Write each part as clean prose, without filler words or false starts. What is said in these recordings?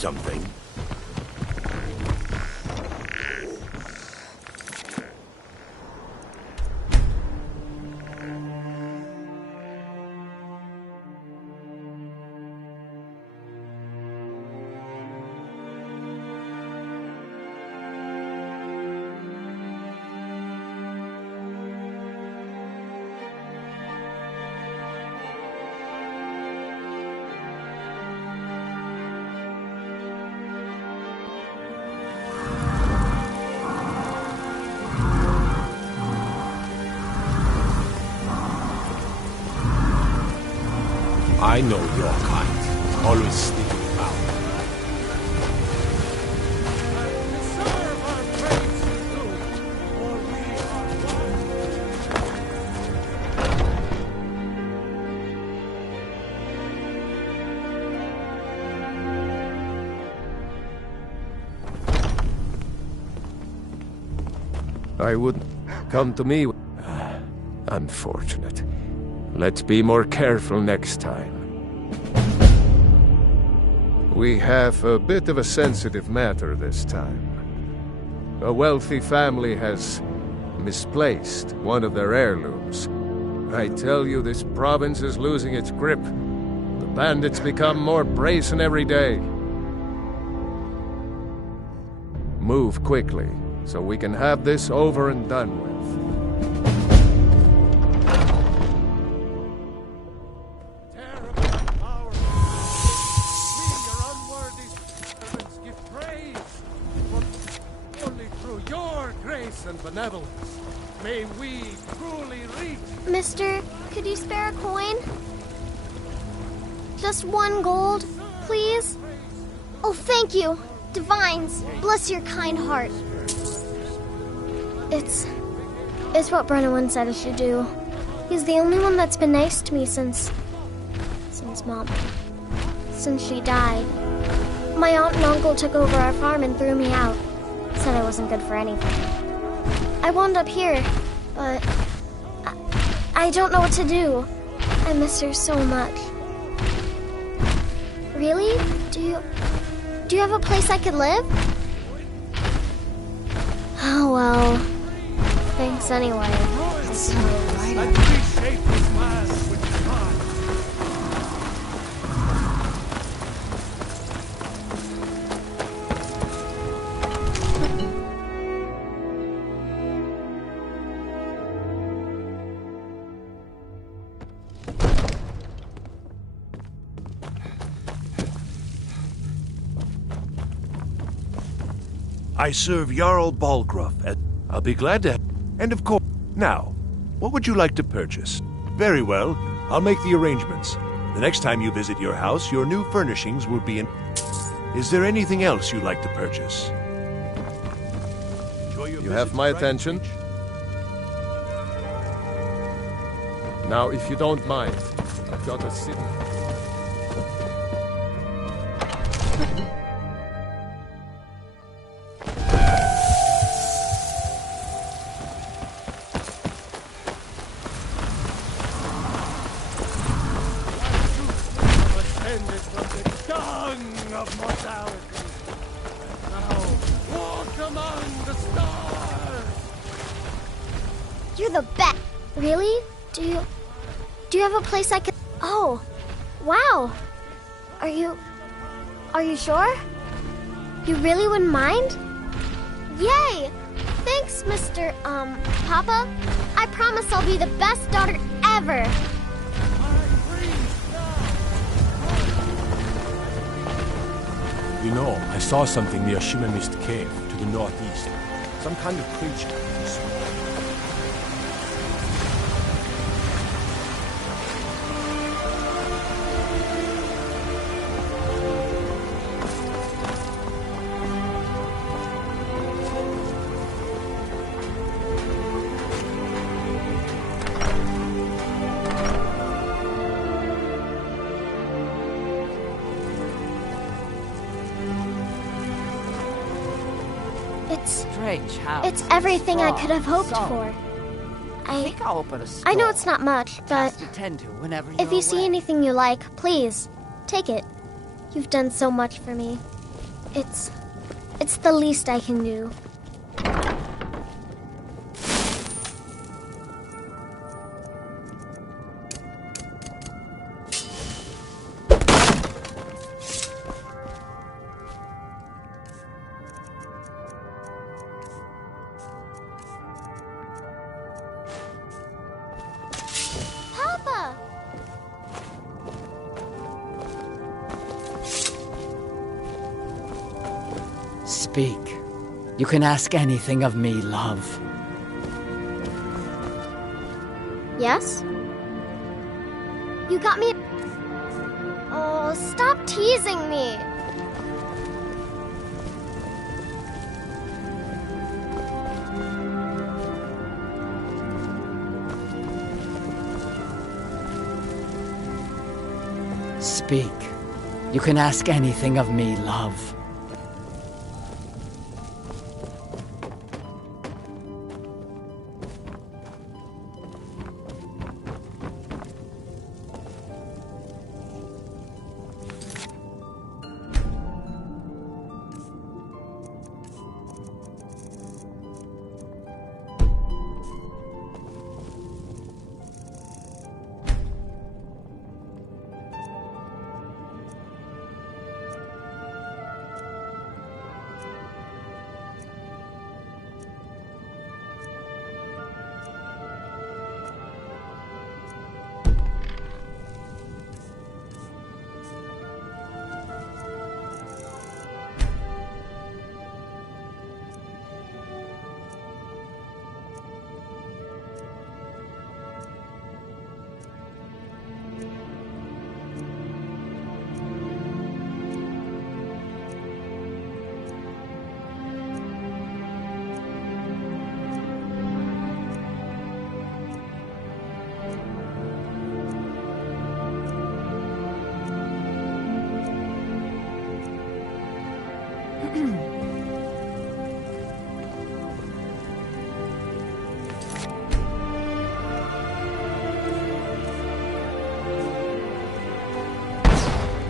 something. I know your kind. Always sneaking about. I wouldn't come to me. Unfortunate. Let's be more careful next time. We have a bit of a sensitive matter this time. A wealthy family has misplaced one of their heirlooms. I tell you, this province is losing its grip. The bandits become more brazen every day. Move quickly, so we can have this over and done with. Benevolence. May we truly reach... Mister, could you spare a coin? Just 1 gold, please? Oh, thank you. Divines, bless your kind heart. It's what Brennan said I should do. He's the only one that's been nice to me since Mom. Since she died. My aunt and uncle took over our farm and threw me out. Said I wasn't good for anything. I wound up here, but I don't know what to do. I miss her so much. Really? Do you have a place I could live? Oh well. Thanks anyway. That's so right. I appreciate this man with his heart. I serve Jarl Balgruuf at... I'll be glad to... And of course... Now, what would you like to purchase? Very well, I'll make the arrangements. The next time you visit your house, your new furnishings will be in... Is there anything else you'd like to purchase? You have my attention. Now, if you don't mind, I've got a city... You're the best. Really? Do you have a place I could... Oh, wow. Are you sure? You really wouldn't mind? Yay! Thanks, Mr. Papa. I promise I'll be the best daughter ever. You know, I saw something near Shimmermist Cave to the northeast. Some kind of creature. Strange house. It's everything I could have hoped for. I think I'll open a store. I know it's not much, but to tend to whenever if you see anything you like, please, take it. You've done so much for me. It's the least I can do. Papa! Speak. You can ask anything of me, love. Yes? You got me... Oh, stop teasing me! Speak. You can ask anything of me, love.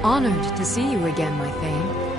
Honored to see you again, my Thane.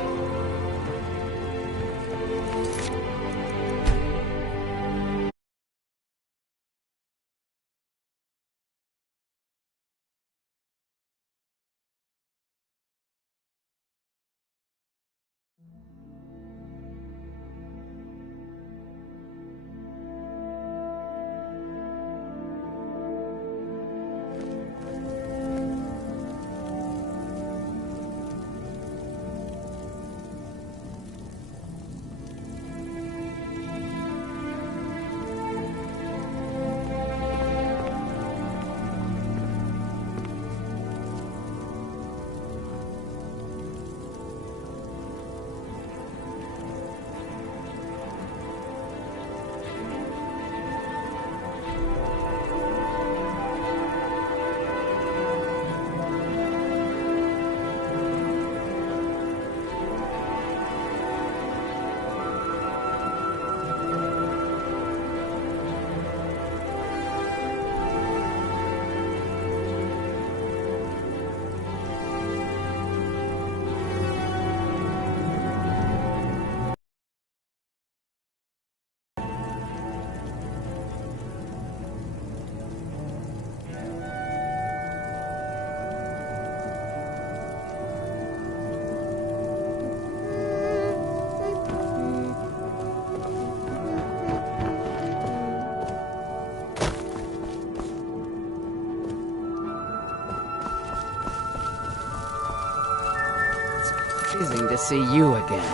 Pleasing to see you again.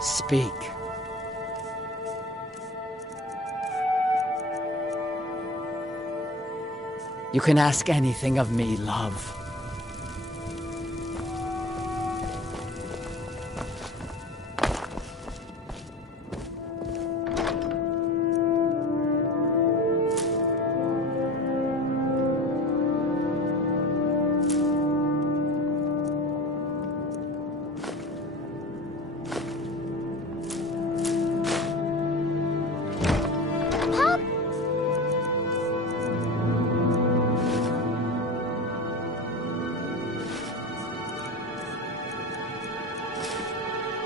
Speak. You can ask anything of me, love.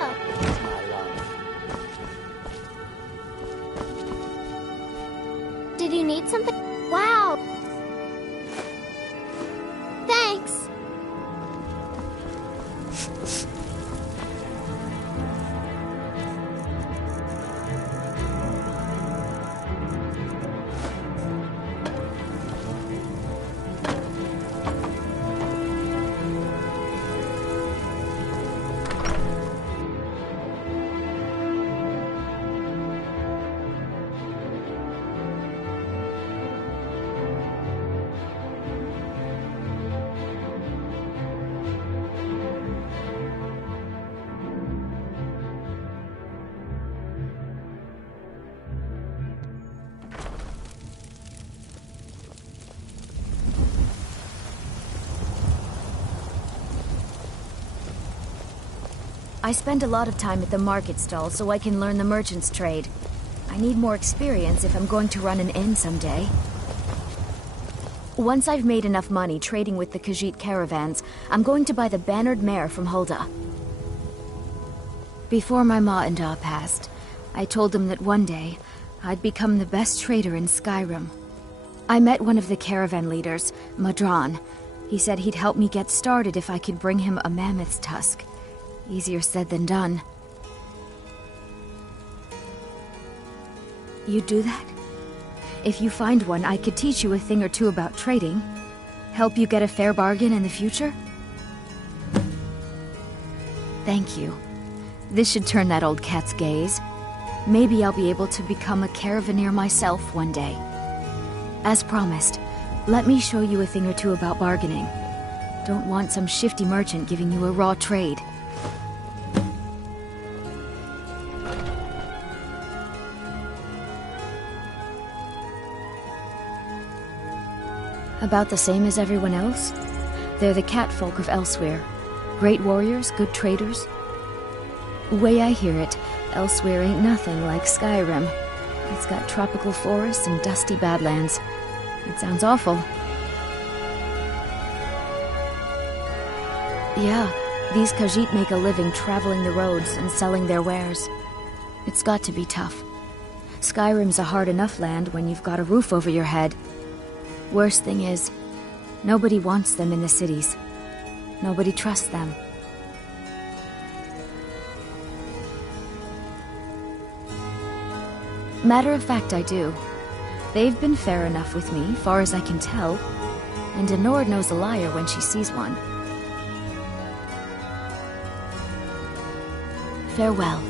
My love. Did you need something? Wow! Thanks! I spend a lot of time at the market stall so I can learn the merchant's trade. I need more experience if I'm going to run an inn someday. Once I've made enough money trading with the Khajiit caravans, I'm going to buy the bannered mare from Hulda. Before my ma and Da passed, I told them that one day, I'd become the best trader in Skyrim. I met one of the caravan leaders, Madran. He said he'd help me get started if I could bring him a mammoth's tusk. Easier said than done. You'd do that? If you find one, I could teach you a thing or two about trading. Help you get a fair bargain in the future? Thank you. This should turn that old cat's gaze. Maybe I'll be able to become a caravaneer myself one day. As promised, let me show you a thing or two about bargaining. Don't want some shifty merchant giving you a raw trade. About the same as everyone else? They're the catfolk of Elsweyr. Great warriors, good traders. Way I hear it, Elsweyr ain't nothing like Skyrim. It's got tropical forests and dusty badlands. It sounds awful. Yeah, these Khajiit make a living traveling the roads and selling their wares. It's got to be tough. Skyrim's a hard enough land when you've got a roof over your head. Worst thing is, nobody wants them in the cities. Nobody trusts them. Matter of fact, I do. They've been fair enough with me, far as I can tell. And Denord knows a liar when she sees one. Farewell.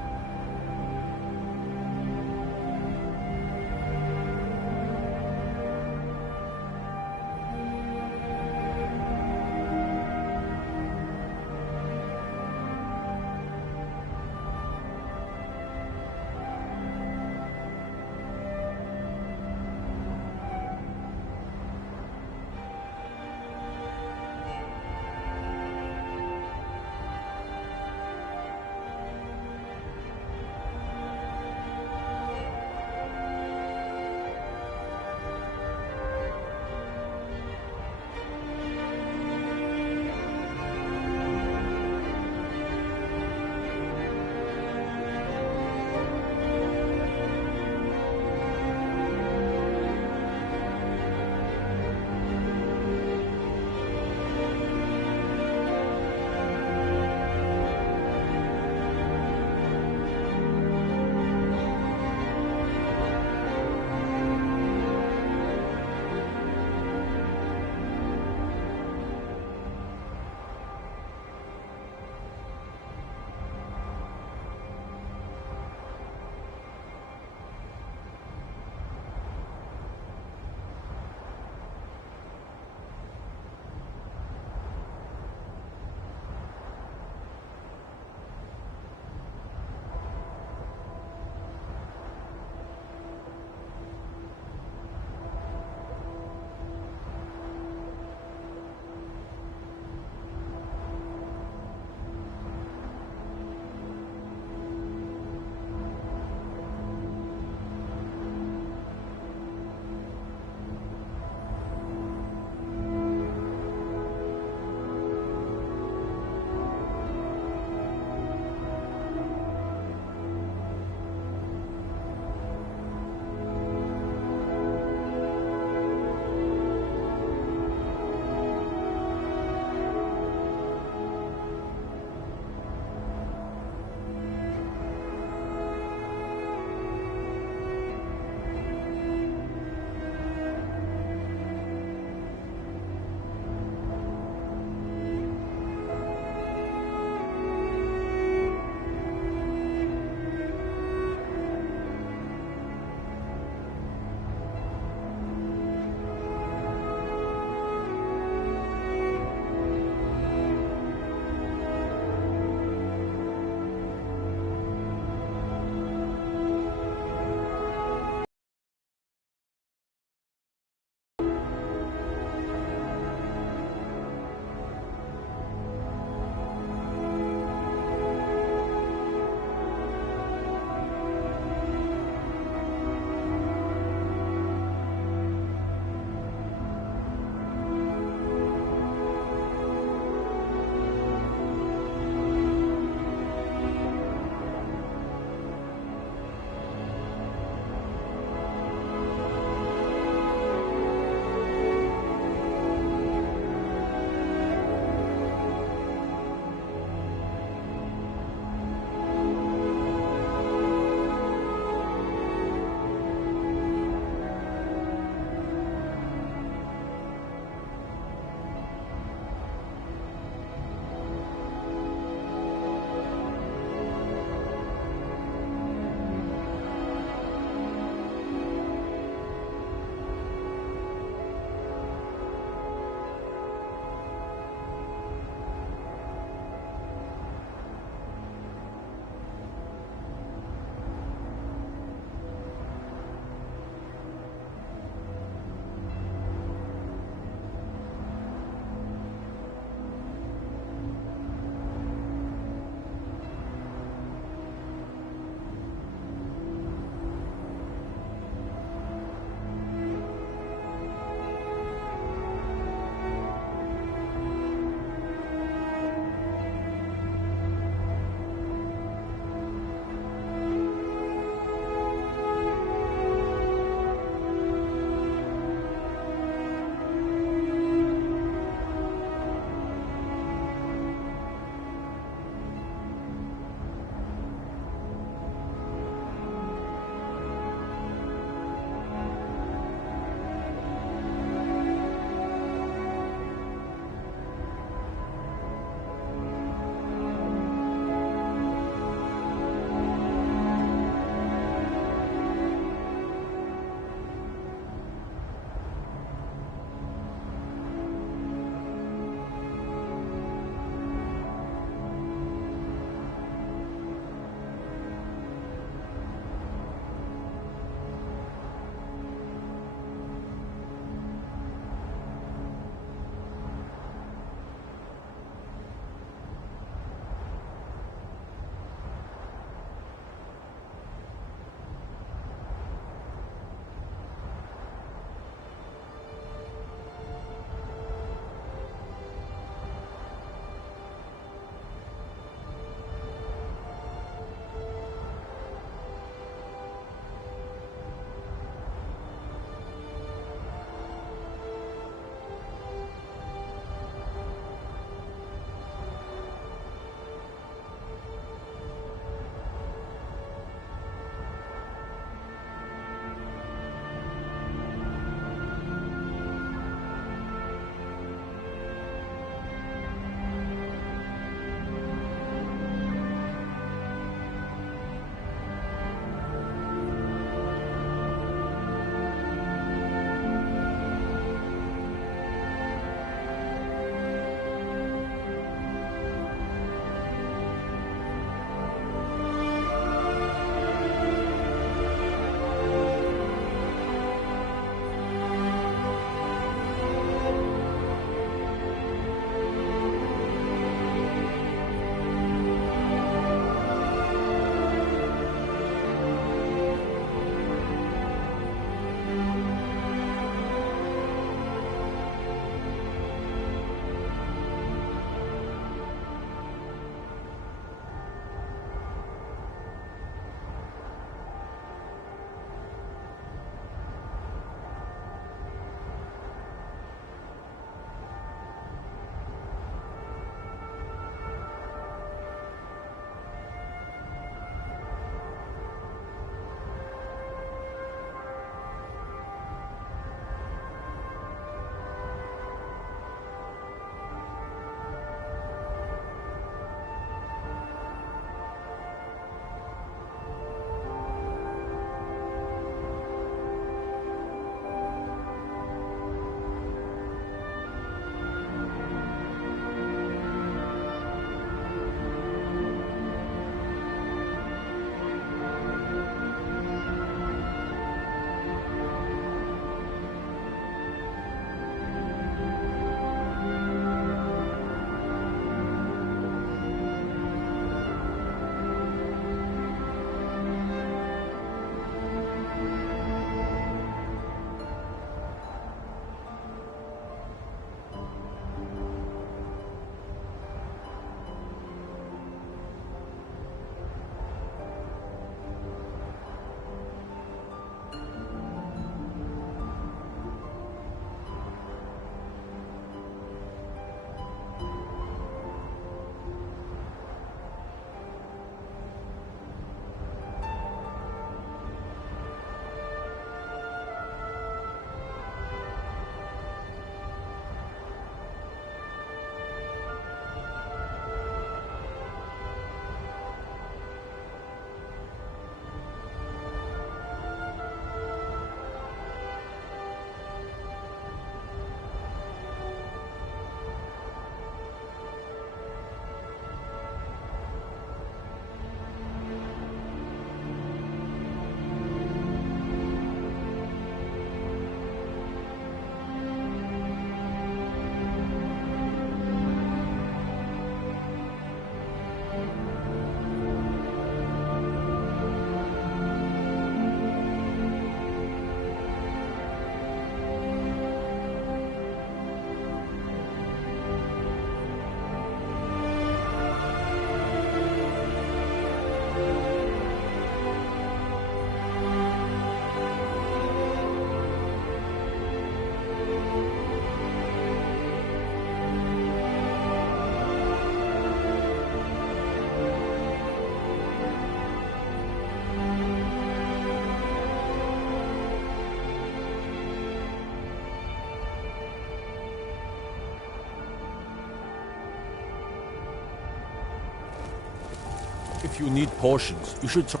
If you need potions, you should try.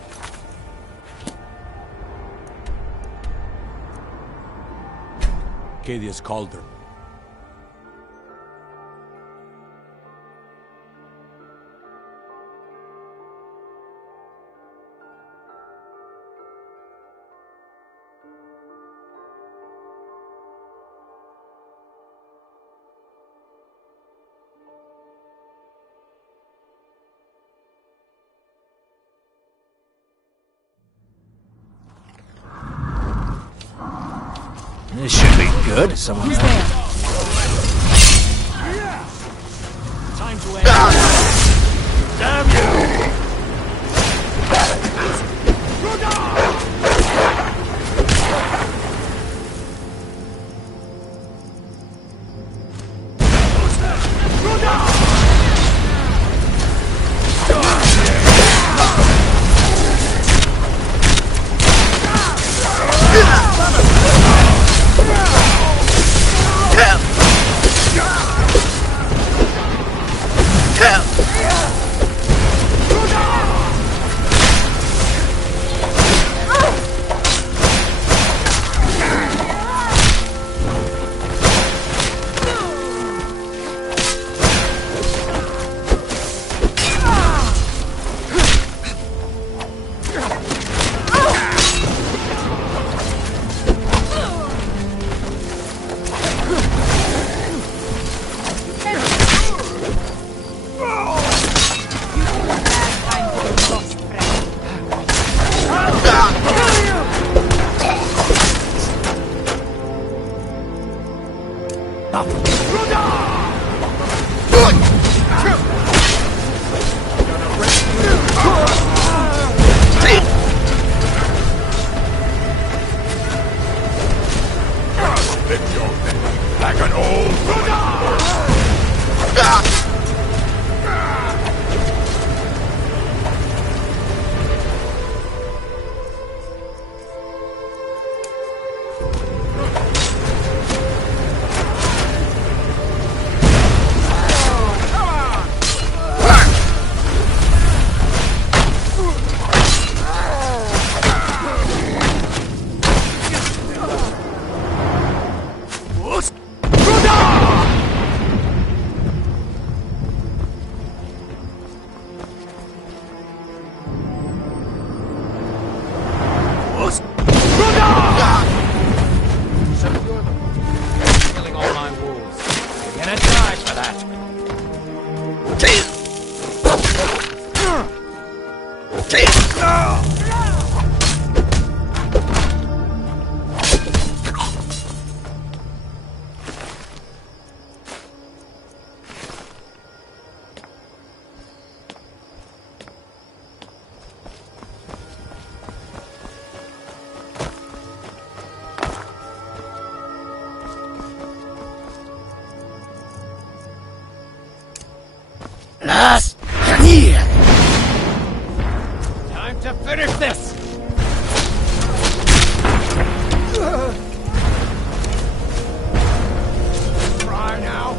Arcadia's Cauldron. This should be good. Someone. Who's there? Time to end. Damn you! Like an old Killing all my wolves. You're gonna die for that. Last here. Time to finish this. Try now.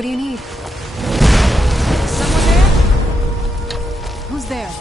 What do you need? Someone there? Who's there?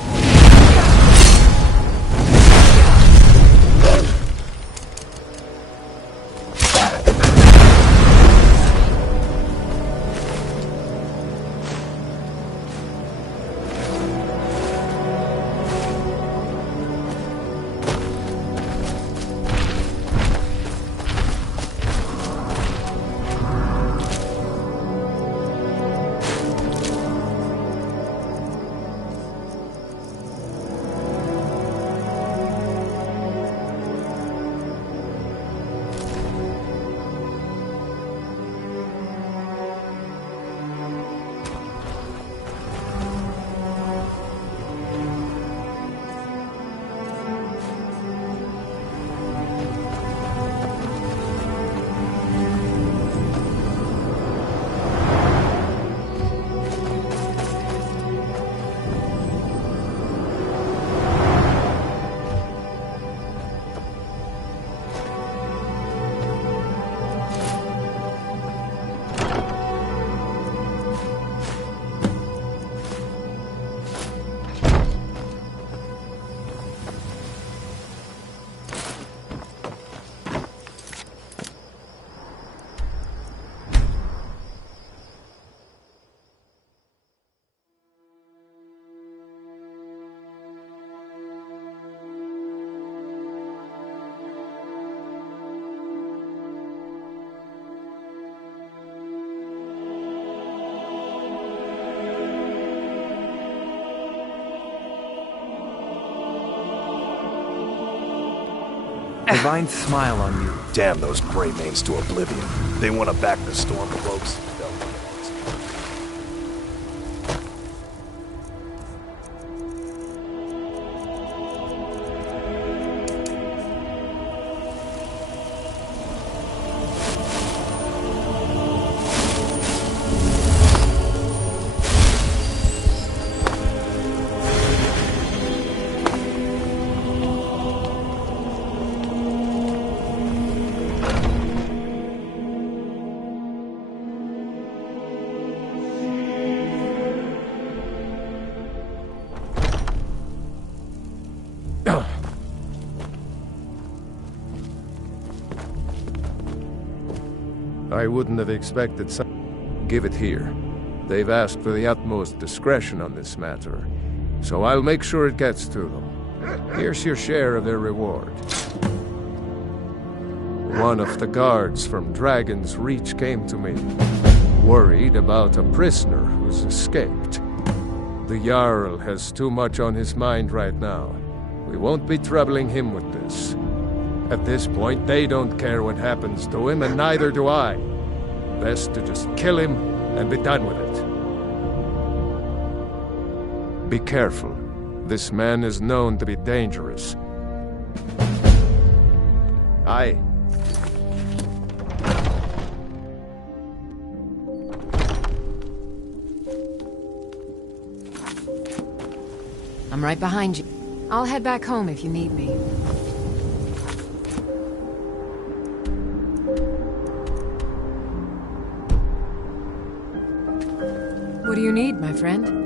Divine smile on you. Damn those gray manes to oblivion. They want to back the Stormcloaks. I wouldn't have expected some... Give it here. They've asked for the utmost discretion on this matter, so I'll make sure it gets to them. Here's your share of their reward. One of the guards from Dragon's Reach came to me, worried about a prisoner who's escaped. The Jarl has too much on his mind right now. We won't be troubling him with this. At this point, they don't care what happens to him, and neither do I. Best to just kill him and be done with it. Be careful. This man is known to be dangerous. Aye. I'm right behind you. I'll head back home if you need me. What do you need, my friend?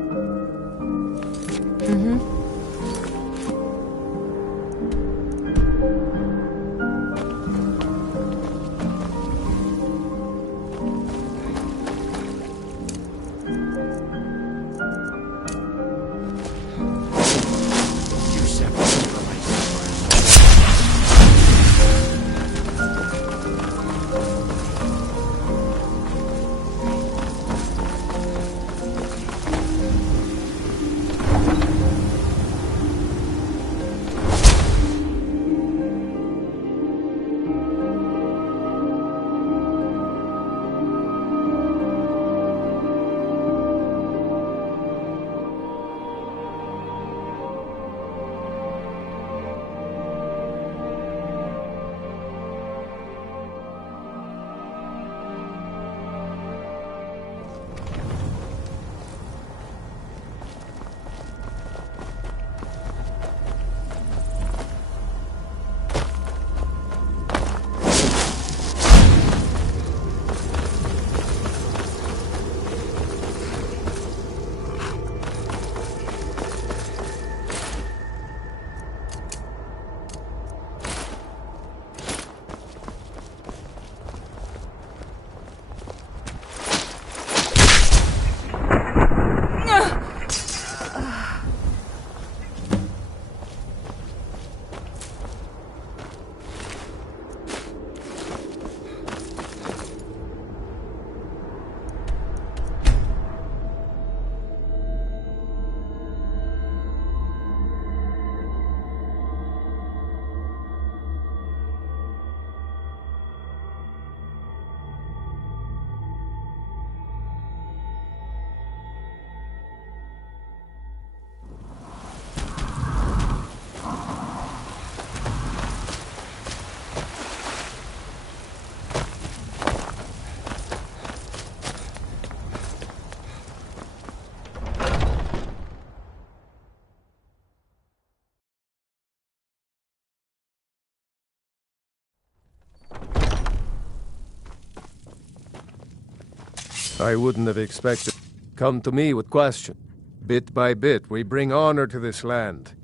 I wouldn't have expected. Come to me with questions. Bit by bit, we bring honor to this land.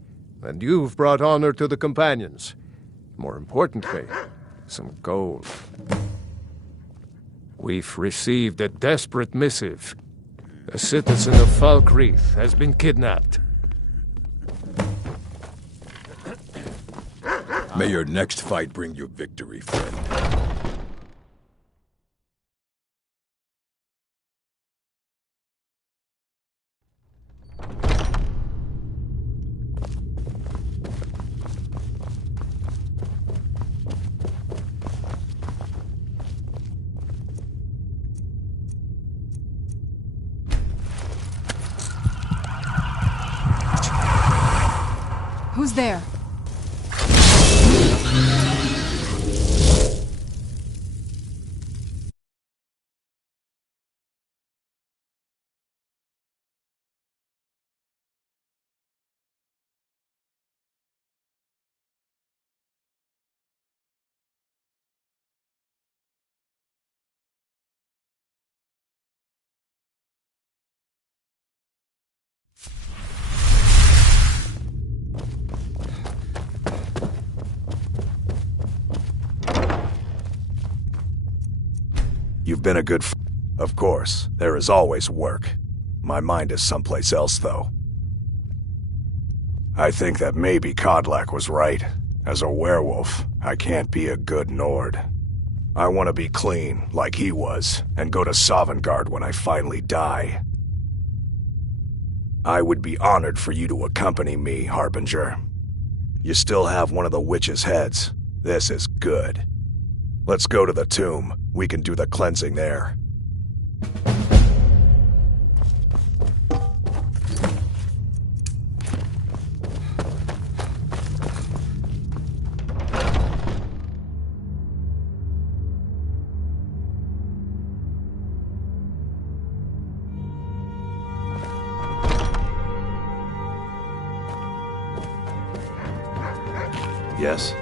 And you've brought honor to the companions. More importantly, some gold. We've received a desperate missive. A citizen of Falkreath has been kidnapped. May your next fight bring you victory, friend. Who's there? You've been a good Of course, there is always work. My mind is someplace else, though. I think that maybe Kodlak was right. As a werewolf, I can't be a good Nord. I want to be clean, like he was, and go to Sovngarde when I finally die. I would be honored for you to accompany me, Harbinger. You still have one of the witch's heads. This is good. Let's go to the tomb. We can do the cleansing there. Yes?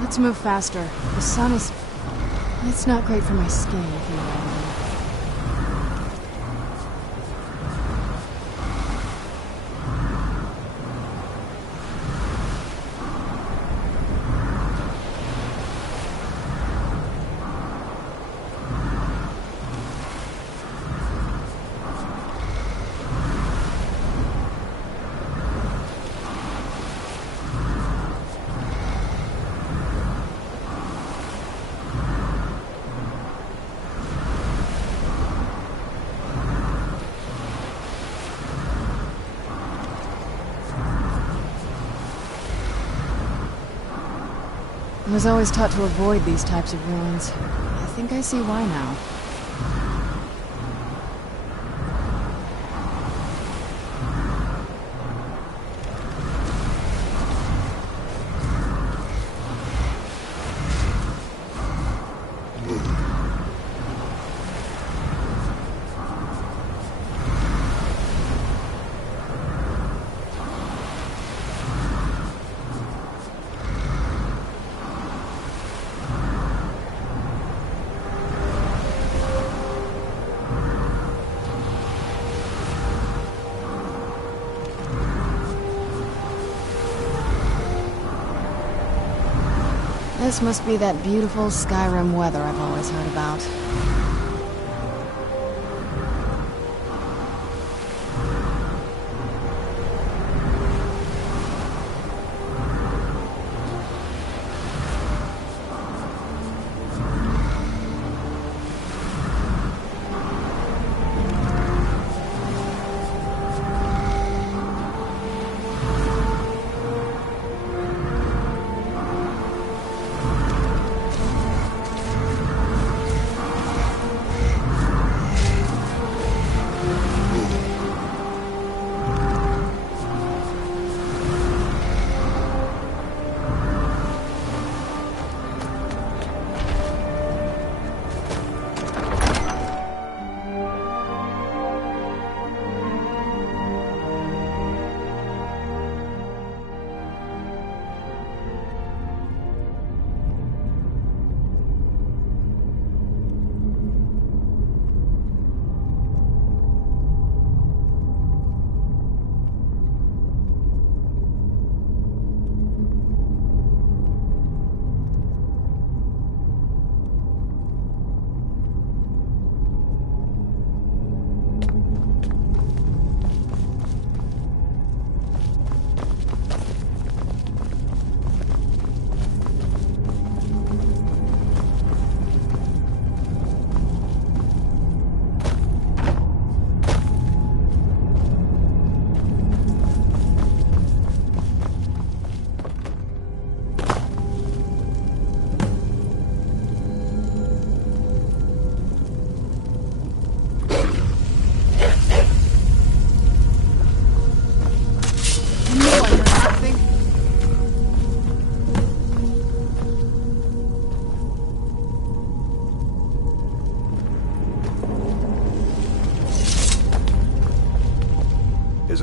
Let's move faster. The sun is... It's not great for my skin, if you know what I mean. I was always taught to avoid these types of ruins. I think I see why now. This must be that beautiful Skyrim weather I've always heard about.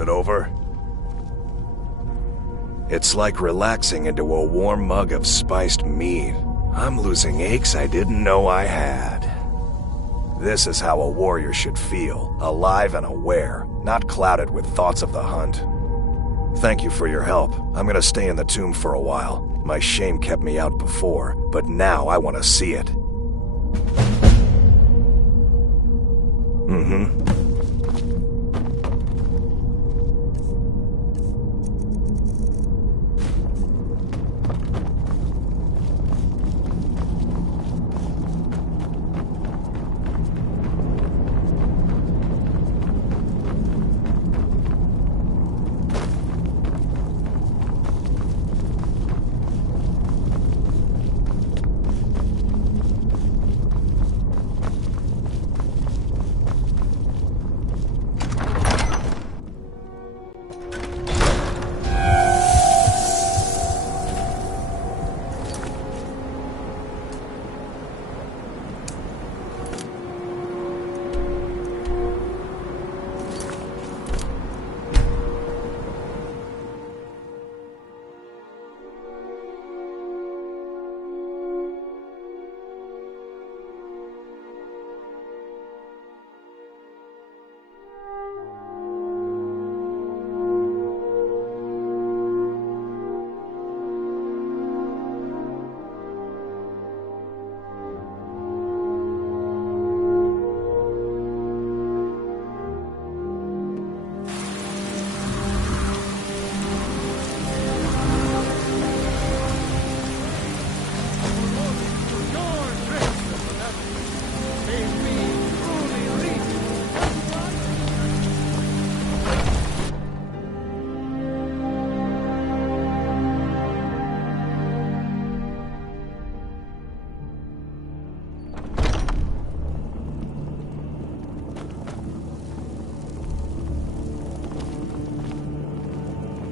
it over? It's like relaxing into a warm mug of spiced meat. I'm losing aches I didn't know I had. This is how a warrior should feel, alive and aware, not clouded with thoughts of the hunt. Thank you for your help. I'm gonna stay in the tomb for a while. My shame kept me out before, but now I want to see it.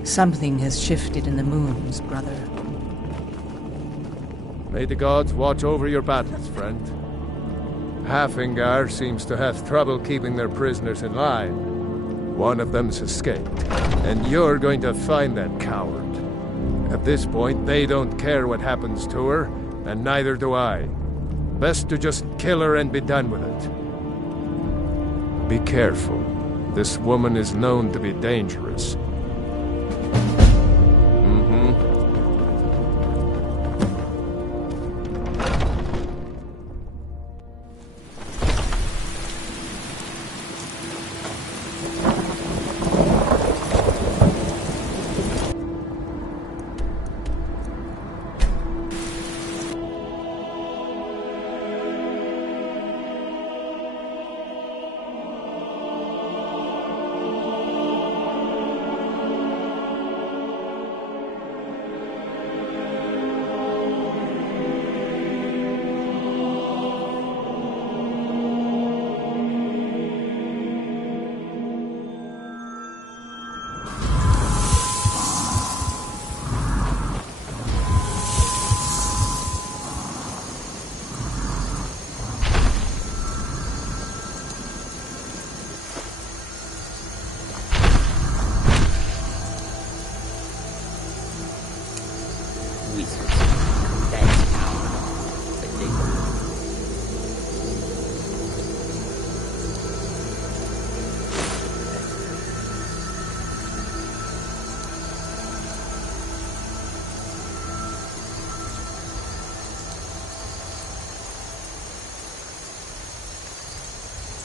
Something has shifted in the moons, brother. May the gods watch over your battles, friend. Halfingar seems to have trouble keeping their prisoners in line. One of them's escaped, and you're going to find that coward. At this point, they don't care what happens to her, and neither do I. Best to just kill her and be done with it. Be careful. This woman is known to be dangerous.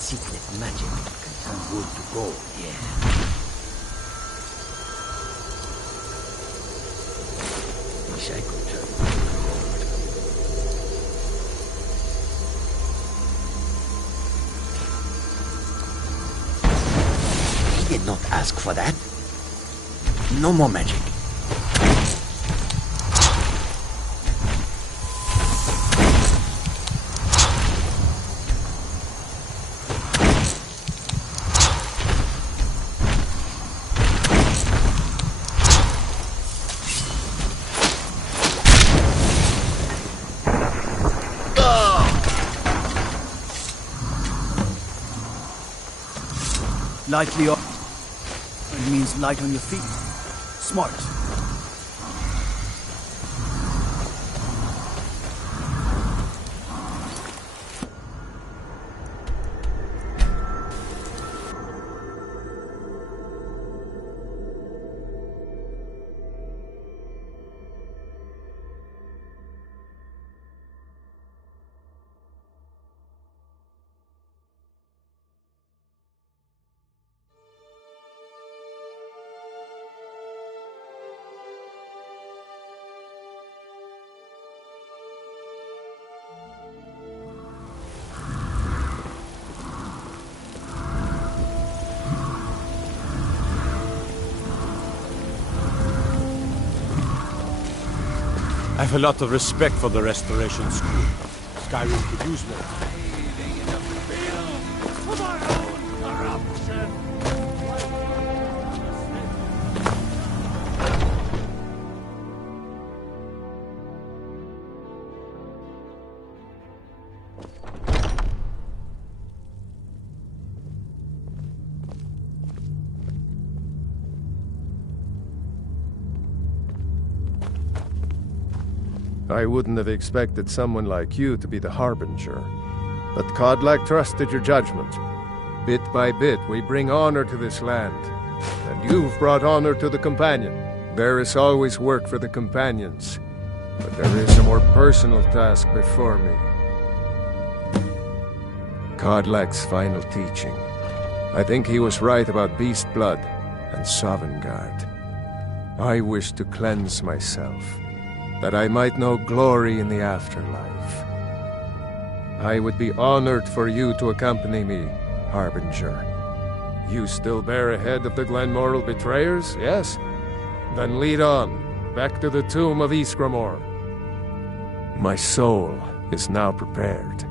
Secret magic can turn wood to gold, yeah. Wish I could turn wood to gold. He did not ask for that. No more magic. Likely It means light on your feet. Smart. I have a lot of respect for the Restoration School. Skyrim could use more. I wouldn't have expected someone like you to be the Harbinger. But Kodlak trusted your judgment. Bit by bit, we bring honor to this land. And you've brought honor to the Companion. There is always work for the Companions. But there is a more personal task before me. Kodlak's final teaching. I think he was right about Beast Blood and Sovngarde. I wish to cleanse myself, that I might know glory in the afterlife. I would be honored for you to accompany me, Harbinger. You still bear ahead of the Glenmoral betrayers, yes? Then lead on, back to the tomb of Ysgramor. My soul is now prepared.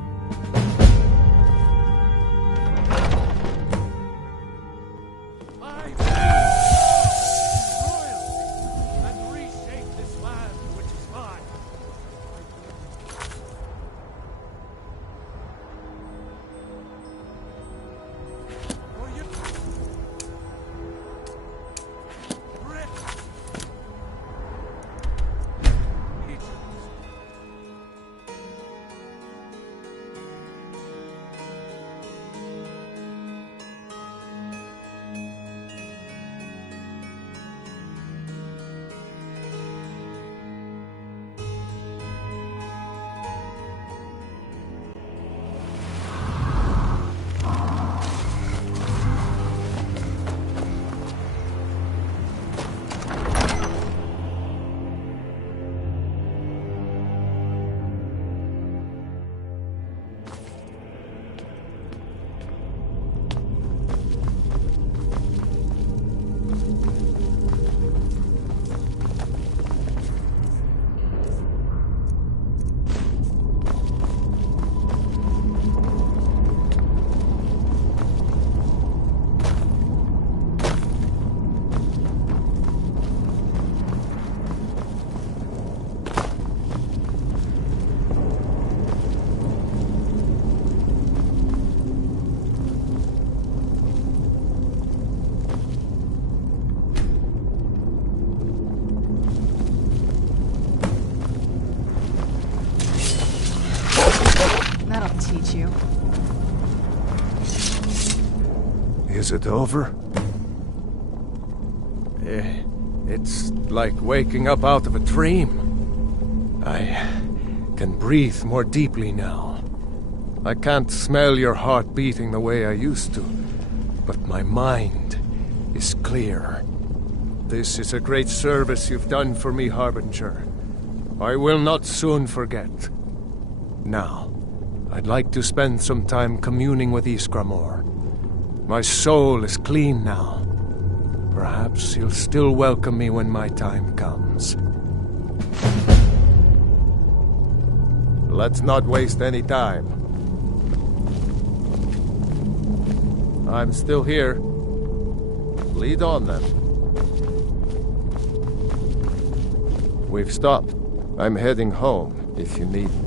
Is it over? It's like waking up out of a dream. I can breathe more deeply now. I can't smell your heart beating the way I used to, but my mind is clear. This is a great service you've done for me, Harbinger. I will not soon forget. Now, I'd like to spend some time communing with Ysgramor. My soul is clean now. Perhaps he'll still welcome me when my time comes. Let's not waste any time. I'm still here. Lead on, then. We've stopped. I'm heading home, if you need me.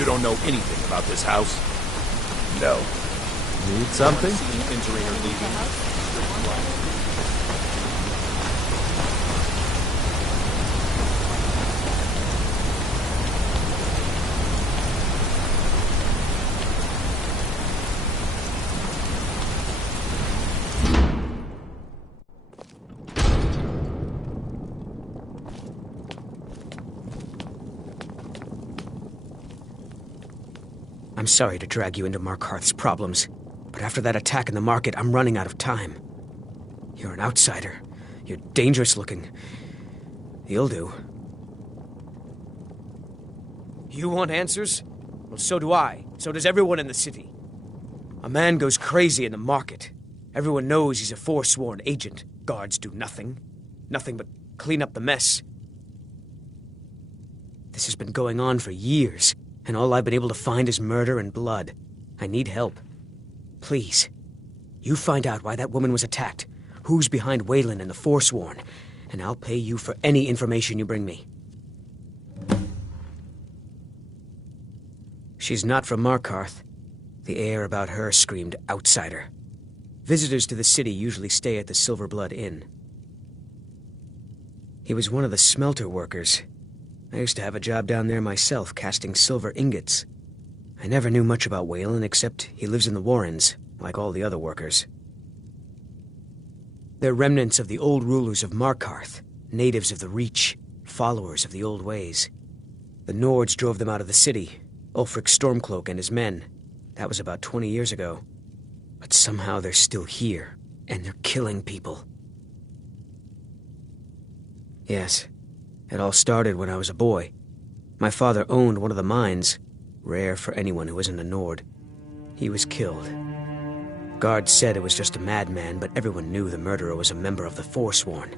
You don't know anything about this house? No. Need something? Entering or leaving. I'm sorry to drag you into Markarth's problems, but after that attack in the market, I'm running out of time. You're an outsider. You're dangerous looking. You'll do. You want answers? Well, so do I. So does everyone in the city. A man goes crazy in the market. Everyone knows he's a forsworn agent. Guards do nothing. Nothing but clean up the mess. This has been going on for years, and all I've been able to find is murder and blood. I need help. Please, you find out why that woman was attacked, who's behind Waylon and the Forsworn, and I'll pay you for any information you bring me. She's not from Markarth. The air about her screamed outsider. Visitors to the city usually stay at the Silverblood Inn. He was one of the smelter workers. I used to have a job down there myself, casting silver ingots. I never knew much about Waylon, except he lives in the Warrens, like all the other workers. They're remnants of the old rulers of Markarth, natives of the Reach, followers of the old ways. The Nords drove them out of the city, Ulfric Stormcloak and his men. That was about 20 years ago. But somehow they're still here, and they're killing people. Yes, it all started when I was a boy. My father owned one of the mines, rare for anyone who isn't a Nord. He was killed. Guards said it was just a madman, but everyone knew the murderer was a member of the Forsworn.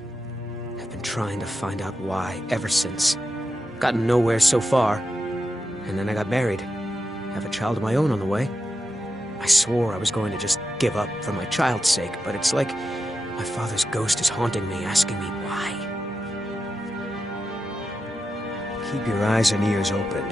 I've been trying to find out why ever since. Gotten nowhere so far, and then I got married. Have a child of my own on the way. I swore I was going to just give up for my child's sake, but it's like my father's ghost is haunting me, asking me why. Keep your eyes and ears open.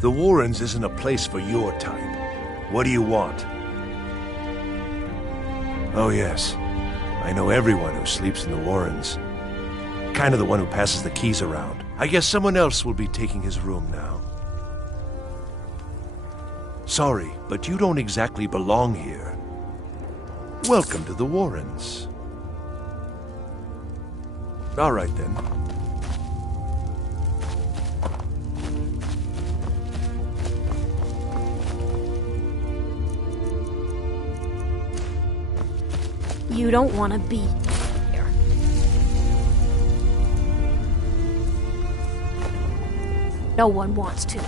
The Warrens isn't a place for your type. What do you want? Oh yes, I know everyone who sleeps in the Warrens. Kind of the one who passes the keys around. I guess someone else will be taking his room now. Sorry, but you don't exactly belong here. Welcome to the Warrens. All right then. You don't want to be here. No one wants to.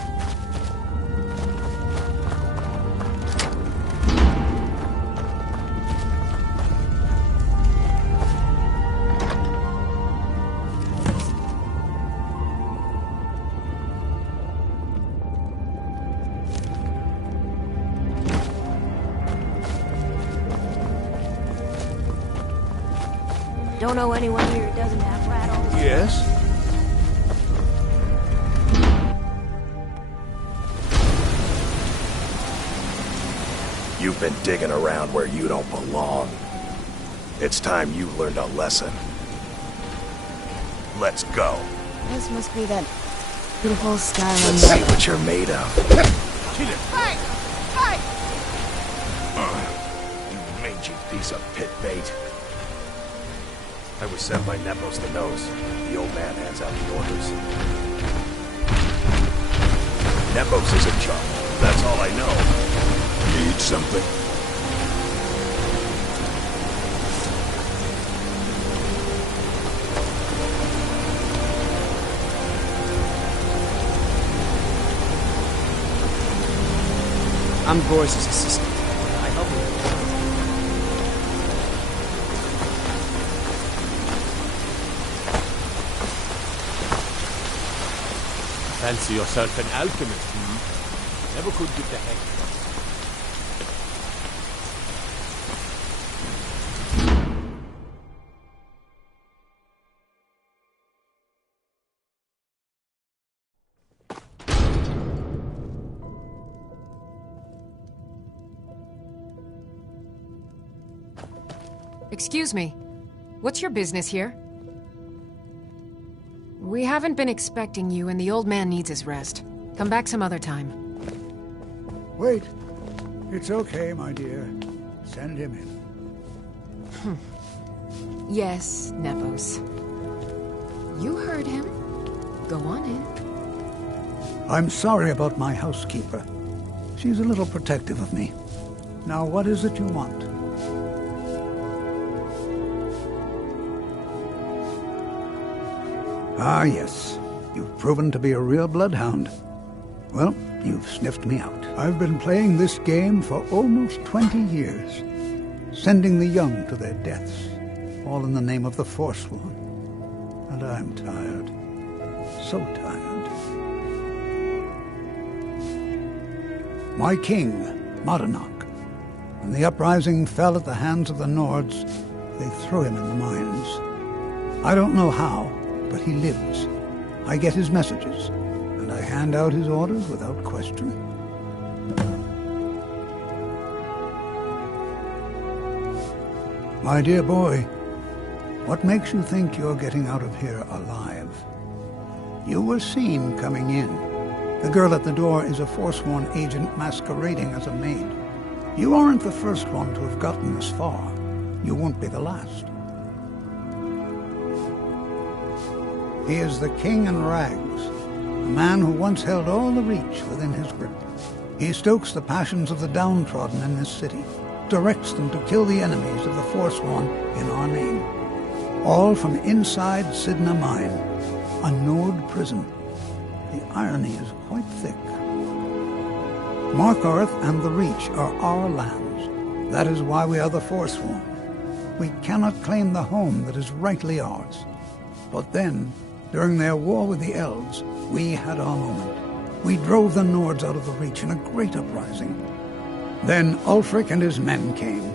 Don't know anyone here who doesn't have rattles. Yes? You've been digging around where you don't belong. It's time you learned a lesson. Let's go. This must be that beautiful Skyrim. Let's see what you're made of. Kill it! Hey! Hey! You mangy piece of pit bait. I was sent by Nepos the Nose. The old man hands out the orders. Nepos is in charge. That's all I know. Need something? I'm Boris's assistant. I help him. Fancy yourself an alchemist, hmm? Never could get the hang of it. Excuse me. What's your business here? We haven't been expecting you, and the old man needs his rest. Come back some other time. Wait. It's okay, my dear. Send him in. Yes, Nepos. You heard him. Go on in. I'm sorry about my housekeeper. She's a little protective of me. Now, what is it you want? Ah, yes. You've proven to be a real bloodhound. Well, you've sniffed me out. I've been playing this game for almost 20 years, sending the young to their deaths, all in the name of the Forsworn. And I'm tired. So tired. My king, Madanach, when the uprising fell at the hands of the Nords, they threw him in the mines. I don't know how, but he lives. I get his messages, and I hand out his orders without question. My dear boy, what makes you think you're getting out of here alive? You were seen coming in. The girl at the door is a Forsworn agent masquerading as a maid. You aren't the first one to have gotten this far. You won't be the last. He is the king in rags, a man who once held all the Reach within his grip. He stokes the passions of the downtrodden in this city, directs them to kill the enemies of the Forsworn in our name. All from inside Cidhna Mine, a Nord prison. The irony is quite thick. Markarth and the Reach are our lands. That is why we are the Forsworn. We cannot claim the home that is rightly ours. But then, during their war with the Elves, we had our moment. We drove the Nords out of the Reach in a great uprising. Then Ulfric and his men came.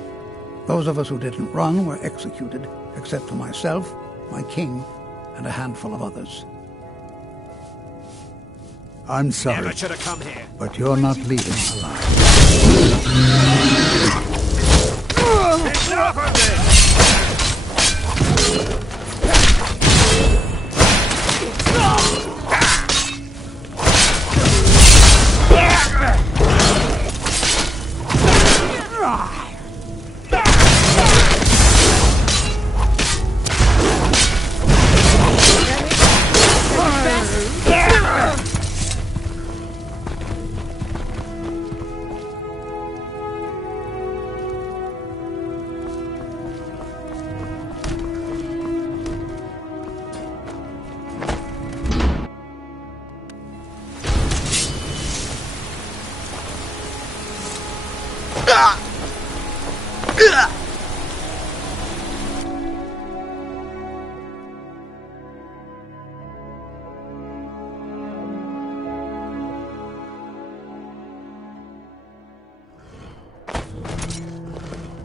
Those of us who didn't run were executed, except for myself, my king, and a handful of others. I'm sorry, Never should have come here. but you're not leaving alive. Enough of this!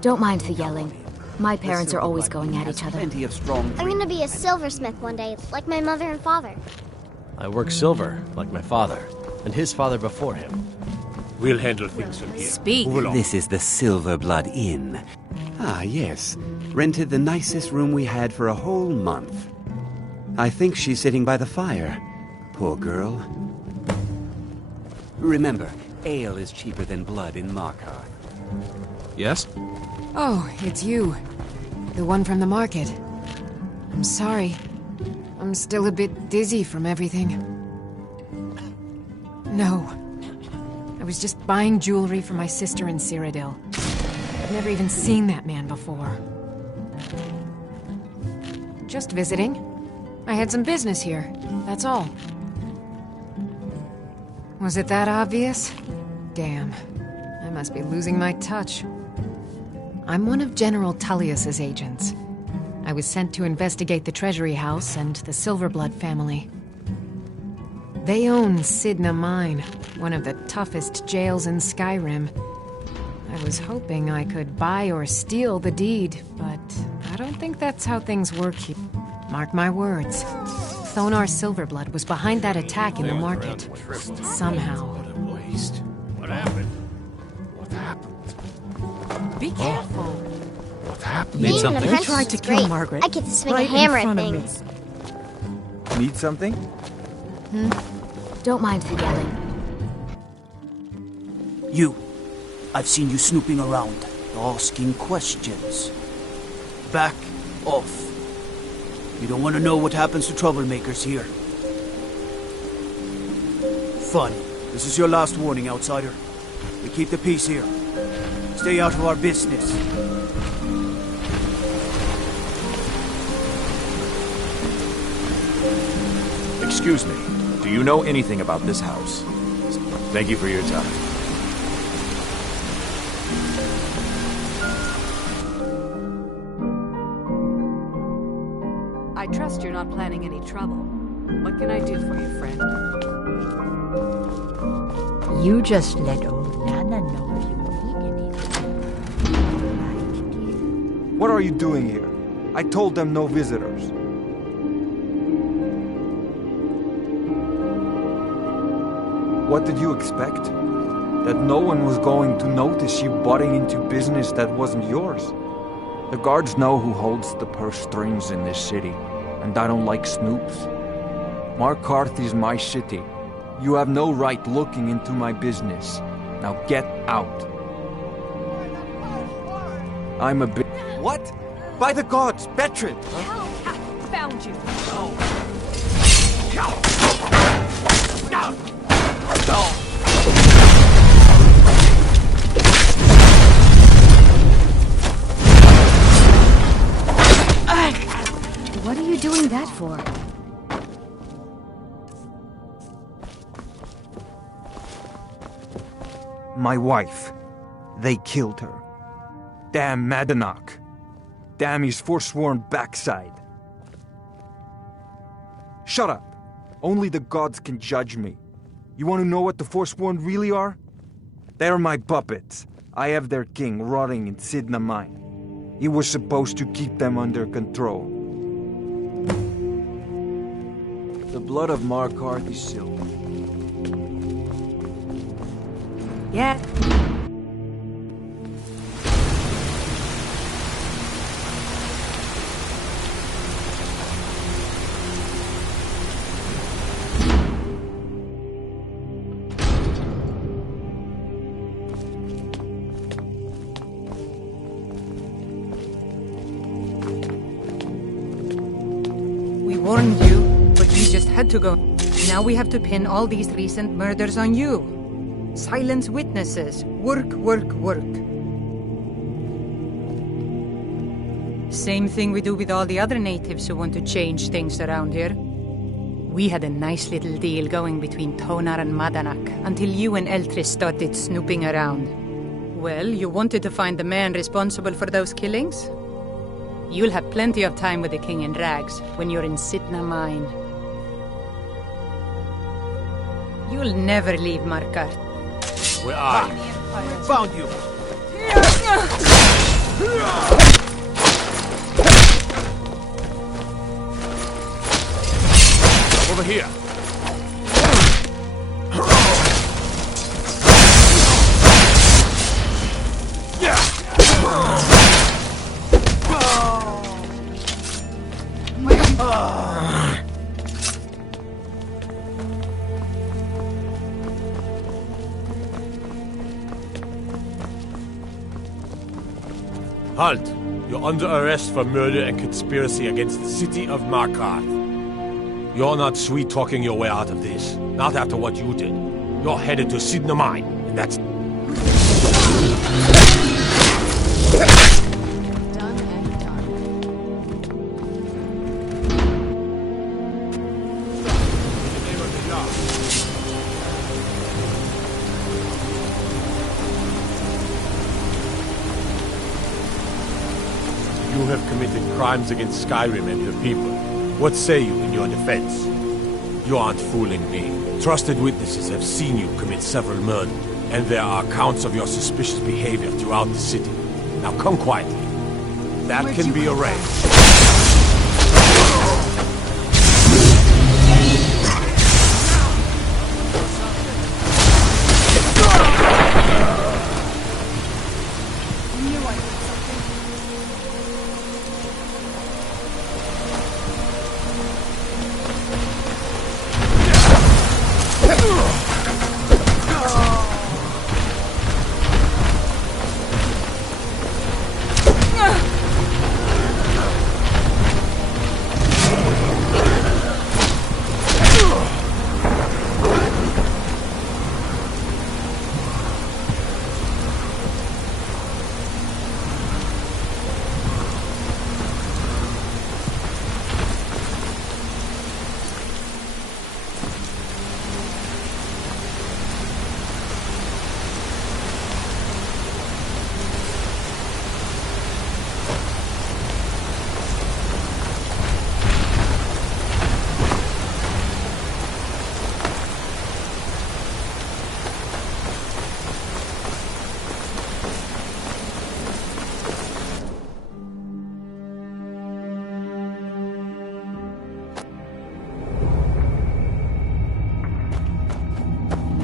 Don't mind the yelling. My parents are always going at each other. I'm gonna be a silversmith one day, like my mother and father. I work silver, like my father, and his father before him. We'll handle things from here. Speak. Move along. This is the Silver Blood Inn. Ah, yes. Rented the nicest room we had for a whole month. I think she's sitting by the fire. Poor girl. Remember, ale is cheaper than blood in Markarth. Yes? Oh, it's you. The one from the market. I'm sorry. I'm still a bit dizzy from everything. No, I was just buying jewelry for my sister in Cyrodiil. I've never even seen that man before. Just visiting. I had some business here, that's all. Was it that obvious? Damn. I must be losing my touch. I'm one of General Tullius's agents. I was sent to investigate the Treasury House and the Silverblood family. They own Cidhna Mine, one of the toughest jails in Skyrim. I was hoping I could buy or steal the deed, but I don't think that's how things work here. Mark my words. Thonar Silverblood was behind that attack in the market. Somehow. What happened? What happened? Be careful. What happened? Being an He apprentice tried to is kill great. Margaret. I get to swing right a hammer in at front of me. things. Need something? Don't mind the yelling. You. I've seen you snooping around, asking questions. Back off. You don't want to know what happens to troublemakers here. Fun. This is your last warning, outsider. We keep the peace here. Stay out of our business. Excuse me. Do you know anything about this house? Thank you for your time. I trust you're not planning any trouble. What can I do for you, friend? You just let old Nana know if you need anything. What are you doing here? I told them no visitors. What did you expect? That no one was going to notice you butting into business that wasn't yours? The guards know who holds the purse strings in this city, and I don't like snoops. Markarth is my city. You have no right looking into my business. Now get out. I'm a bit... What? By the gods, Bertrand! Found you. What are you doing that for? My wife. They killed her. Damn Madanach. Damn his forsworn backside. Shut up. Only the gods can judge me. You want to know what the Forsworn really are? They're my puppets. I have their king rotting in Cidhna Mine. He was supposed to keep them under control. The blood of Markarth is silver. Yeah. We warned you, but you just had to go. Now we have to pin all these recent murders on you. Silence witnesses. Work, work, work. Same thing we do with all the other natives who want to change things around here. We had a nice little deal going between Thonar and Madanach until you and Eltrys started snooping around. Well, you wanted to find the man responsible for those killings? You'll have plenty of time with the King in rags when you're in Cidhna Mine. You'll never leave Markarth. Where are you? Found you! Over here. Halt! You're under arrest for murder and conspiracy against the city of Markarth. You're not sweet-talking your way out of this. Not after what you did. You're headed to Cidhna Mine, and That's... Done and done. You have committed crimes against Skyrim and her people. What say you in your defense? You aren't fooling me. Trusted witnesses have seen you commit several murders, and there are accounts of your suspicious behavior throughout the city. Now come quietly. That can be arranged.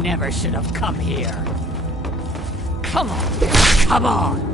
Never should have come here. Come on, come on!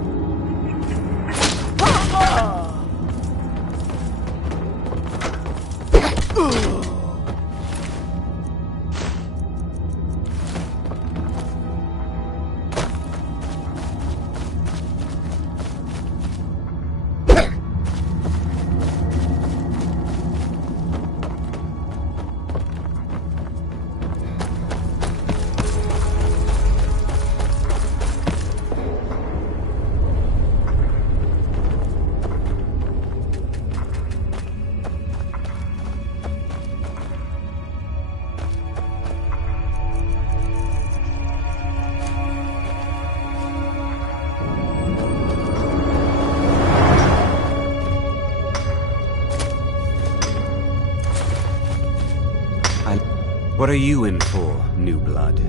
What are you in for, New Blood?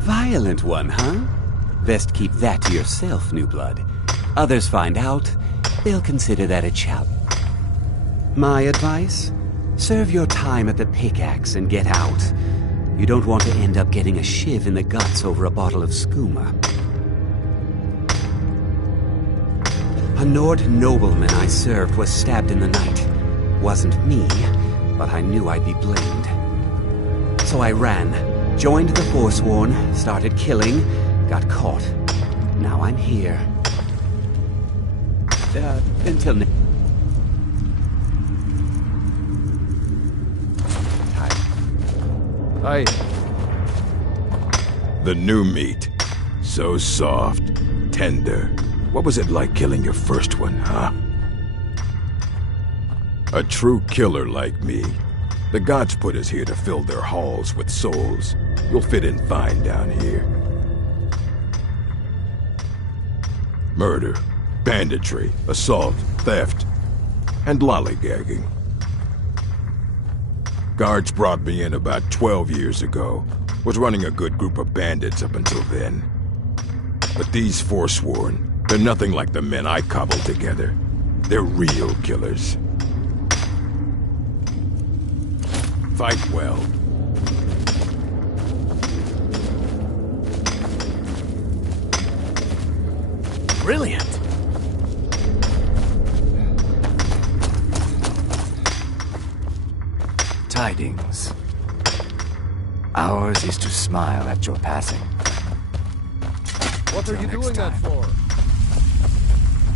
Violent one, huh? Best keep that to yourself, New Blood. Others find out, they'll consider that a challenge. My advice? Serve your time at the pickaxe and get out. You don't want to end up getting a shiv in the guts over a bottle of skooma. A Nord nobleman I served was stabbed in the night. Wasn't me, but I knew I'd be blamed. So I ran, joined the Forsworn, started killing, got caught. Now I'm here. Until now. Hi. The new meat. So soft, tender. What was it like killing your first one, huh? A true killer like me. The gods put us here to fill their halls with souls. You'll fit in fine down here. Murder, banditry, assault, theft, and lollygagging. Guards brought me in about 12 years ago. Was running a good group of bandits up until then. But these Forsworn, they're nothing like the men I cobbled together. They're real killers. Fight well. Brilliant. Tidings. Ours is to smile at your passing. What are you doing that for?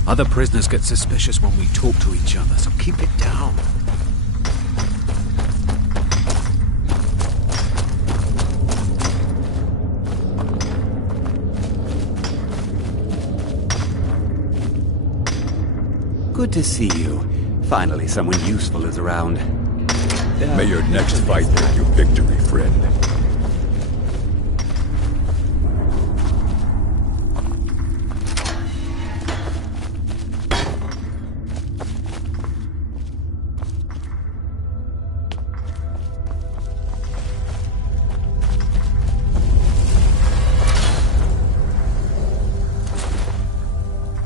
Other prisoners get suspicious when we talk to each other, so keep it down. Good to see you. Finally, someone useful is around. May your next fight bring you victory, friend.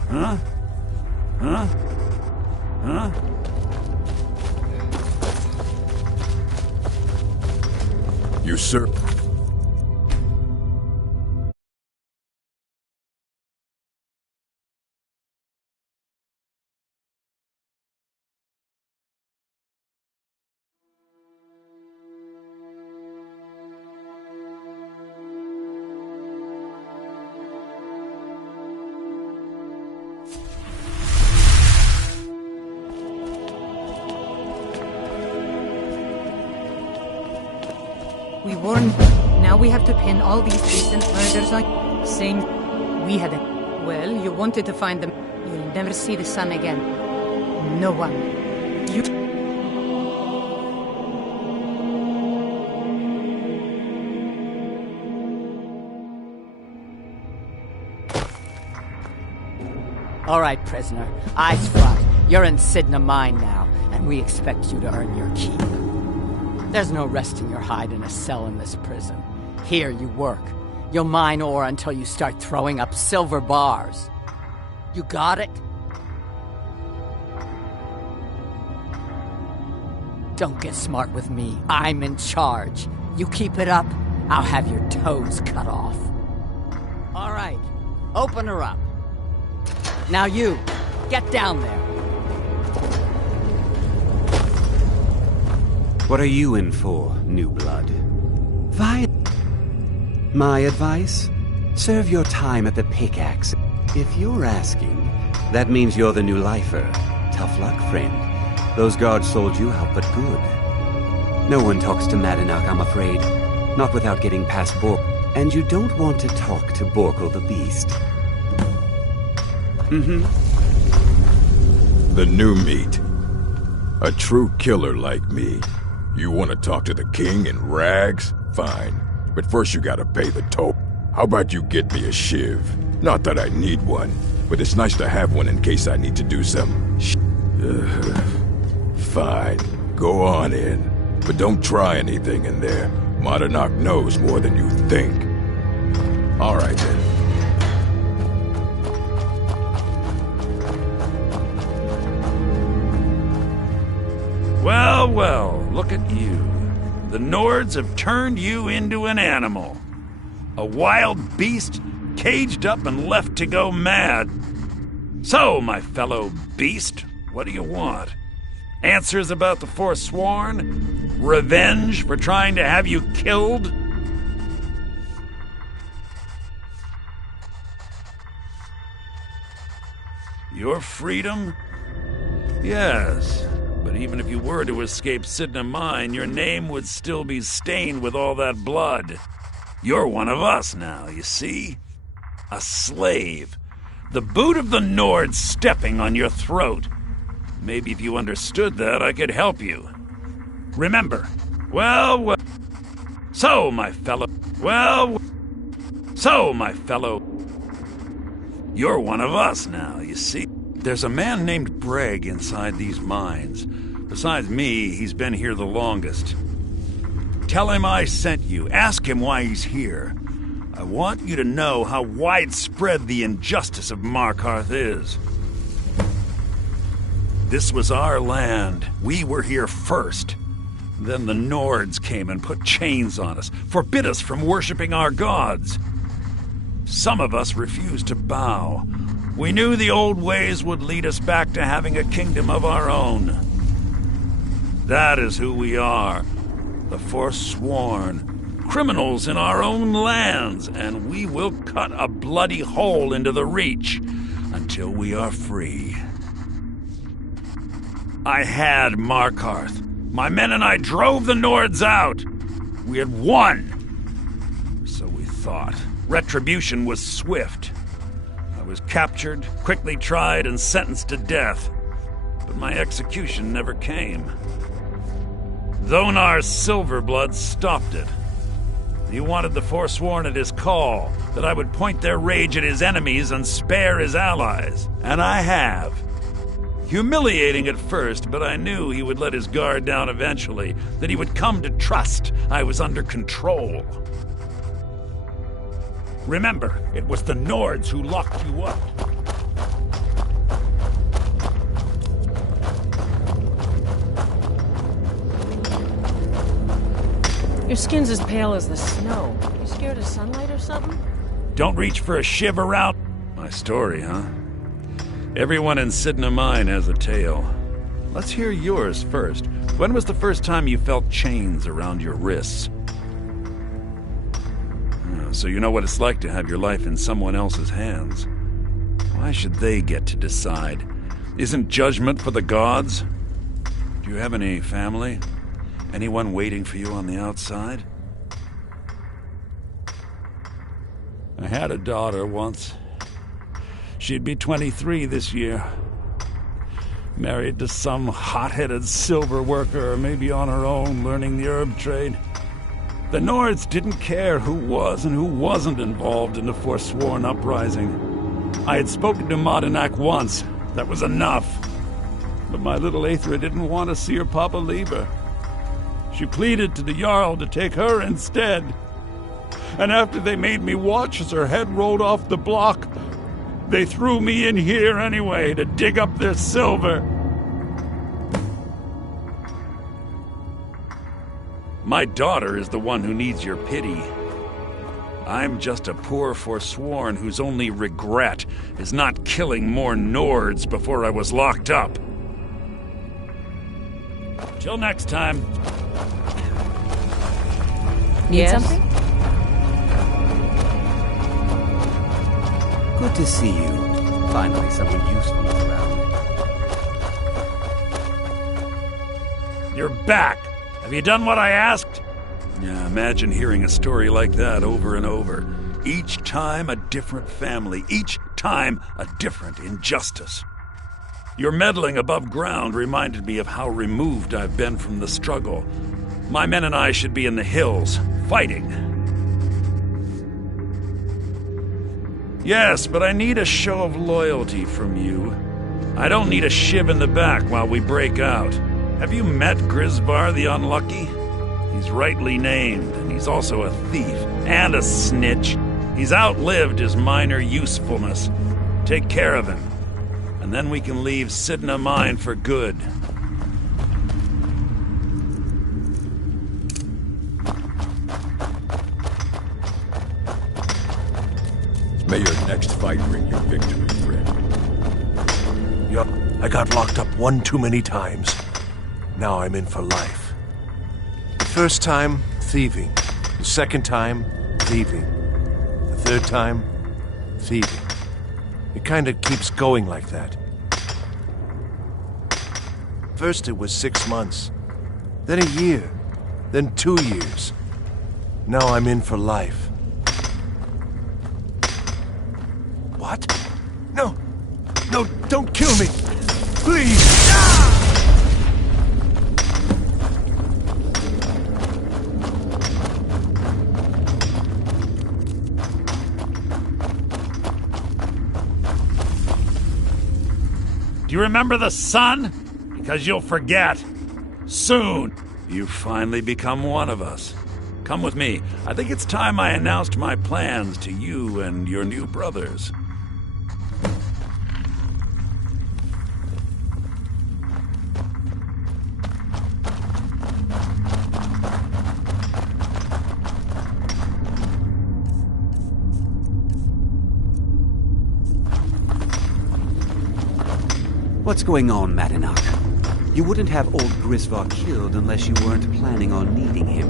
Huh? Huh? Huh? You, sir. We warned. Now we have to pin all these recent murders on saying we had it. Well, you wanted to find them. You'll never see the sun again. No one. You. All right, prisoner. Eyes front. You're in Cidhna Mine now, and we expect you to earn your keep. There's no resting your hide in a cell in this prison. Here you work. You'll mine ore until you start throwing up silver bars. You got it? Don't get smart with me. I'm in charge. You keep it up, I'll have your toes cut off. All right, open her up. Now you, get down there. What are you in for, new blood? My advice? Serve your time at the pickaxe. If you're asking, that means you're the new lifer. Tough luck, friend. Those guards sold you out, but good. No one talks to Madanach, I'm afraid. Not without getting past Bork. And you don't want to talk to Borkle the Beast. The new meat. A true killer like me. You want to talk to the king in rags? Fine. But first you gotta pay the toll. How about you get me a shiv? Not that I need one, but it's nice to have one in case I need to do some Fine. Go on in. But don't try anything in there. Madanach knows more than you think. All right, then. Well, well, look at you. The Nords have turned you into an animal. A wild beast, caged up and left to go mad. So, my fellow beast, what do you want? Answers about the Forsworn? Revenge for trying to have you killed? Your freedom? Yes. But even if you were to escape Cidhna Mine, your name would still be stained with all that blood. You're one of us now, you see? A slave. The boot of the Nords stepping on your throat. Maybe if you understood that, I could help you. Remember, well, so, my fellow, you're one of us now, you see? There's a man named Breg inside these mines. Besides me, he's been here the longest. Tell him I sent you. Ask him why he's here. I want you to know how widespread the injustice of Markarth is. This was our land. We were here first. Then the Nords came and put chains on us, forbid us from worshipping our gods. Some of us refused to bow. We knew the old ways would lead us back to having a kingdom of our own. That is who we are, the Forsworn, criminals in our own lands, and we will cut a bloody hole into the Reach until we are free. I had Markarth. My men and I drove the Nords out. We had won. So we thought. Retribution was swift. I was captured, quickly tried, and sentenced to death. but my execution never came. Thonar Silverblood stopped it. He wanted the Forsworn at his call, that I would point their rage at his enemies and spare his allies. And I have. Humiliating at first, but I knew he would let his guard down eventually, that he would come to trust I was under control. Remember, it was the Nords who locked you up. Your skin's as pale as the snow. You scared of sunlight or something? Don't reach for a shiv around... My story, huh? Everyone in Cidhna Mine has a tale. Let's hear yours first. When was the first time you felt chains around your wrists? So you know what it's like to have your life in someone else's hands. Why should they get to decide? Isn't judgment for the gods? Do you have any family? Anyone waiting for you on the outside? I had a daughter once. She'd be 23 this year. Married to some hot-headed silver worker, or maybe on her own, learning the herb trade. The Nords didn't care who was and who wasn't involved in the Forsworn uprising. I had spoken to Madanak once. That was enough. But my little Aethra didn't want to see her papa leave her. She pleaded to the Jarl to take her instead. And after they made me watch as her head rolled off the block, they threw me in here anyway to dig up their silver. My daughter is the one who needs your pity. I'm just a poor Forsworn whose only regret is not killing more Nords before I was locked up. Till next time. Need something? Good to see you. Finally, someone useful around. You're back. Have you done what I asked? Yeah, imagine hearing a story like that over and over. Each time a different family. Each time a different injustice. Your meddling above ground reminded me of how removed I've been from the struggle. My men and I should be in the hills, fighting. Yes, but I need a show of loyalty from you. I don't need a shiv in the back while we break out. Have you met Grisvar the Unlucky? He's rightly named, and he's also a thief and a snitch. He's outlived his minor usefulness. Take care of him, and then we can leave Cidhna Mine for good. May your next fight bring you victory, friend. Yup, I got locked up one too many times. Now I'm in for life. The first time, thieving. The second time, thieving. The third time, thieving. It kinda keeps going like that. First it was 6 months, then a year, then 2 years. Now I'm in for life. What? No! No, don't kill me! Please! Do you remember the sun? Because you'll forget. Soon. You finally become one of us. Come with me. I think it's time I announced my plans to you and your new brothers. What's going on, Madanak? You wouldn't have old Grisvar killed unless you weren't planning on needing him.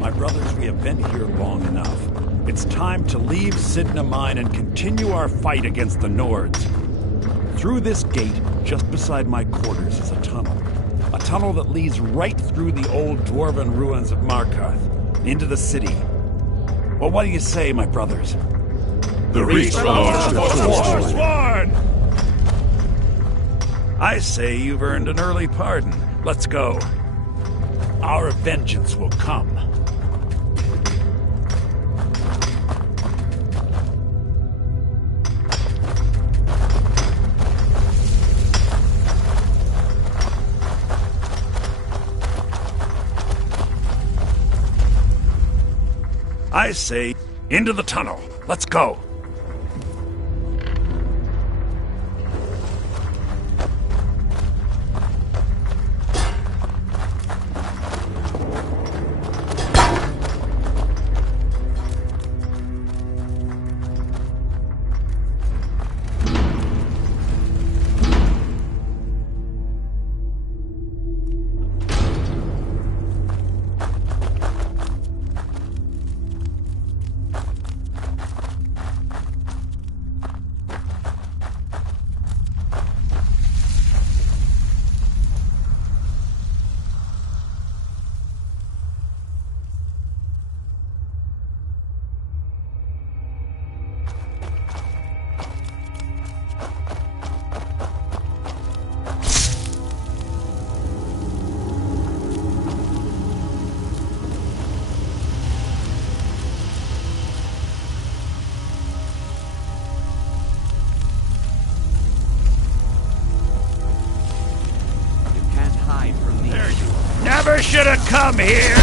My brothers, we have been here long enough. It's time to leave Cidhna Mine and continue our fight against the Nords. Through this gate, just beside my quarters, is a tunnel. A tunnel that leads right through the old dwarven ruins of Markarth, into the city. Well, what do you say, my brothers? The reach belongs to the Forsworn. I say you've earned an early pardon. Let's go. Our vengeance will come. I say, into the tunnel. Let's go. Never should have come here!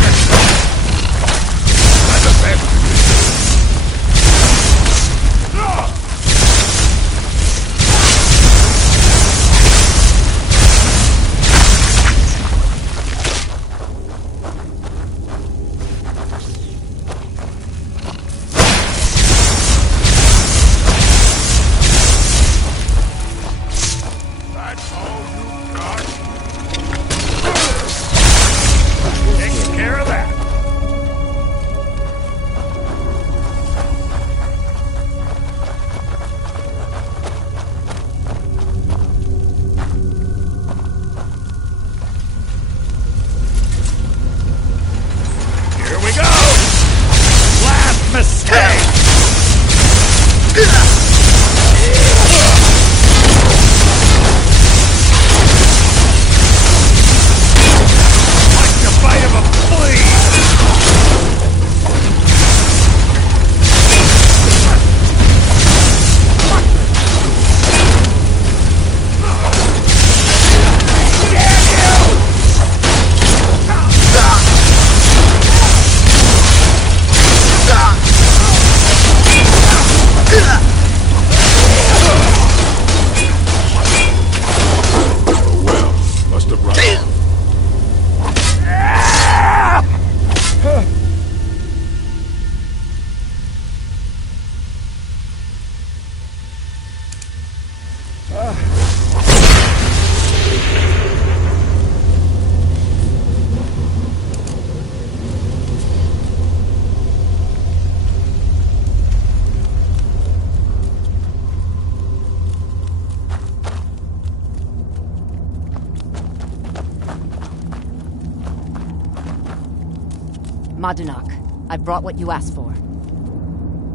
Madanak, I brought what you asked for.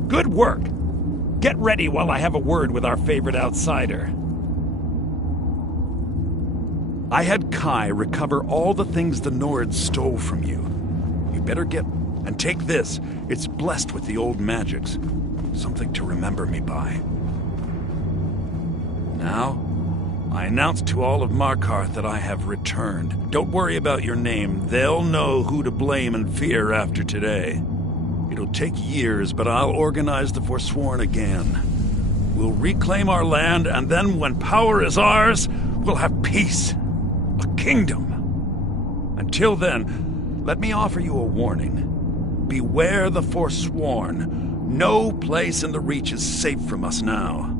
Good work! Get ready while I have a word with our favorite outsider. I had Kai recover all the things the Nords stole from you. You better get... and take this. It's blessed with the old magics. Something to remember me by. Now, I announce to all of Markarth that I have returned. Don't worry about your name. They'll know who to blame and fear after today. It'll take years, but I'll organize the Forsworn again. We'll reclaim our land, and then when power is ours, we'll have peace. A kingdom. Until then, let me offer you a warning. Beware the Forsworn. No place in the Reach is safe from us now.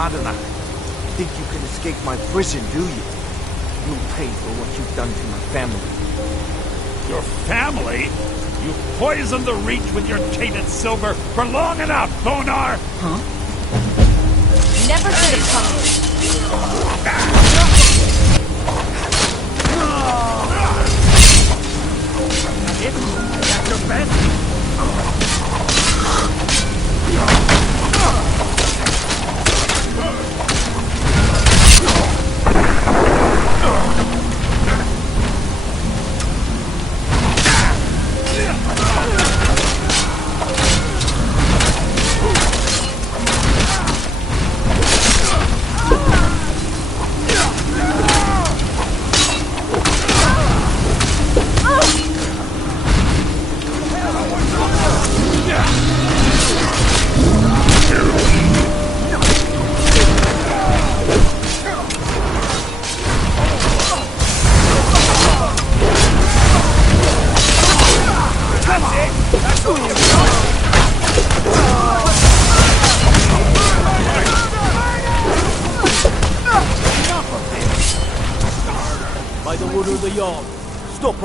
Madanak. Think you can escape my prison, do you? You'll pay for what you've done to my family. Your family? You poisoned the Reach with your tainted silver for long enough, Thonar! Huh? Never should have come here. That's your best? By the order of the Jarl, stop.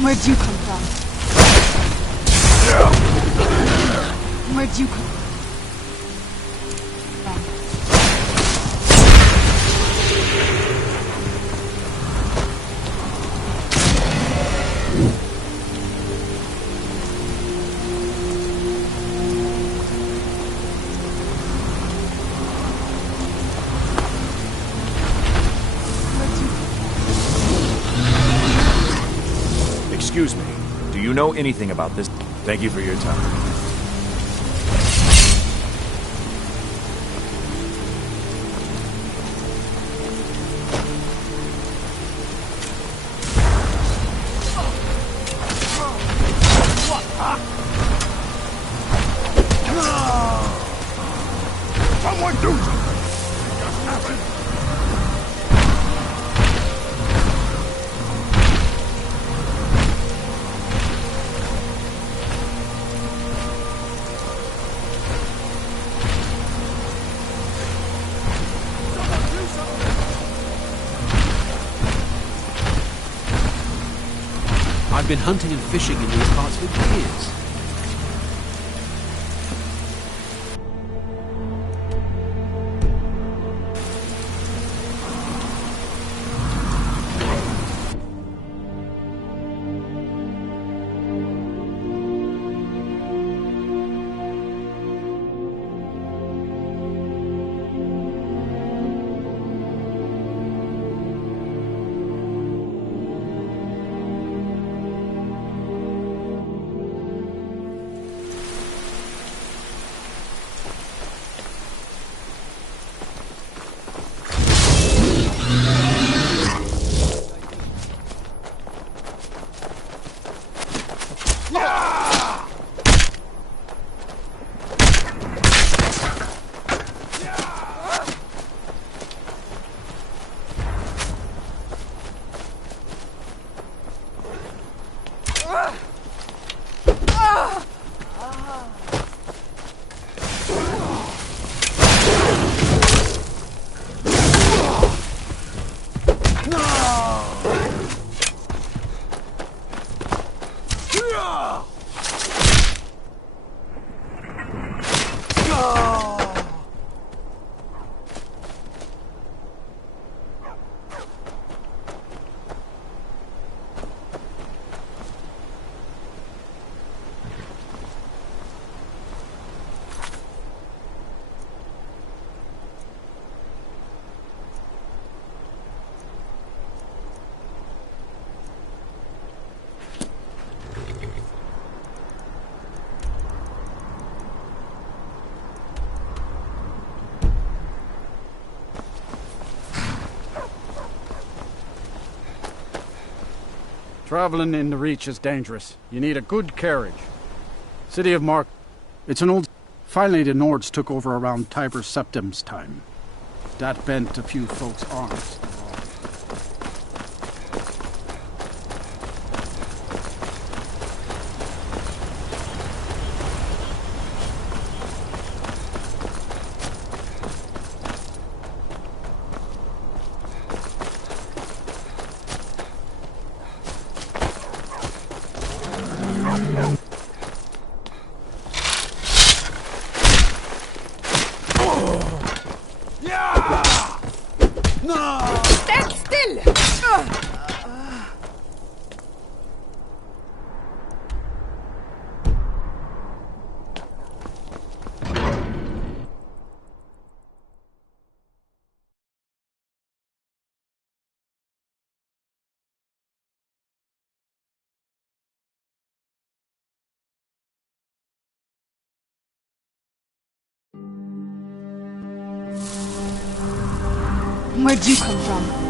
Where'd you come from? Where'd you come from? Excuse me, do you know anything about this? Thank you for your time. Someone do something! It just happened! I've been hunting and fishing in these parts for years. Traveling in the Reach is dangerous. You need a good carriage. City of Mark. It's an old... Finally, the Nords took over around Tiber Septim's time. That bent a few folks' arms. Stand still! Where'd you come from?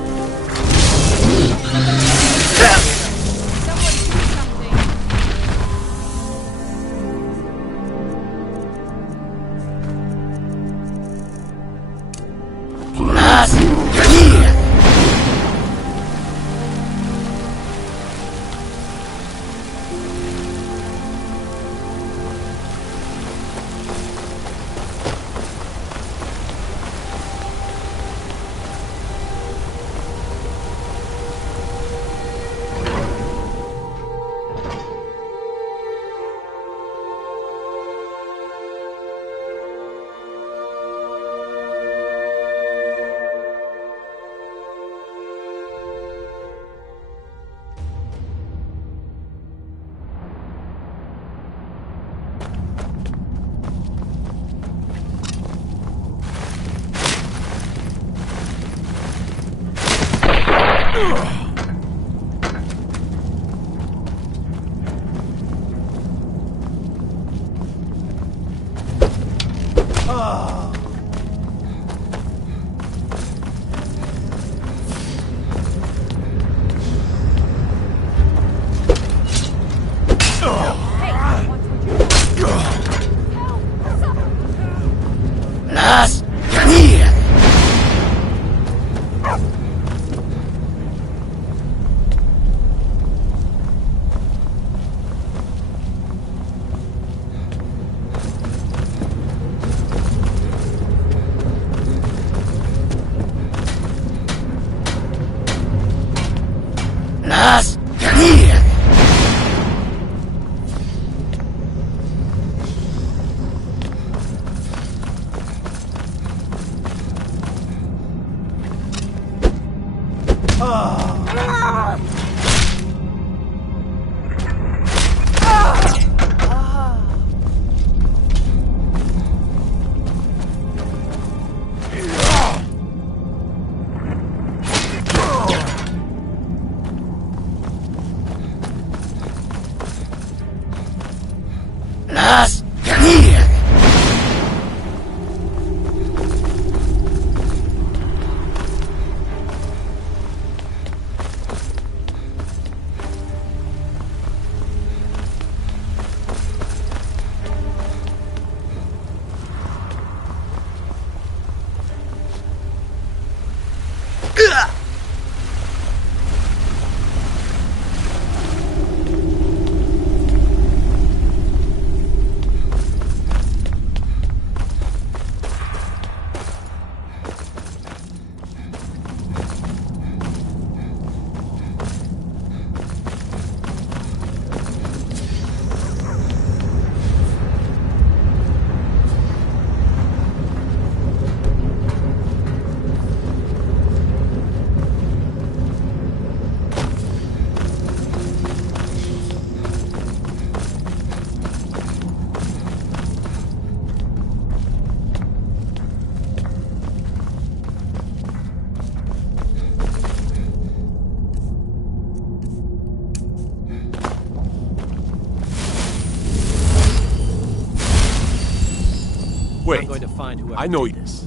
Wait, I'm going to find whoever I know did this.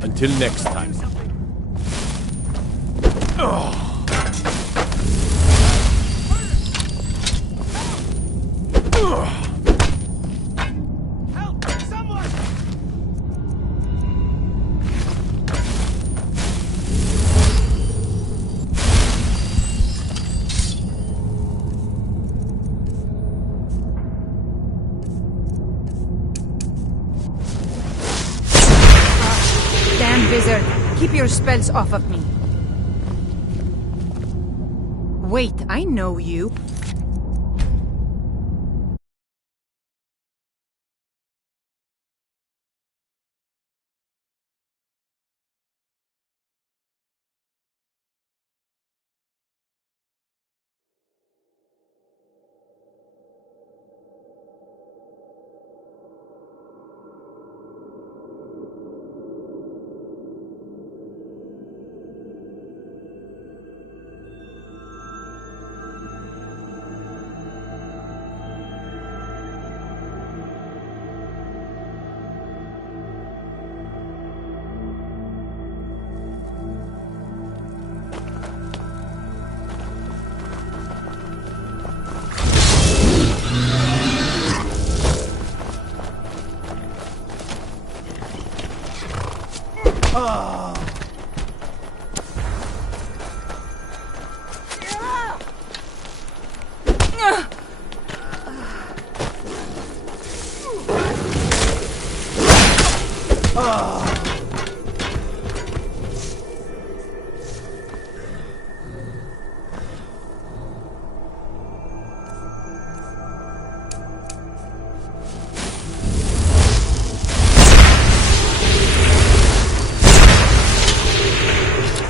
Until next time. Visor, keep your spells off of me. Wait, I know you.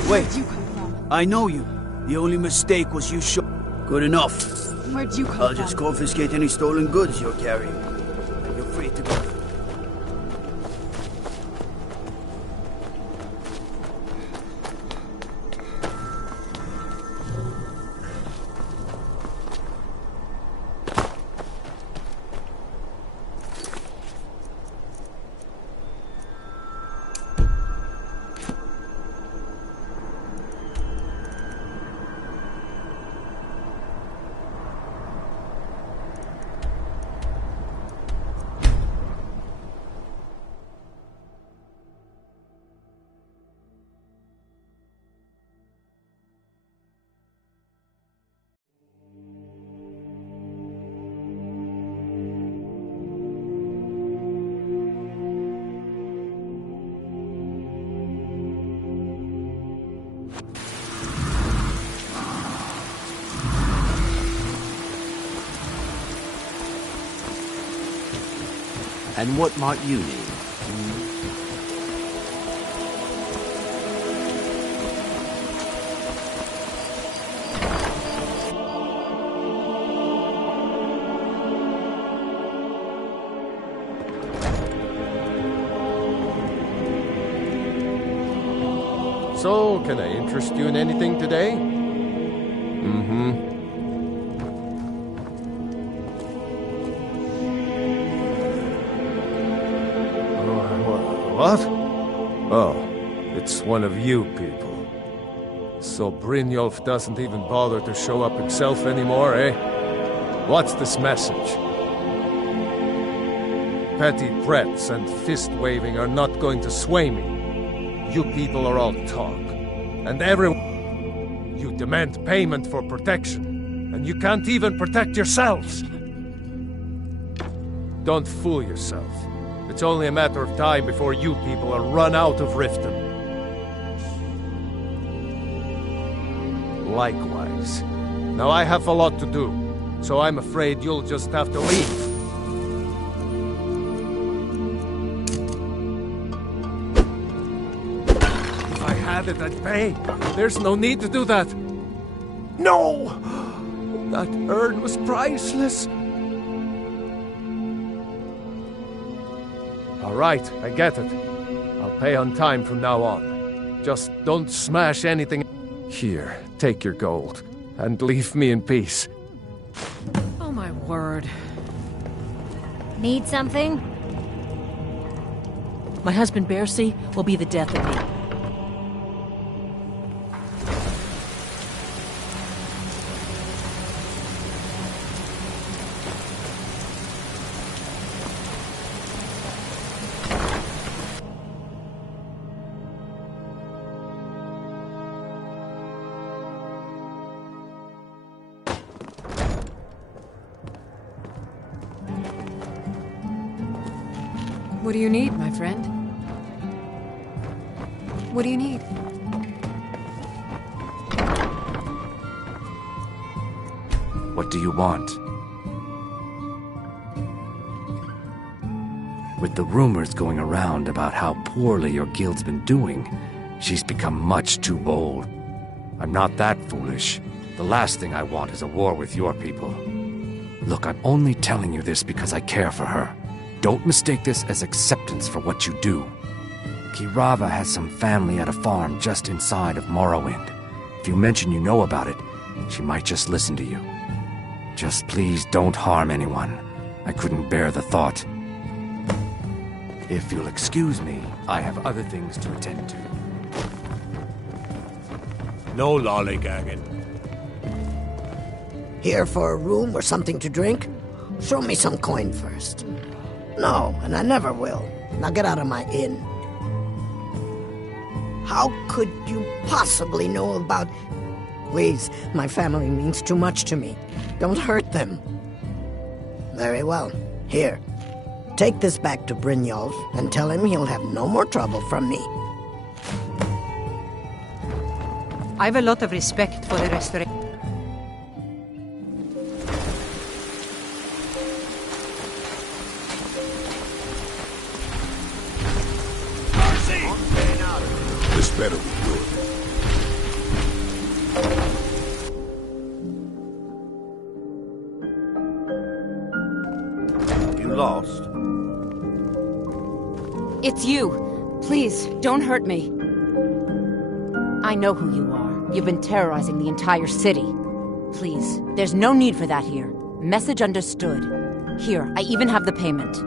Wait, I know you. The only mistake was you Good enough. Where'd you come I'll from? just confiscate any stolen goods you're carrying. You're free to go. And what might you need? So, can I interest you in anything today? Mm-hmm. What? Oh, it's one of you people. So Brynjolf doesn't even bother to show up himself anymore, eh? What's this message? Petty threats and fist-waving are not going to sway me. You people are all talk. And everyone... You demand payment for protection. And you can't even protect yourselves. Don't fool yourself. It's only a matter of time before you people are run out of Riften. Likewise. Now I have a lot to do, so I'm afraid you'll just have to leave. If I had it, I'd pay. There's no need to do that. No! That urn was priceless. All right, I get it. I'll pay on time from now on. Just don't smash anything. Here, take your gold, and leave me in peace. Oh my word. Need something? My husband Bercy will be the death of me. What do you need, my friend? What do you need? What do you want? With the rumors going around about how poorly your guild's been doing, she's become much too bold. I'm not that foolish. The last thing I want is a war with your people. Look, I'm only telling you this because I care for her. Don't mistake this as acceptance for what you do. Kirava has some family at a farm just inside of Morrowind. If you mention you know about it, she might just listen to you. Just please don't harm anyone. I couldn't bear the thought. If you'll excuse me, I have other things to attend to. No lollygagging. Here for a room or something to drink? Show me some coin first. No, and I never will. Now get out of my inn. How could you possibly know about... Please, my family means too much to me. Don't hurt them. Very well. Here. Take this back to Brynjolf and tell him he'll have no more trouble from me. I have a lot of respect for the restoration. This better be good. You lost? It's you. Please, don't hurt me. I know who you are. You've been terrorizing the entire city. Please, there's no need for that here. Message understood. Here, I even have the payment.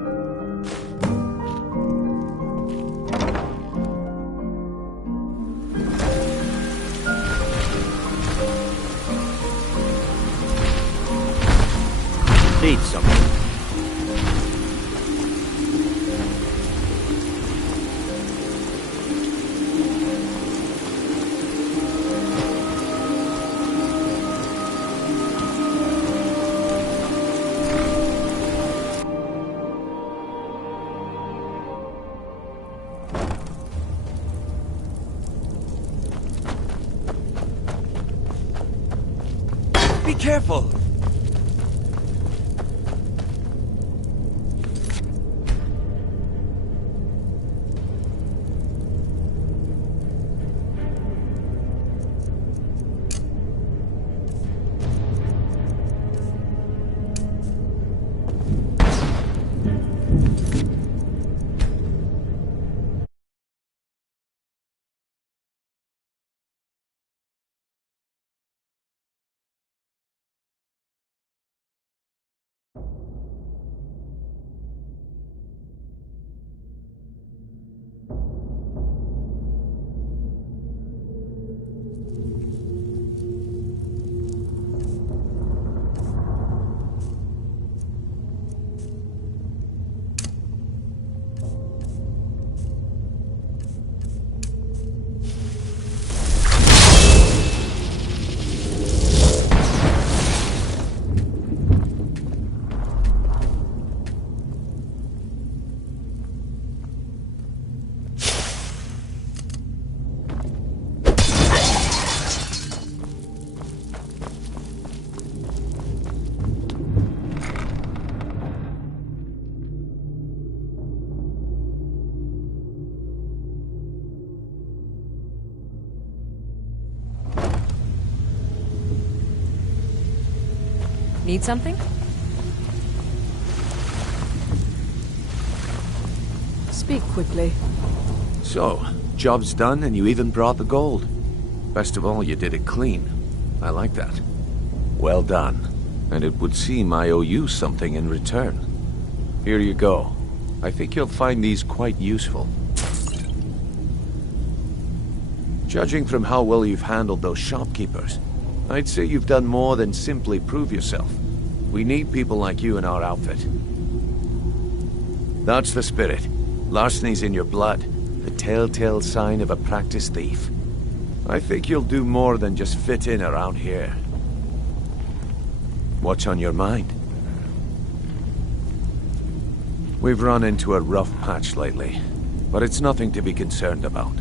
Need something. Be careful! Need something? Speak quickly. So, job's done and you even brought the gold. Best of all, you did it clean. I like that. Well done. And it would seem I owe you something in return. Here you go. I think you'll find these quite useful. Judging from how well you've handled those shopkeepers, I'd say you've done more than simply prove yourself. We need people like you in our outfit. That's the spirit. Larceny's in your blood. The telltale sign of a practiced thief. I think you'll do more than just fit in around here. What's on your mind? We've run into a rough patch lately, but it's nothing to be concerned about.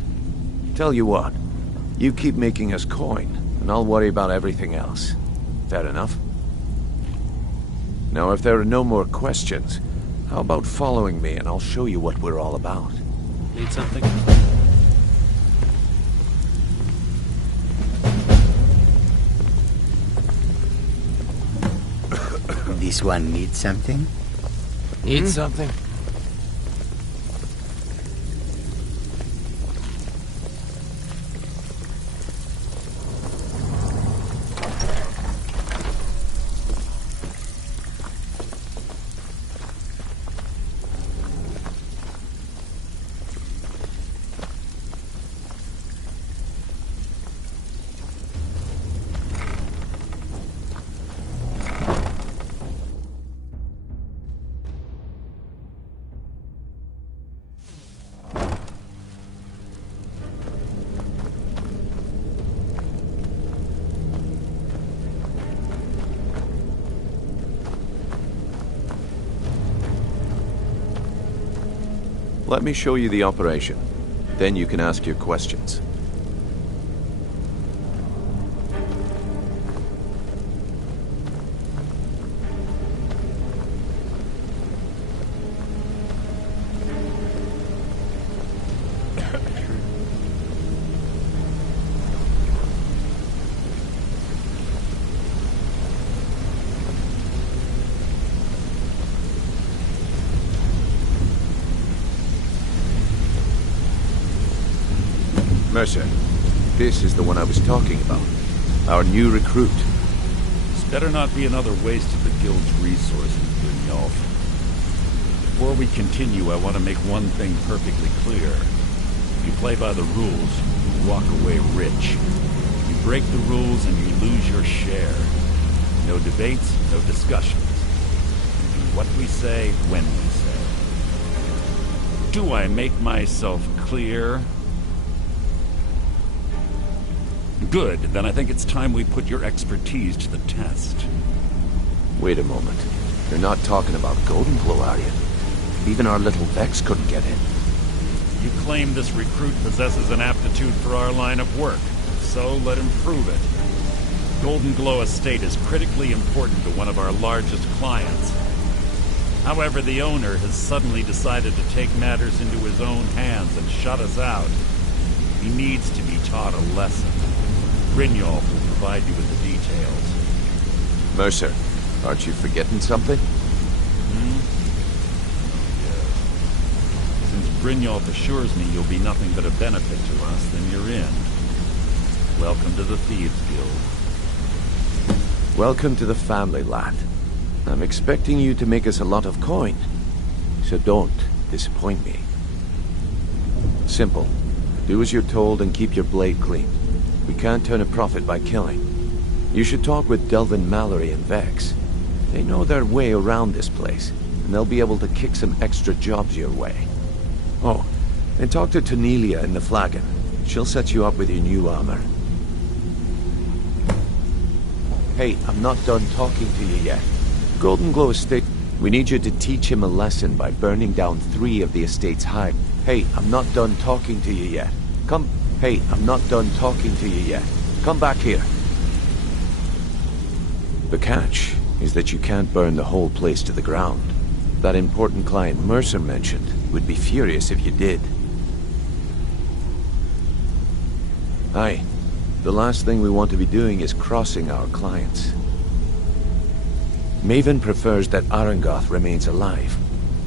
Tell you what, you keep making us coin, and I'll worry about everything else. Fair enough? Now, if there are no more questions, how about following me and I'll show you what we're all about? Need something? This one needs something? Need something? Let me show you the operation. Then you can ask your questions. Mercer, this is the one I was talking about. Our new recruit. This better not be another waste of the Guild's resources, Brynjolf. Before we continue, I want to make one thing perfectly clear. If you play by the rules, you walk away rich. You break the rules and you lose your share. No debates, no discussions. We do what we say, when we say. Do I make myself clear? Good, then I think it's time we put your expertise to the test. Wait a moment. You're not talking about Goldenglow, are you? Even our little Vex couldn't get in. You claim this recruit possesses an aptitude for our line of work, so let him prove it. Goldenglow Estate is critically important to one of our largest clients. However, the owner has suddenly decided to take matters into his own hands and shut us out. He needs to be taught a lesson. Brynjolf will provide you with the details. Mercer, aren't you forgetting something? Yes. Since Brynjolf assures me you'll be nothing but a benefit to us, then you're in. Welcome to the Thieves Guild. Welcome to the family, lad. I'm expecting you to make us a lot of coin, so don't disappoint me. Simple. Do as you're told and keep your blade clean. We can't turn a profit by killing. You should talk with Delvin Mallory and Vex. They know their way around this place, and they'll be able to kick some extra jobs your way. Oh, and talk to Tanelia in the Flagon. She'll set you up with your new armor. Hey, I'm not done talking to you yet. Goldenglow Estate, we need you to teach him a lesson by burning down 3 of the estate's hive. Hey, I'm not done talking to you yet. Come. Hey, I'm not done talking to you yet. Come back here. The catch is that you can't burn the whole place to the ground. That important client Mercer mentioned would be furious if you did. Aye. The last thing we want to be doing is crossing our clients. Maven prefers that Arangoth remains alive,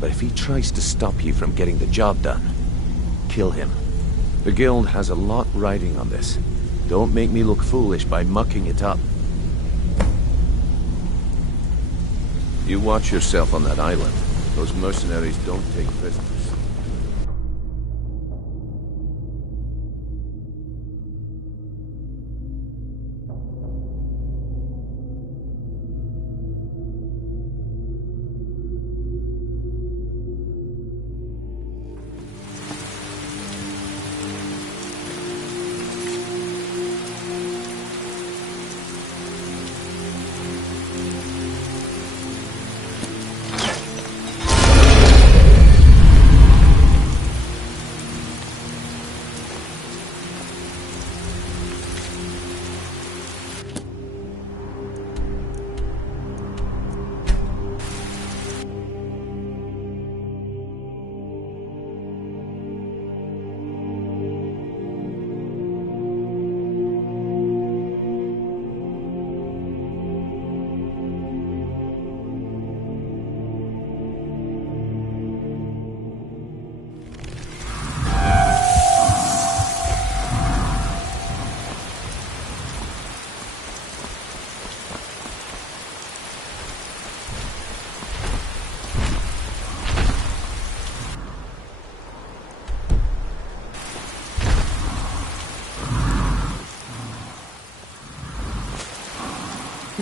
but if he tries to stop you from getting the job done, kill him. The Guild has a lot riding on this. Don't make me look foolish by mucking it up. You watch yourself on that island. Those mercenaries don't take prisoners.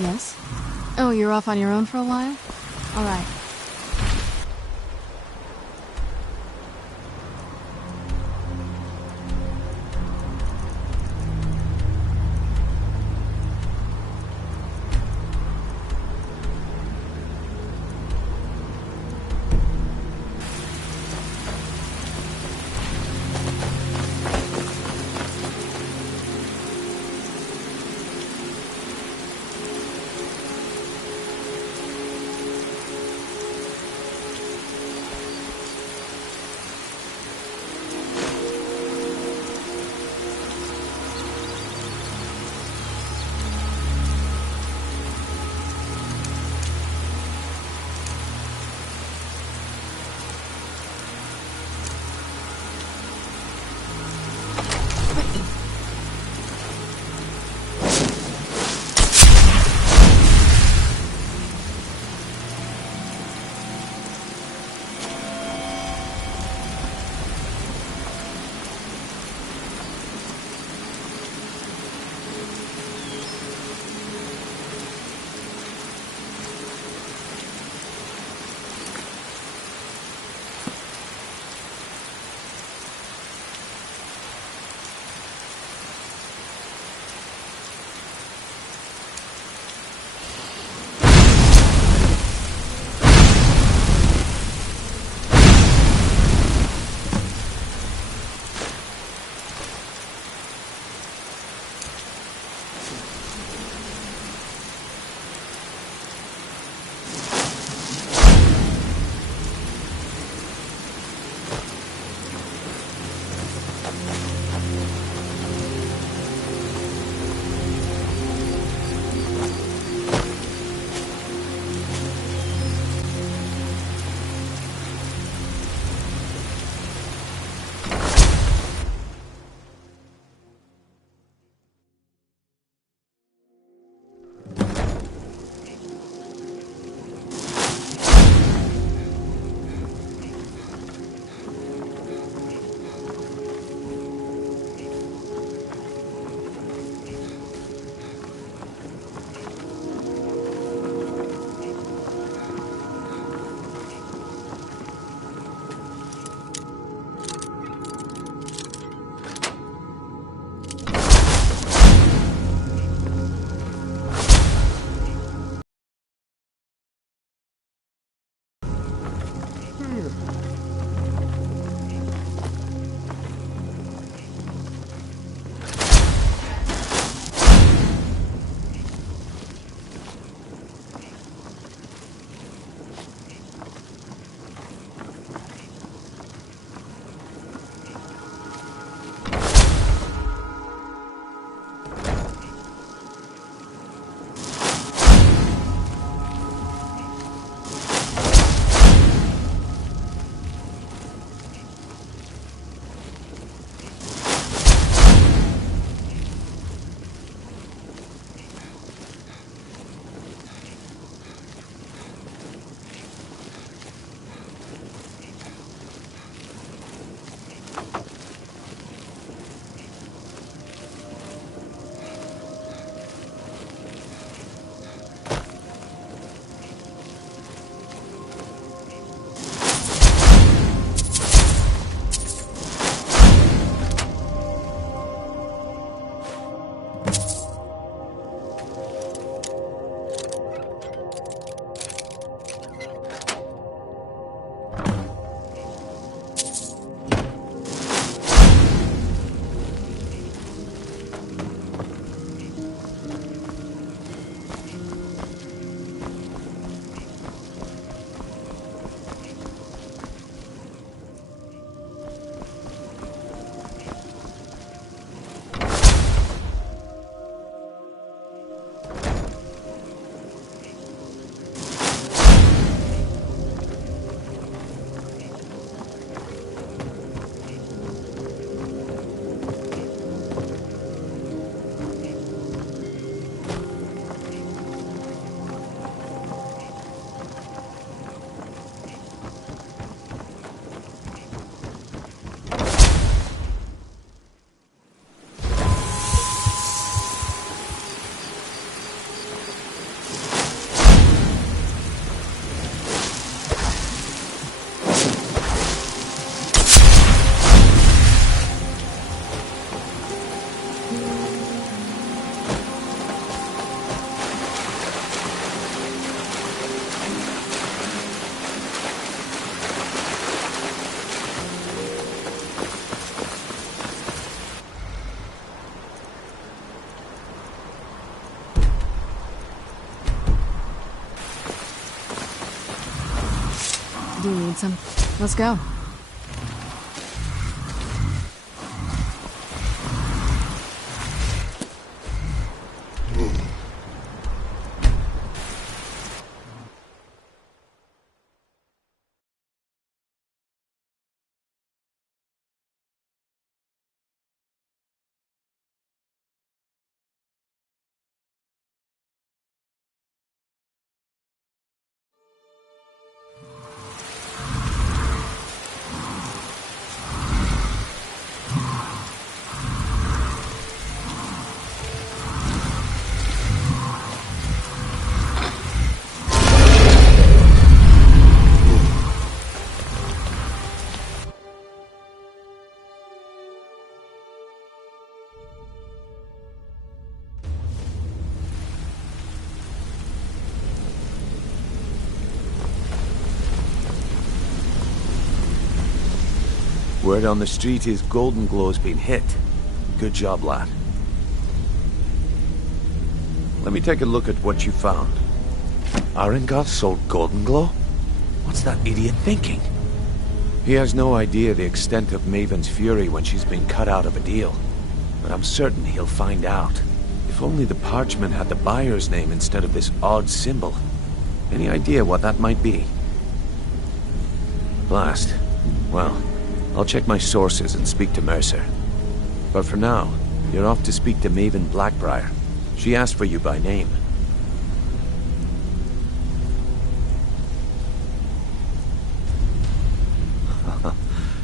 Yes? Oh, you're off on your own for a while? All right. Do you need some? Let's go. Word on the street is Golden Glow's been hit. Good job, lad. Let me take a look at what you found. Arengar sold Golden Glow? What's that idiot thinking? He has no idea the extent of Maven's fury when she's been cut out of a deal. But I'm certain he'll find out. If only the parchment had the buyer's name instead of this odd symbol. Any idea what that might be? Blast. Well, I'll check my sources and speak to Mercer. But for now, you're off to speak to Maven Blackbriar. She asked for you by name.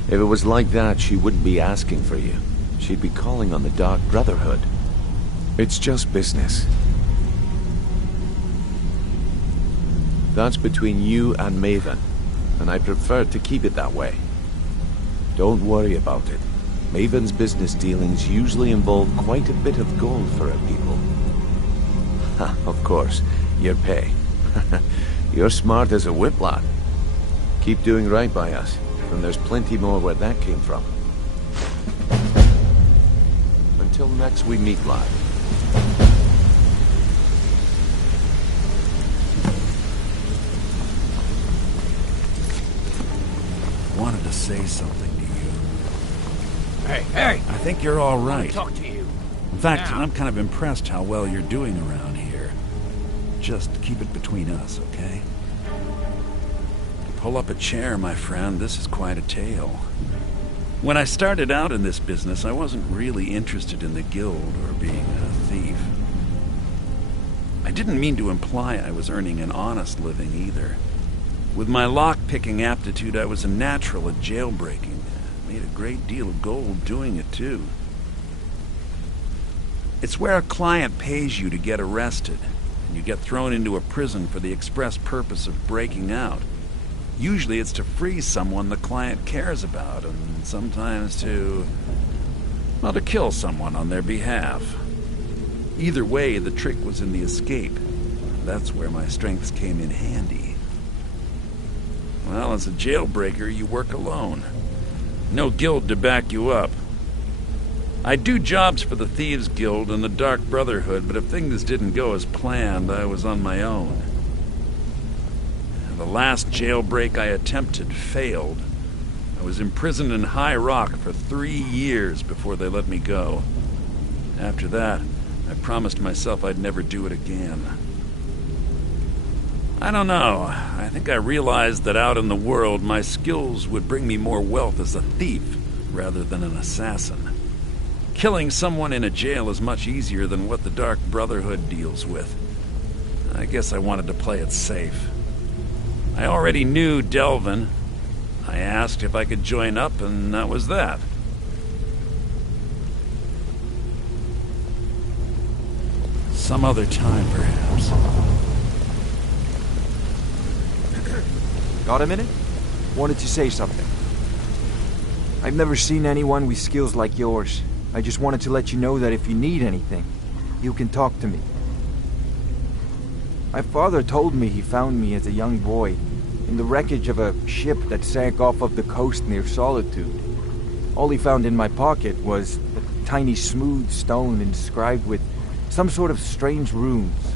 If it was like that, she wouldn't be asking for you. She'd be calling on the Dark Brotherhood. It's just business. That's between you and Maven, and I prefer to keep it that way. Don't worry about it. Maven's business dealings usually involve quite a bit of gold for her people. Of course, your pay. You're smart as a whip, lad. Keep doing right by us, and there's plenty more where that came from. Until next we meet, lad. Wanted to say something to you. Hey! I think you're all right. I want to talk to you. In fact, Now. I'm kind of impressed how well you're doing around here. Just keep it between us, okay? Pull up a chair, my friend. This is quite a tale. When I started out in this business, I wasn't really interested in the guild or being a thief. I didn't mean to imply I was earning an honest living either. With my lock-picking aptitude, I was a natural at jailbreaking. Made a great deal of gold doing it, too. It's where a client pays you to get arrested, and you get thrown into a prison for the express purpose of breaking out. Usually it's to free someone the client cares about, and sometimes to kill someone on their behalf. Either way, the trick was in the escape. That's where my strengths came in handy. Well, as a jailbreaker, you work alone. No guild to back you up. I do jobs for the Thieves Guild and the Dark Brotherhood, but if things didn't go as planned, I was on my own. The last jailbreak I attempted failed. I was imprisoned in High Rock for 3 years before they let me go. After that, I promised myself I'd never do it again. I don't know. I think I realized that out in the world, my skills would bring me more wealth as a thief rather than an assassin. Killing someone in a jail is much easier than what the Dark Brotherhood deals with. I guess I wanted to play it safe. I already knew Delvin. I asked if I could join up, and that was that. Some other time, perhaps. Got a minute? Wanted to say something. I've never seen anyone with skills like yours. I just wanted to let you know that if you need anything, you can talk to me. My father told me he found me as a young boy in the wreckage of a ship that sank off of the coast near Solitude. All he found in my pocket was a tiny smooth stone inscribed with some sort of strange runes.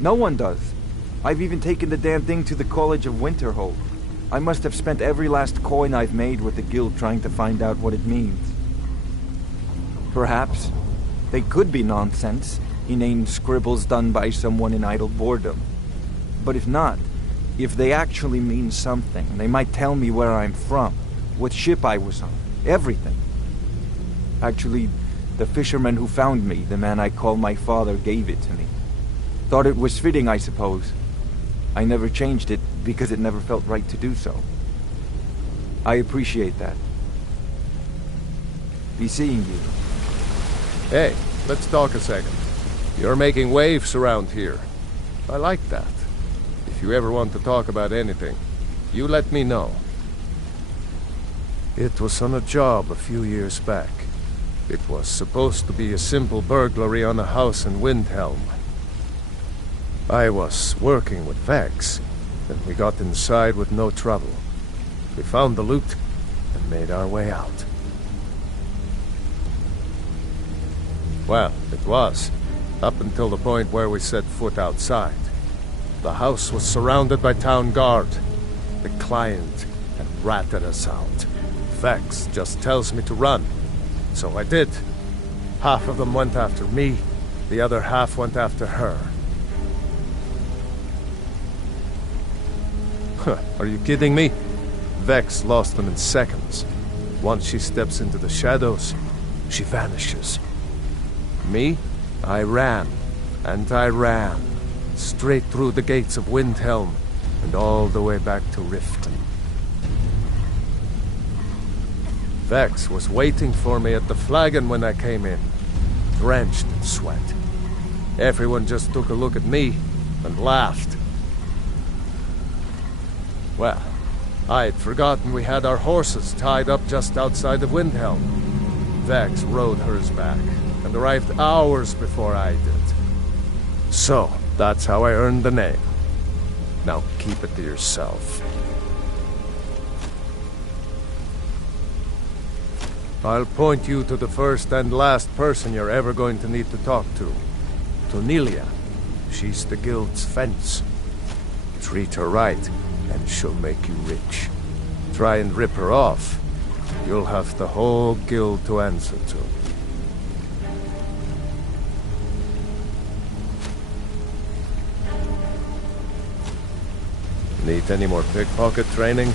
No one does. I've even taken the damn thing to the College of Winterhold. I must have spent every last coin I've made with the guild trying to find out what it means. Perhaps they could be nonsense, inane scribbles done by someone in idle boredom. But if not, if they actually mean something, they might tell me where I'm from, what ship I was on, everything. Actually, the fisherman who found me, the man I call my father, gave it to me. Thought it was fitting, I suppose. I never changed it because it never felt right to do so. I appreciate that. Be seeing you. Hey, let's talk a second. You're making waves around here. I like that. If you ever want to talk about anything, you let me know. It was on a job a few years back. It was supposed to be a simple burglary on a house in Windhelm. I was working with Vex, and we got inside with no trouble. We found the loot and made our way out. Well, it was, up until the point where we set foot outside. The house was surrounded by town guard. The client had ratted us out. Vex just tells me to run, so I did. Half of them went after me, the other half went after her. Are you kidding me? Vex lost them in seconds. Once she steps into the shadows, she vanishes. Me? I ran, and I ran, straight through the gates of Windhelm, and all the way back to Riften. Vex was waiting for me at the flagon when I came in, drenched in sweat. Everyone just took a look at me and laughed. Well, I'd forgotten we had our horses tied up just outside of Windhelm. Vex rode hers back, and arrived hours before I did. So, that's how I earned the name. Now keep it to yourself. I'll point you to the first and last person you're ever going to need to talk to. Tonelia. She's the guild's fence. Treat her right, and she'll make you rich. Try and rip her off, you'll have the whole guild to answer to. Need any more pickpocket training?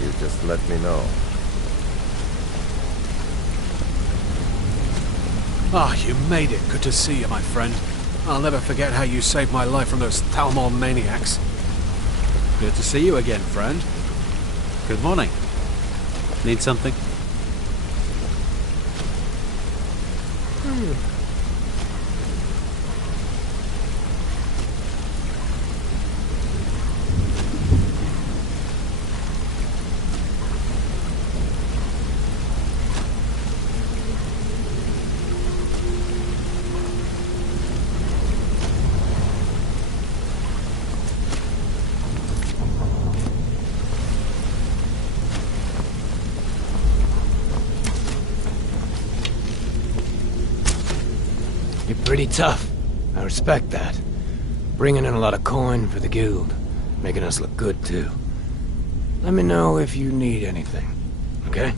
You just let me know. Ah, you made it. Good to see you, my friend. I'll never forget how you saved my life from those Talmor maniacs. Good to see you again, friend. Good morning. Need something? Pretty tough. I respect that. Bringing in a lot of coin for the guild. Making us look good, too. Let me know if you need anything, okay?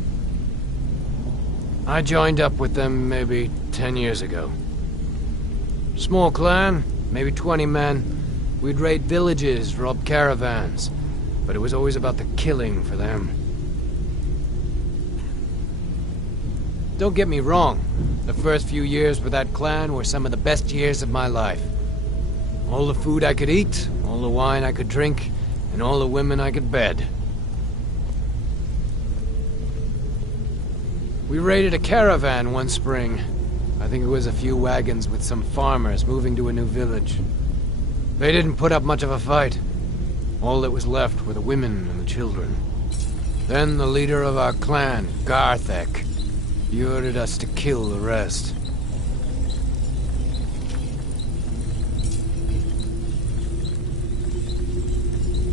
I joined up with them maybe 10 years ago. Small clan, maybe 20 men. We'd raid villages, rob caravans. But it was always about the killing for them. Don't get me wrong. The first few years with that clan were some of the best years of my life. All the food I could eat, all the wine I could drink, and all the women I could bed. We raided a caravan one spring. I think it was a few wagons with some farmers moving to a new village. They didn't put up much of a fight. All that was left were the women and the children. Then the leader of our clan, Garthek, he ordered us to kill the rest.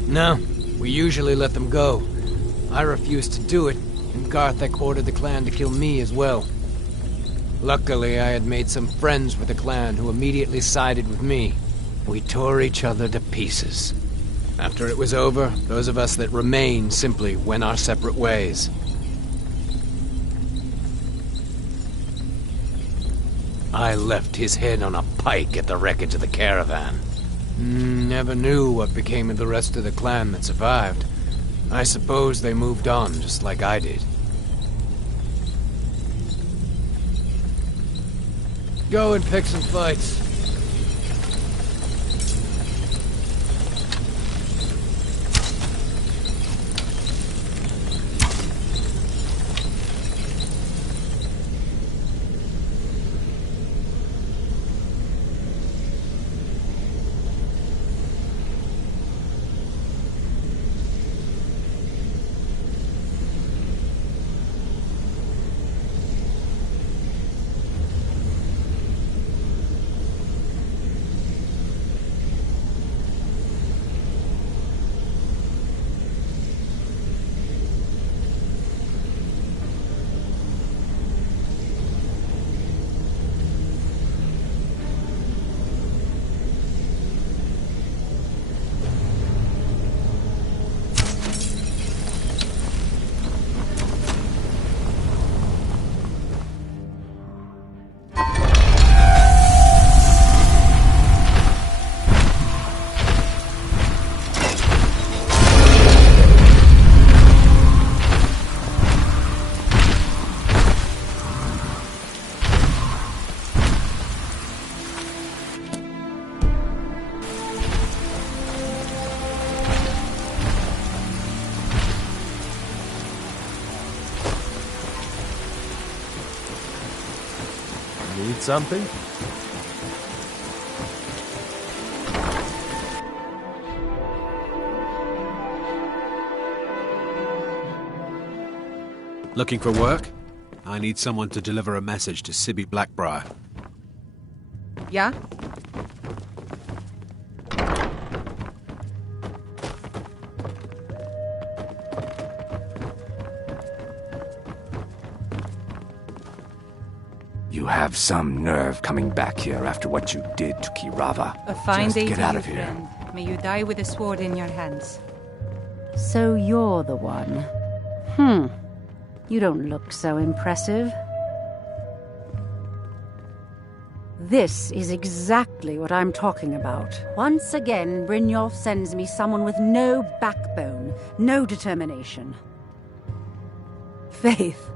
No, we usually let them go. I refused to do it, and Garthek ordered the clan to kill me as well. Luckily, I had made some friends with the clan who immediately sided with me. We tore each other to pieces. After it was over, those of us that remained simply went our separate ways. I left his head on a pike at the wreckage of the caravan. Never knew what became of the rest of the clan that survived. I suppose they moved on just like I did. Go and pick some fights. Need something? Looking for work? I need someone to deliver a message to Sibby Blackbriar. Yeah? You have some nerve coming back here after what you did to Kirava. A fine Just day get to out you, of here. friend. May you die with a sword in your hands. So you're the one. You don't look so impressive. This is exactly what I'm talking about. Once again, Brynjolf sends me someone with no backbone, no determination. Faith.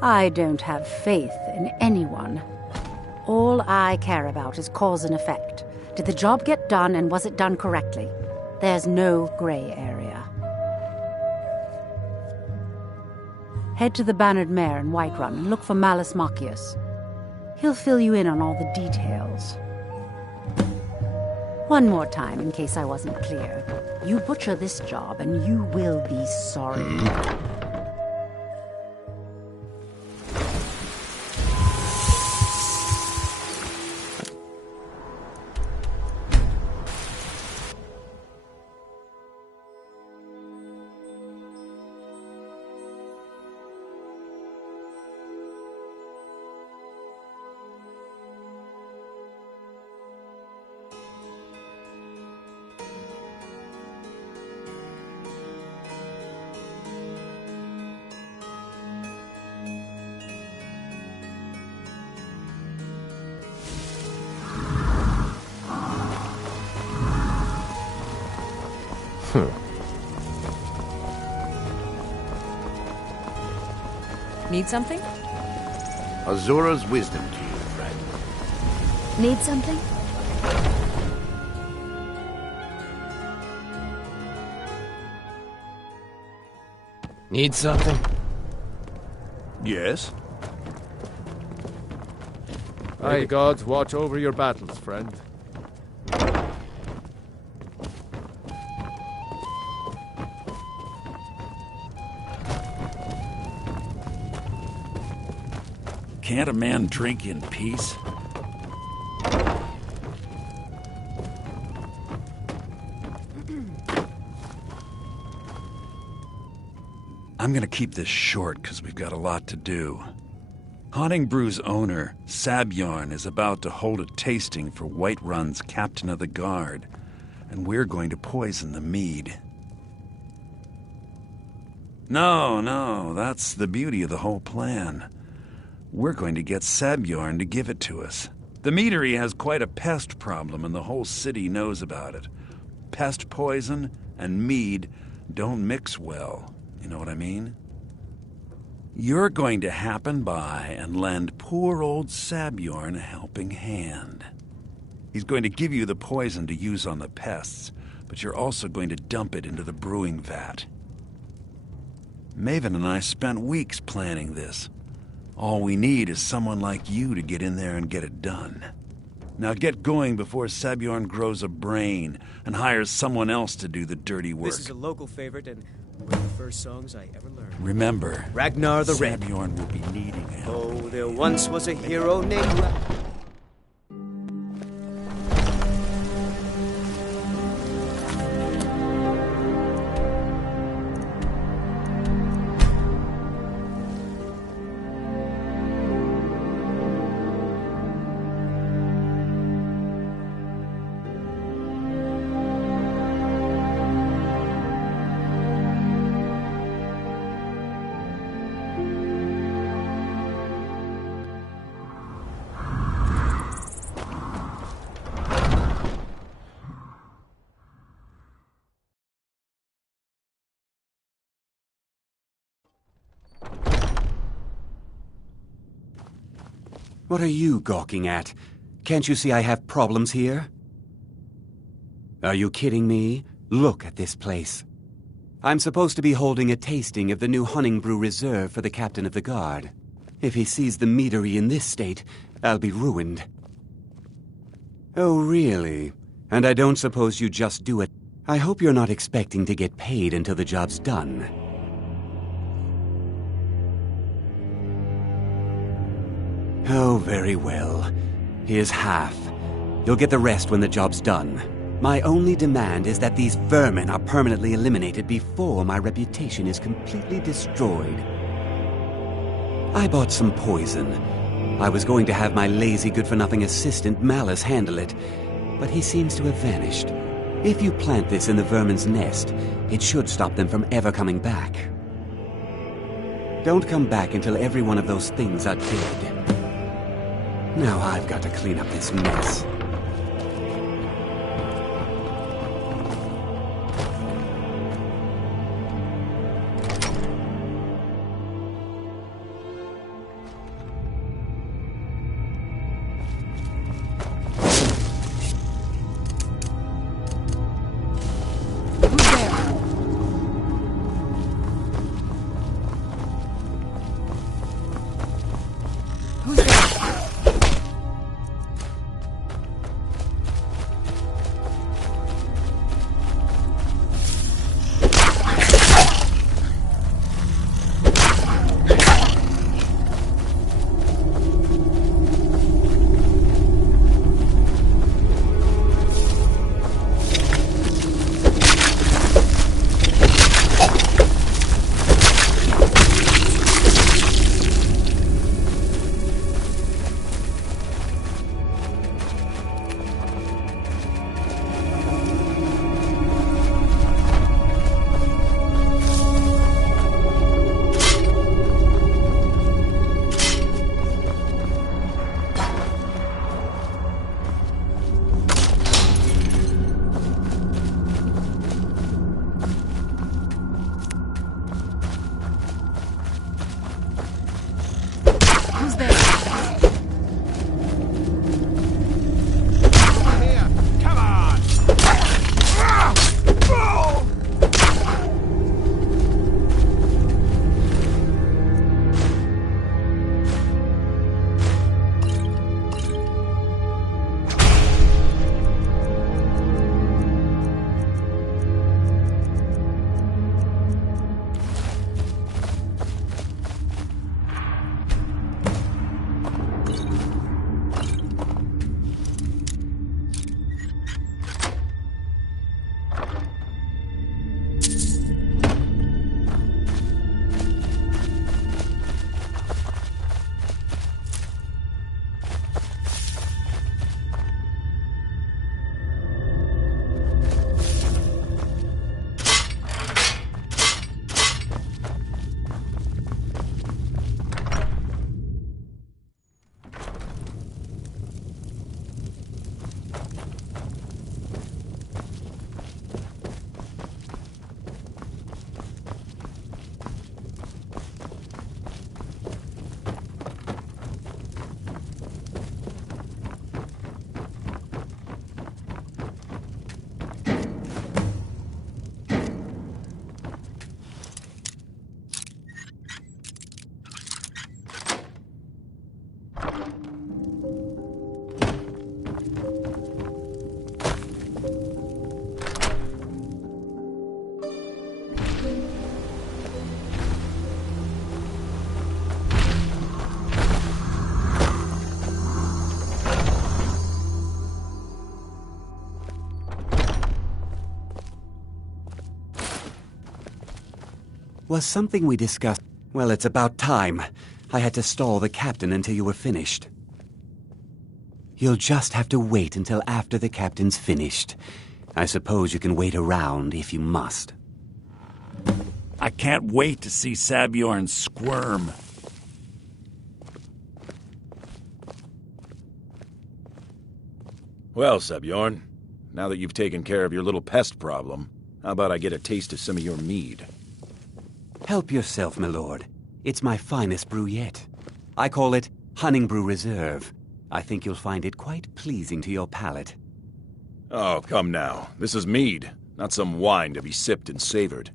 I don't have faith in anyone. All I care about is cause and effect. Did the job get done, and was it done correctly? There's no gray area. Head to the Bannered Mare in Whiterun and look for Malus Machius. He'll fill you in on all the details. One more time, in case I wasn't clear. You butcher this job, and you will be sorry. Need something? Azura's wisdom to you, friend. Need something? Need something? Yes? May the gods watch over your battles, friend. Can't a man drink in peace? I'm gonna keep this short because we've got a lot to do. Haunting Brew's owner, Sabjorn, is about to hold a tasting for Whiterun's Captain of the Guard, and we're going to poison the mead. No, that's the beauty of the whole plan. We're going to get Sabjorn to give it to us. The meadery has quite a pest problem, and the whole city knows about it. Pest poison and mead don't mix well. You know what I mean? You're going to happen by and lend poor old Sabjorn a helping hand. He's going to give you the poison to use on the pests, but you're also going to dump it into the brewing vat. Maven and I spent weeks planning this. All we need is someone like you to get in there and get it done. Now get going before Sabjorn grows a brain and hires someone else to do the dirty work. This is a local favorite and one of the first songs I ever learned. Remember, Ragnar the Red. Sabjorn will be needing help. Oh, there once was a hero named What are you gawking at? Can't you see I have problems here? Are you kidding me? Look at this place. I'm supposed to be holding a tasting of the new Honningbrew Reserve for the Captain of the Guard. If he sees the meadery in this state, I'll be ruined. Oh, really? And I don't suppose you just do it. I hope you're not expecting to get paid until the job's done. Oh, very well. Here's half. You'll get the rest when the job's done. My only demand is that these vermin are permanently eliminated before my reputation is completely destroyed. I bought some poison. I was going to have my lazy good-for-nothing assistant Malice handle it, but he seems to have vanished. If you plant this in the vermin's nest, it should stop them from ever coming back. Don't come back until every one of those things are dead. Now I've got to clean up this mess. was something we discussed. Well, it's about time. I had to stall the captain until you were finished. You'll just have to wait until after the captain's finished. I suppose you can wait around if you must. I can't wait to see Sabjorn squirm. Well, Sabjorn, now that you've taken care of your little pest problem, how about I get a taste of some of your mead? Help yourself, my lord. It's my finest brew yet. I call it Honningbrew Reserve. I think you'll find it quite pleasing to your palate. Oh, come now. This is mead, not some wine to be sipped and savored.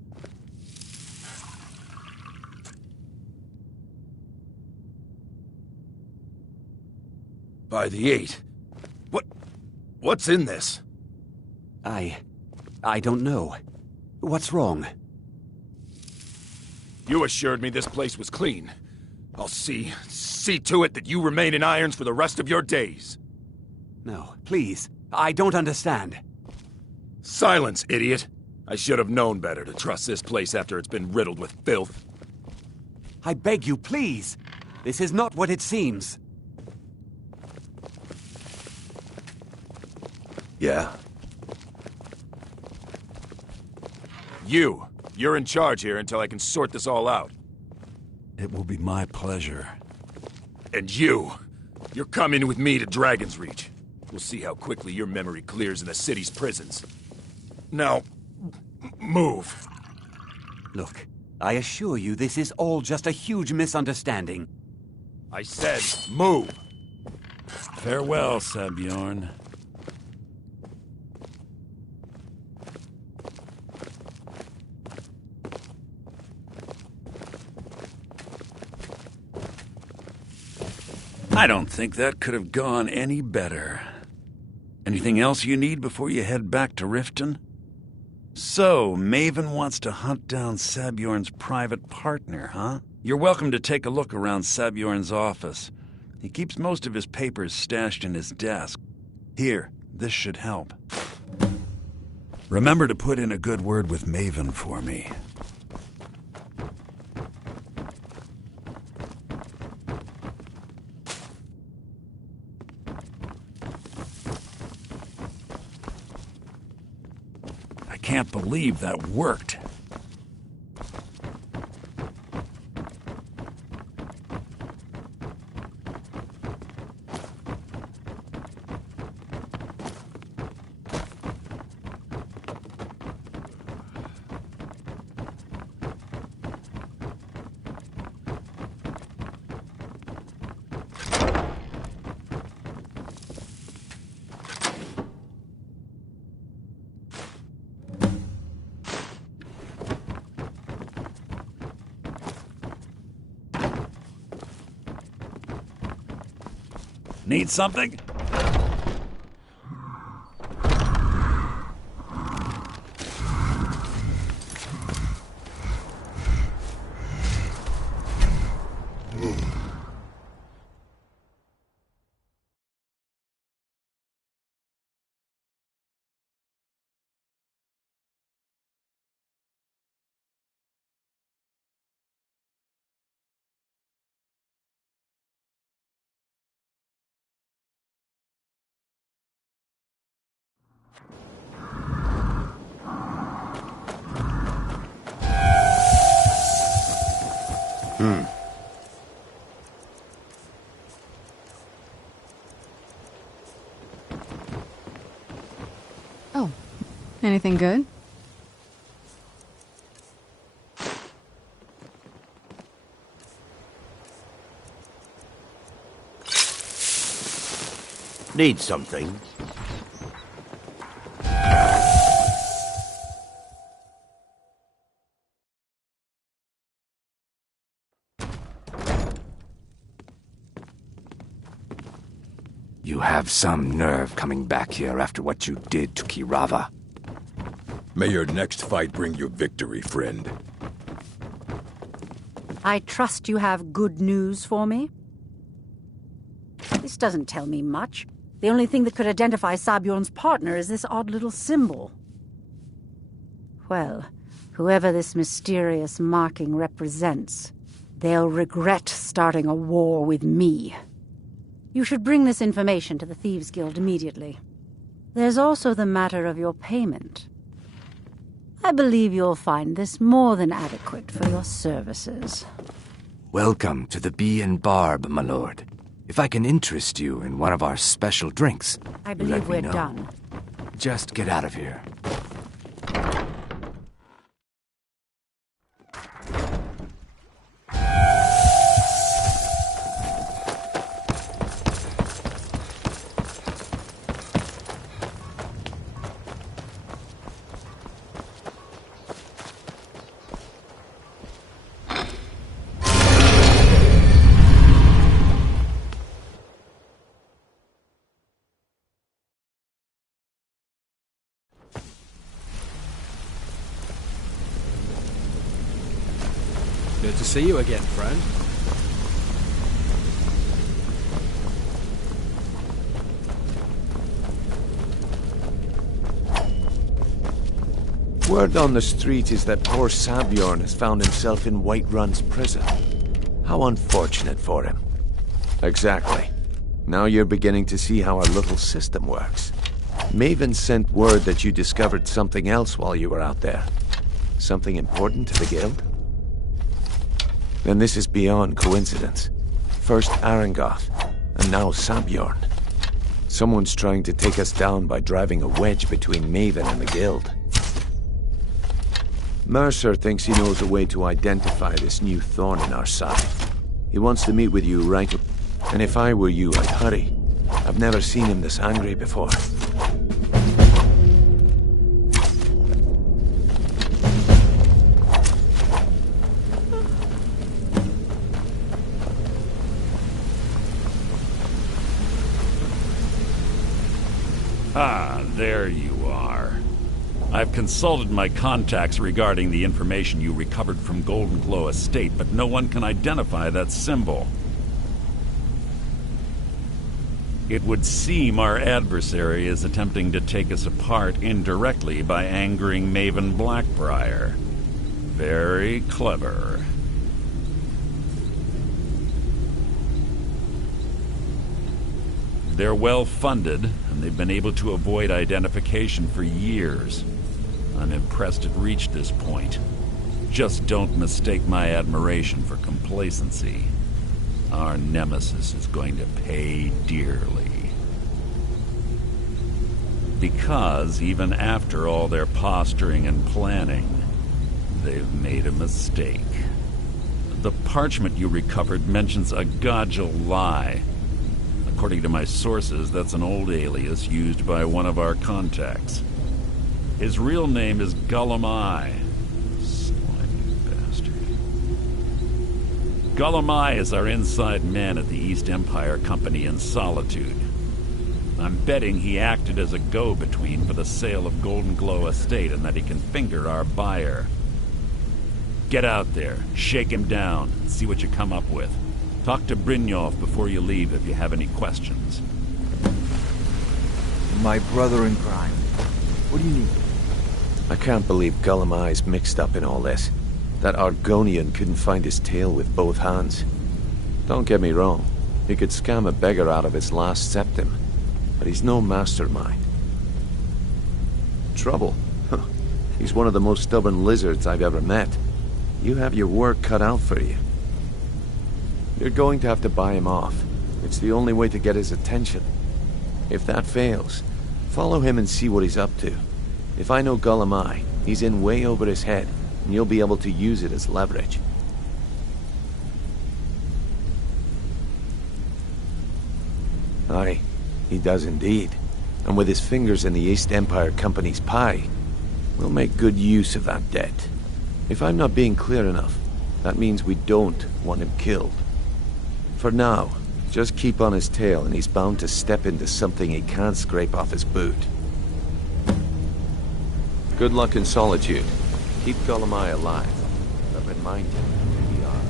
By the 8. What's in this? I don't know. What's wrong? You assured me this place was clean. I'll see to it that you remain in irons for the rest of your days. No, please. I don't understand. Silence, idiot. I should have known better to trust this place after it's been riddled with filth. I beg you, please. This is not what it seems. Yeah? You're in charge here until I can sort this all out. It will be my pleasure. And you're coming with me to Dragon's Reach. We'll see how quickly your memory clears in the city's prisons. Now, move. Look, I assure you this is all just a huge misunderstanding. I said move. Farewell, Sabjorn. I don't think that could have gone any better. Anything else you need before you head back to Riften? So, Maven wants to hunt down Sabjorn's private partner, huh? You're welcome to take a look around Sabjorn's office. He keeps most of his papers stashed in his desk. Here, this should help. Remember to put in a good word with Maven for me. I can't believe that worked. Need something? Oh, anything good? Need something? You have some nerve coming back here after what you did to Kirava. May your next fight bring you victory, friend. I trust you have good news for me? This doesn't tell me much. The only thing that could identify Sabjorn's partner is this odd little symbol. Well, Whoever this mysterious marking represents, they'll regret starting a war with me. You should bring this information to the Thieves' Guild immediately. There's also the matter of your payment. I believe you'll find this more than adequate for your services. Welcome to the Bee and Barb, my lord. If I can interest you in one of our special drinks, I believe we're done. Just get out of here. Good to see you again, friend. Word on the street is that poor Sabjorn has found himself in Whiterun's prison. How unfortunate for him. Exactly. Now you're beginning to see how our little system works. Maven sent word that you discovered something else while you were out there. Something important to the guild? Then this is beyond coincidence. First Arangoth, and now Sabjorn. Someone's trying to take us down by driving a wedge between Maven and the guild. Mercer thinks he knows a way to identify this new thorn in our side. He wants to meet with you right... And if I were you, I'd hurry. I've never seen him this angry before. Ah, there you are. I've consulted my contacts regarding the information you recovered from Golden Glow Estate, but no one can identify that symbol. It would seem our adversary is attempting to take us apart indirectly by angering Maven Blackbriar. Very clever. They're well funded, and they've been able to avoid identification for years. I'm impressed it reached this point. Just don't mistake my admiration for complacency. Our nemesis is going to pay dearly. Because even after all their posturing and planning, they've made a mistake. The parchment you recovered mentions a Godjal lie. According to my sources, that's an old alias used by one of our contacts. His real name is Gullum Eye. Slimy bastard. Gullum Eye is our inside man at the East Empire Company in Solitude. I'm betting he acted as a go-between for the sale of Golden Glow Estate and that he can finger our buyer. Get out there, shake him down, and see what you come up with. Talk to Brynjolf before you leave if you have any questions. My brother in crime. What do you need? I can't believe Gullum Eye's mixed up in all this. That Argonian couldn't find his tail with both hands. Don't get me wrong, he could scam a beggar out of his last septim, but he's no mastermind. Trouble? Huh. He's one of the most stubborn lizards I've ever met. You have your work cut out for you. You're going to have to buy him off. It's the only way to get his attention. If that fails, follow him and see what he's up to. If I know Gullum Eye, he's in way over his head, and you'll be able to use it as leverage. Aye, he does indeed. And with his fingers in the East Empire Company's pie, we'll make good use of that debt. If I'm not being clear enough, that means we don't want him killed. For now, just keep on his tail and he's bound to step into something he can't scrape off his boot. Good luck in Solitude. Keep Gullum Eye alive, but remind him who we are.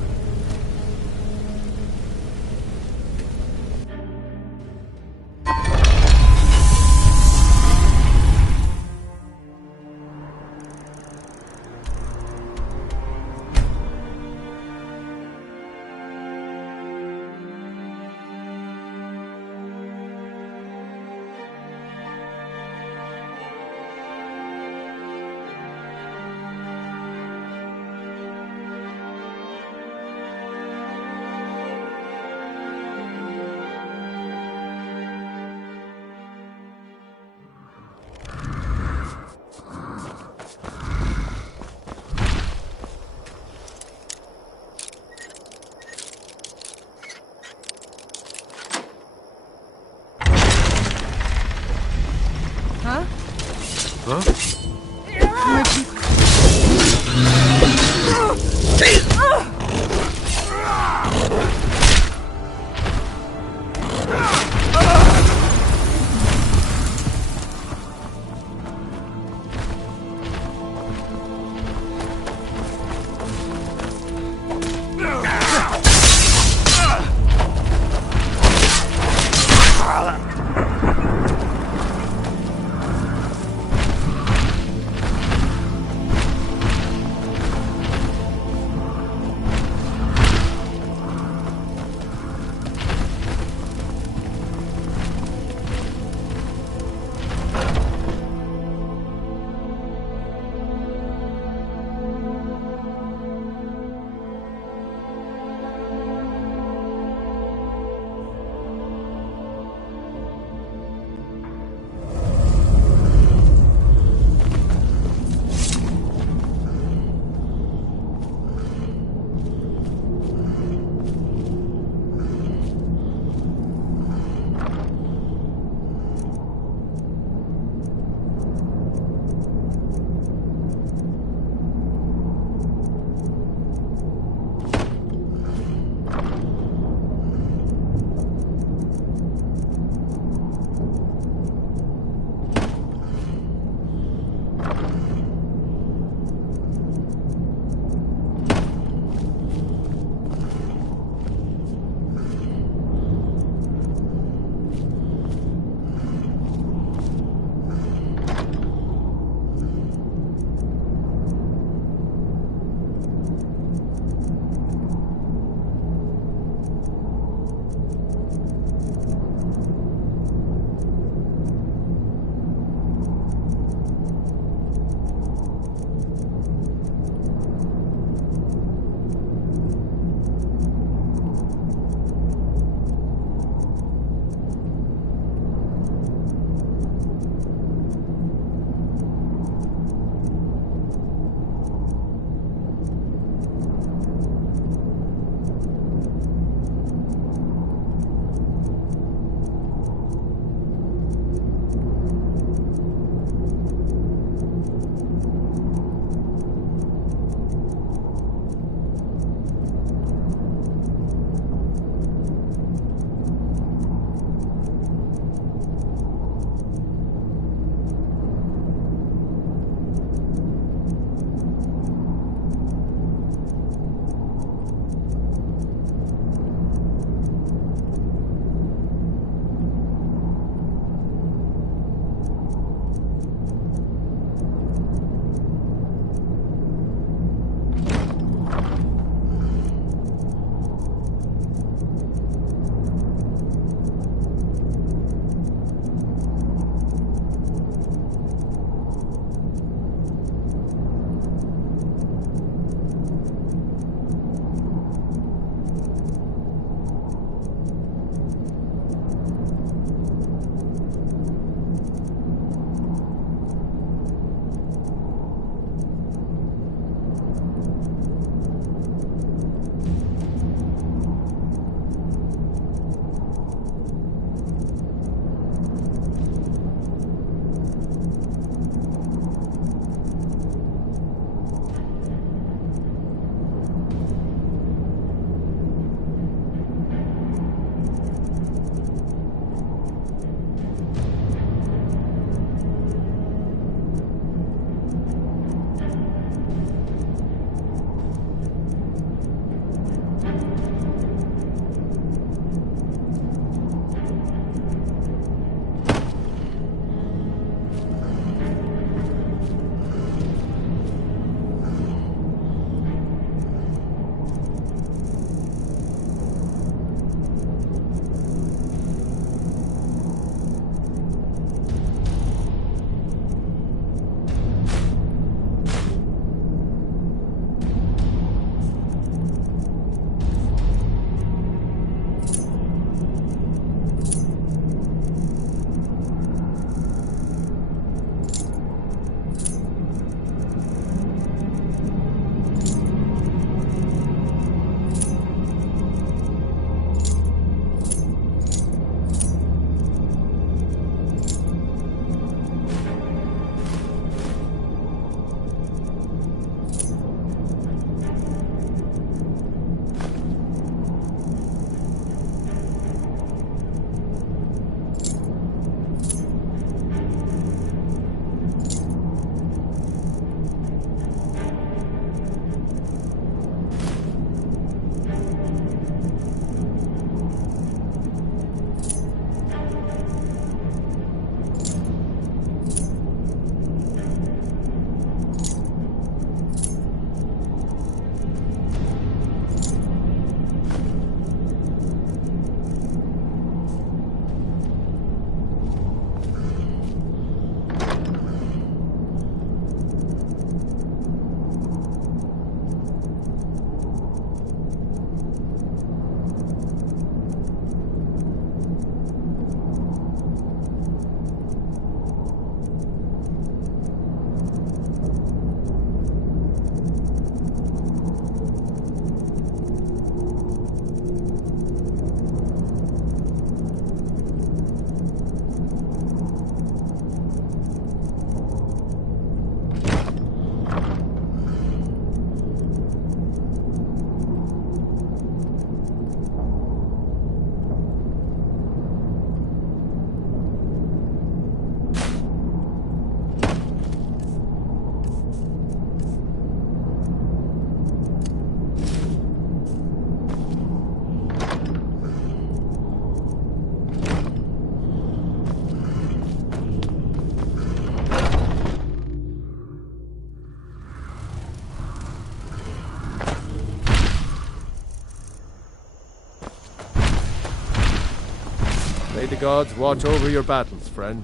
May the gods watch over your battles, friend.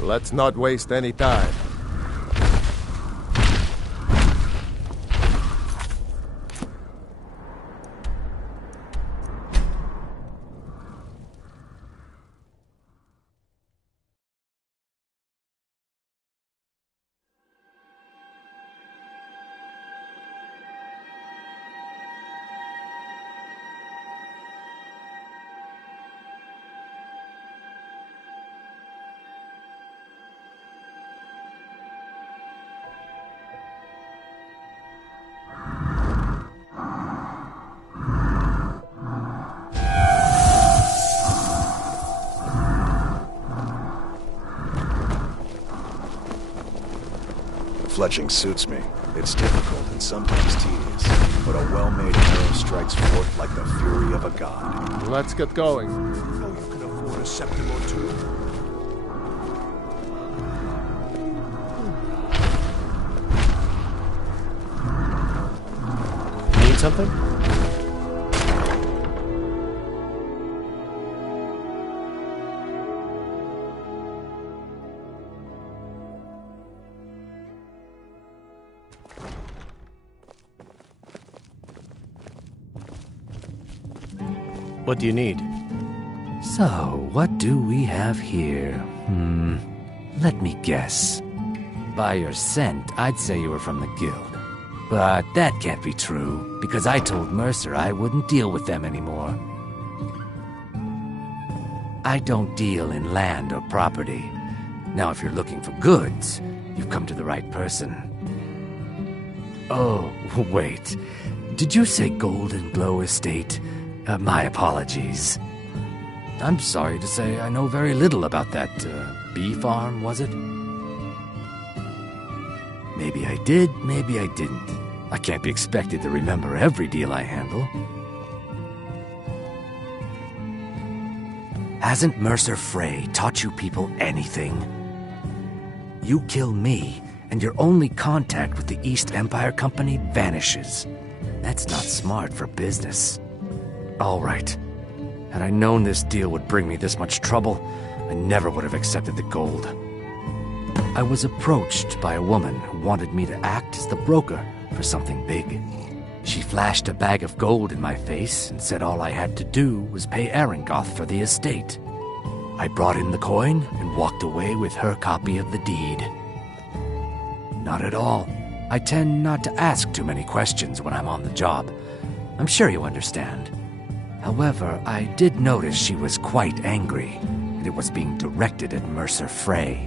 Let's not waste any time. Fletching suits me. It's difficult and sometimes tedious, but a well-made arrow strikes forth like the fury of a god. Let's get going. No, you can afford a septim or two. Need something? What do you need? So, what do we have here? Let me guess. By your scent, I'd say you were from the Guild. But that can't be true, because I told Mercer I wouldn't deal with them anymore. I don't deal in land or property. Now, if you're looking for goods, you've come to the right person. Oh, wait. Did you say Golden Glow Estate? My apologies. I'm sorry to say I know very little about that, bee farm, was it? Maybe I did, maybe I didn't. I can't be expected to remember every deal I handle. Hasn't Mercer Frey taught you people anything? You kill me, and your only contact with the East Empire Company vanishes. That's not smart for business. All right. Had I known this deal would bring me this much trouble, I never would have accepted the gold. I was approached by a woman who wanted me to act as the broker for something big. She flashed a bag of gold in my face and said all I had to do was pay Arangoth for the estate. I brought in the coin and walked away with her copy of the deed. Not at all. I tend not to ask too many questions when I'm on the job. I'm sure you understand. However, I did notice she was quite angry, and it was being directed at Mercer Frey.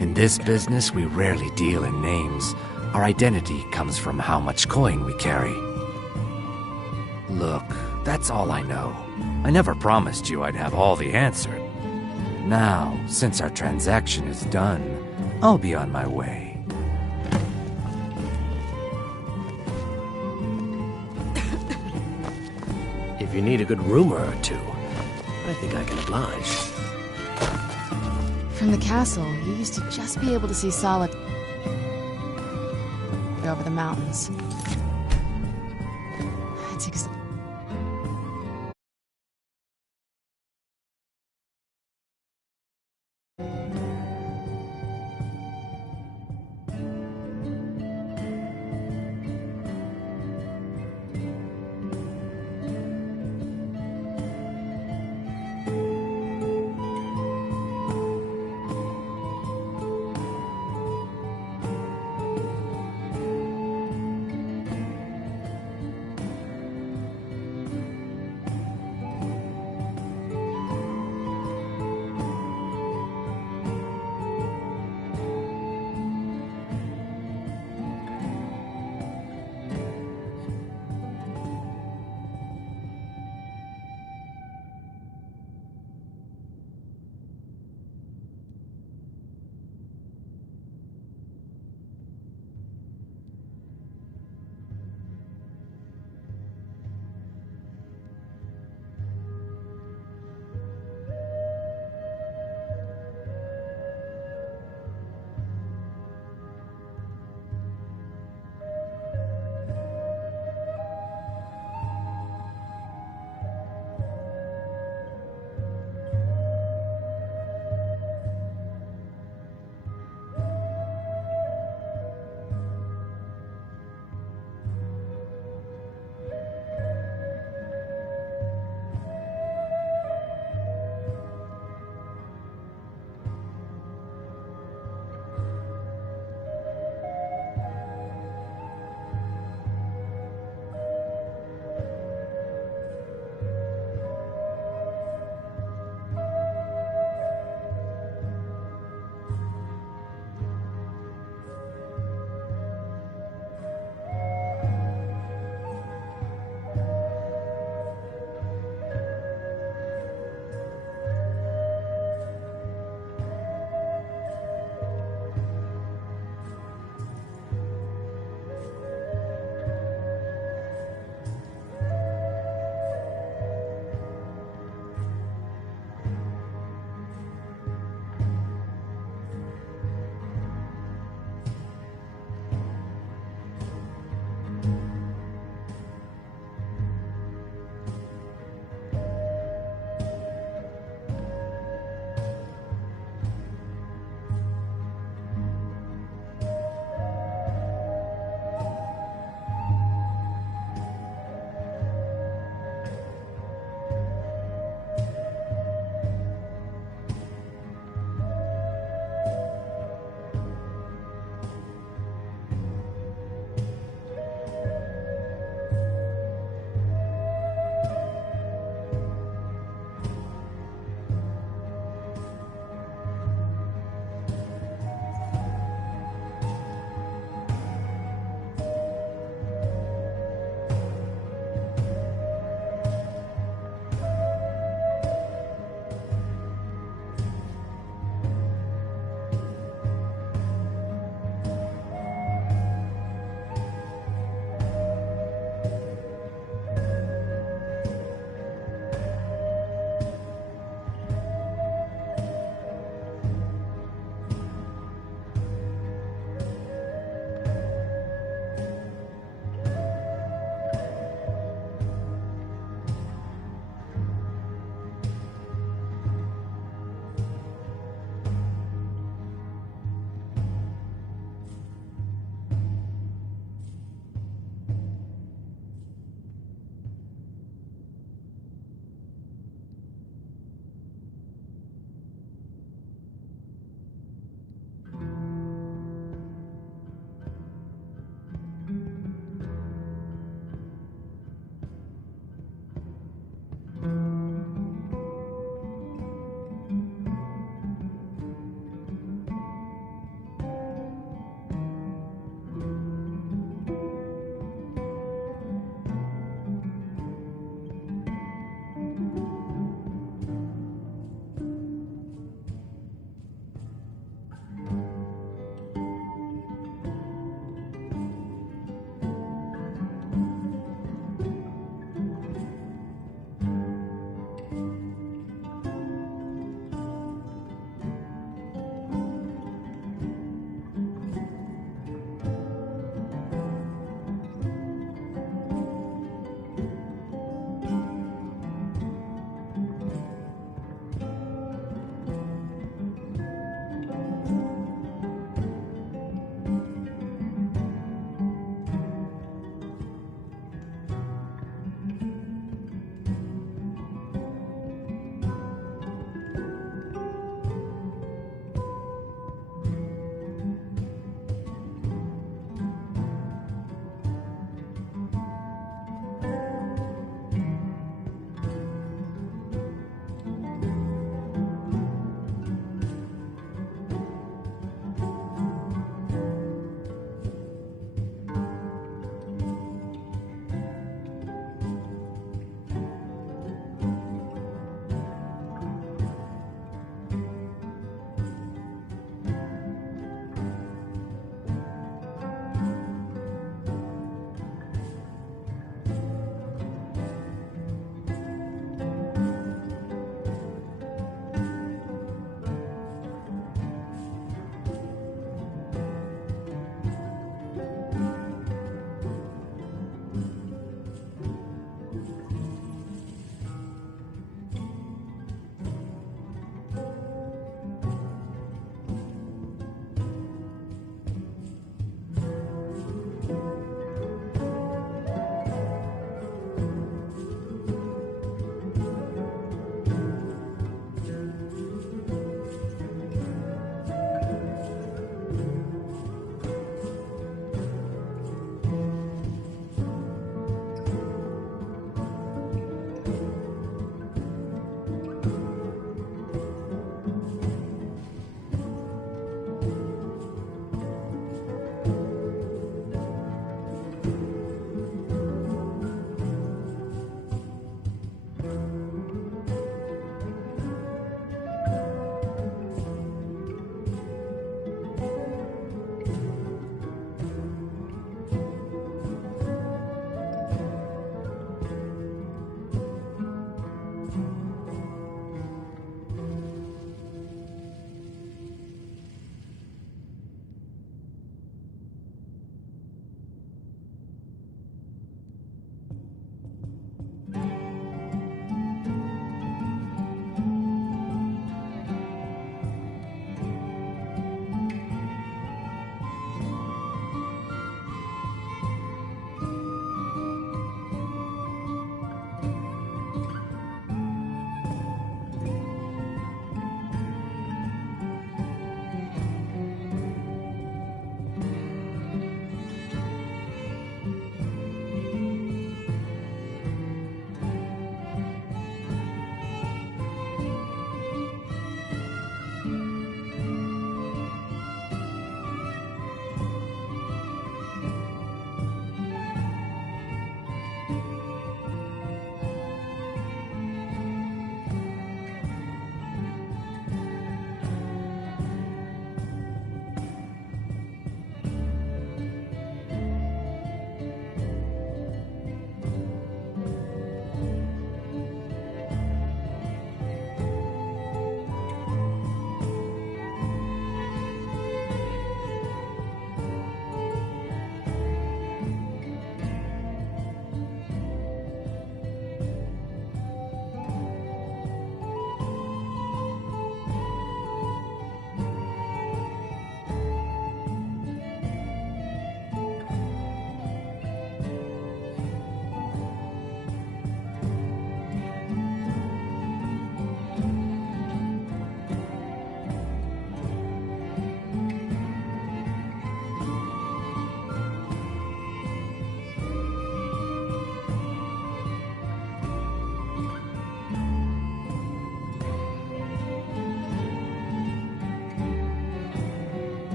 In this business, we rarely deal in names. Our identity comes from how much coin we carry. Look, that's all I know. I never promised you I'd have all the answer. Now, since our transaction is done, I'll be on my way. If you need a good rumor or two, I think I can oblige. From the castle, you used to just be able to see solid over the mountains. It's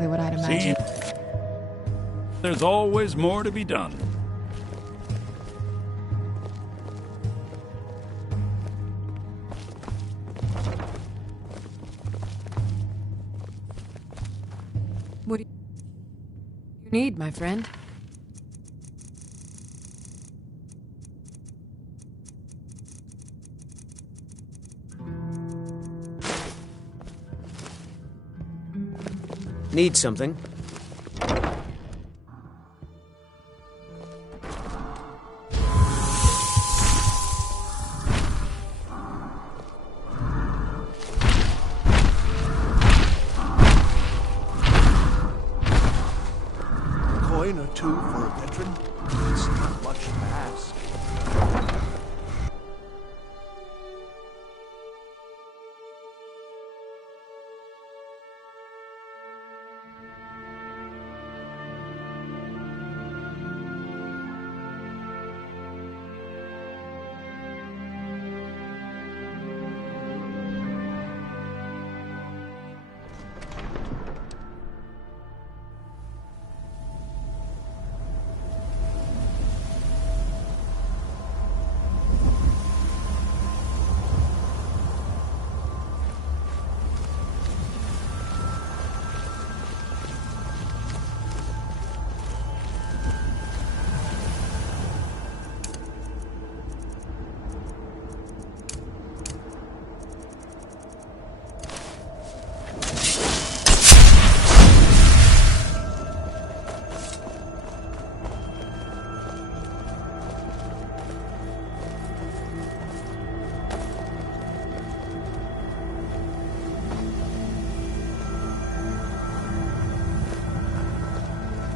exactly what I'd imagined. See? There's always more to be done. What do you need, my friend? Need something? Coin or two for a veteran? It's not much to ask.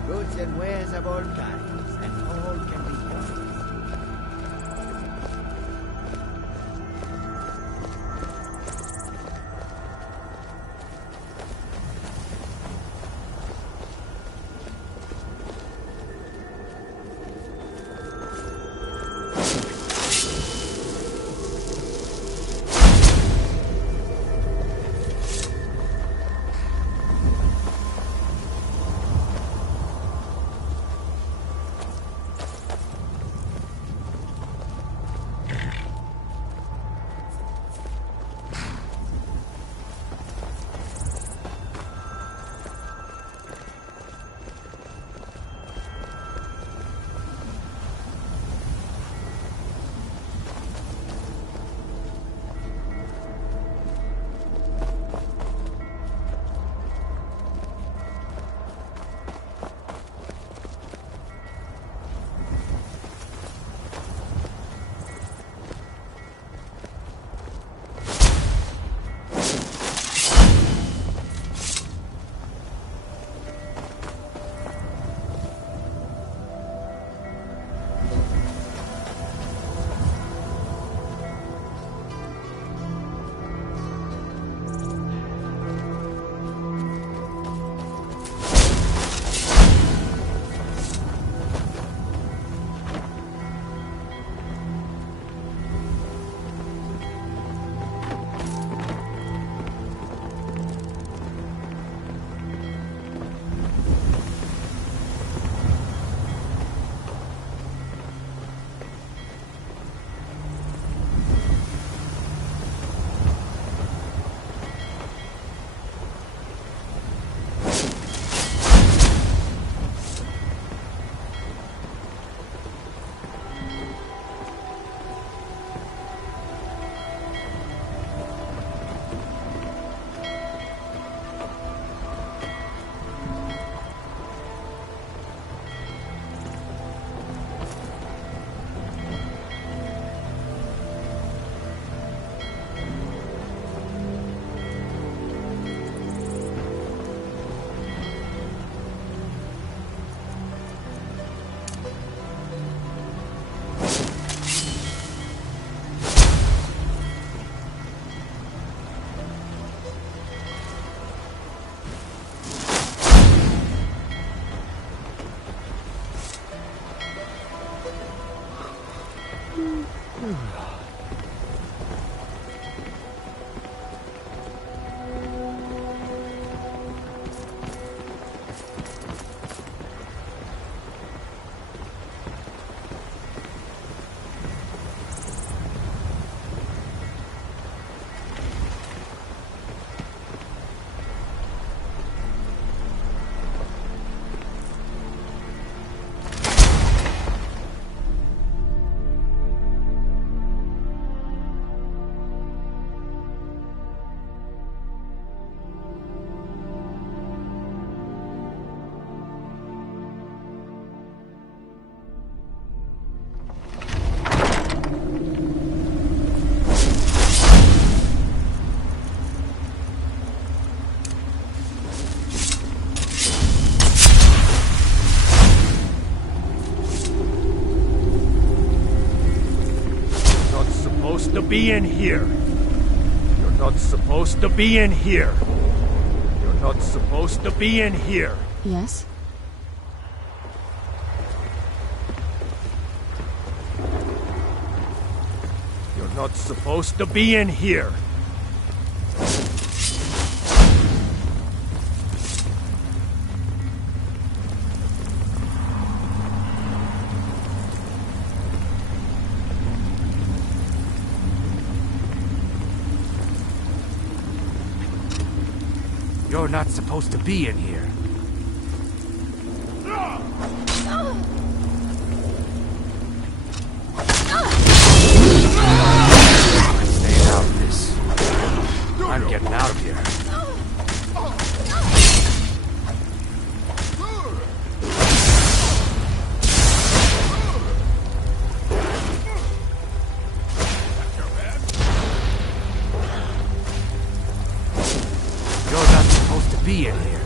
Goods and wares of all kinds, and all can be yours. be in here. You're not supposed to be in here. You're not supposed to be in here. Yes? You're not supposed to be in here. You're not supposed to be in here. I'm staying out of this. I'm getting out of here. You're not supposed to be in here.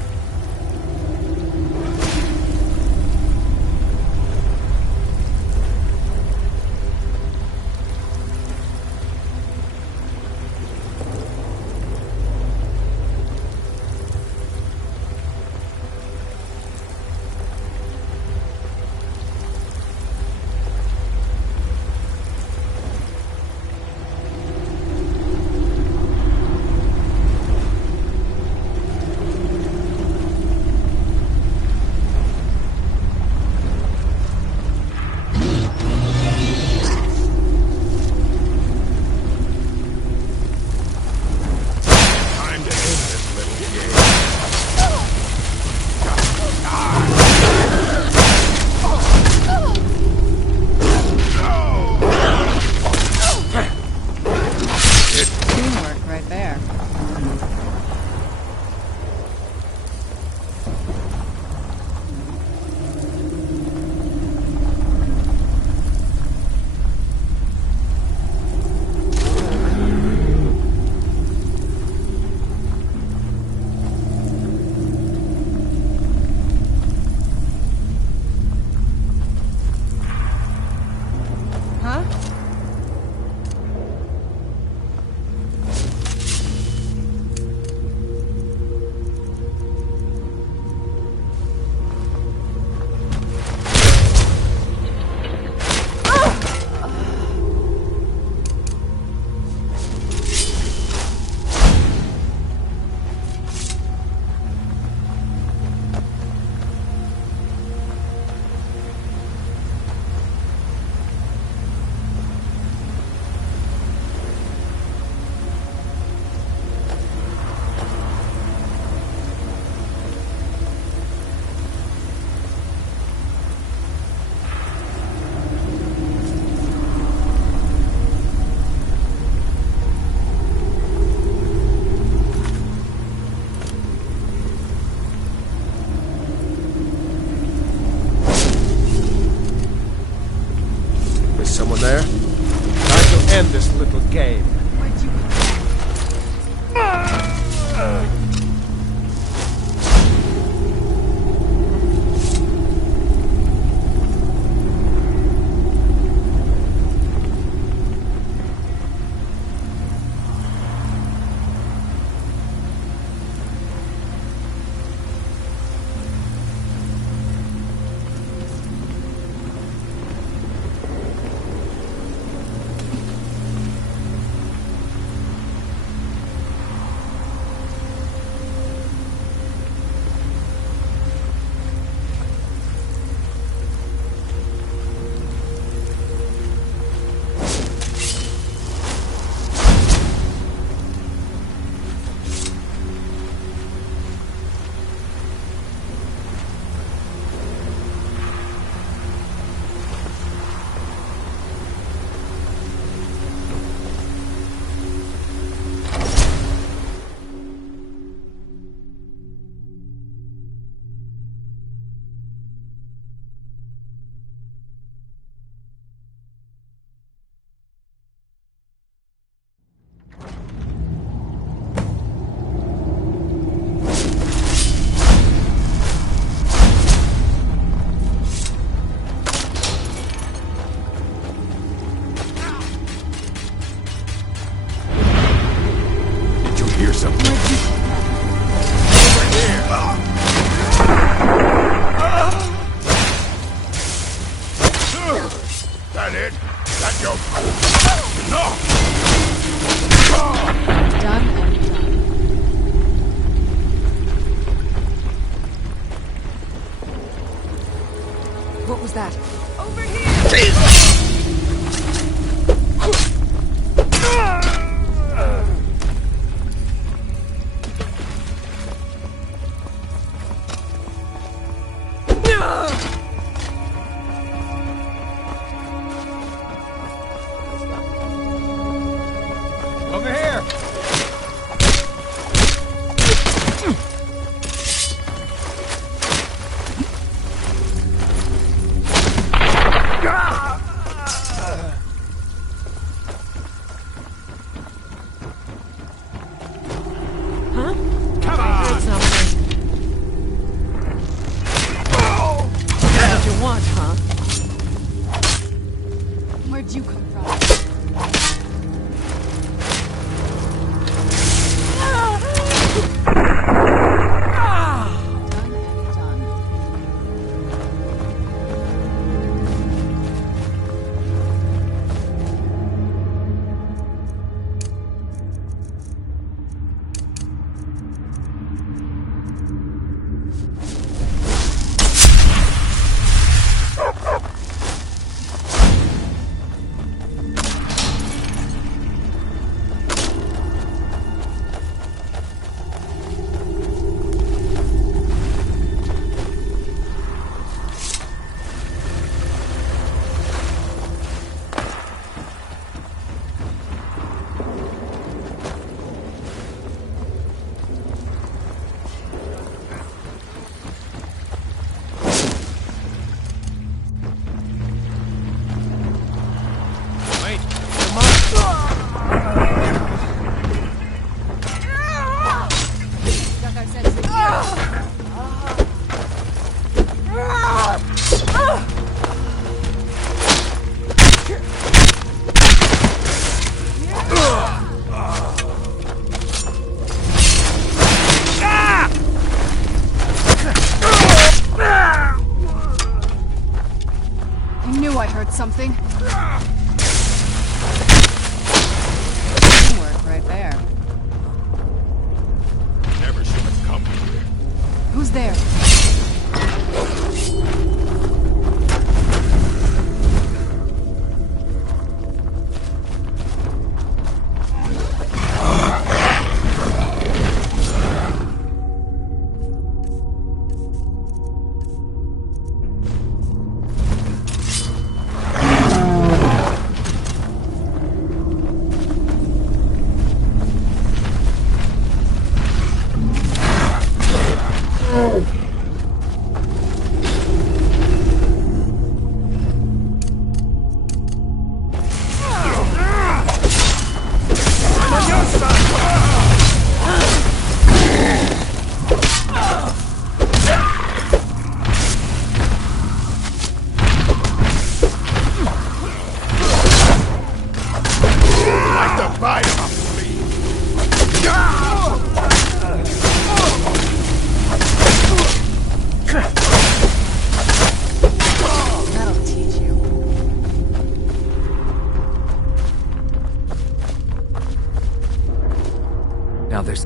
there.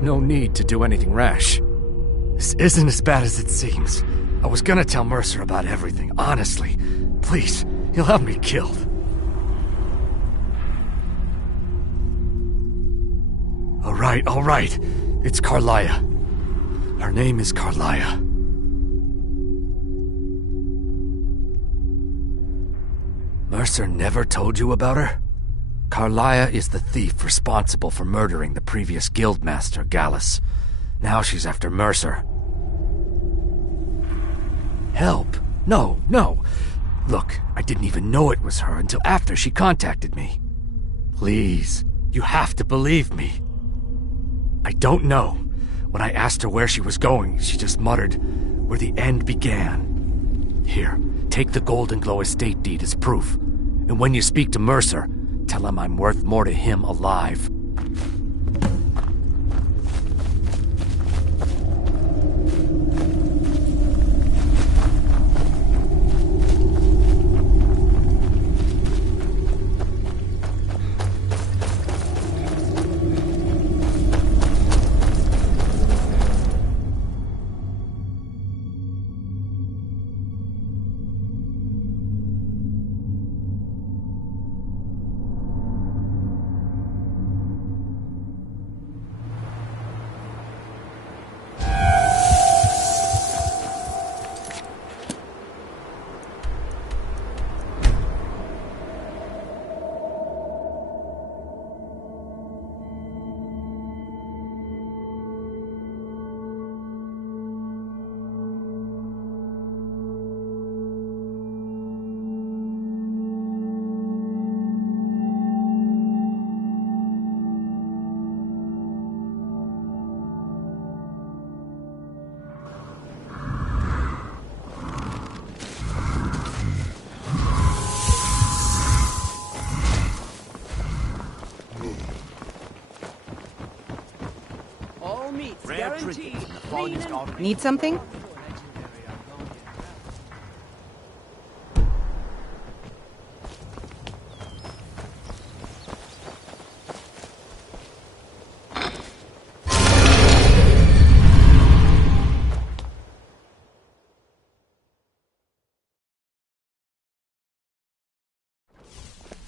No need to do anything rash. This isn't as bad as it seems. I was gonna tell Mercer about everything, honestly. Please, he'll have me killed. All right. It's Karliah. Her name is Karliah. Mercer never told you about her? Karliah is the thief responsible for murdering the previous guildmaster, Gallus. Now she's after Mercer. Help? No. Look, I didn't even know it was her until after she contacted me. Please, you have to believe me. I don't know. When I asked her where she was going, she just muttered, "Where the end began." Here, take the Golden Glow estate deed as proof. And when you speak to Mercer, tell him I'm worth more to him alive. Need something?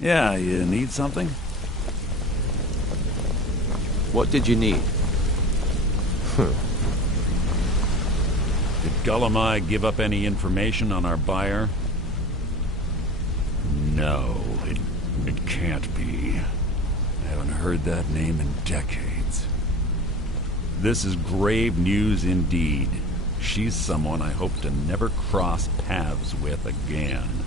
Yeah, you need something? What did you need? Did Gullumai give up any information on our buyer? No, it can't be. I haven't heard that name in decades. This is grave news indeed. She's someone I hope to never cross paths with again.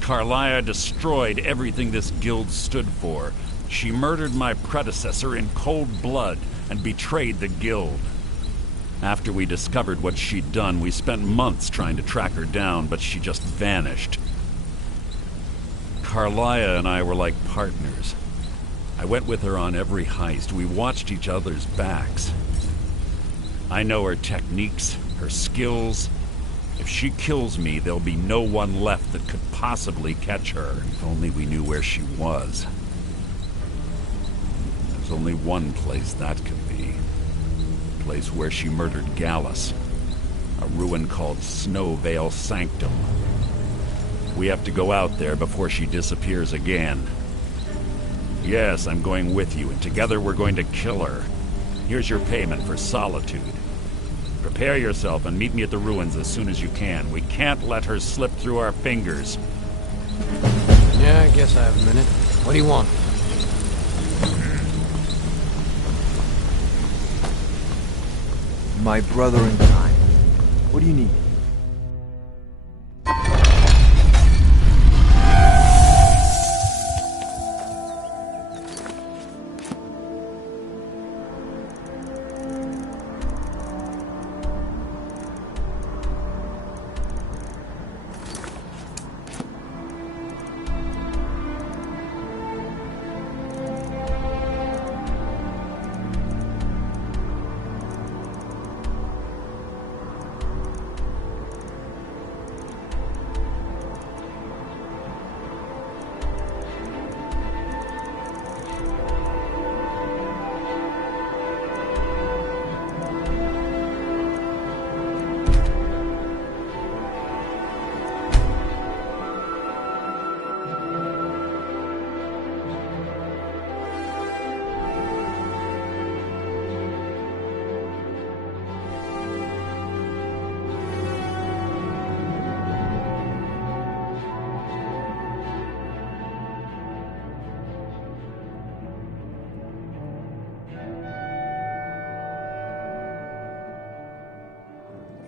Karliah destroyed everything this guild stood for. She murdered my predecessor in cold blood and betrayed the guild. After we discovered what she'd done, we spent months trying to track her down, but she just vanished. Karliah and I were like partners. I went with her on every heist. We watched each other's backs. I know her techniques, her skills. If she kills me, there'll be no one left that could possibly catch her. If only we knew where she was. There's only one place that could be. The place where she murdered Gallus. A ruin called Snowvale Sanctum. We have to go out there before she disappears again. Yes, I'm going with you, and together we're going to kill her. Here's your payment for solitude. Prepare yourself and meet me at the ruins as soon as you can. We can't let her slip through our fingers. Yeah, I guess I have a minute. What do you want? My brother in time. What do you need?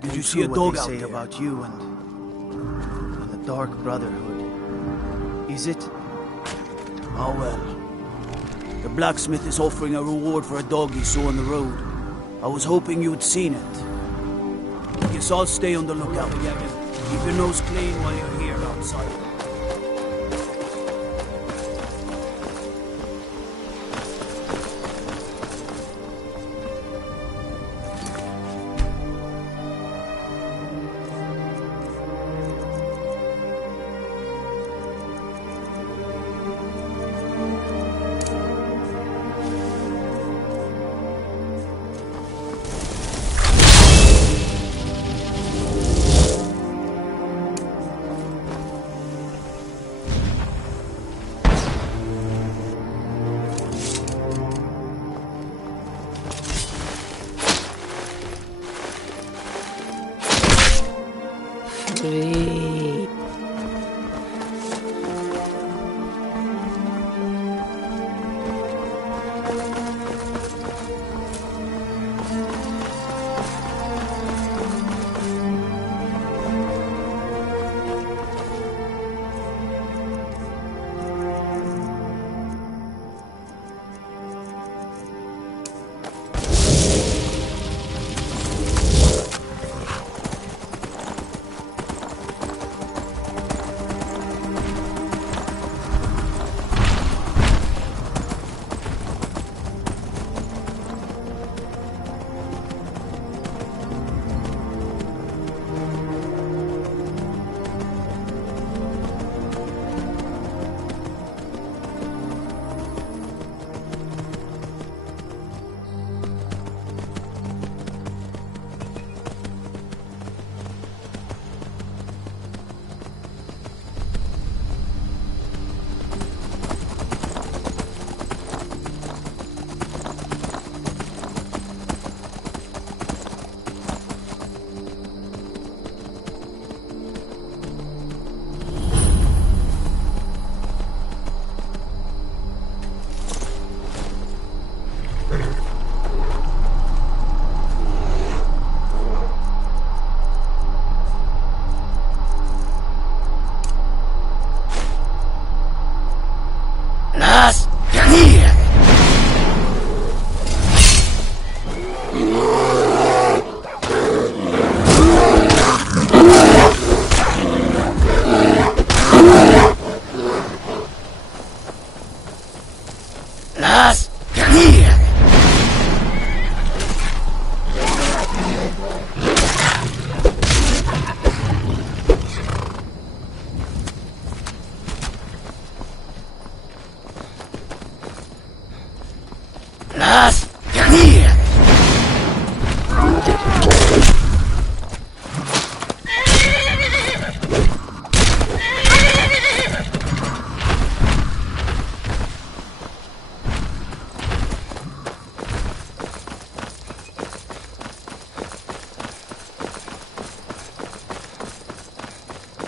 Did you see a dog out there about you and the Dark Brotherhood? Is it? Oh well. The blacksmith is offering a reward for a dog he saw on the road. I was hoping you'd seen it. Guess I'll stay on the lookout. Keep your nose clean while you're here outside.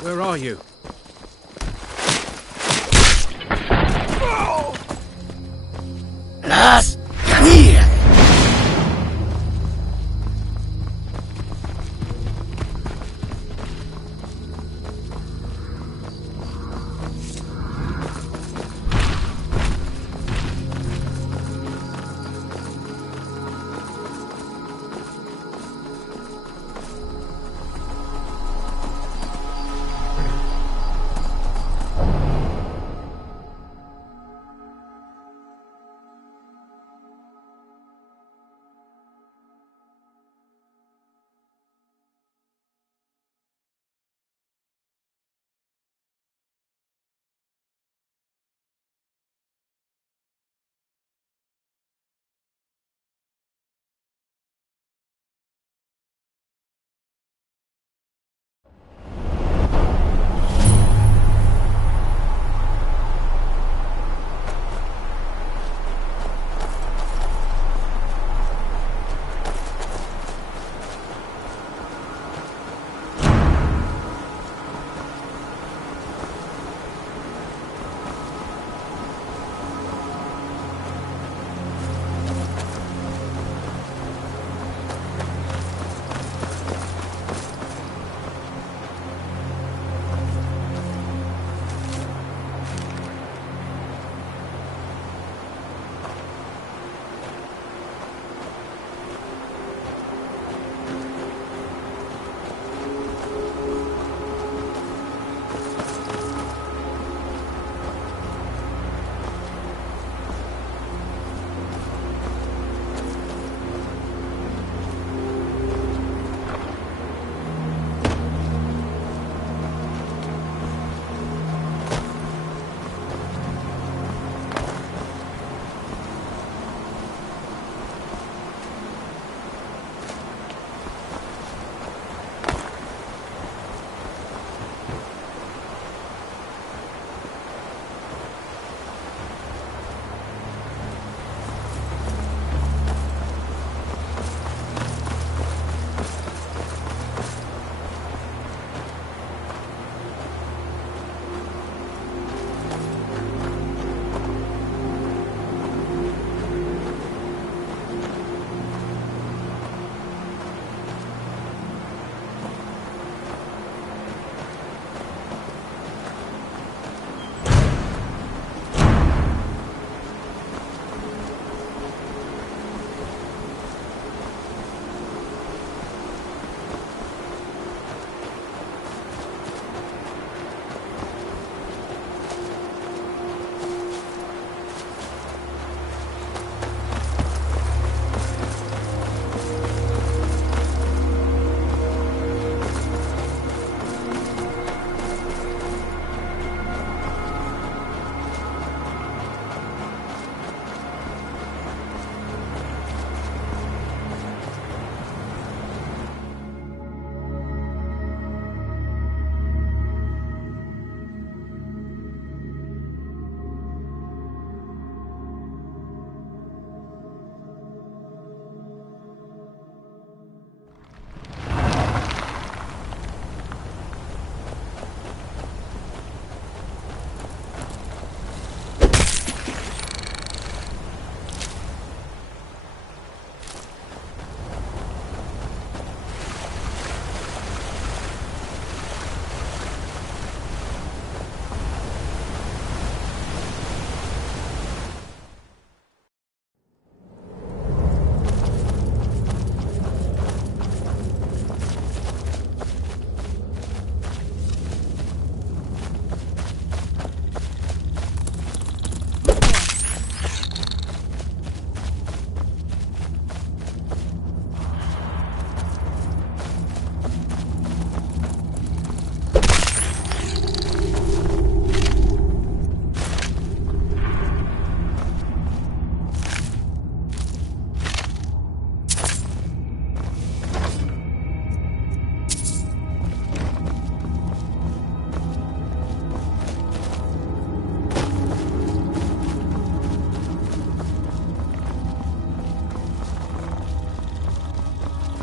Where are you? Las Canillas!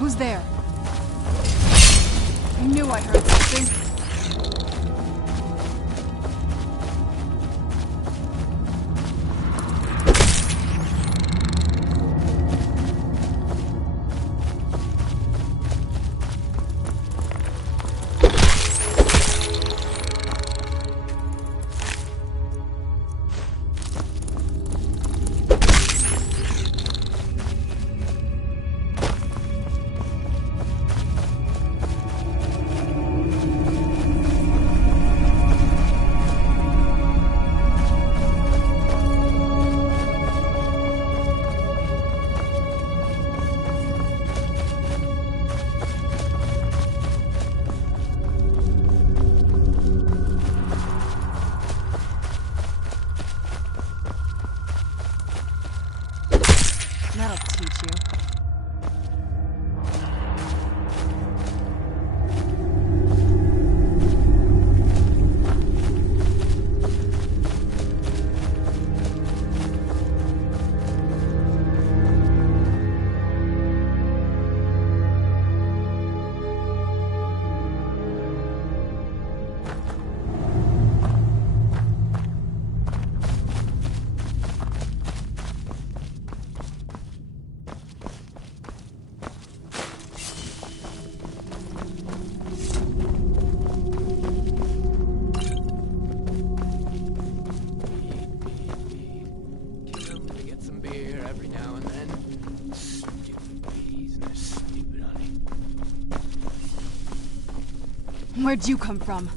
Who's there? I knew I heard something. Where'd you come from?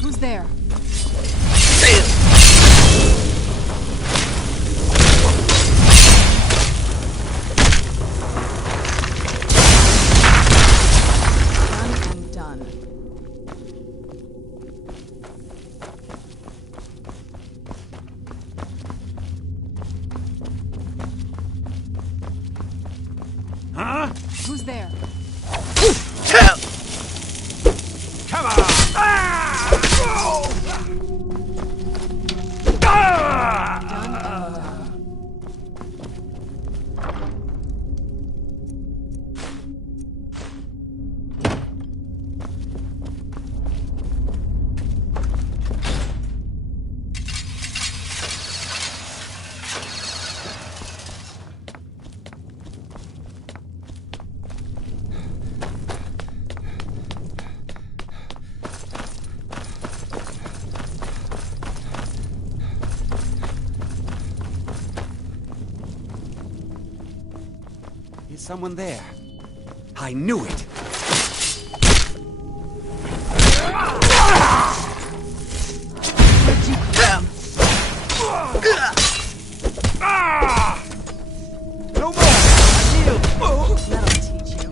Who's there? Done. Huh? Who's there? Come on! Is someone there? I knew it! No more! I kneel! That'll teach you.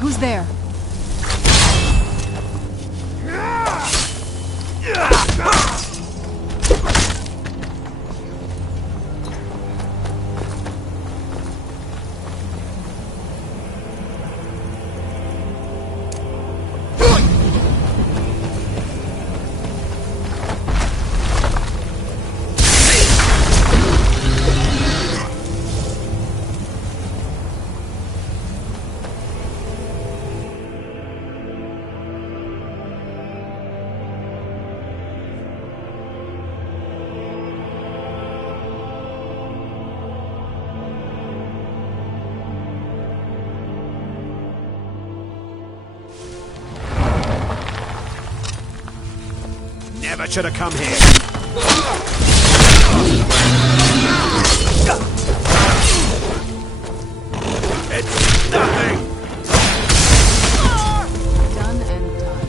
Who's there? Never should have come here. It's nothing! Done and done.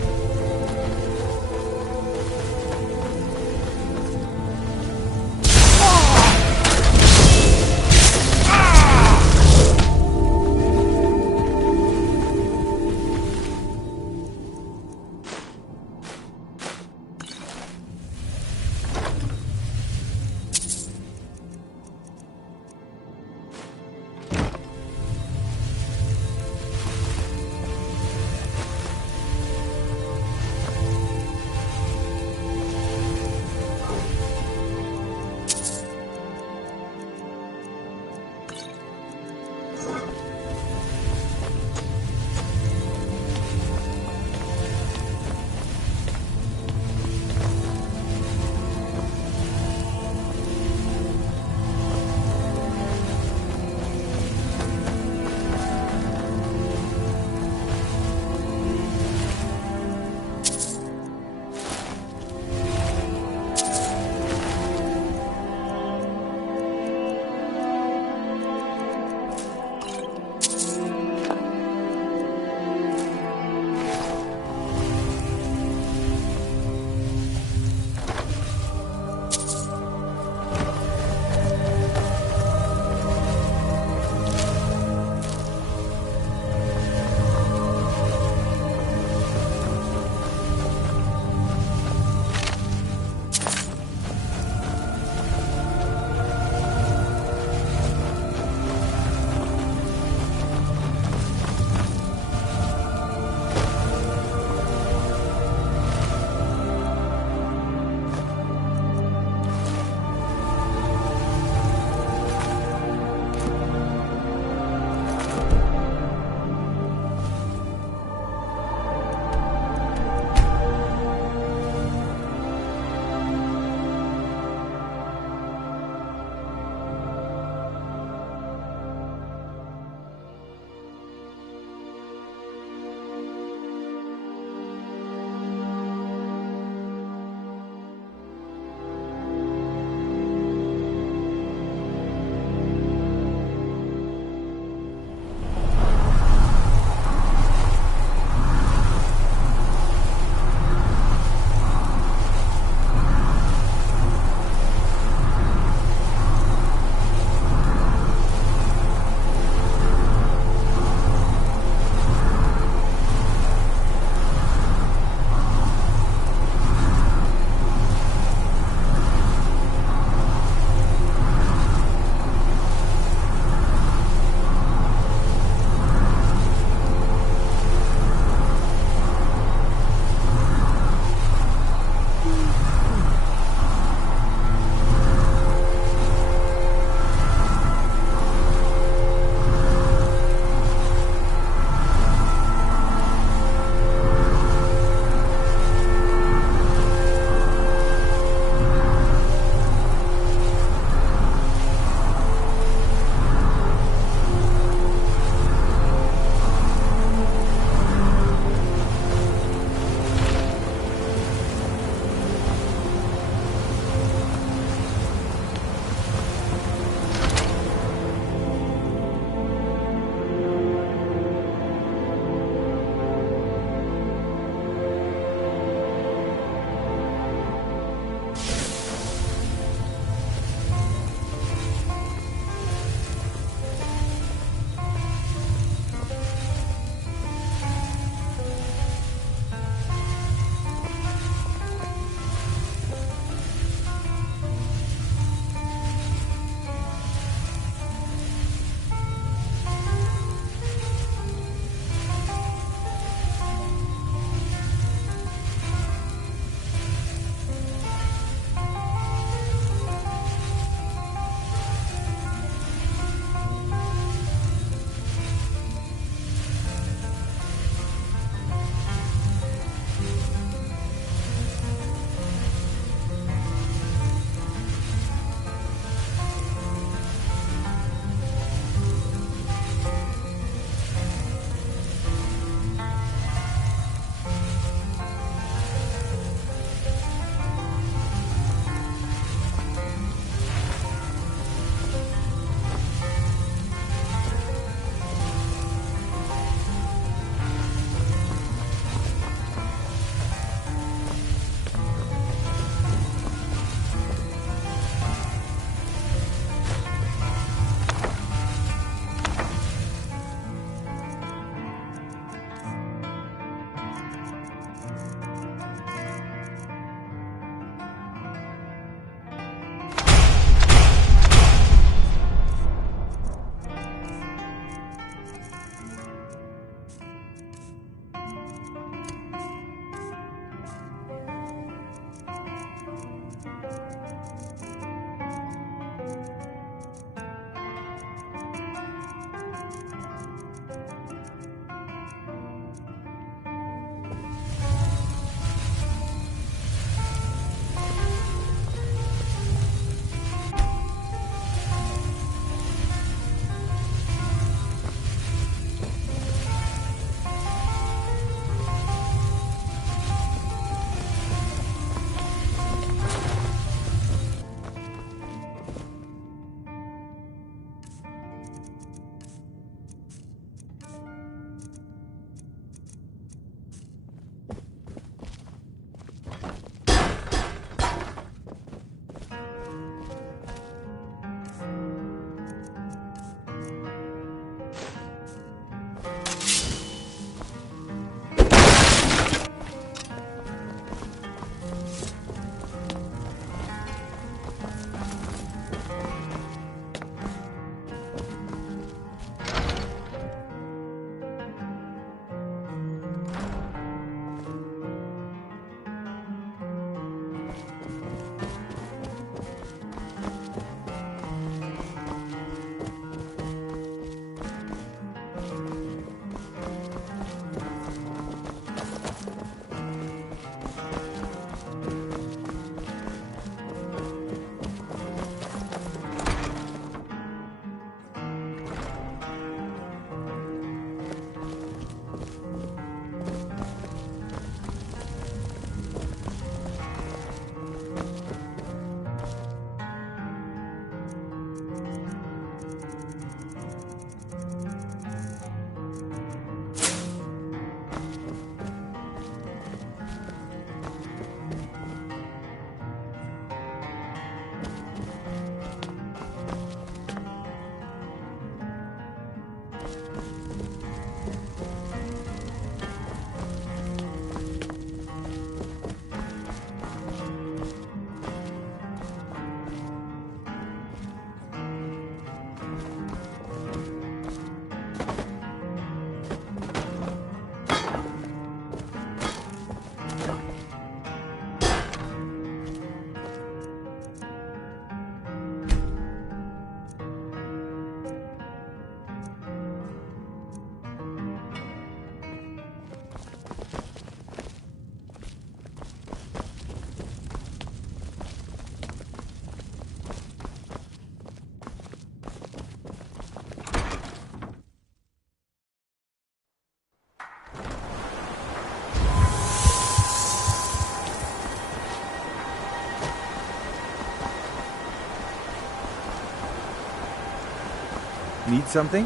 Need something?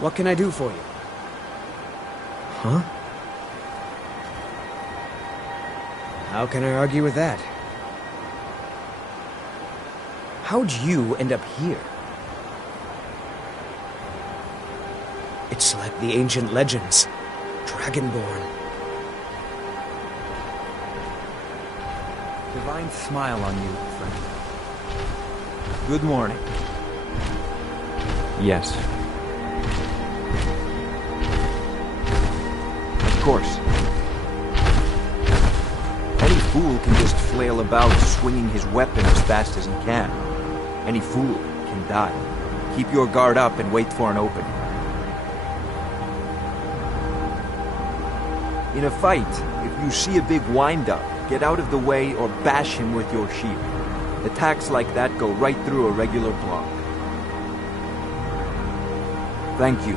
What can I do for you? Huh? How can I argue with that? How'd you end up here? It's like the ancient legends. Dragonborn. Divine smile on you, friend. Good morning. Yes. Of course. Any fool can just flail about, swinging his weapon as fast as he can. Any fool can die. Keep your guard up and wait for an opening. In a fight, if you see a big wind-up, get out of the way or bash him with your shield. Attacks like that go right through a regular block. Thank you.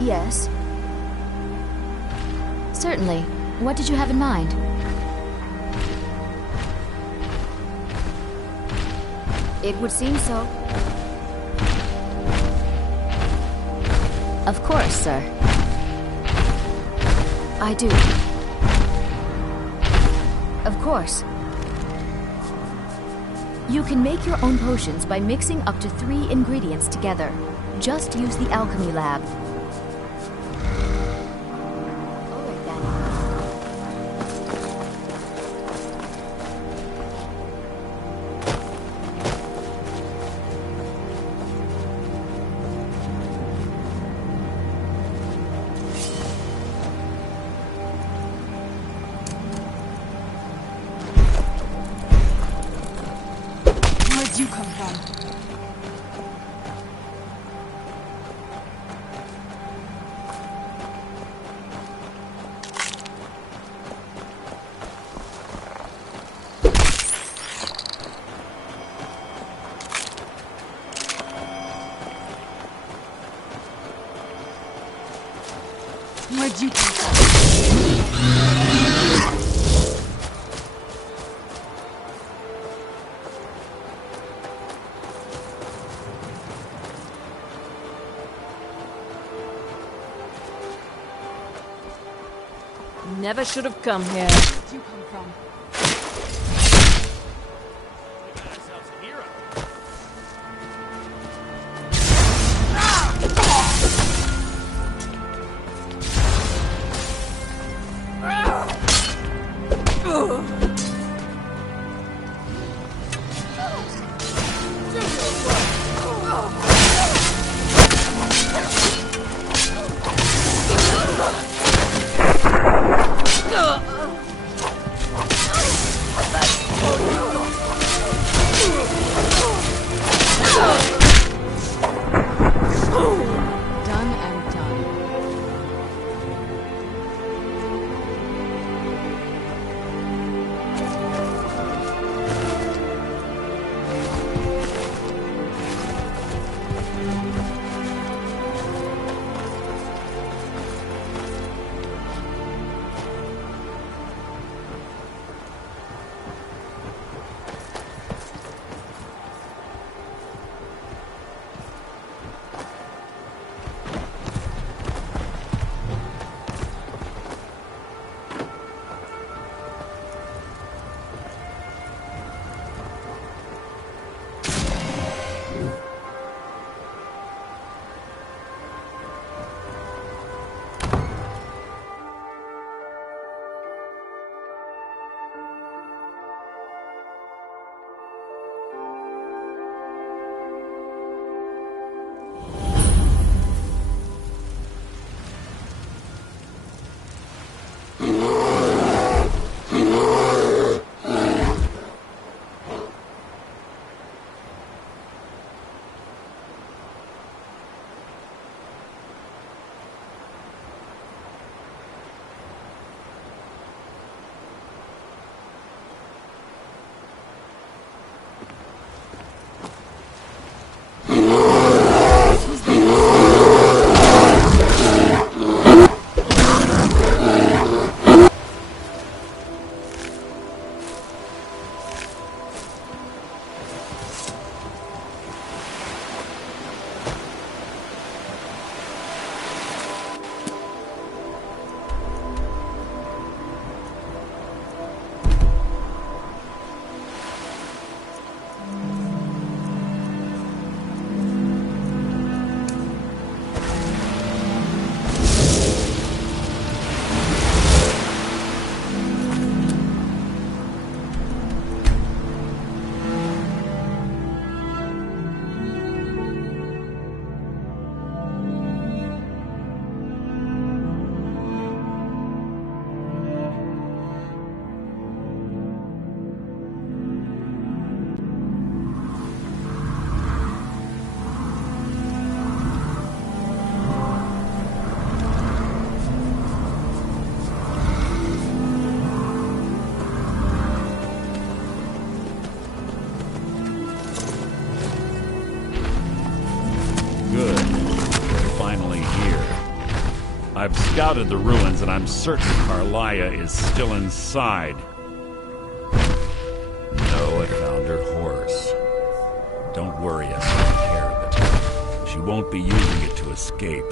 Yes. Certainly. What did you have in mind? It would seem so. Of course, sir. I do. Of course. You can make your own potions by mixing up to 3 ingredients together. Just use the alchemy lab. Where'd you come from? Where'd you come from? Never should have come here. Where'd you come from? scouted the ruins, and I'm certain Karliah is still inside. No, I found her horse. Don't worry, I took care of it. She won't be using it to escape.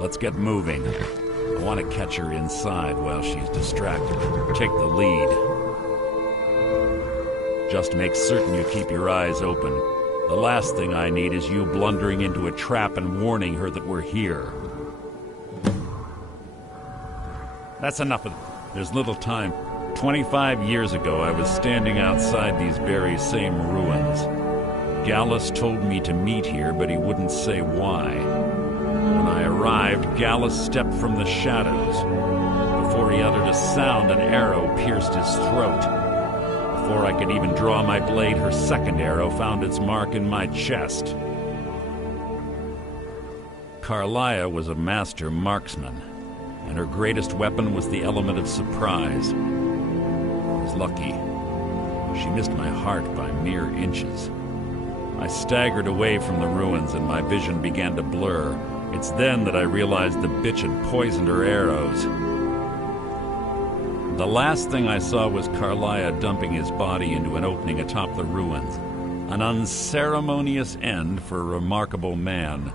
Let's get moving. I want to catch her inside while she's distracted. Take the lead. Just make certain you keep your eyes open. The last thing I need is you blundering into a trap and warning her that we're here. That's enough of it. There's little time. 25 years ago, I was standing outside these very same ruins. Gallus told me to meet here, but he wouldn't say why. When I arrived, Gallus stepped from the shadows. Before he uttered a sound, an arrow pierced his throat. Before I could even draw my blade, her second arrow found its mark in my chest. Karliah was a master marksman, and her greatest weapon was the element of surprise. I was lucky. She missed my heart by mere inches. I staggered away from the ruins and my vision began to blur. It's then that I realized the bitch had poisoned her arrows. The last thing I saw was Karliah dumping his body into an opening atop the ruins. An unceremonious end for a remarkable man.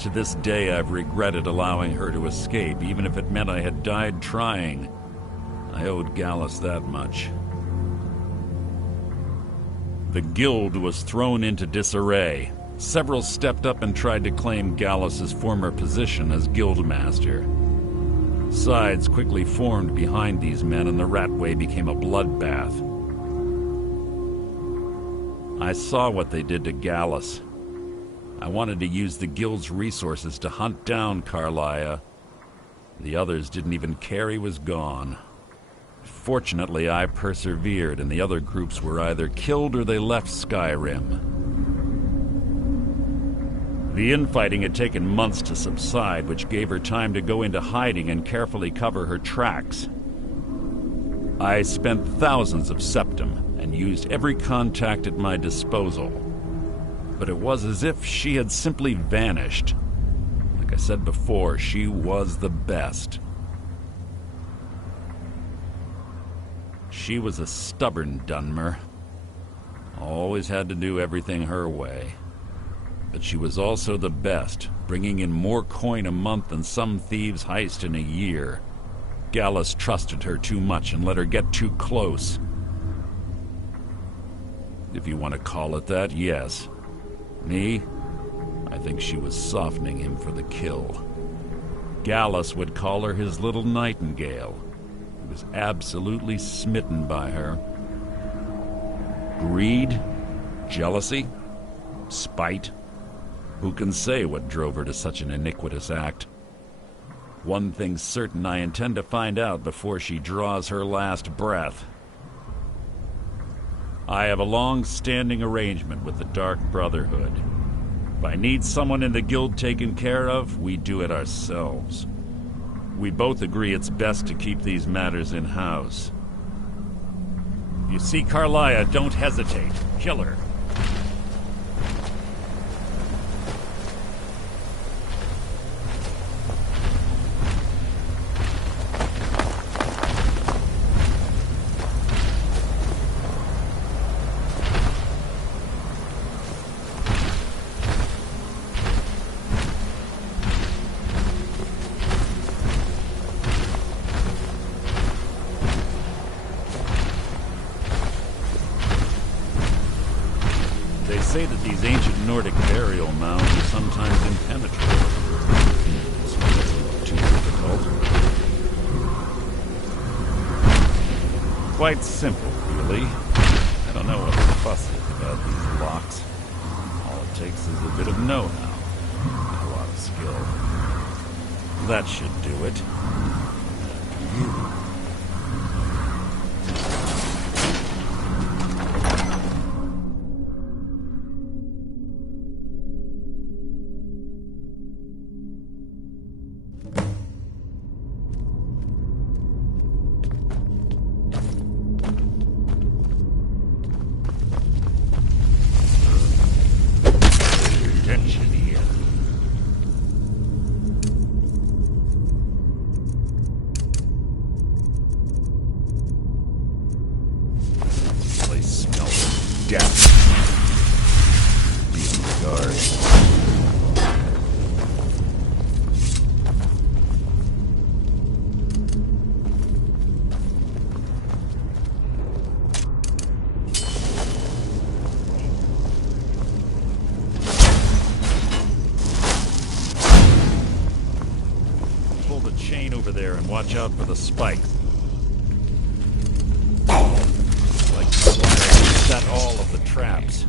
To this day, I've regretted allowing her to escape, even if it meant I had died trying. I owed Gallus that much. The guild was thrown into disarray. Several stepped up and tried to claim Gallus's former position as guildmaster. Sides quickly formed behind these men, and the Ratway became a bloodbath. I saw what they did to Gallus. I wanted to use the guild's resources to hunt down Karliah. The others didn't even care he was gone. Fortunately, I persevered, and the other groups were either killed or they left Skyrim. The infighting had taken months to subside, which gave her time to go into hiding and carefully cover her tracks. I spent thousands of septum and used every contact at my disposal. But it was as if she had simply vanished. Like I said before, she was the best. She was a stubborn Dunmer. Always had to do everything her way. But she was also the best, bringing in more coin a month than some thieves heist in a year. Gallus trusted her too much and let her get too close. If you want to call it that, yes. Me? I think she was softening him for the kill. Gallus would call her his little nightingale. He was absolutely smitten by her. Greed? Jealousy? Spite? Who can say what drove her to such an iniquitous act? One thing's certain, I intend to find out before she draws her last breath. I have a long-standing arrangement with the Dark Brotherhood. If I need someone in the guild taken care of, we do it ourselves. We both agree it's best to keep these matters in-house. If you see Karliah, don't hesitate. Kill her. They say that these ancient Nordic burial mounds are sometimes impenetrable. This one doesn't look too difficult. Quite simple, really. I don't know what the fuss is about these locks. All it takes is a bit of know-how and a lot of skill. That should do it. After you. gap. Be on the guard. Pull the chain over there and watch out for the spikes. Like set all of the traps.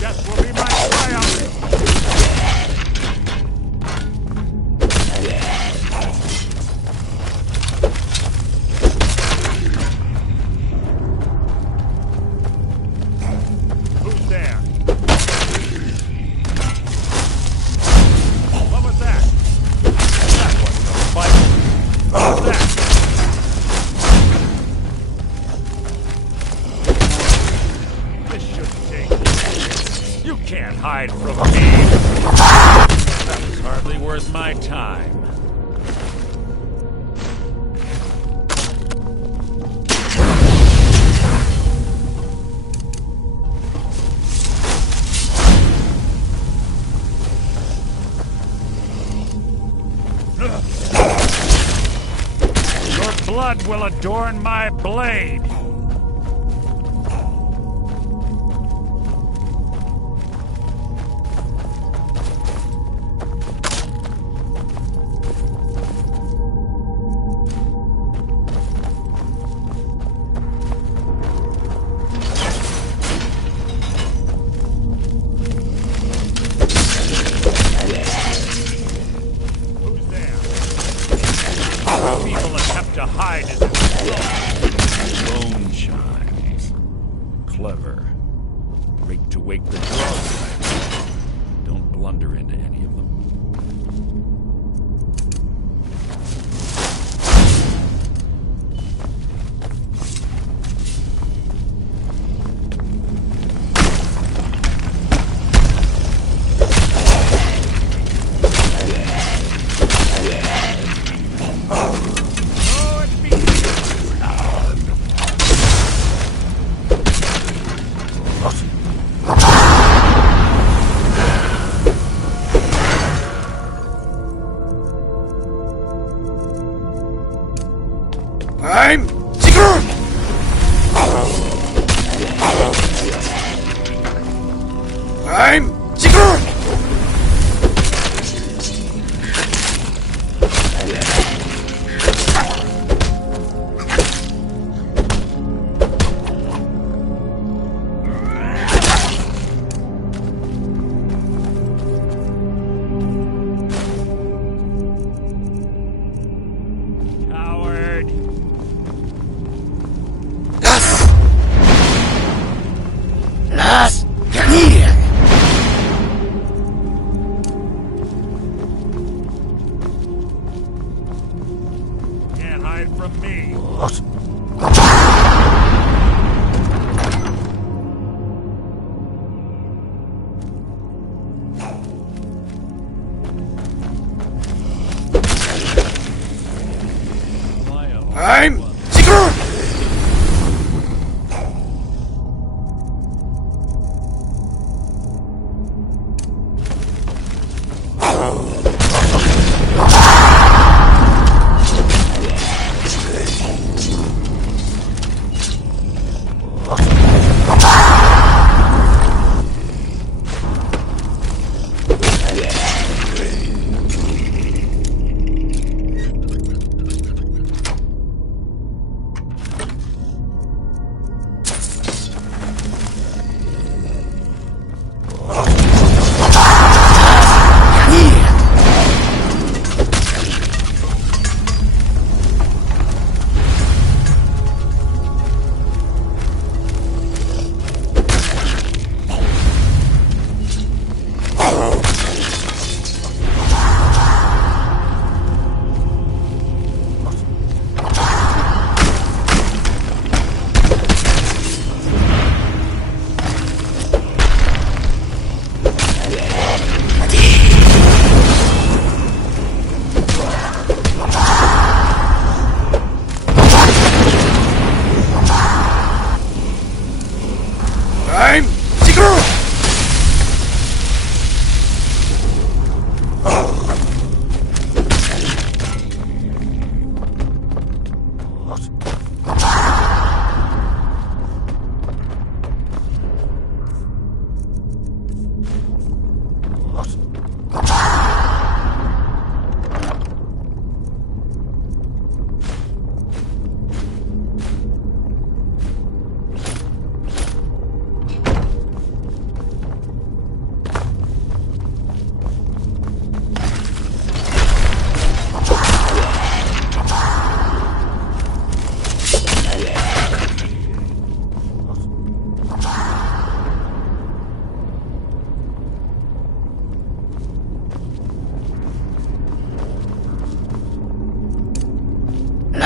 Death will be my triumph! Who's there? What was that? That wasn't a fight. What was that? This shouldn't take. You can't hide from me. That was hardly worth my time. Your blood will adorn my blade. People attempt to hide in the bone chimes. Clever. Great to wake the dogs. Don't blunder into any of them. I'm Sigrun! I'm Sigrun! Coward! Las Ganir! Can't hide from me. I'm Sigrun!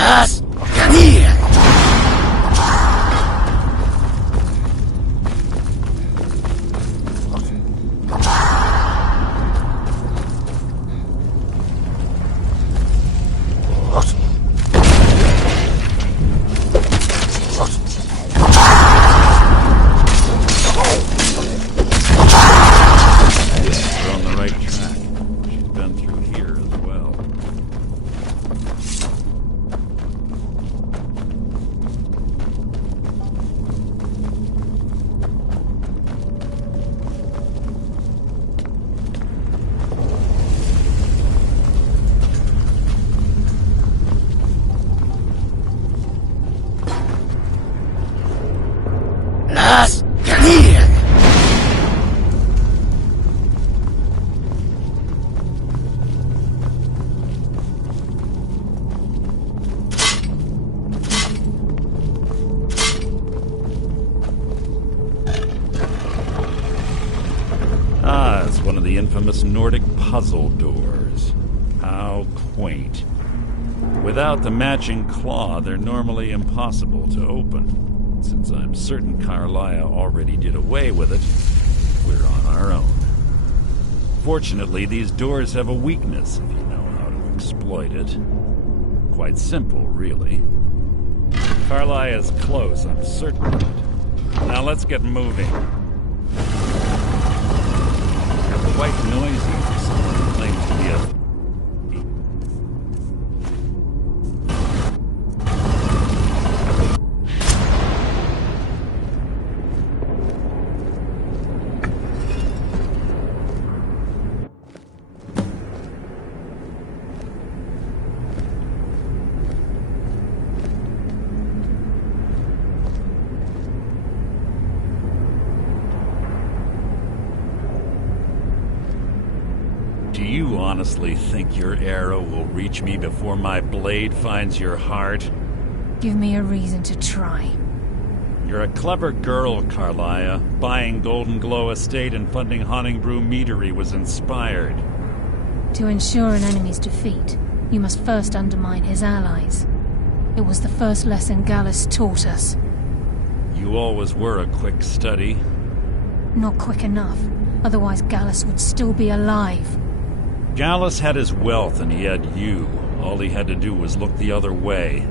Las Canillas! We're on the right track. She's been through here as well. Las Canillas! Ah, it's one of the infamous Nordic puzzle doors. How quaint. Without the matching claw, they're normally impossible to open. Since I'm certain Carlia already did away with it, we're on our own. Fortunately, these doors have a weakness if you know how to exploit it. Quite simple, really. Carlia is close, I'm certain of it. Now let's get moving. They're quite noisy for someone who claims to be a... Do you honestly think your arrow will reach me before my blade finds your heart? Give me a reason to try. You're a clever girl, Carlia. Buying Golden Glow Estate and funding Honningbrew Meadery was inspired. To ensure an enemy's defeat, you must first undermine his allies. It was the first lesson Gallus taught us. You always were a quick study. Not quick enough, otherwise Gallus would still be alive. Gallus had his wealth and he had you. All he had to do was look the other way.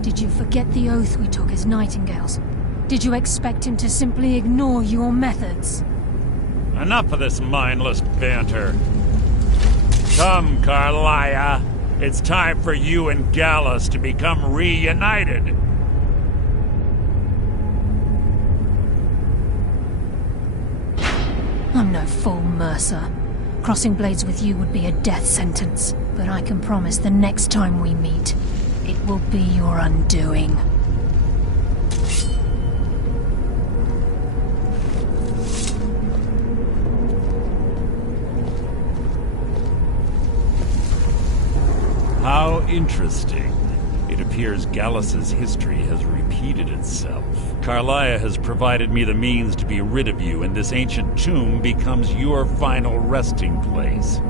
Did you forget the oath we took as Nightingales? Did you expect him to simply ignore your methods? Enough of this mindless banter. Come, Carlia. It's time for you and Gallus to become reunited. I'm no fool, Mercer. Crossing blades with you would be a death sentence, but I can promise the next time we meet, it will be your undoing. How interesting. It appears Gallus's history has repeated itself. Carlia has provided me the means to be rid of you, and this ancient tomb becomes your final resting place.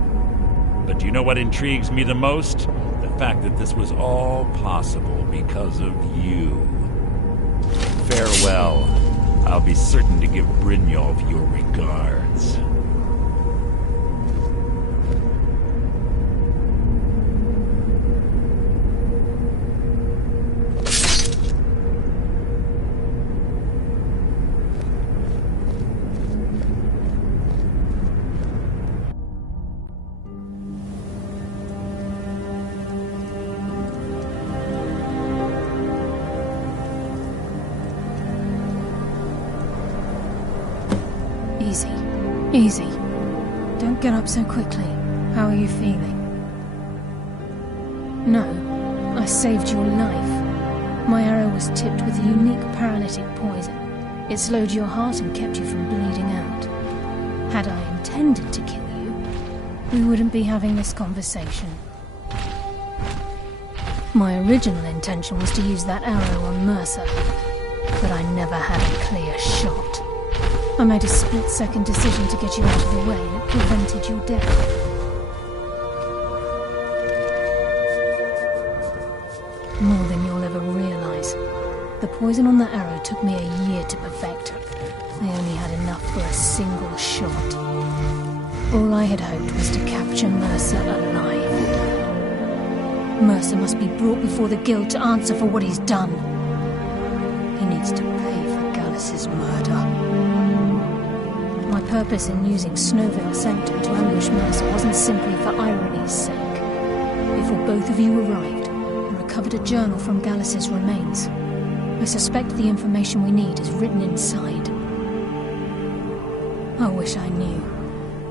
But do you know what intrigues me the most? The fact that this was all possible because of you. Farewell. I'll be certain to give Brynjolf your regards. Easy. Easy. Don't get up so quickly. How are you feeling? No. I saved your life. My arrow was tipped with a unique paralytic poison. It slowed your heart and kept you from bleeding out. Had I intended to kill you, we wouldn't be having this conversation. My original intention was to use that arrow on Mercer, but I never had a clear shot. I made a split-second decision to get you out of the way, and it prevented your death. More than you'll ever realize. The poison on that arrow took me a year to perfect. I only had enough for a single shot. All I had hoped was to capture Mercer alive. Mercer must be brought before the Guild to answer for what he's done. He needs to pay for Gallus's murder. My purpose in using Snowveil Sanctum to ambush Mercer wasn't simply for irony's sake. Before both of you arrived, I recovered a journal from Gallus's remains. I suspect the information we need is written inside. I wish I knew.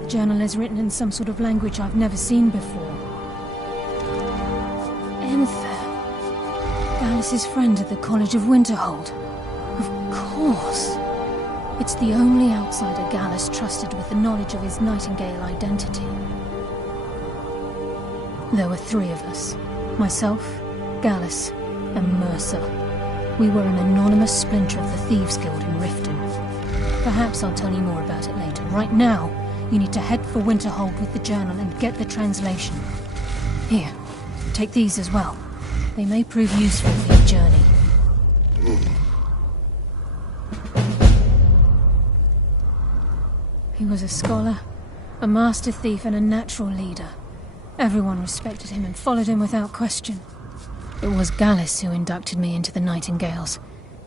The journal is written in some sort of language I've never seen before. Enther. Gallus's friend at the College of Winterhold. Of course. It's the only outsider Gallus trusted with the knowledge of his Nightingale identity. There were 3 of us. Myself, Gallus, and Mercer. We were an anonymous splinter of the Thieves Guild in Riften. Perhaps I'll tell you more about it later. Right now, you need to head for Winterhold with the journal and get the translation. Here, take these as well. They may prove useful for your journey. He was a scholar, a master thief, and a natural leader. Everyone respected him and followed him without question. It was Gallus who inducted me into the Nightingales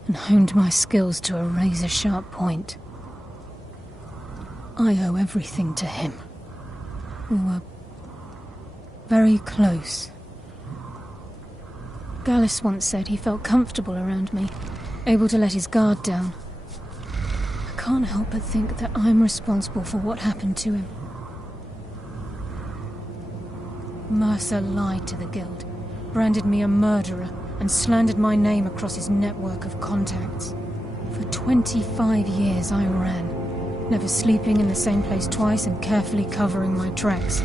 and honed my skills to a razor-sharp point. I owe everything to him. We were very close. Gallus once said he felt comfortable around me, able to let his guard down. I can't help but think that I'm responsible for what happened to him. Mercer lied to the Guild, branded me a murderer, and slandered my name across his network of contacts. For 25 years I ran, never sleeping in the same place twice and carefully covering my tracks.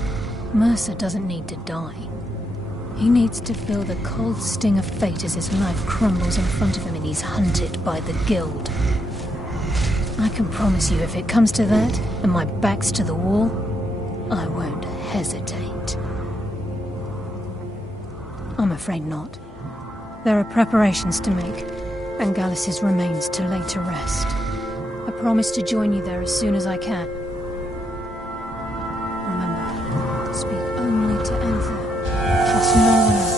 Mercer doesn't need to die. He needs to feel the cold sting of fate as his life crumbles in front of him and he's hunted by the Guild. I can promise you if it comes to that, and my back's to the wall, I won't hesitate. I'm afraid not. There are preparations to make, and Gallus's remains to lay to rest. I promise to join you there as soon as I can. Remember, speak only to Enther. Trust no one else.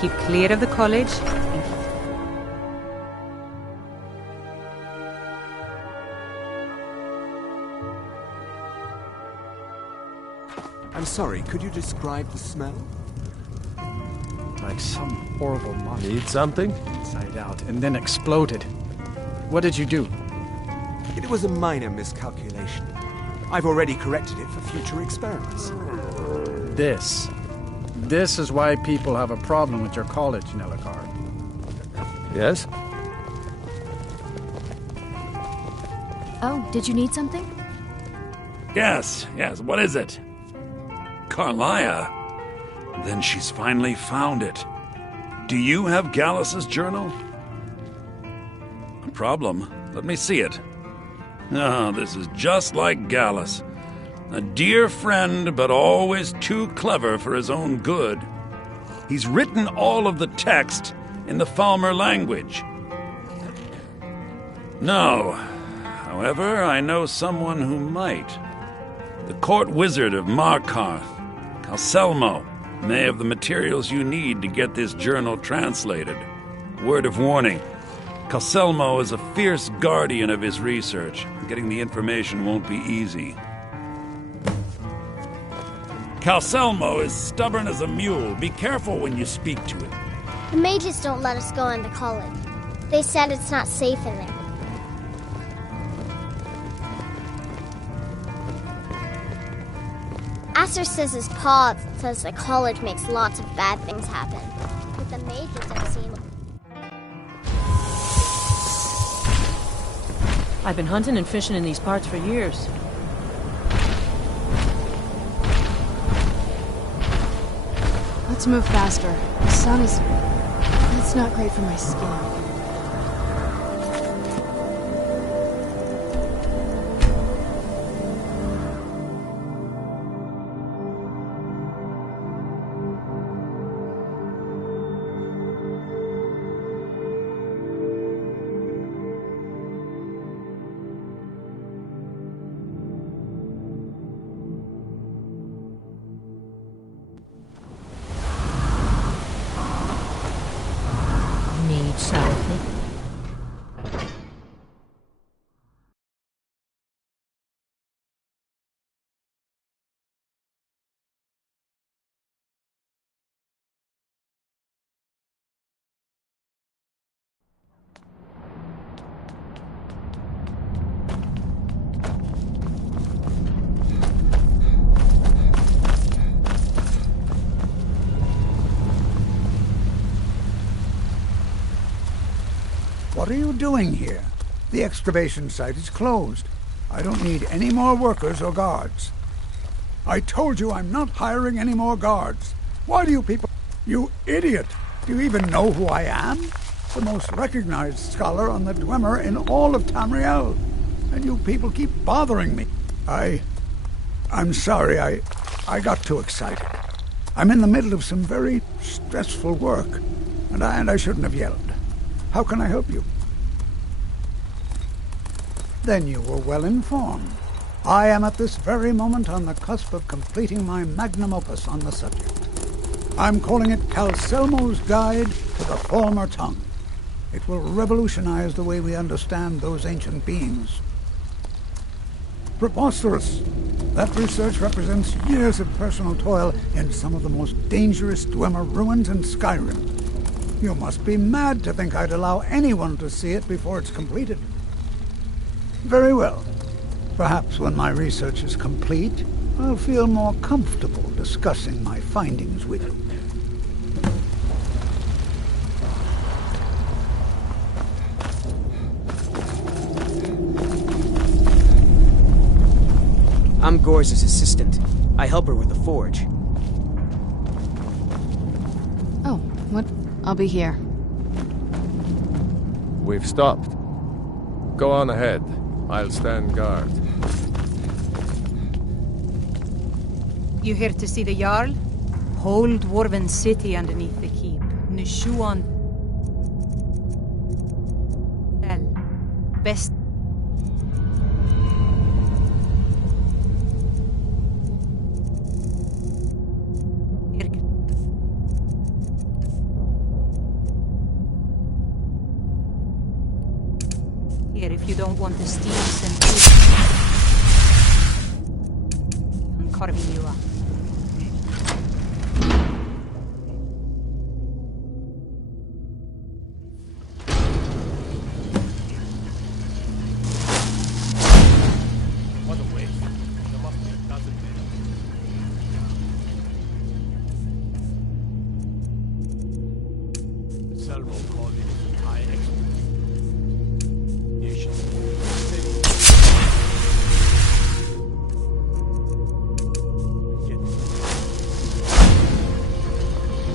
Keep clear of the college. I'm sorry, could you describe the smell? Like some horrible monster. Need something? Inside out, and then exploded. What did you do? It was a minor miscalculation. I've already corrected it for future experiments. This. This is why people have a problem with your college, Nelacar. Yes? Oh, did you need something? Yes, what is it? Carlia? Then she's finally found it. Do you have Gallus's journal? A problem? Let me see it. Oh, this is just like Gallus. A dear friend, but always too clever for his own good. He's written all of the text in the Falmer language. No. However, I know someone who might. The court wizard of Markarth, Calcelmo, may have the materials you need to get this journal translated. Word of warning. Calcelmo is a fierce guardian of his research. Getting the information won't be easy. Calcelmo is stubborn as a mule. Be careful when you speak to him. The mages don't let us go into college. They said it's not safe in there. Aster says his pa says the college makes lots of bad things happen. But the mages have seen... I've been hunting and fishing in these parts for years. Let's move faster. The sun is... It's not great for my skin. What are you doing here? The excavation site is closed. I don't need any more workers or guards. I told you I'm not hiring any more guards. Why do you people... You idiot! Do you even know who I am? The most recognized scholar on the Dwemer in all of Tamriel. And you people keep bothering me. I'm sorry, I got too excited. I'm in the middle of some very stressful work, and I shouldn't have yelled. How can I help you? Then you were well informed. I am at this very moment on the cusp of completing my magnum opus on the subject. I'm calling it Calcelmo's Guide to the Falmer Tongue. It will revolutionize the way we understand those ancient beings. Preposterous! That research represents years of personal toil in some of the most dangerous Dwemer ruins in Skyrim. You must be mad to think I'd allow anyone to see it before it's completed. Very well. Perhaps when my research is complete, I'll feel more comfortable discussing my findings with you. I'm Gor's assistant. I help her with the forge. Oh, what? I'll be here. We've stopped. Go on ahead. I'll stand guard. You here to see the Jarl? Whole dwarven city underneath the keep. Nishuan. Best. Here, if you don't want the steams and I'm carving you up. What a waste. There must be a dozen men. Elmo called in the Thai Express. Nation.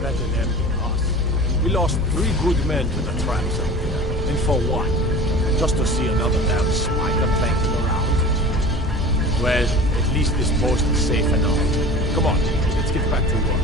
Better them than us. We lost 3 good men to the traps out there. And for what? Just to see another damn spider planking around? Well, at least this post is safe enough. Come on, let's get back to work.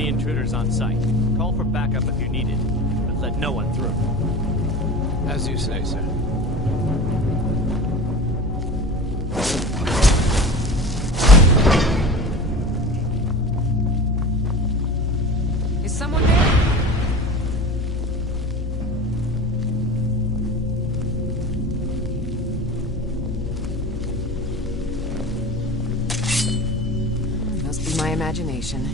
Intruders on site. Call for backup if you need it, but let no one through. As you say, sir. Is someone there? Must be my imagination.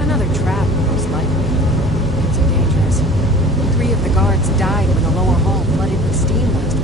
Another trap, most likely. It's dangerous. 3 of the guards died when the lower hall flooded with steam last week.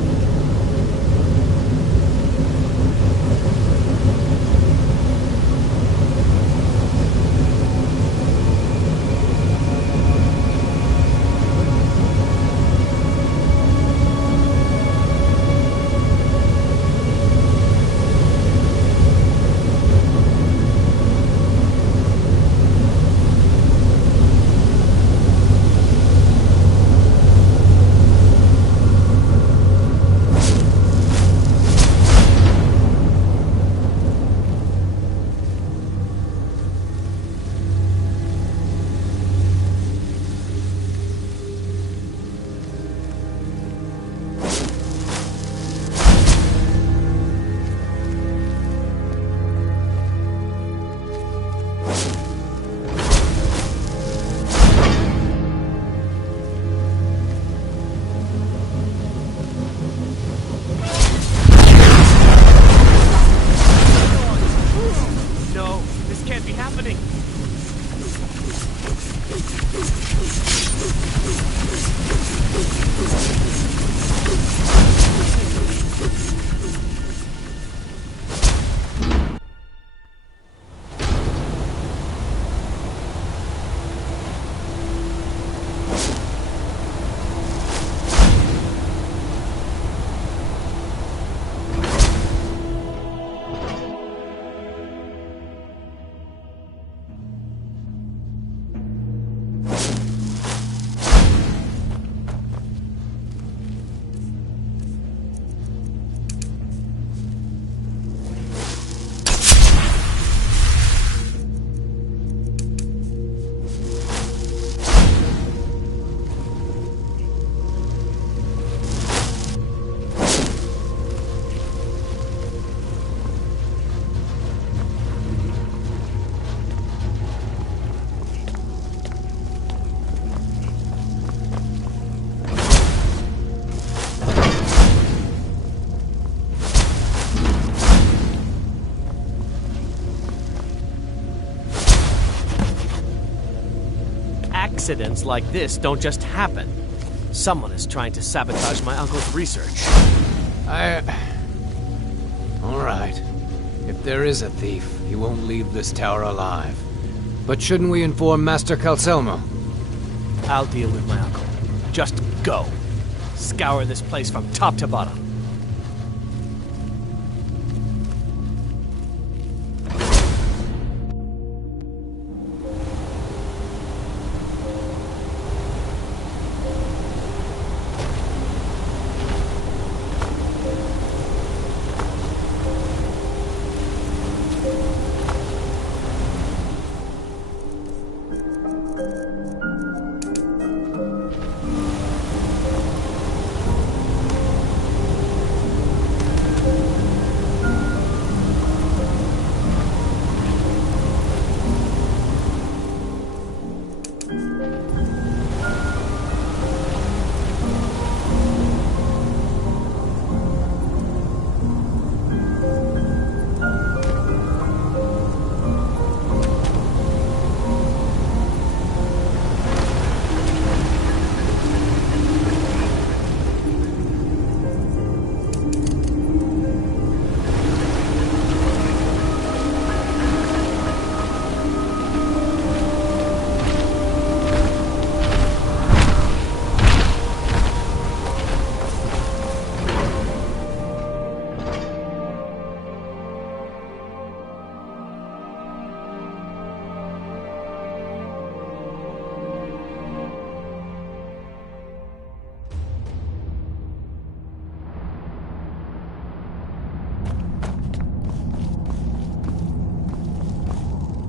Accidents like this don't just happen. Someone is trying to sabotage my uncle's research. Alright. If there is a thief, he won't leave this tower alive. But shouldn't we inform Master Calcelmo? I'll deal with my uncle. Just go. Scour this place from top to bottom.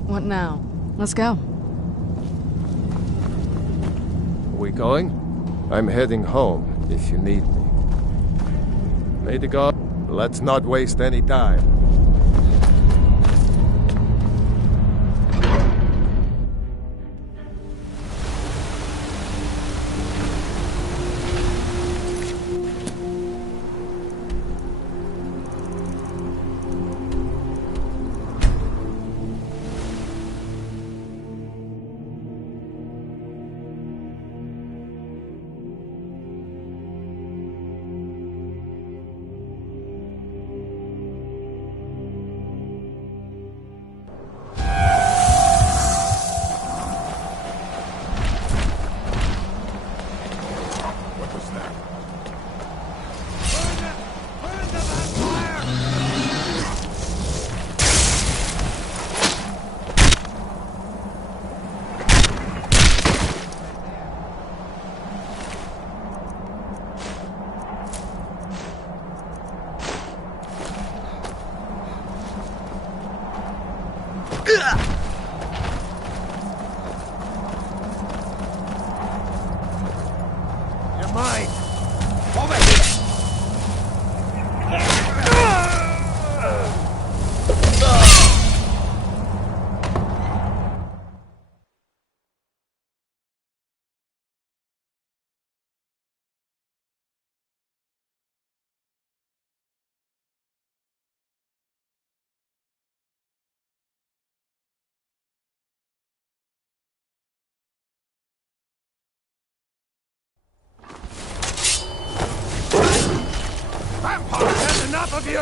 What now? Let's go. We going? I'm heading home, if you need me. May the god... Let's not waste any time. You're mine! Over here! Vampire has enough of you!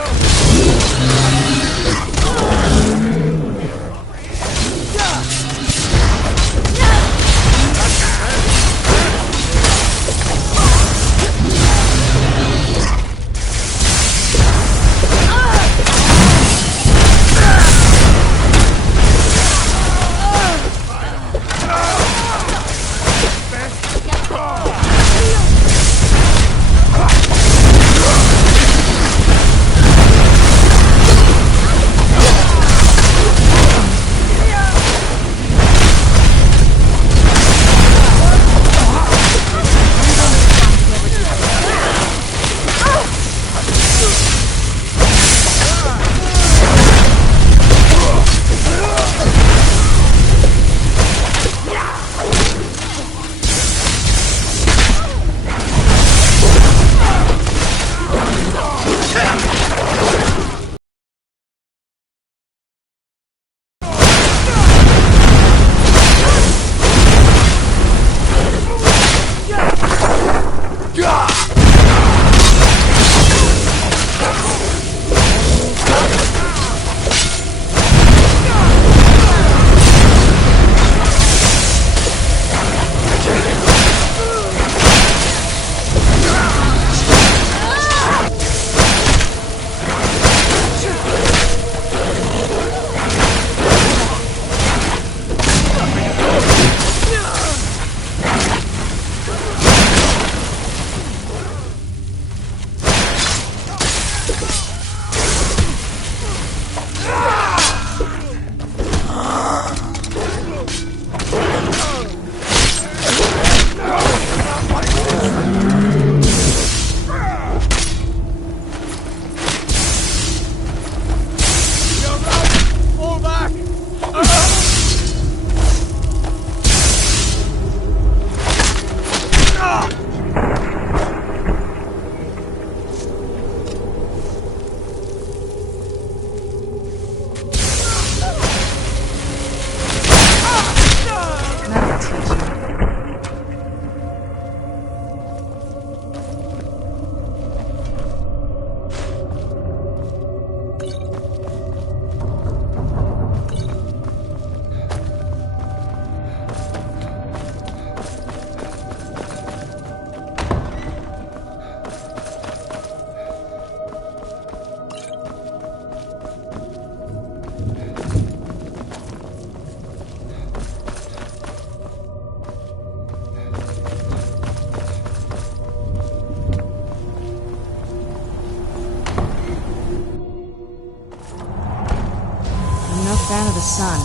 Fan of the sun.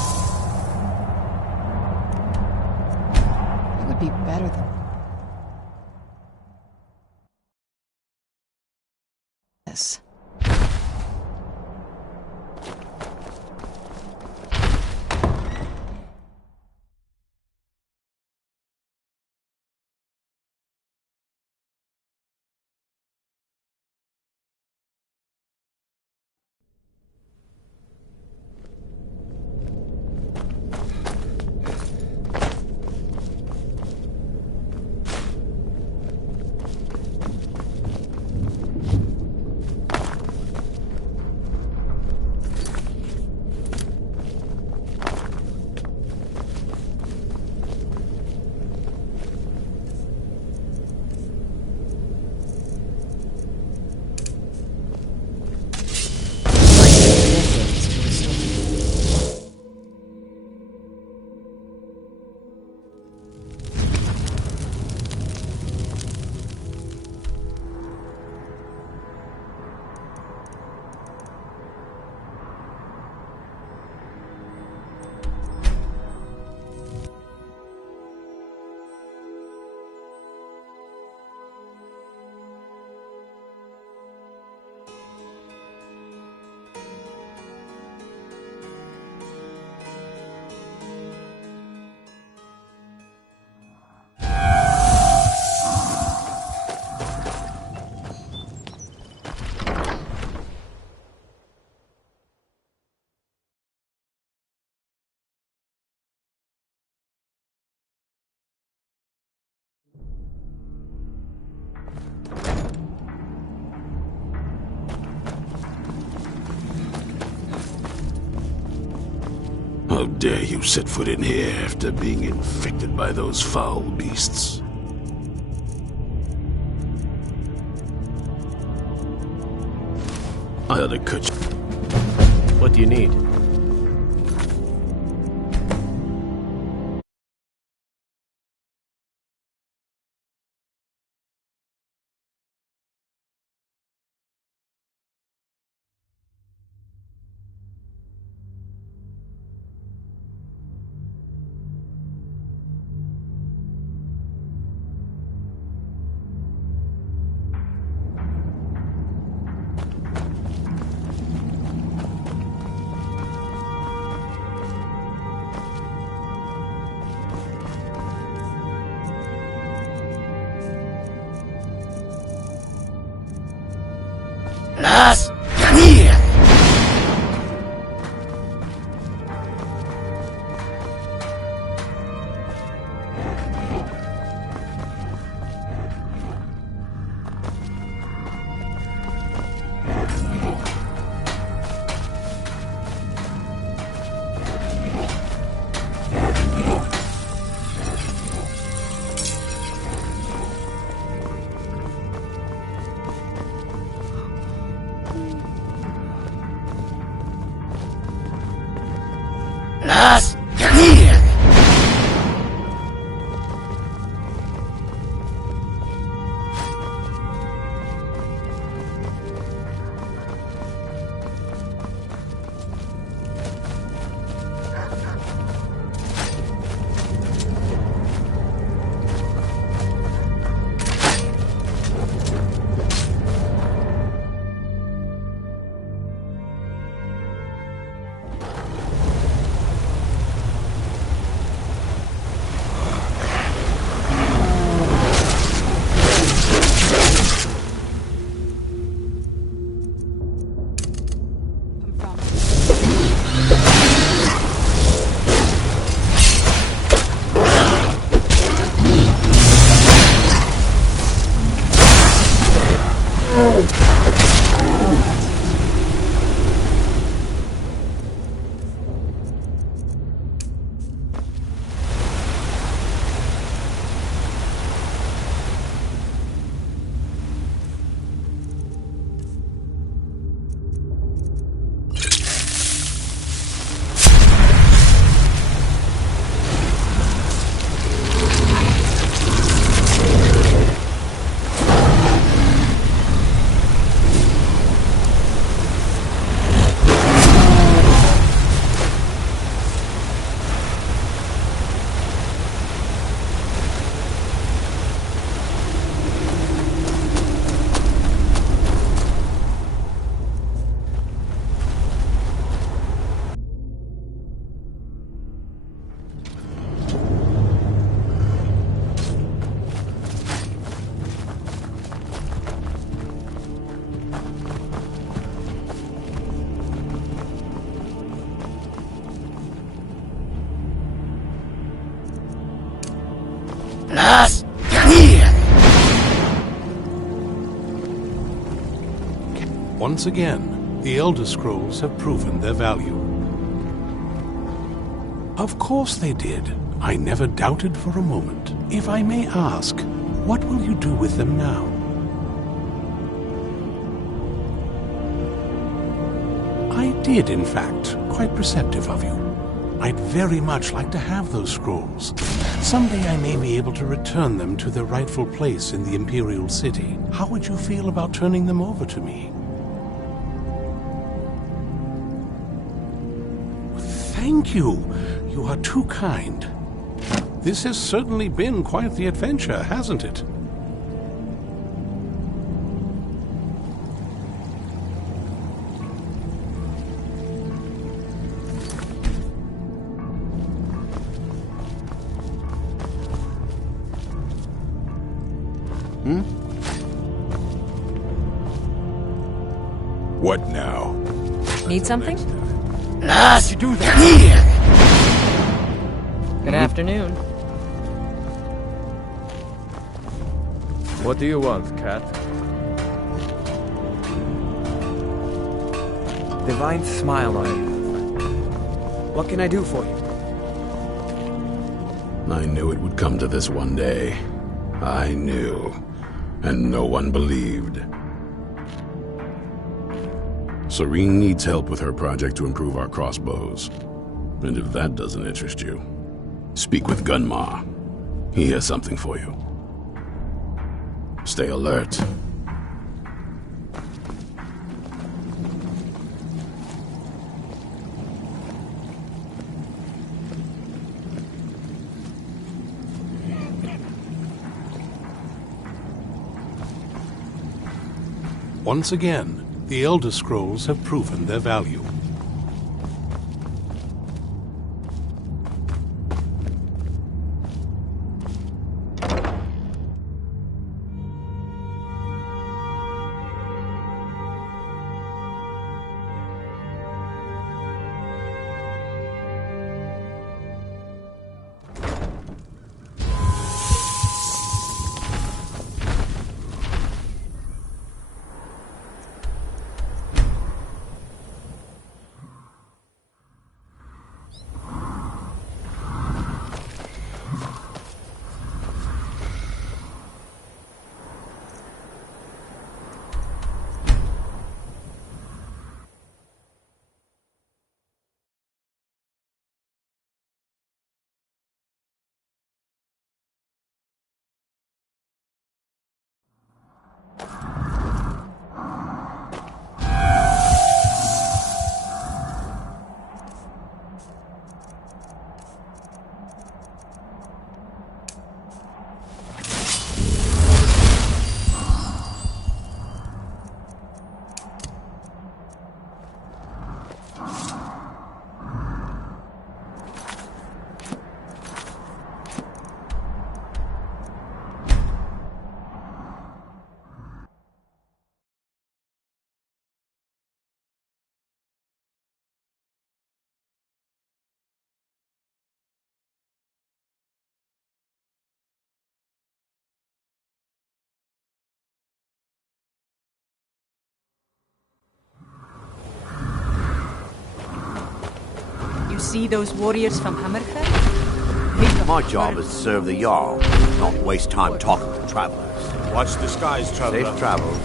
It would be better than this. How dare you set foot in here after being infected by those foul beasts? I ought to cut you. What do you need? Las Once again, the Elder Scrolls have proven their value. Of course they did. I never doubted for a moment. If I may ask, what will you do with them now? I did, in fact. Quite perceptive of you. I'd very much like to have those scrolls. Someday I may be able to return them to their rightful place in the Imperial City. How would you feel about turning them over to me? Thank you. You are too kind. This has certainly been quite the adventure, hasn't it? What now? Need something? You do that. Good afternoon. What do you want, Cat? Divine smile on it. What can I do for you? I knew it would come to this one day. I knew. And no one believed. Serene needs help with her project to improve our crossbows. And if that doesn't interest you, speak with Gunmar. He has something for you. Stay alert. Once again, the Elder Scrolls have proven their value. You see those warriors from Hammerfell? My job is to serve the Jarl, not waste time talking to travelers. Watch the skies, traveler. Safe travels.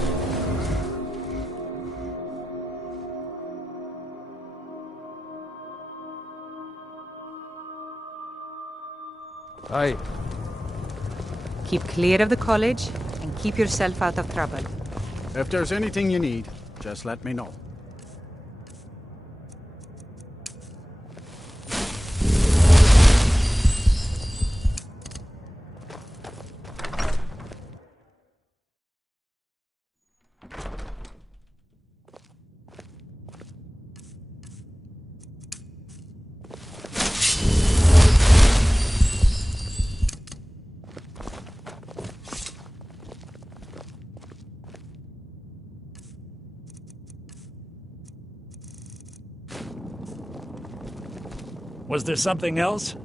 Aye. Keep clear of the college and keep yourself out of trouble. If there's anything you need, just let me know. Was there something else?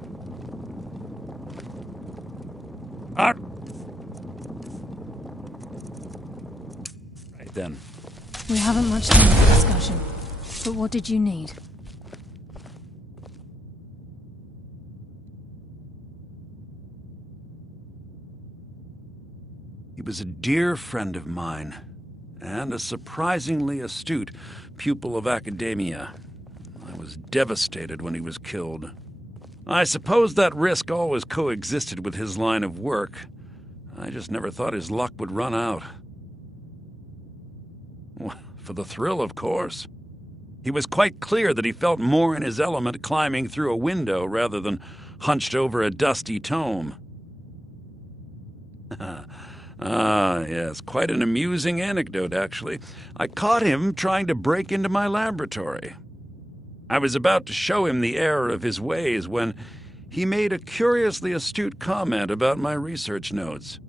then. We haven't much time for discussion. But what did you need? He was a dear friend of mine, and a surprisingly astute pupil of academia. I was devastated when he was killed. I suppose that risk always coexisted with his line of work. I just never thought his luck would run out. Well, for the thrill, of course. He was quite clear that he felt more in his element climbing through a window rather than hunched over a dusty tome. Ah, yes, quite an amusing anecdote, actually. I caught him trying to break into my laboratory. I was about to show him the error of his ways when he made a curiously astute comment about my research notes.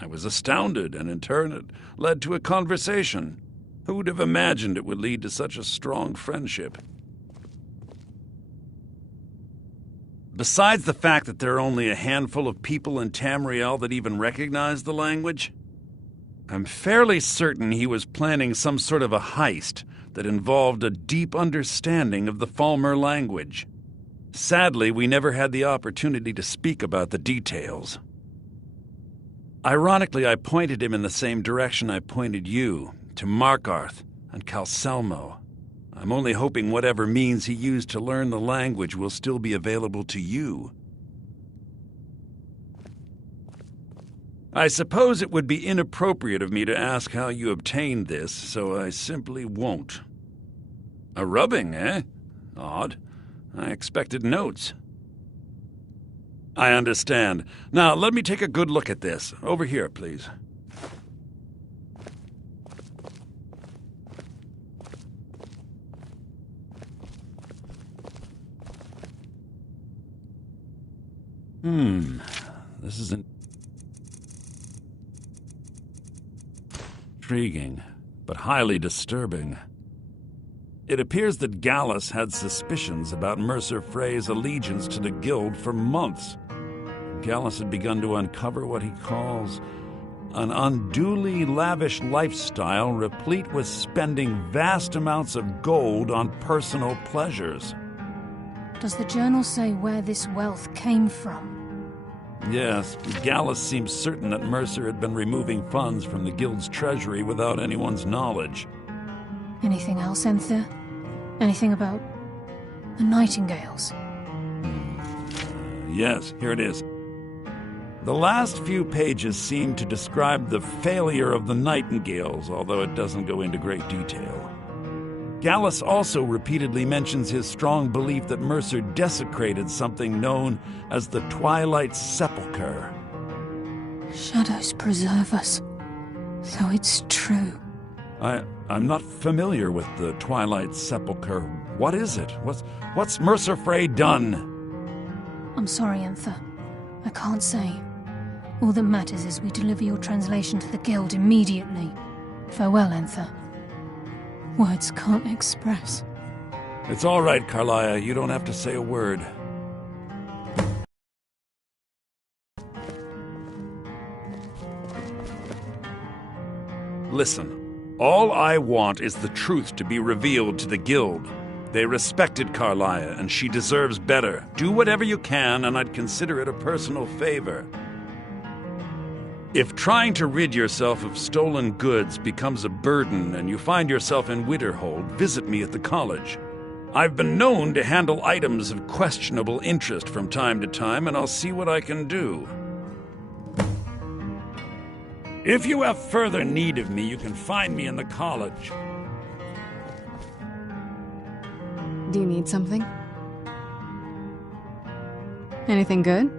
I was astounded, and in turn it led to a conversation. Who would have imagined it would lead to such a strong friendship? Besides the fact that there are only a handful of people in Tamriel that even recognize the language, I'm fairly certain he was planning some sort of a heist that involved a deep understanding of the Falmer language. Sadly, we never had the opportunity to speak about the details. Ironically, I pointed him in the same direction I pointed you, to Markarth and Calcelmo. I'm only hoping whatever means he used to learn the language will still be available to you. I suppose it would be inappropriate of me to ask how you obtained this, so I simply won't. A rubbing, eh? Odd. I expected notes. I understand. Now, let me take a good look at this. Over here, please. This is intriguing, but highly disturbing. It appears that Gallus had suspicions about Mercer Frey's allegiance to the Guild for months. Gallus had begun to uncover what he calls an unduly lavish lifestyle replete with spending vast amounts of gold on personal pleasures. Does the journal say where this wealth came from? Yes, Gallus seems certain that Mercer had been removing funds from the Guild's treasury without anyone's knowledge. Anything else, Enther? Anything about the Nightingales? Yes, here it is. The last few pages seem to describe the failure of the Nightingales, although it doesn't go into great detail. Gallus also repeatedly mentions his strong belief that Mercer desecrated something known as the Twilight Sepulchre. Shadows preserve us, so it's true. I'm not familiar with the Twilight Sepulchre. What is it? What's Mercer Frey done? I'm sorry, Enther. I can't say. All that matters is we deliver your translation to the Guild immediately. Farewell, Enther. Words can't express. It's all right, Karliah. You don't have to say a word. Listen, all I want is the truth to be revealed to the Guild. They respected Karliah, and she deserves better. Do whatever you can, and I'd consider it a personal favor. If trying to rid yourself of stolen goods becomes a burden and you find yourself in Winterhold, visit me at the college. I've been known to handle items of questionable interest from time to time, and I'll see what I can do. If you have further need of me, you can find me in the college. Do you need something? Anything good?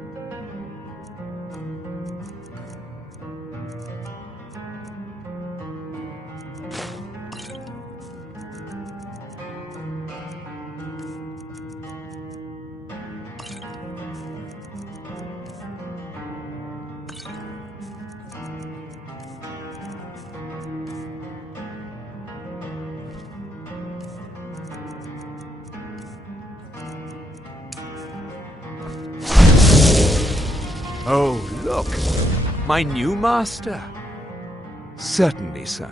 Oh, look! My new master. Certainly, sir.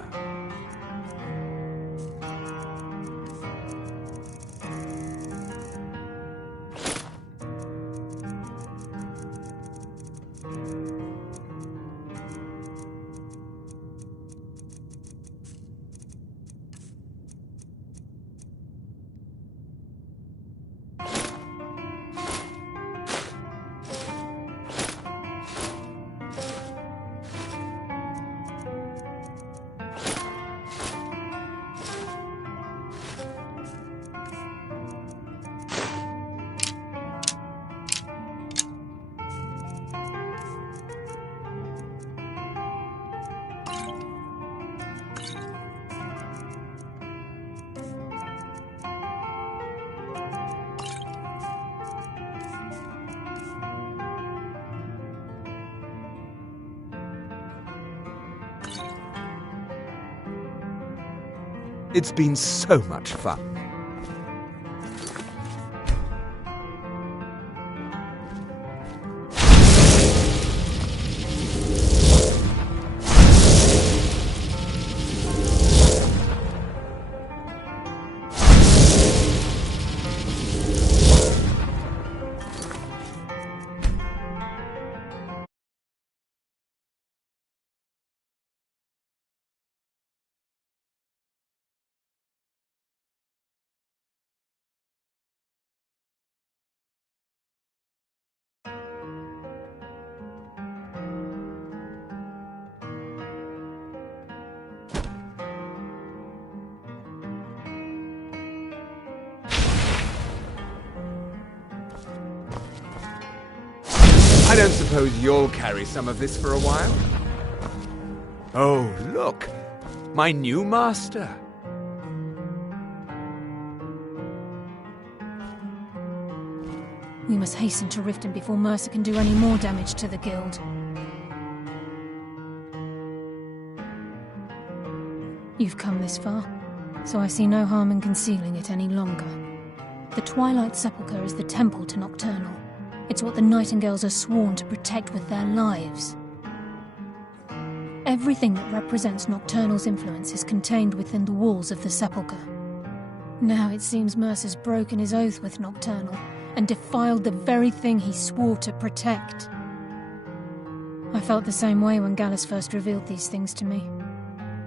It's been so much fun. I don't suppose you'll carry some of this for a while? Oh, look! My new master! We must hasten to Riften before Mercer can do any more damage to the guild. You've come this far, so I see no harm in concealing it any longer. The Twilight Sepulchre is the temple to Nocturnal. It's what the Nightingales are sworn to protect with their lives. Everything that represents Nocturnal's influence is contained within the walls of the Sepulchre. Now it seems Mercer's broken his oath with Nocturnal and defiled the very thing he swore to protect. I felt the same way when Gallus first revealed these things to me.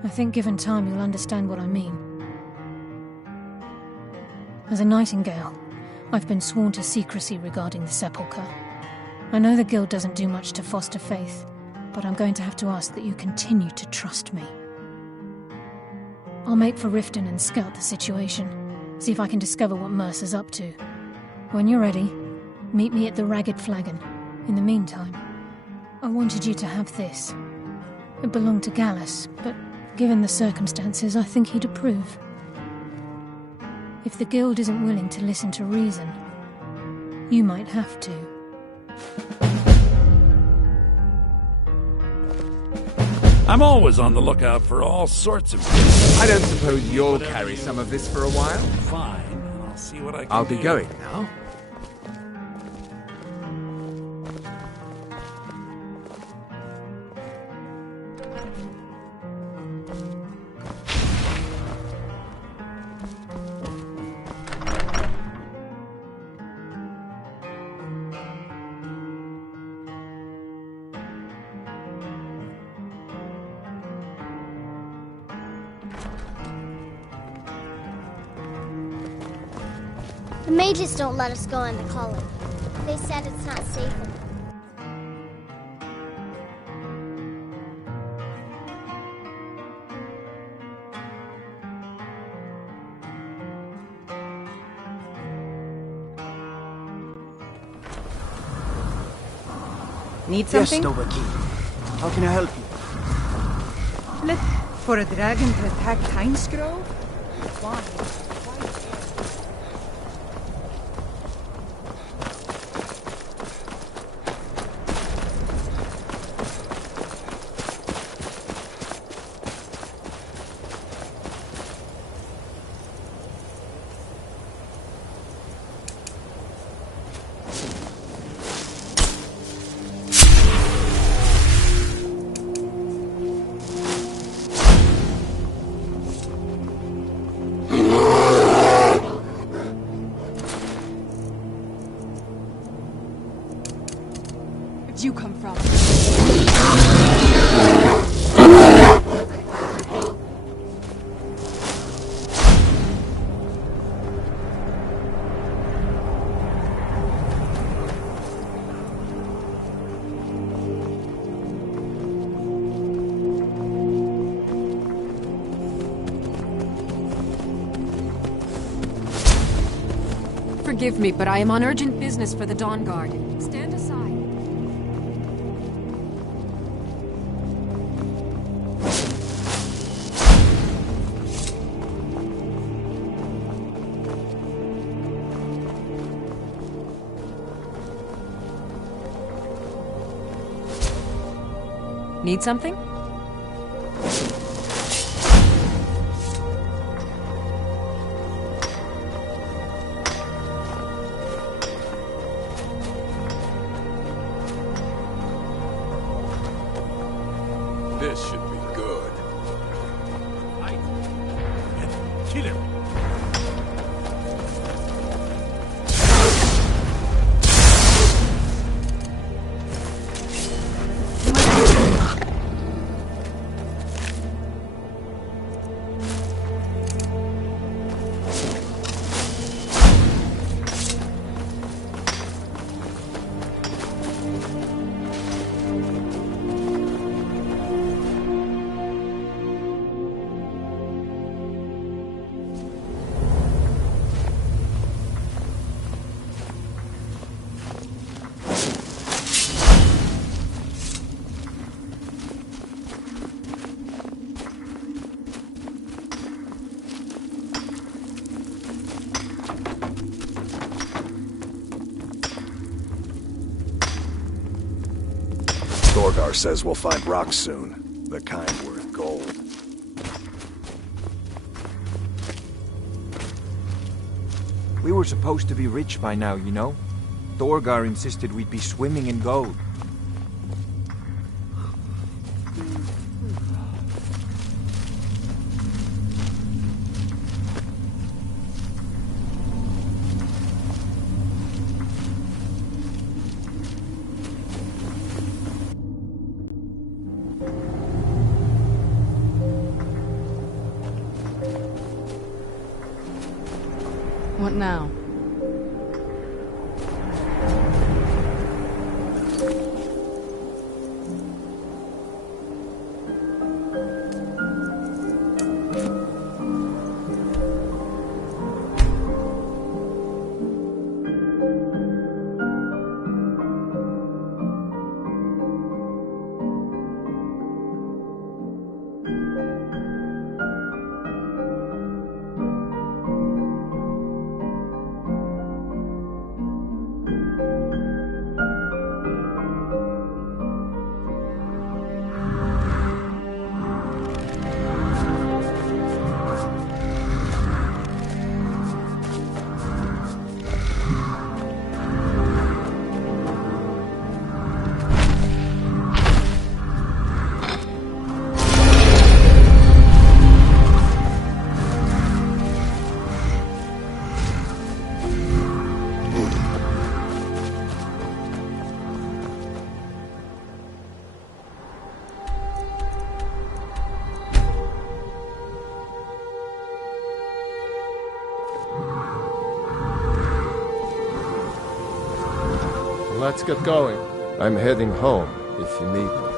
I think given time you'll understand what I mean. As a Nightingale, I've been sworn to secrecy regarding the Sepulchre. I know the Guild doesn't do much to foster faith, but I'm going to have to ask that you continue to trust me. I'll make for Riften and scout the situation, see if I can discover what Mercer's up to. When you're ready, meet me at the Ragged Flagon. In the meantime, I wanted you to have this. It belonged to Gallus, but given the circumstances, I think he'd approve. If the Guild isn't willing to listen to reason, you might have to. I'm always on the lookout for all sorts of... I don't suppose you'll carry some of this for a while? Fine, and I'll see what I can I'll do. be going now. The mages don't let us go in the colony. They said it's not safe. Need something? Yes, Dovahkiin. How can I help you? For a dragon to attack Heinsgrove? Why? You come from? Forgive me, but I am on urgent business for the Dawn Guard. Stand aside. Need something? This should be good. Kill him! Thorgar says we'll find rocks soon. The kind worth gold. We were supposed to be rich by now, you know? Thorgar insisted we'd be swimming in gold. What now? Let's get going. I'm heading home, if you need me.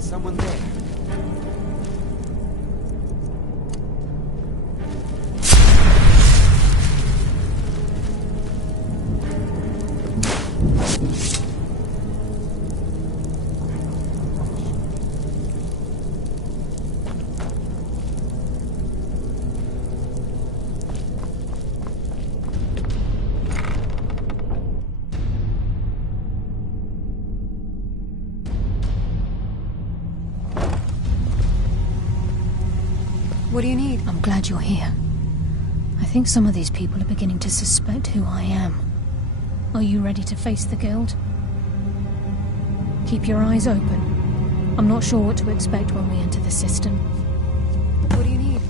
Someone there. What do you need? I'm glad you're here. I think some of these people are beginning to suspect who I am. Are you ready to face the Guild? Keep your eyes open. I'm not sure what to expect when we enter the system. What do you need?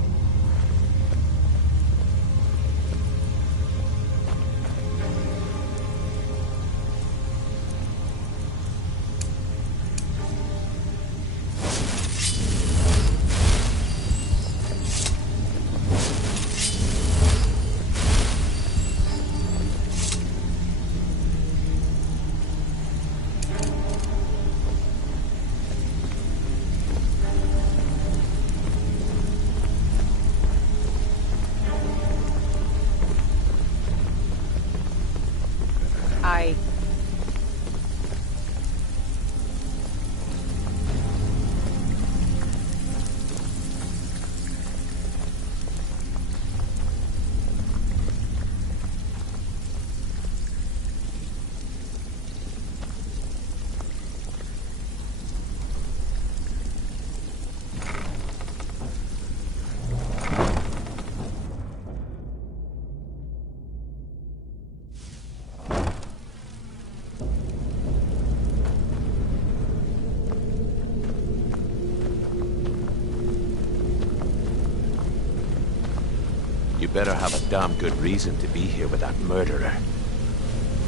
better have a damn good reason to be here with that murderer.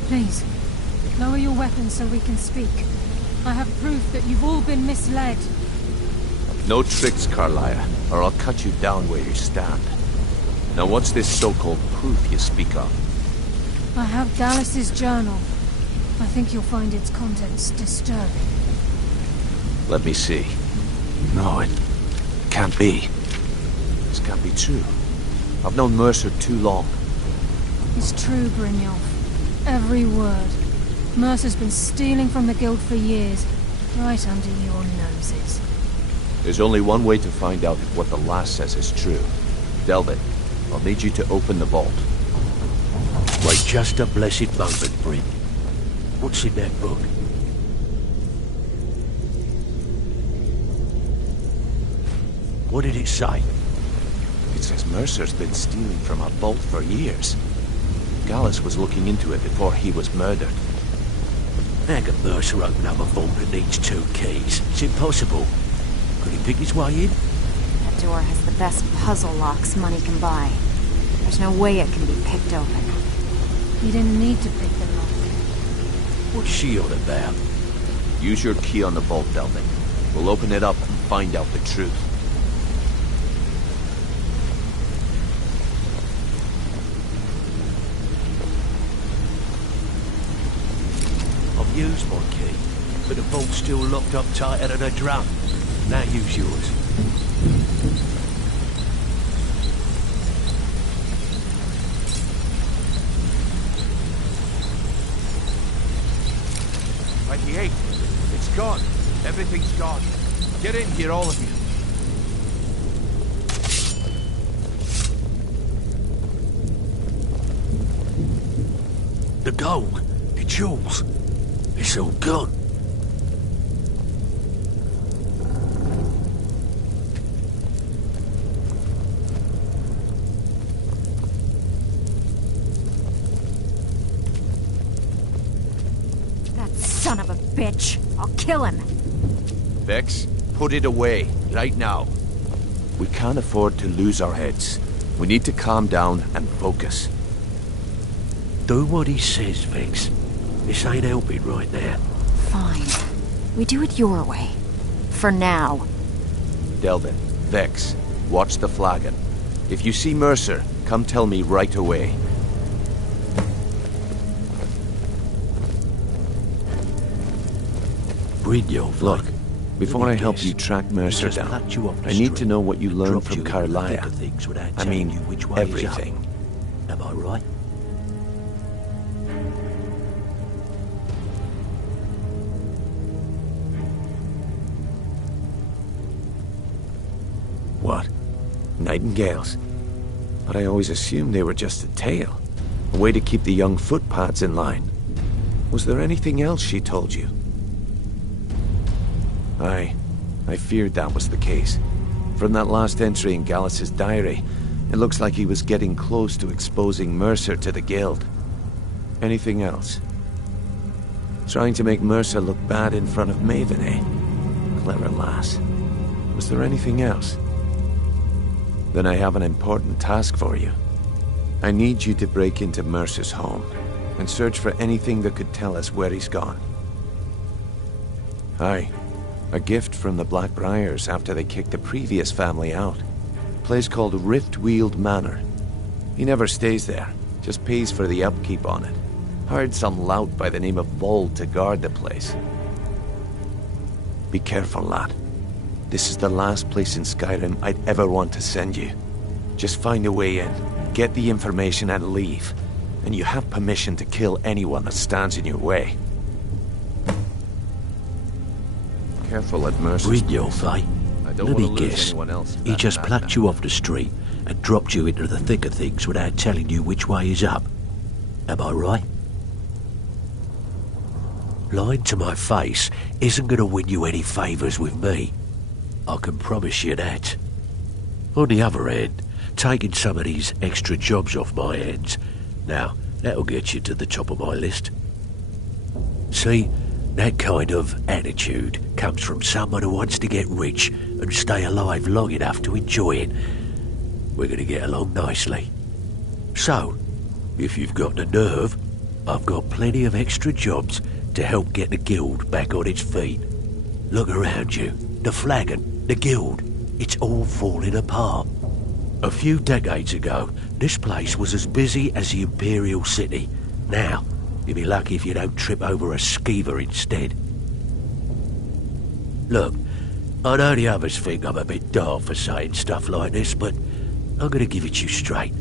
Please, lower your weapons so we can speak. I have proof that you've all been misled. No tricks, Carlia, or I'll cut you down where you stand. Now what's this so-called proof you speak of? I have Dallas's journal. I think you'll find its contents disturbing. Let me see. No, it can't be. This can't be true. I've known Mercer too long. It's true, Brynjolf. Every word. Mercer's been stealing from the Guild for years, right under your noses. There's only one way to find out if what the lass says is true. Delvin, I'll need you to open the vault. Wait just a blessed moment, Bryn. What's in that book? What did it say? It says Mercer's been stealing from a vault for years. Gallus was looking into it before he was murdered. How can Mercer open up a vault that needs 2 keys? It's impossible. Could he pick his way in? That door has the best puzzle locks money can buy. There's no way it can be picked open. You didn't need to pick the lock. What's she on about? Use your key on the vault, Delvin. We'll open it up and find out the truth. I've used my key, but the vault's still locked up tighter than a drum. Now use yours. It's gone. Everything's gone. Get in here, all of you. The gold, the jewels, it's all gone. Son of a bitch. I'll kill him. Vex, put it away, right now. We can't afford to lose our heads. We need to calm down and focus. Do what he says, Vex. This ain't helping right now. Fine. We do it your way. For now. Delvin, Vex, watch the flagon. If you see Mercer, come tell me right away. Brynjolf, look, before I help you track Mercer down, I need to know what you learned from Carlia. I mean, everything. Am I right? What? Nightingales? But I always assumed they were just a tale. A way to keep the young footpads in line. Was there anything else she told you? I feared that was the case. From that last entry in Gallus's diary, it looks like he was getting close to exposing Mercer to the Guild. Anything else? Trying to make Mercer look bad in front of Maven, eh? Clever lass. Was there anything else? Then I have an important task for you. I need you to break into Mercer's home and search for anything that could tell us where he's gone. Aye. A gift from the Blackbriars after they kicked the previous family out. A place called Riftweald Manor. He never stays there, just pays for the upkeep on it. Hired some lout by the name of Vold to guard the place. Be careful, lad. This is the last place in Skyrim I'd ever want to send you. Just find a way in, get the information and leave. And you have permission to kill anyone that stands in your way. Careful at Mercer's Brynjolf, eh? Let me guess. He just plucked you off the street and dropped you into the thick of things without telling you which way is up. Am I right? Lying to my face isn't going to win you any favours with me. I can promise you that. On the other hand, taking some of these extra jobs off my hands, now, that'll get you to the top of my list. See? That kind of attitude comes from someone who wants to get rich and stay alive long enough to enjoy it. We're going to get along nicely. So, if you've got the nerve, I've got plenty of extra jobs to help get the guild back on its feet. Look around you. The flagon, the guild, it's all falling apart. A few decades ago, this place was as busy as the Imperial City. Now, you'll be lucky if you don't trip over a skeever instead. Look, I know the others think I'm a bit dark for saying stuff like this, but I'm gonna give it you straight.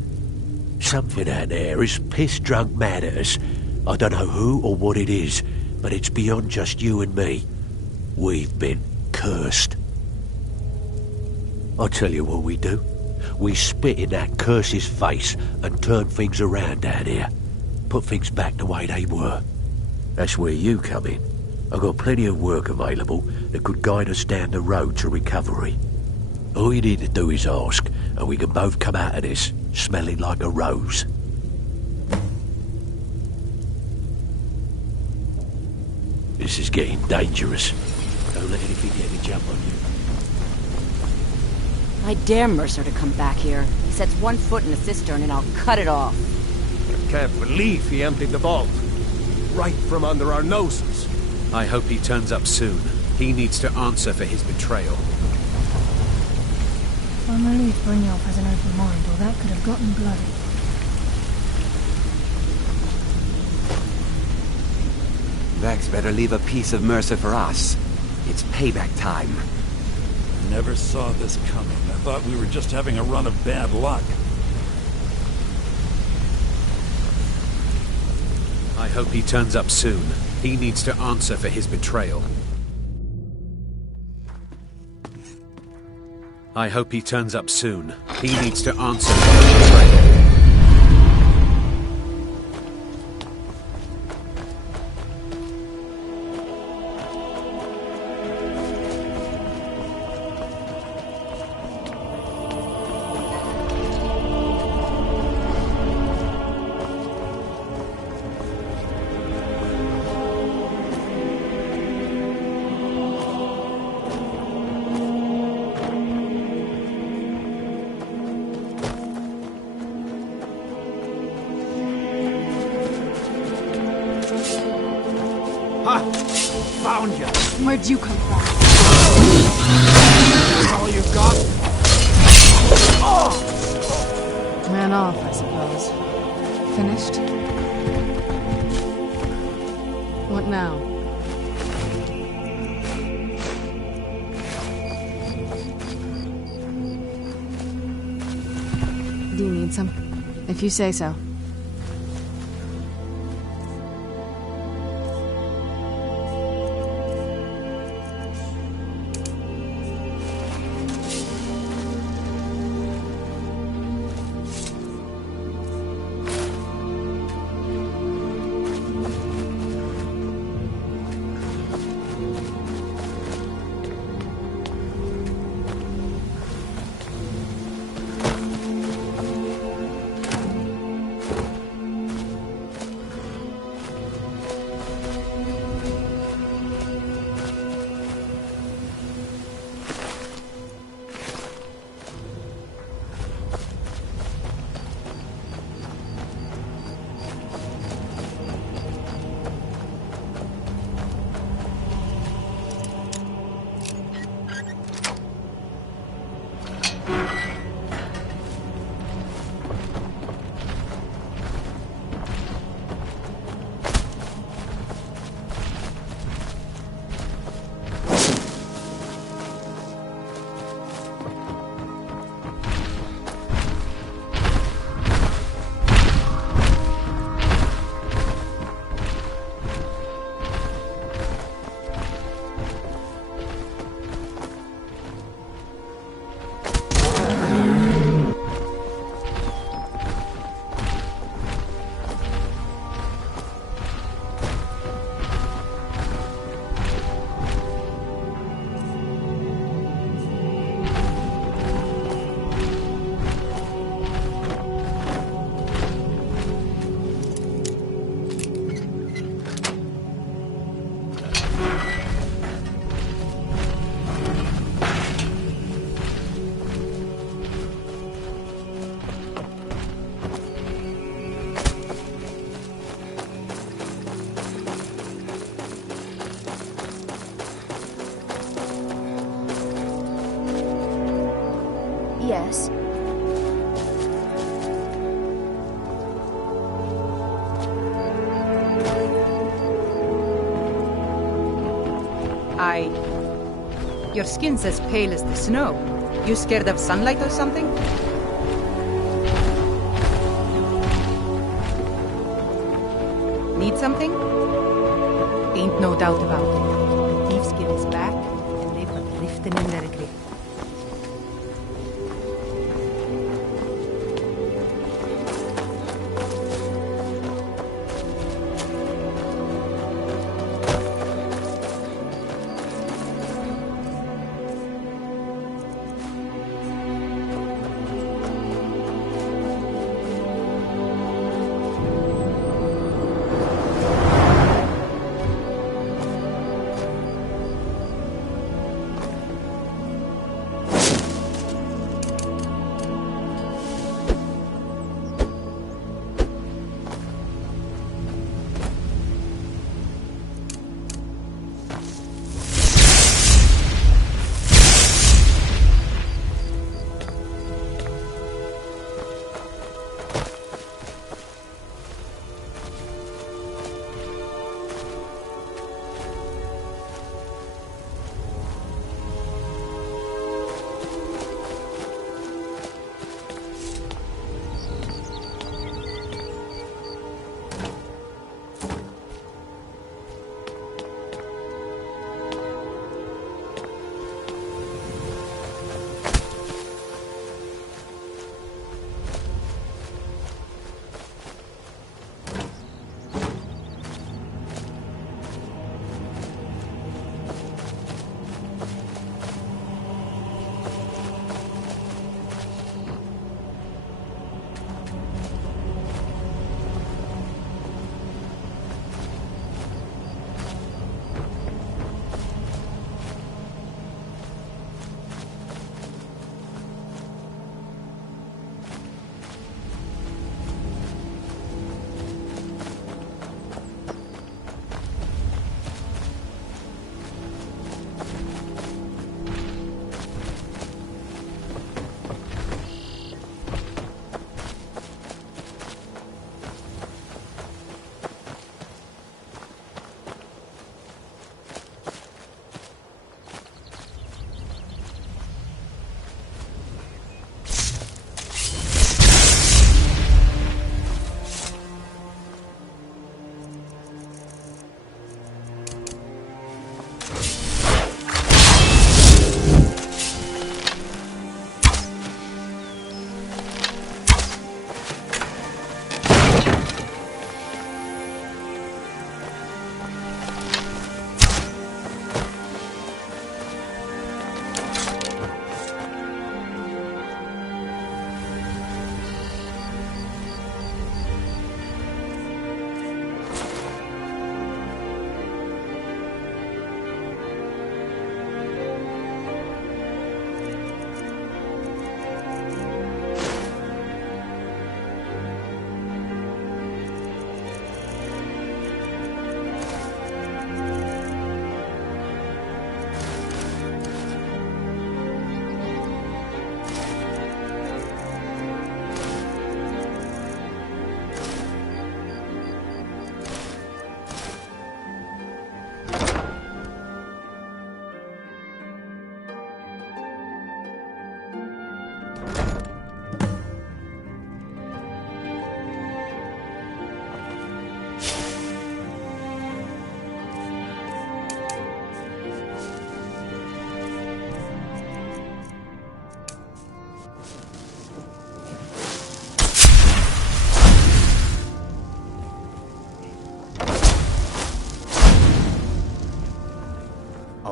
Something out there is piss-drunk mad at us. I don't know who or what it is, but it's beyond just you and me. We've been cursed. I'll tell you what we do. We spit in that curse's face and turn things around down here. Put things back the way they were. That's where you come in. I've got plenty of work available that could guide us down the road to recovery. All you need to do is ask, and we can both come out of this smelling like a rose. This is getting dangerous. Don't let anything get a jump on you. I dare Mercer to come back here. He sets one foot in the cistern and I'll cut it off. I can't believe he emptied the vault. Right from under our noses. I hope he turns up soon. He needs to answer for his betrayal. I'm relieved Brynjolf has an open mind, or that could have gotten bloody. Vex better leave a piece of Mercer for us. It's payback time. Never saw this coming. I thought we were just having a run of bad luck. I hope he turns up soon. He needs to answer for his betrayal. I hope he turns up soon. He needs to answer for his betrayal. Found you. Where'd you come from? All you got? Man off, I suppose. Finished? What now? Do you need some? If you say so. Yes. Your skin's as pale as the snow. You scared of sunlight or something? Need something? Ain't no doubt about it. The thief's skin is back, and they've got Riften in their grip.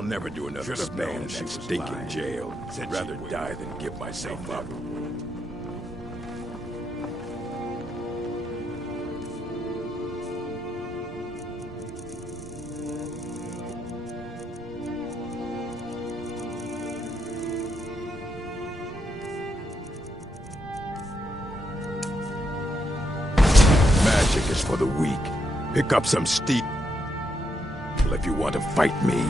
I'll never do another spell in that stinking jail. I'd rather die than give myself up. Magic is for the weak. Pick up some steel if you want to fight me.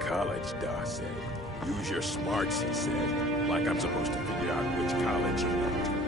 college, Dar said. Use your smarts, he said. Like I'm supposed to figure out which college you went to.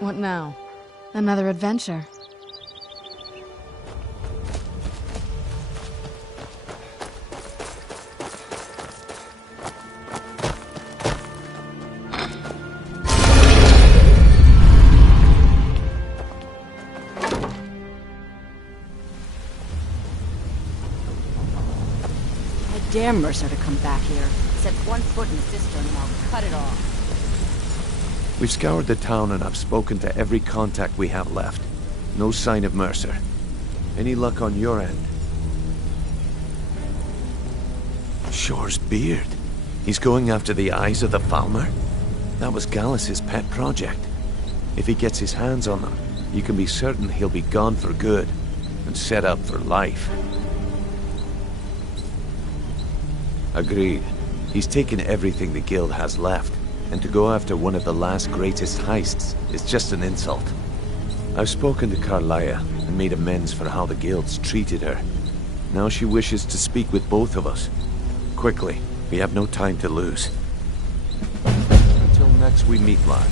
What now? Another adventure. I dare Mercer to come back here. Set one foot in the cistern and I'll cut it off. We've scoured the town and I've spoken to every contact we have left. No sign of Mercer. Any luck on your end? Shore's beard. He's going after the eyes of the Falmer? That was Gallus's pet project. If he gets his hands on them, you can be certain he'll be gone for good and set up for life. Agreed. He's taken everything the guild has left, and to go after one of the last greatest heists is just an insult. I've spoken to Carlia and made amends for how the guilds treated her. Now she wishes to speak with both of us. Quickly, we have no time to lose. Until next we meet, lad.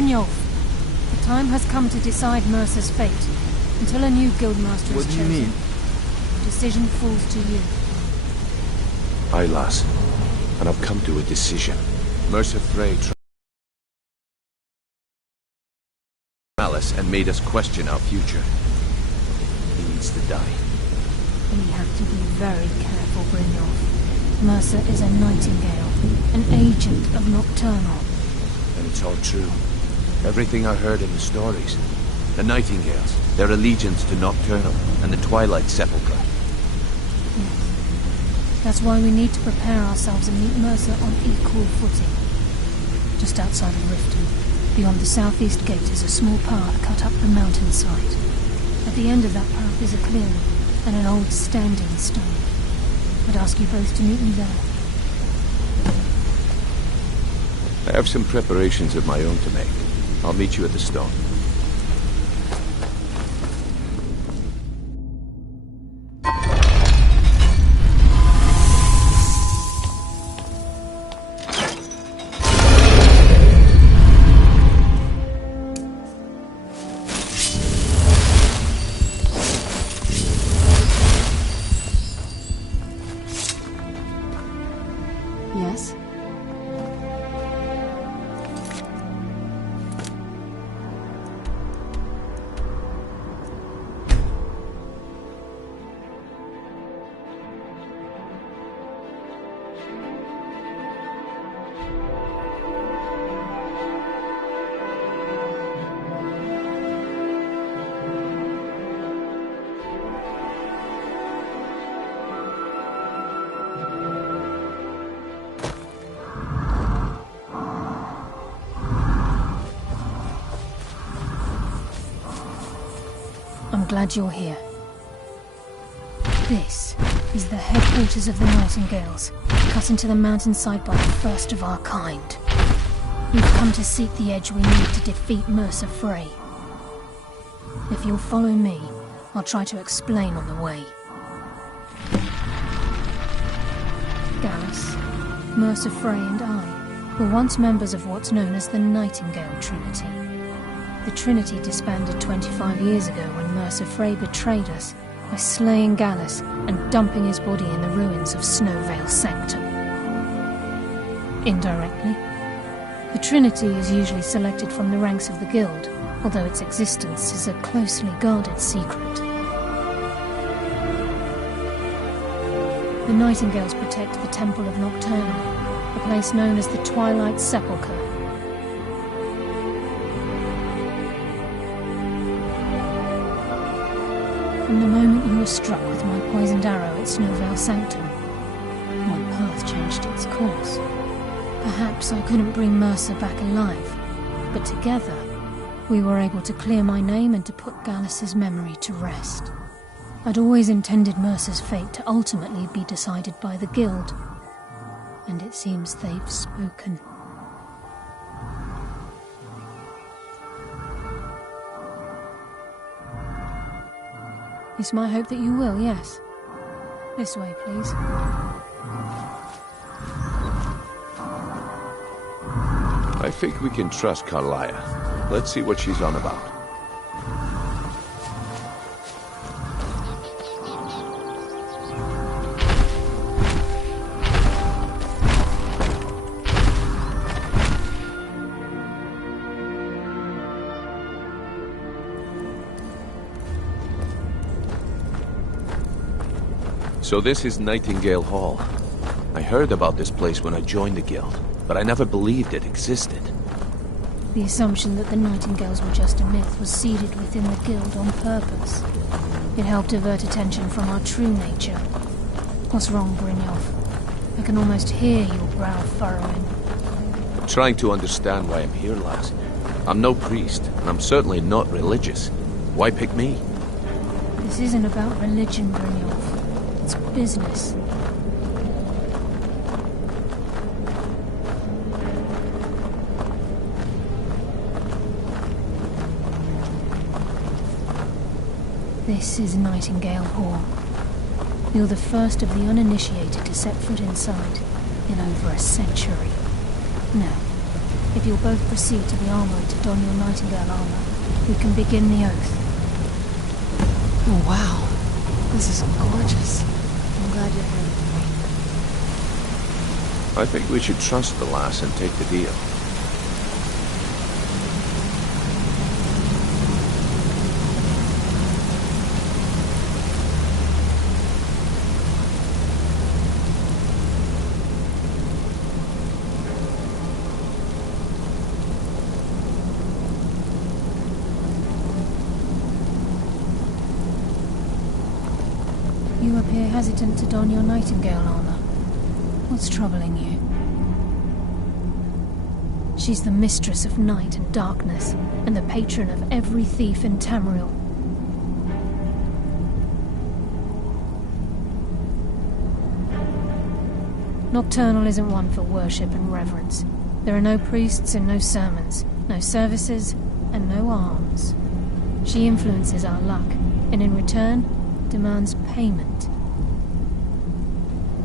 Brynjolf. The time has come to decide Mercer's fate. Until a new guildmaster is chosen. What do you mean? The decision falls to you. Aye, lass. And I've come to a decision. Mercer Frey malice and made us question our future. He needs to die. We have to be very careful, Brynjolf. Mercer is a Nightingale, an agent of Nocturnal. And it's all true. Everything I heard in the stories. The Nightingales, their allegiance to Nocturnal, and the Twilight Sepulchre. Yes. That's why we need to prepare ourselves and meet Mercer on equal footing. Just outside of Riften, beyond the southeast gate is a small path cut up the mountainside. At the end of that path is a clearing, and an old standing stone. I'd ask you both to meet me there. I have some preparations of my own to make. I'll meet you at the stone. Yes? I'm glad you're here. This is the headquarters of the Nightingales, cut into the mountainside by the first of our kind. We've come to seek the edge we need to defeat Mercer Frey. If you'll follow me, I'll try to explain on the way. Gallus, Mercer Frey and I were once members of what's known as the Nightingale Trinity. The Trinity disbanded 25 years ago when Mercer Frey betrayed us by slaying Gallus and dumping his body in the ruins of Snowvale Sanctum. Indirectly, the Trinity is usually selected from the ranks of the Guild, although its existence is a closely guarded secret. The Nightingales protect the Temple of Nocturnal, a place known as the Twilight Sepulchre. From the moment you were struck with my poisoned arrow at Snowvale Sanctum, my path changed its course. Perhaps I couldn't bring Mercer back alive, but together we were able to clear my name and to put Gallus's memory to rest. I'd always intended Mercer's fate to ultimately be decided by the Guild, and it seems they've spoken. It's my hope that you will, yes. This way, please. I think we can trust Carlia. Let's see what she's on about. So this is Nightingale Hall. I heard about this place when I joined the Guild, but I never believed it existed. The assumption that the Nightingales were just a myth was seeded within the Guild on purpose. It helped divert attention from our true nature. What's wrong, Brynjolf? I can almost hear your brow furrowing. I'm trying to understand why I'm here, lass. I'm no priest, and I'm certainly not religious. Why pick me? This isn't about religion, Brynjolf. It's business. This is Nightingale Hall. You're the first of the uninitiated to set foot inside in over a century. Now, If you'll both proceed to the armory to don your Nightingale armor, we can begin the oath. Oh, wow. This is gorgeous. I'm glad you're here with me. I think we should trust the lass and take the deal. You appear hesitant to don your Nightingale armor. What's troubling you? She's the mistress of night and darkness, and the patron of every thief in Tamriel. Nocturnal isn't one for worship and reverence. There are no priests and no sermons, no services, and no arms. She influences our luck, and in return, demands payment.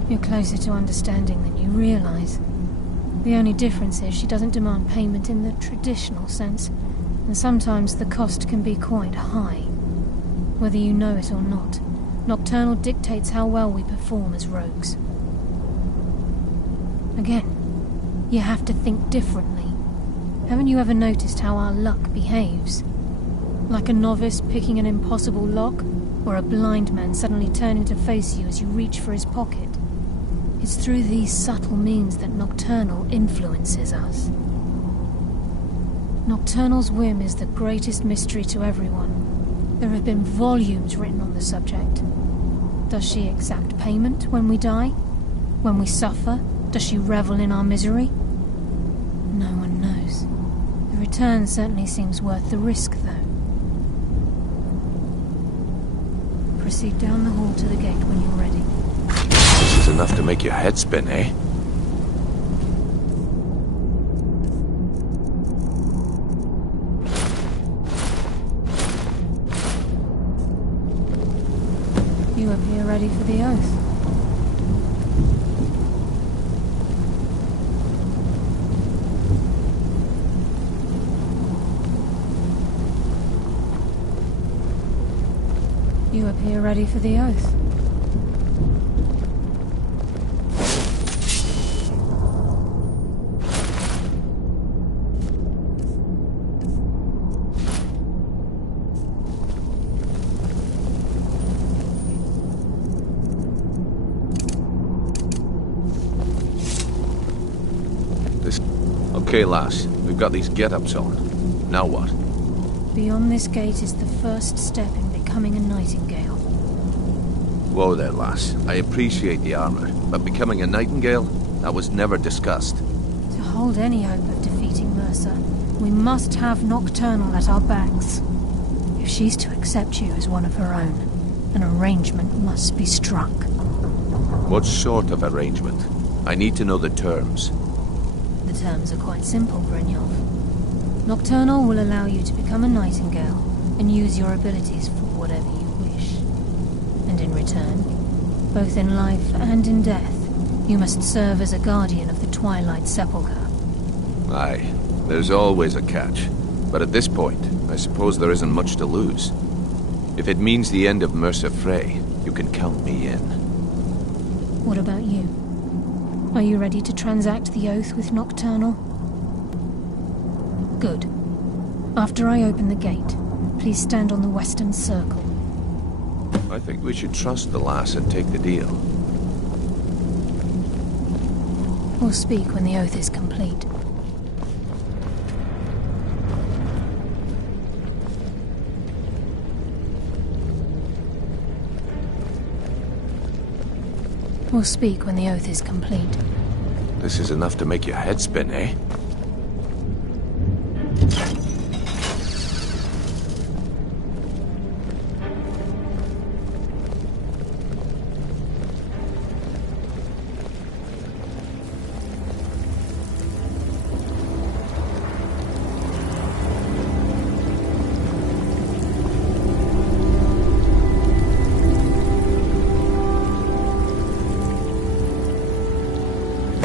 You're closer to understanding than you realize. The only difference is she doesn't demand payment in the traditional sense, and sometimes the cost can be quite high. Whether you know it or not, Nocturnal dictates how well we perform as rogues. Again, you have to think differently. Haven't you ever noticed how our luck behaves? Like a novice picking an impossible lock, or a blind man suddenly turning to face you as you reach for his pocket. It's through these subtle means that Nocturnal influences us. Nocturnal's whim is the greatest mystery to everyone. There have been volumes written on the subject. Does she exact payment when we die? When we suffer, does she revel in our misery? No one knows. The return certainly seems worth the risk, though. Proceed down the hall to the gate when you're ready. This is enough to make your head spin, eh? You appear ready for the oath. You appear ready for the oath. Okay, lass. We've got these get-ups on. Now what? Beyond this gate is the first step in becoming a Nightingale. Whoa there, lass. I appreciate the armor, but becoming a Nightingale? That was never discussed. To hold any hope of defeating Mercer, we must have Nocturnal at our backs. If she's to accept you as one of her own, an arrangement must be struck. What sort of arrangement? I need to know the terms. The terms are quite simple, Brynjolf. Nocturnal will allow you to become a Nightingale and use your abilities for whatever you wish. And in return, both in life and in death, you must serve as a guardian of the Twilight Sepulchre. Aye, there's always a catch. But at this point, I suppose there isn't much to lose. If it means the end of Mercer Frey, you can count me in. What about you? Are you ready to transact the oath with Nocturnal? Good. After I open the gate, please stand on the western circle. I think we should trust the lass and take the deal. We'll speak when the oath is complete. We'll speak when the oath is complete. This is enough to make your head spin, eh?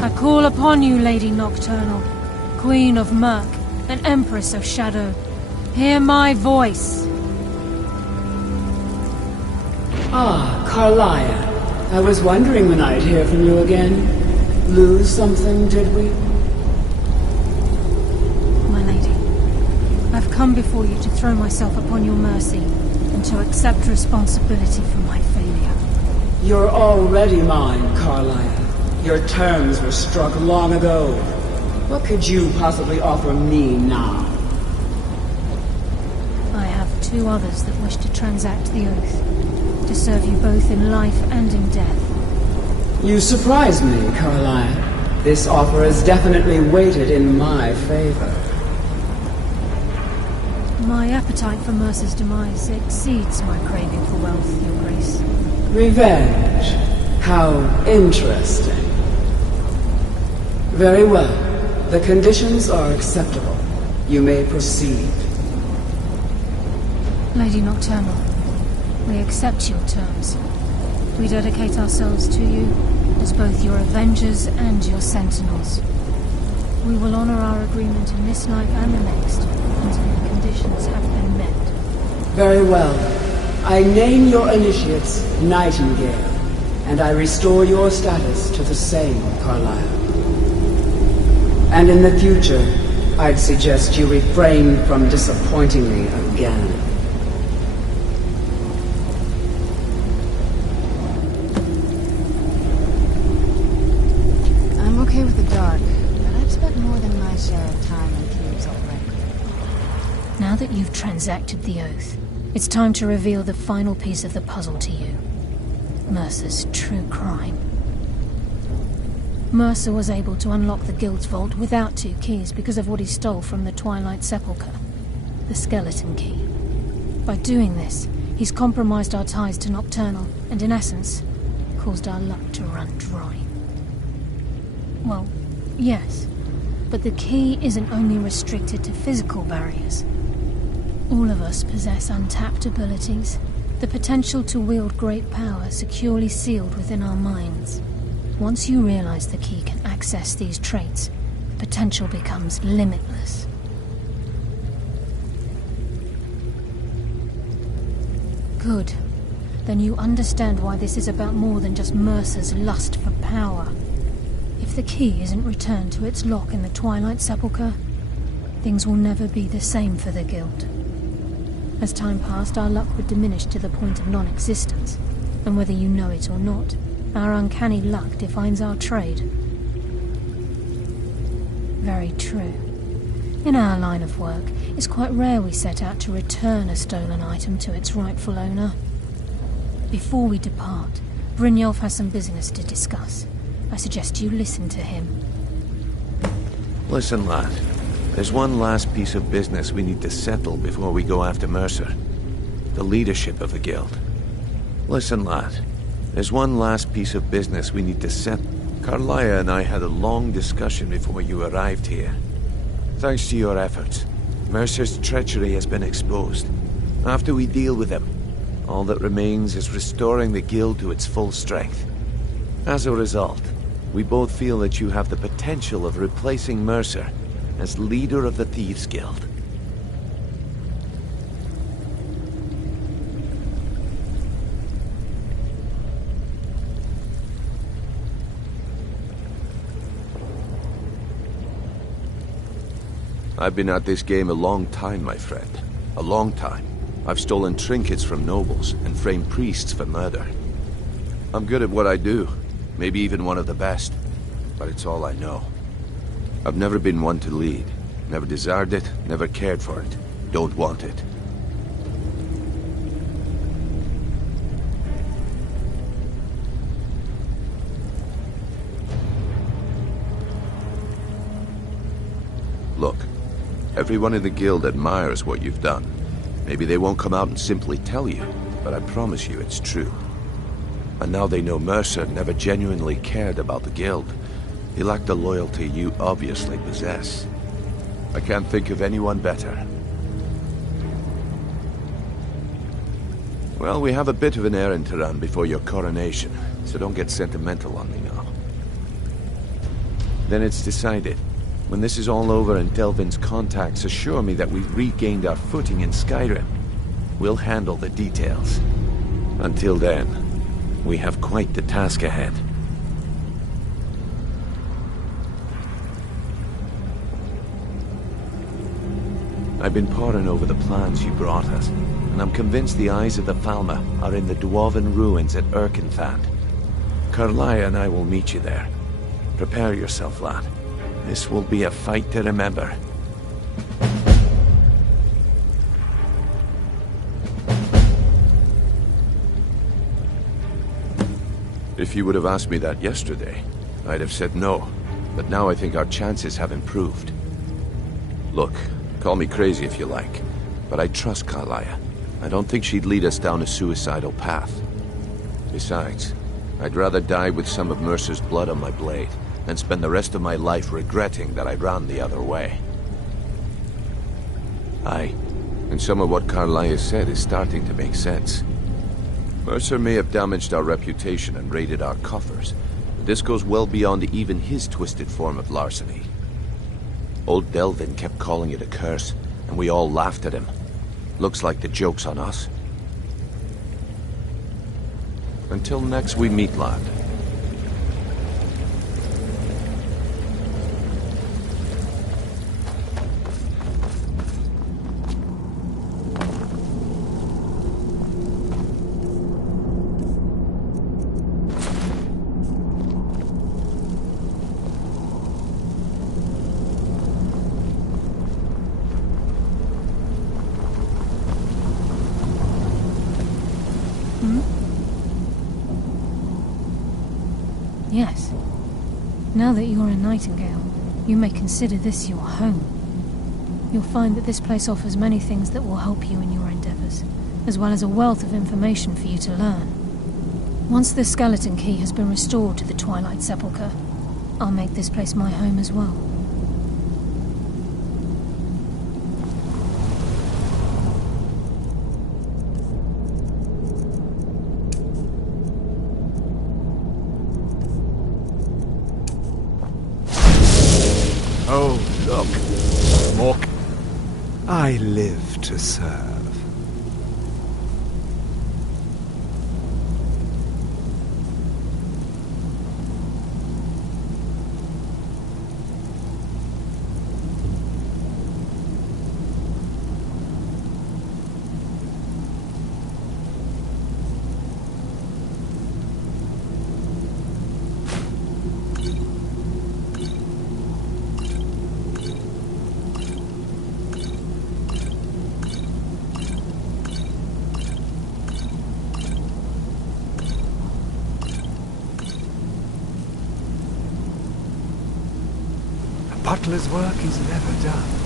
I call upon you, Lady Nocturnal. Queen of Murk, an Empress of Shadow. Hear my voice. Ah, Karliah. I was wondering when I'd hear from you again. Lose something, did we? My lady, I've come before you to throw myself upon your mercy and to accept responsibility for my failure. You're already mine, Karliah. Your terms were struck long ago. What could you possibly offer me now? I have two others that wish to transact the oath, to serve you both in life and in death. You surprise me, Karliah. This offer is definitely weighted in my favor. My appetite for Mercer's demise exceeds my craving for wealth, Your Grace. Revenge. How interesting. Very well. The conditions are acceptable. You may proceed. Lady Nocturnal, we accept your terms. We dedicate ourselves to you as both your avengers and your sentinels. We will honor our agreement in this life and the next until the conditions have been met. Very well. I name your initiates Nightingale, and I restore your status to the same, Karliah. And in the future, I'd suggest you refrain from disappointing me again. I'm okay with the dark, but I've spent more than my share of time in caves already. Now that you've transacted the oath, it's time to reveal the final piece of the puzzle to you. Mercer's true crime. Mercer was able to unlock the Guild's vault without 2 keys because of what he stole from the Twilight Sepulchre, the Skeleton Key. By doing this, he's compromised our ties to Nocturnal, and in essence, caused our luck to run dry. Well, yes, but the key isn't only restricted to physical barriers. All of us possess untapped abilities, the potential to wield great power securely sealed within our minds. Once you realize the key can access these traits, potential becomes limitless. Good. Then you understand why this is about more than just Mercer's lust for power. If the key isn't returned to its lock in the Twilight Sepulchre, things will never be the same for the Guild. As time passed, our luck would diminish to the point of non-existence, and whether you know it or not, our uncanny luck defines our trade. Very true. In our line of work, it's quite rare we set out to return a stolen item to its rightful owner. Before we depart, Brynjolf has some business to discuss. I suggest you listen to him. Listen, lad. There's one last piece of business we need to settle before we go after Mercer. The leadership of the Guild. Listen, lad. There's one last piece of business we need to settle. Karliah and I had a long discussion before you arrived here. Thanks to your efforts, Mercer's treachery has been exposed. After we deal with him, all that remains is restoring the Guild to its full strength. As a result, we both feel that you have the potential of replacing Mercer as leader of the Thieves' Guild. I've been at this game a long time, my friend. A long time. I've stolen trinkets from nobles and framed priests for murder. I'm good at what I do. Maybe even one of the best. But it's all I know. I've never been one to lead. Never desired it, never cared for it. Don't want it. Look. Everyone in the Guild admires what you've done. Maybe they won't come out and simply tell you, but I promise you it's true. And now they know Mercer never genuinely cared about the Guild. He lacked the loyalty you obviously possess. I can't think of anyone better. Well, we have a bit of an errand to run before your coronation, so don't get sentimental on me now. Then it's decided. When this is all over and Delvin's contacts assure me that we've regained our footing in Skyrim, we'll handle the details. Until then, we have quite the task ahead. I've been poring over the plans you brought us, and I'm convinced the eyes of the Falmer are in the Dwarven ruins at Erkenthand. Karlaya and I will meet you there. Prepare yourself, lad. This will be a fight to remember. If you would have asked me that yesterday, I'd have said no. But now I think our chances have improved. Look, call me crazy if you like, but I trust Karlaya. I don't think she'd lead us down a suicidal path. Besides, I'd rather die with some of Mercer's blood on my blade than spend the rest of my life regretting that I ran the other way. Aye, and some of what Karlaya said is starting to make sense. Mercer may have damaged our reputation and raided our coffers, but this goes well beyond even his twisted form of larceny. Old Delvin kept calling it a curse, and we all laughed at him. Looks like the joke's on us. Until next we meet, lad. Yes. Now that you're a Nightingale, you may consider this your home. You'll find that this place offers many things that will help you in your endeavors, as well as a wealth of information for you to learn. Once the skeleton key has been restored to the Twilight Sepulchre, I'll make this place my home as well. Oh, look. Mork. I live to serve. Butler's work is never done.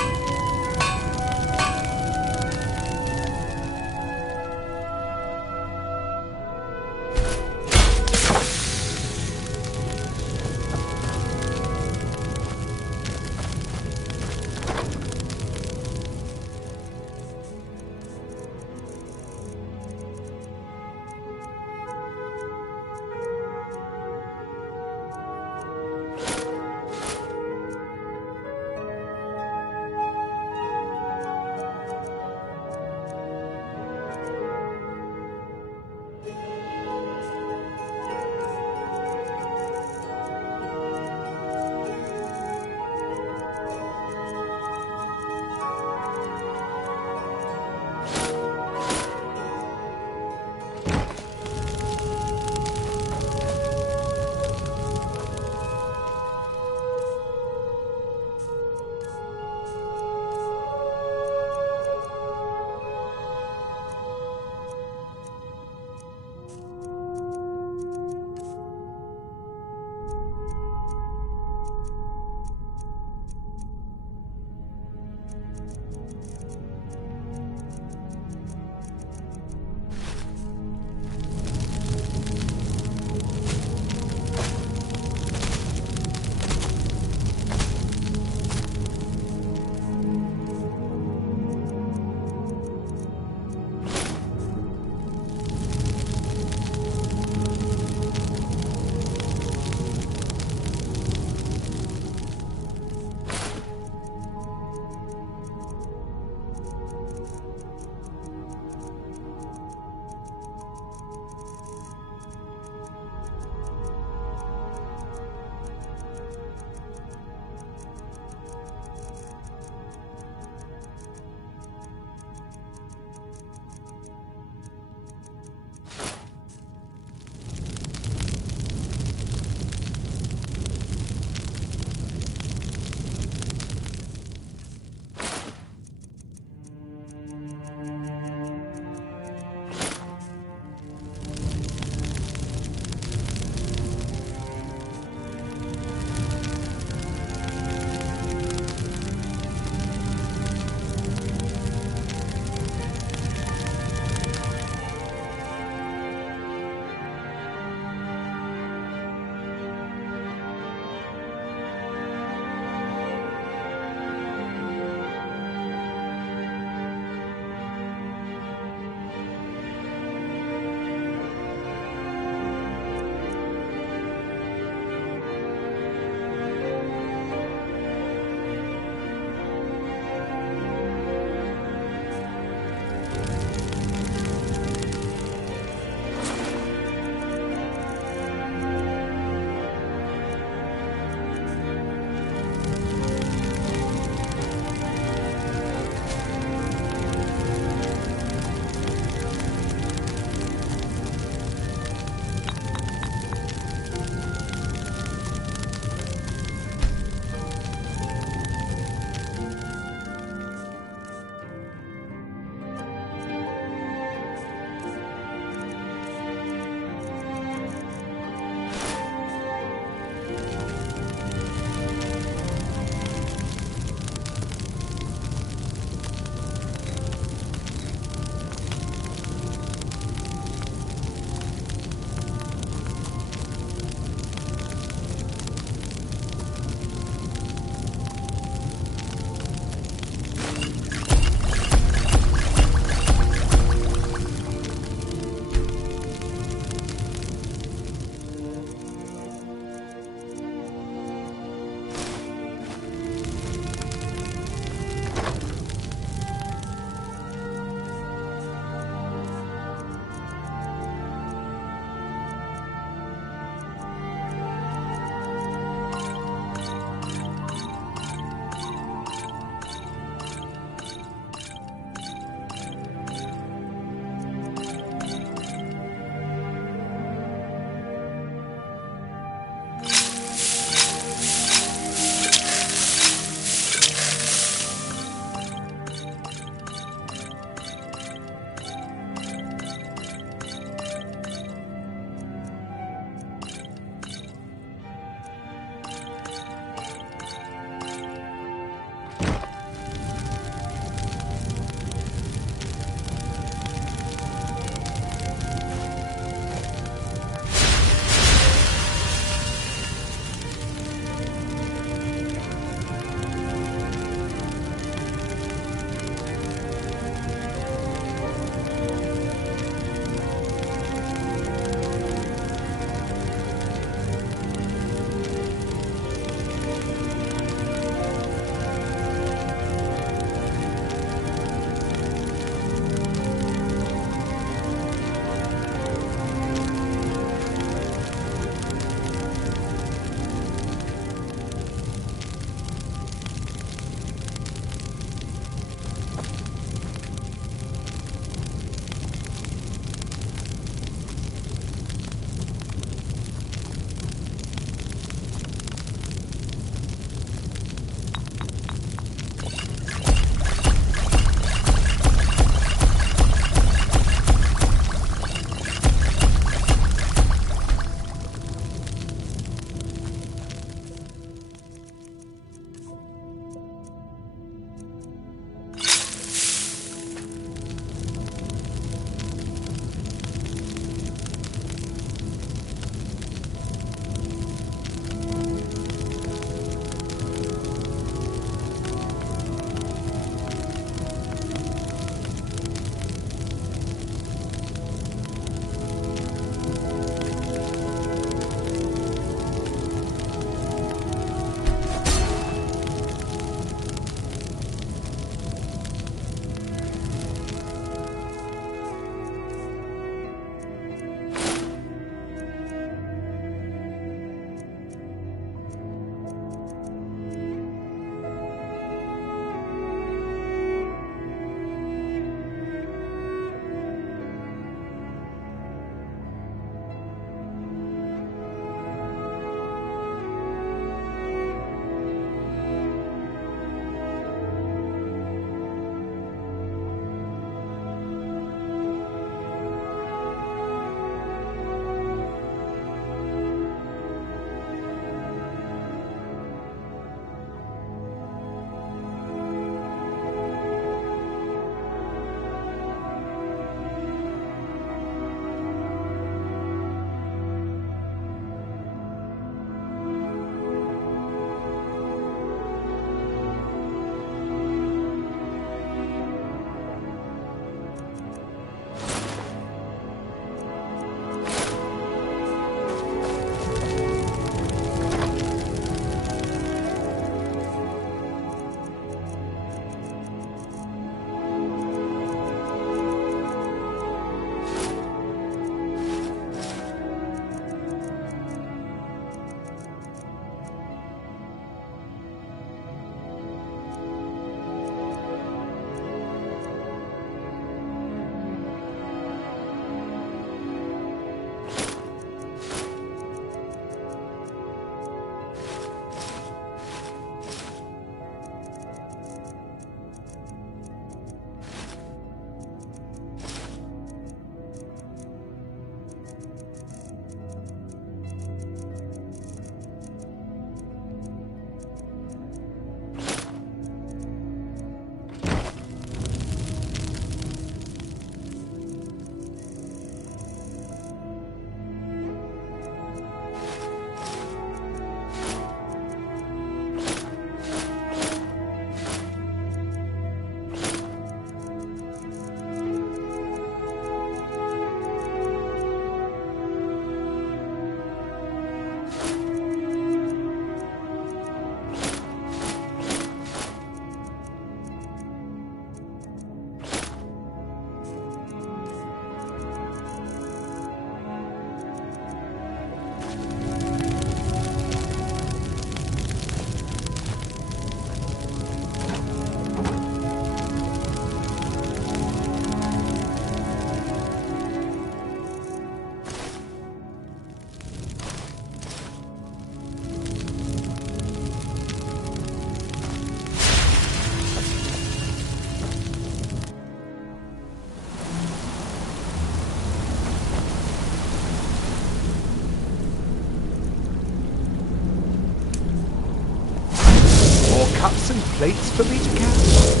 cups and plates for me to carry?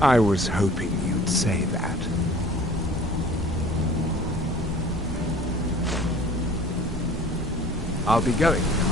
I was hoping you'd say that. I'll be going now.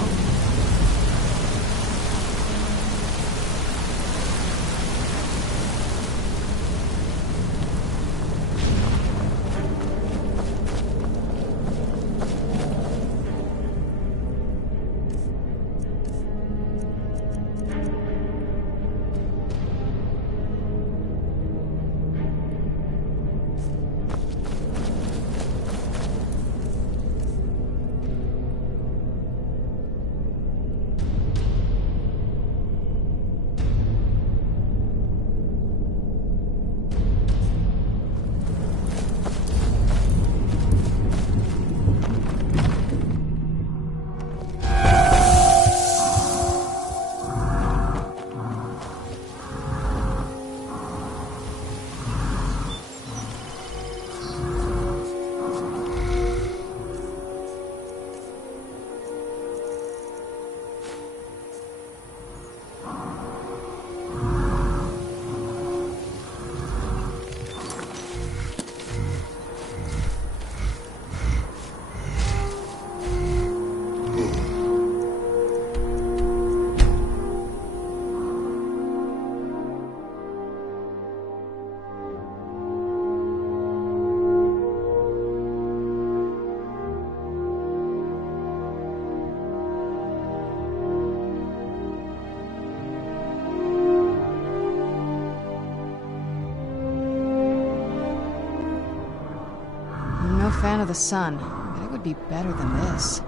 Fan of the sun, but it would be better than this.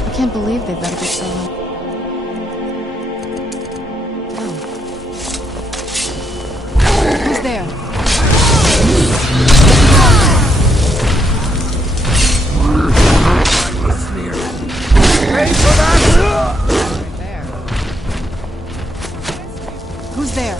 I can't believe they've let it get so long. Who's there? Pay for that! Right there. Who's there?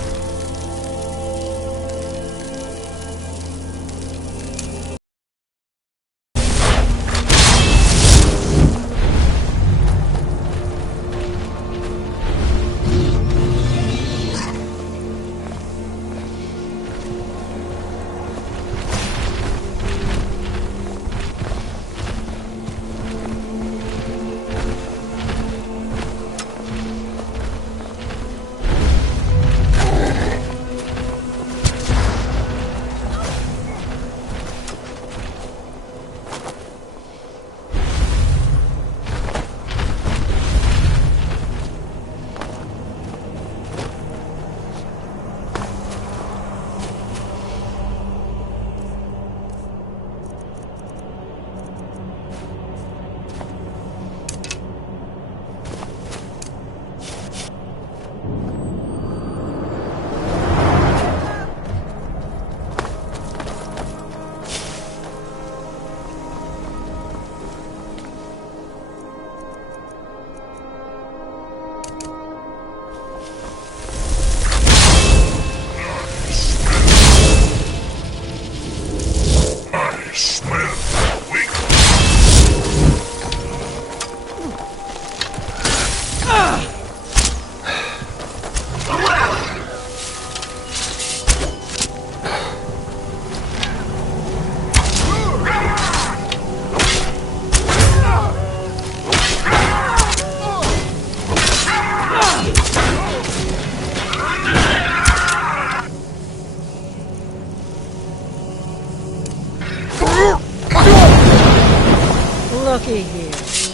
Looky here.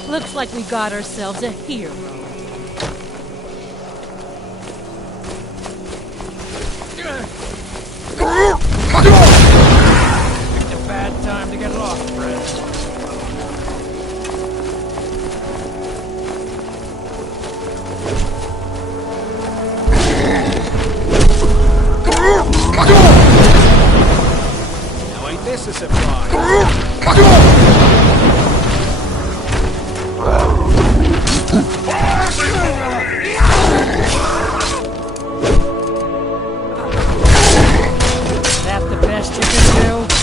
Looks like we got ourselves a hero. time to get lost, friend. Now ain't this a surprise? That the best you can do?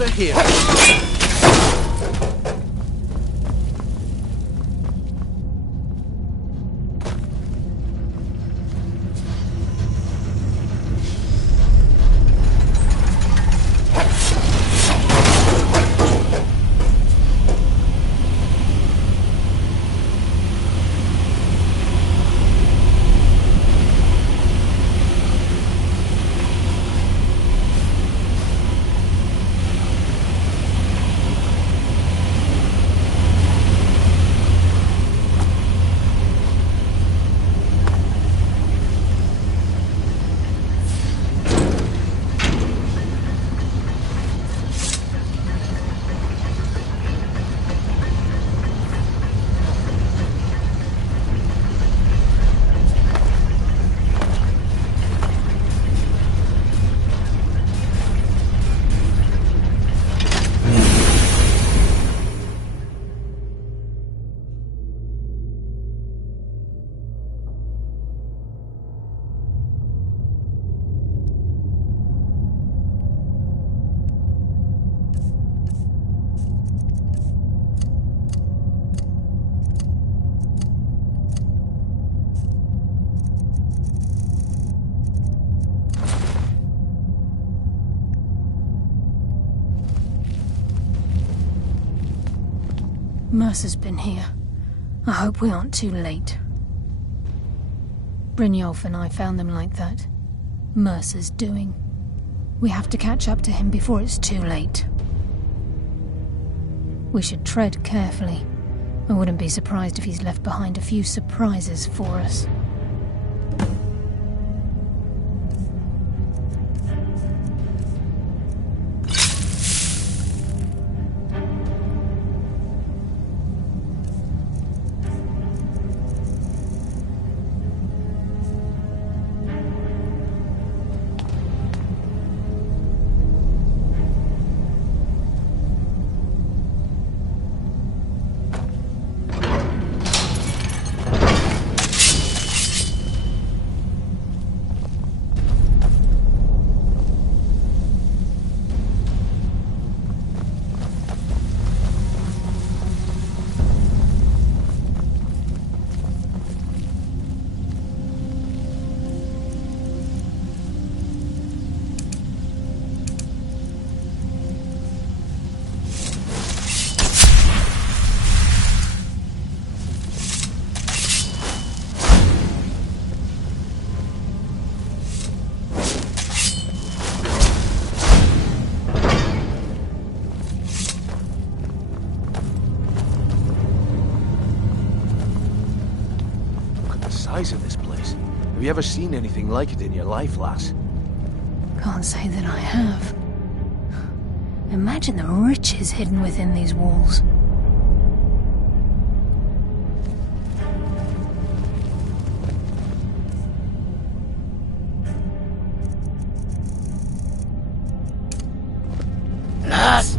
closer here. Mercer's been here. I hope we aren't too late. Brynjolf and I found them like that. Mercer's doing. We have to catch up to him before it's too late. We should tread carefully. I wouldn't be surprised if he's left behind a few surprises for us. Of this place. Have you ever seen anything like it in your life, lass? Can't say that I have. Imagine the riches hidden within these walls. Lass!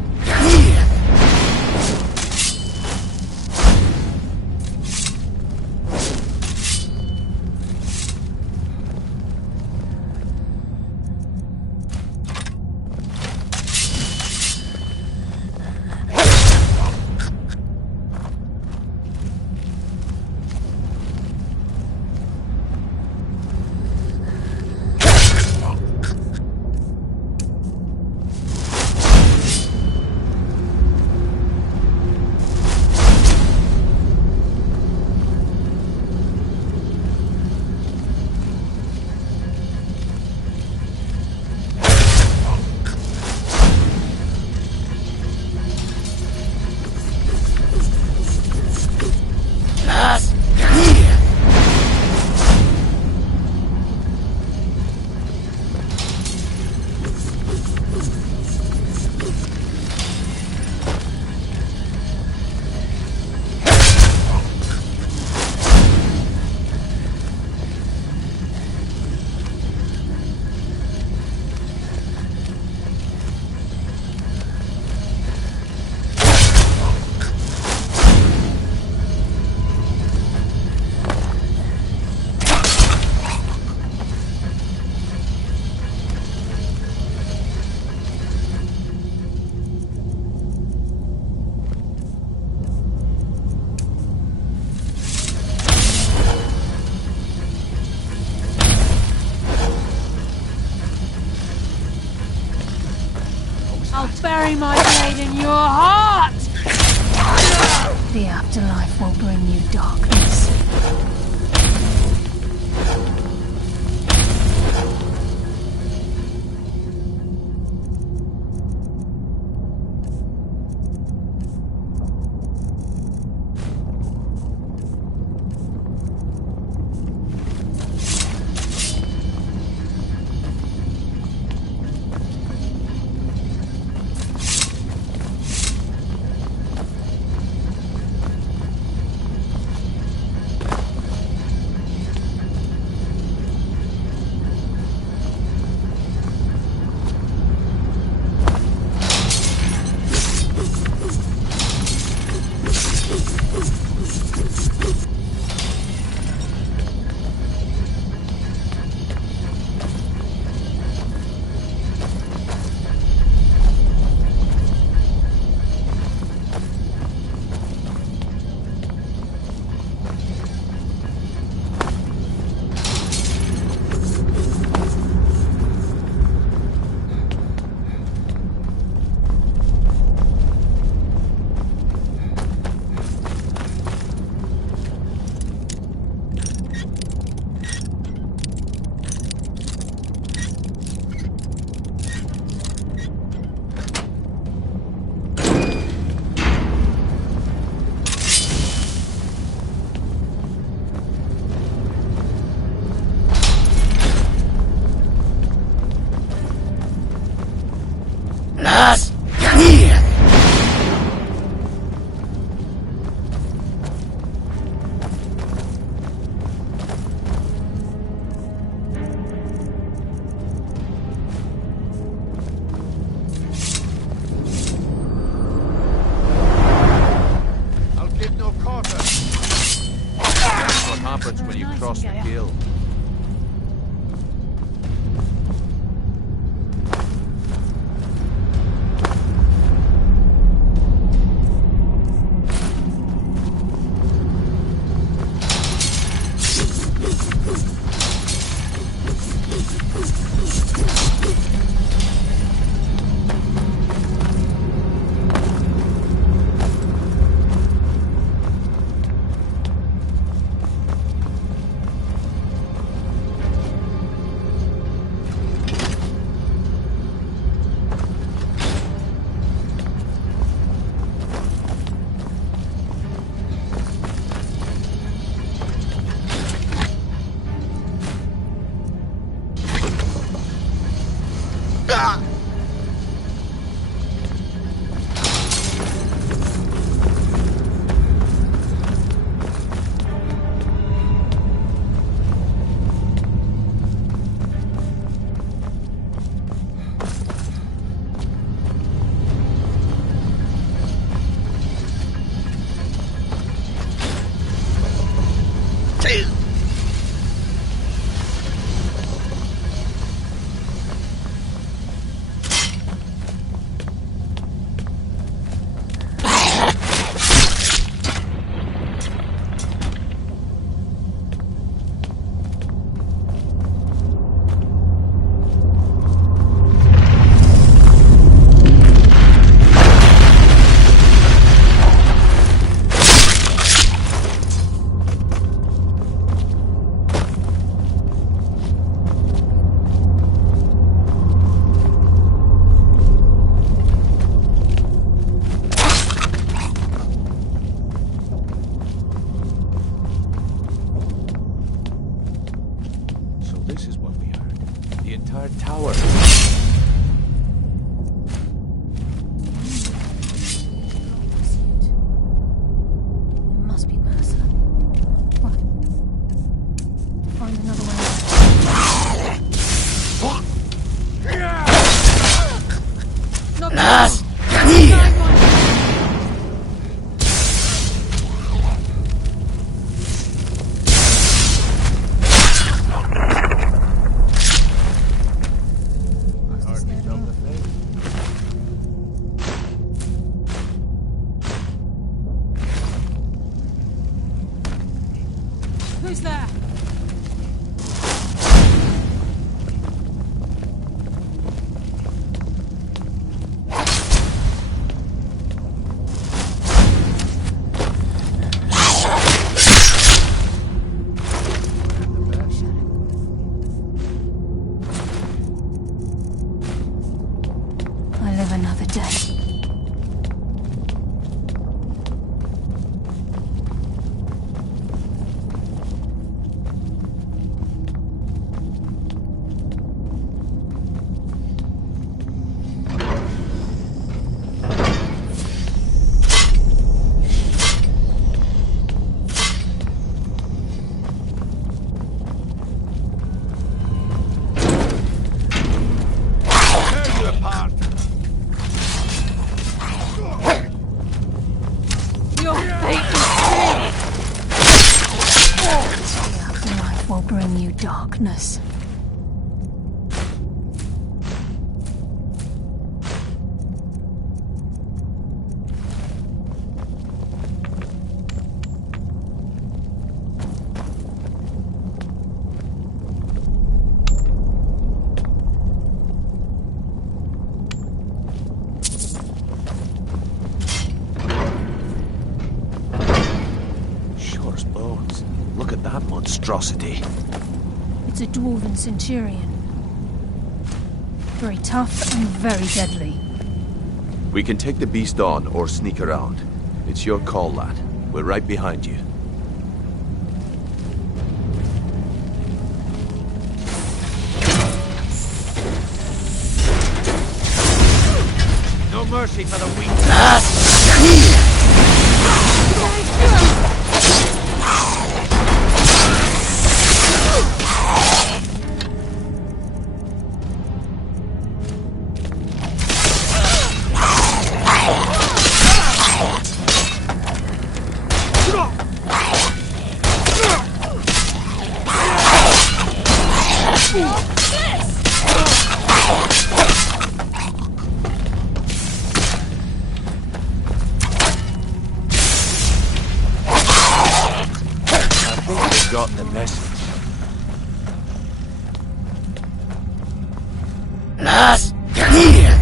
darkness. When you cross the gill. Tower. Must be Mercer. What? Find another way. Nas! Who's there? will bring you darkness. Monstrosity. It's a dwarven centurion. Very tough and very deadly. We can take the beast on or sneak around. It's your call, lad. We're right behind you. No mercy for the weak. Got the message. Last here.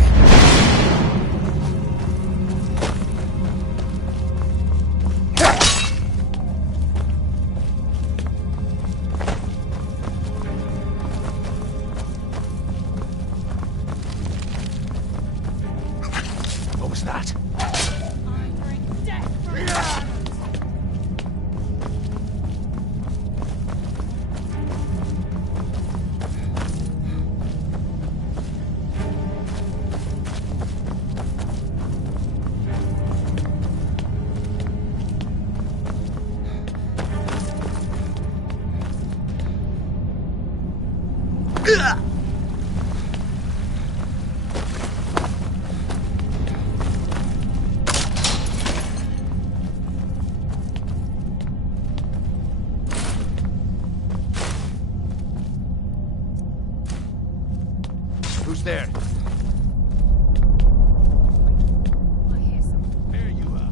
What was that? Who's there? There you are.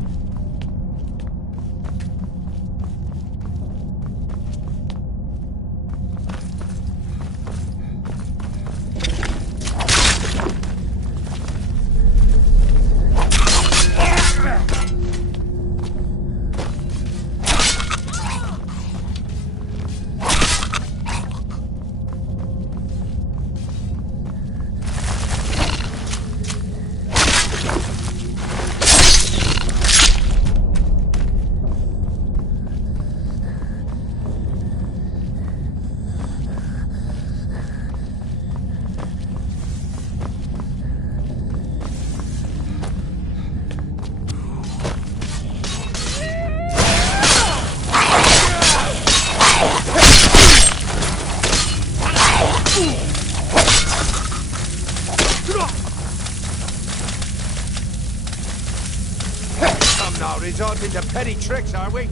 Come now, resorting to petty tricks, are we?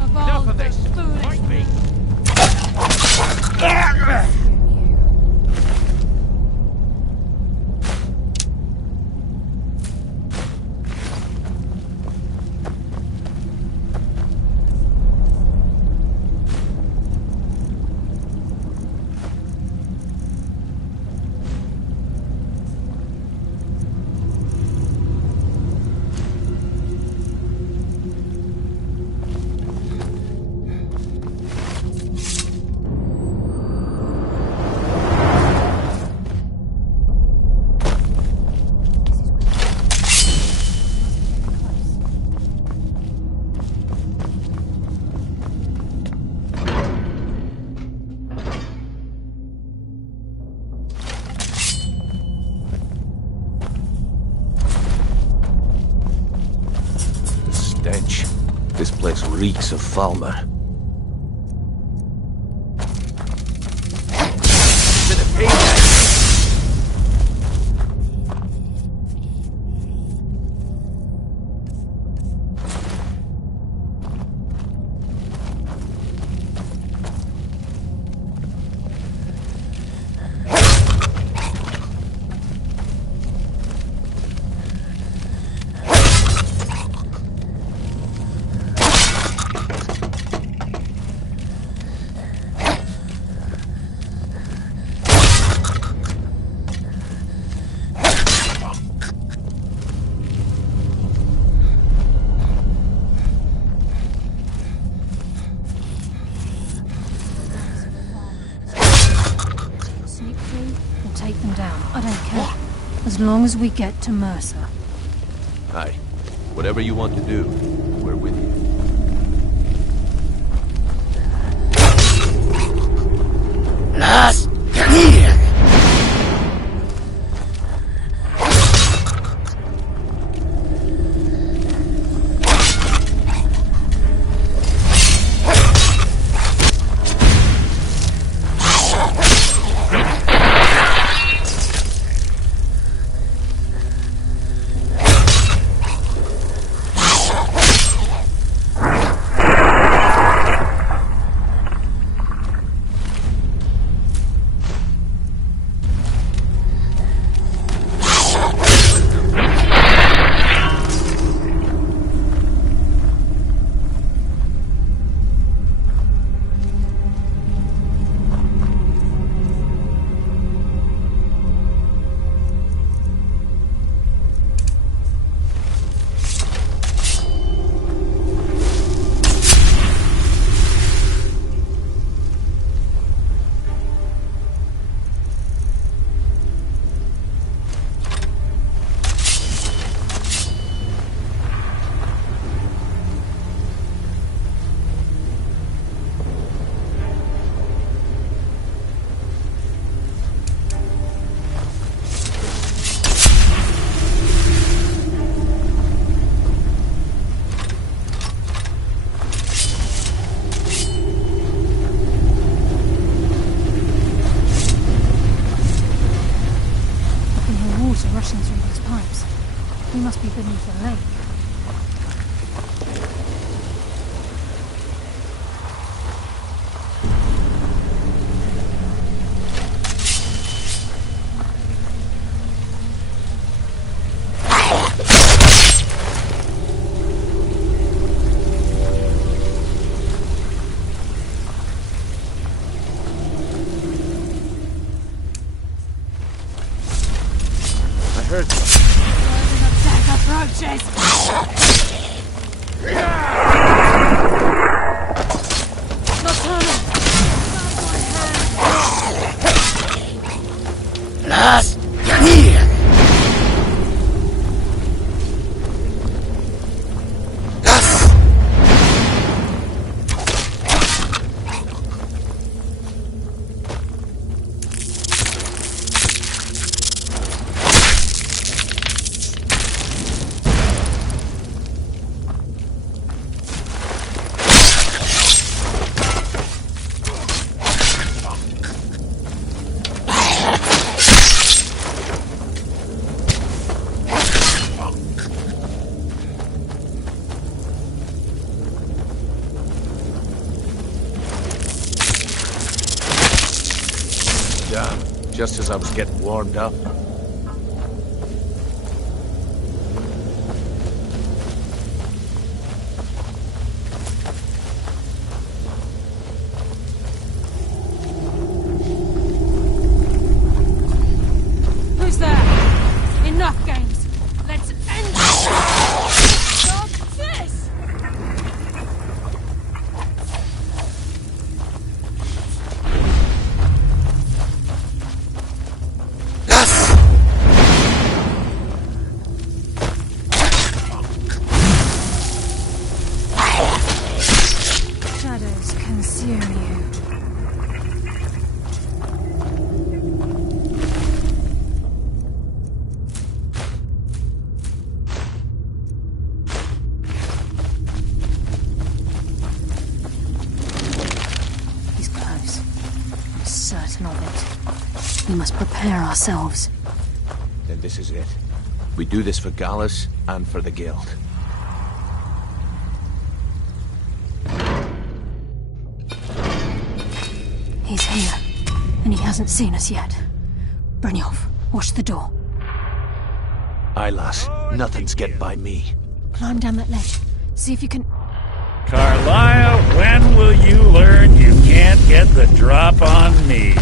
Enough of this! Fight me! Stench. This place reeks of Falmer. I don't care. As long as we get to Mercer. Aye. Whatever you want to do, we're with you. Las Canillas! Rushing through those pipes. We must be beneath a lake. Las Canillas! Just as I was getting warmed up. Who's there? Enough games. Let's end this. Stop this! Shadows consume you. He's close. I'm certain of it. We must prepare ourselves. Then this is it. We do this for Gallus and for the Guild. He's here, and he hasn't seen us yet. Brynjolf, watch the door. Aye, lass. Nothing's getting by me. Climb down that ledge. See if you can... Carlisle, when will you learn you can't get the drop on me?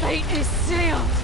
fate is sealed.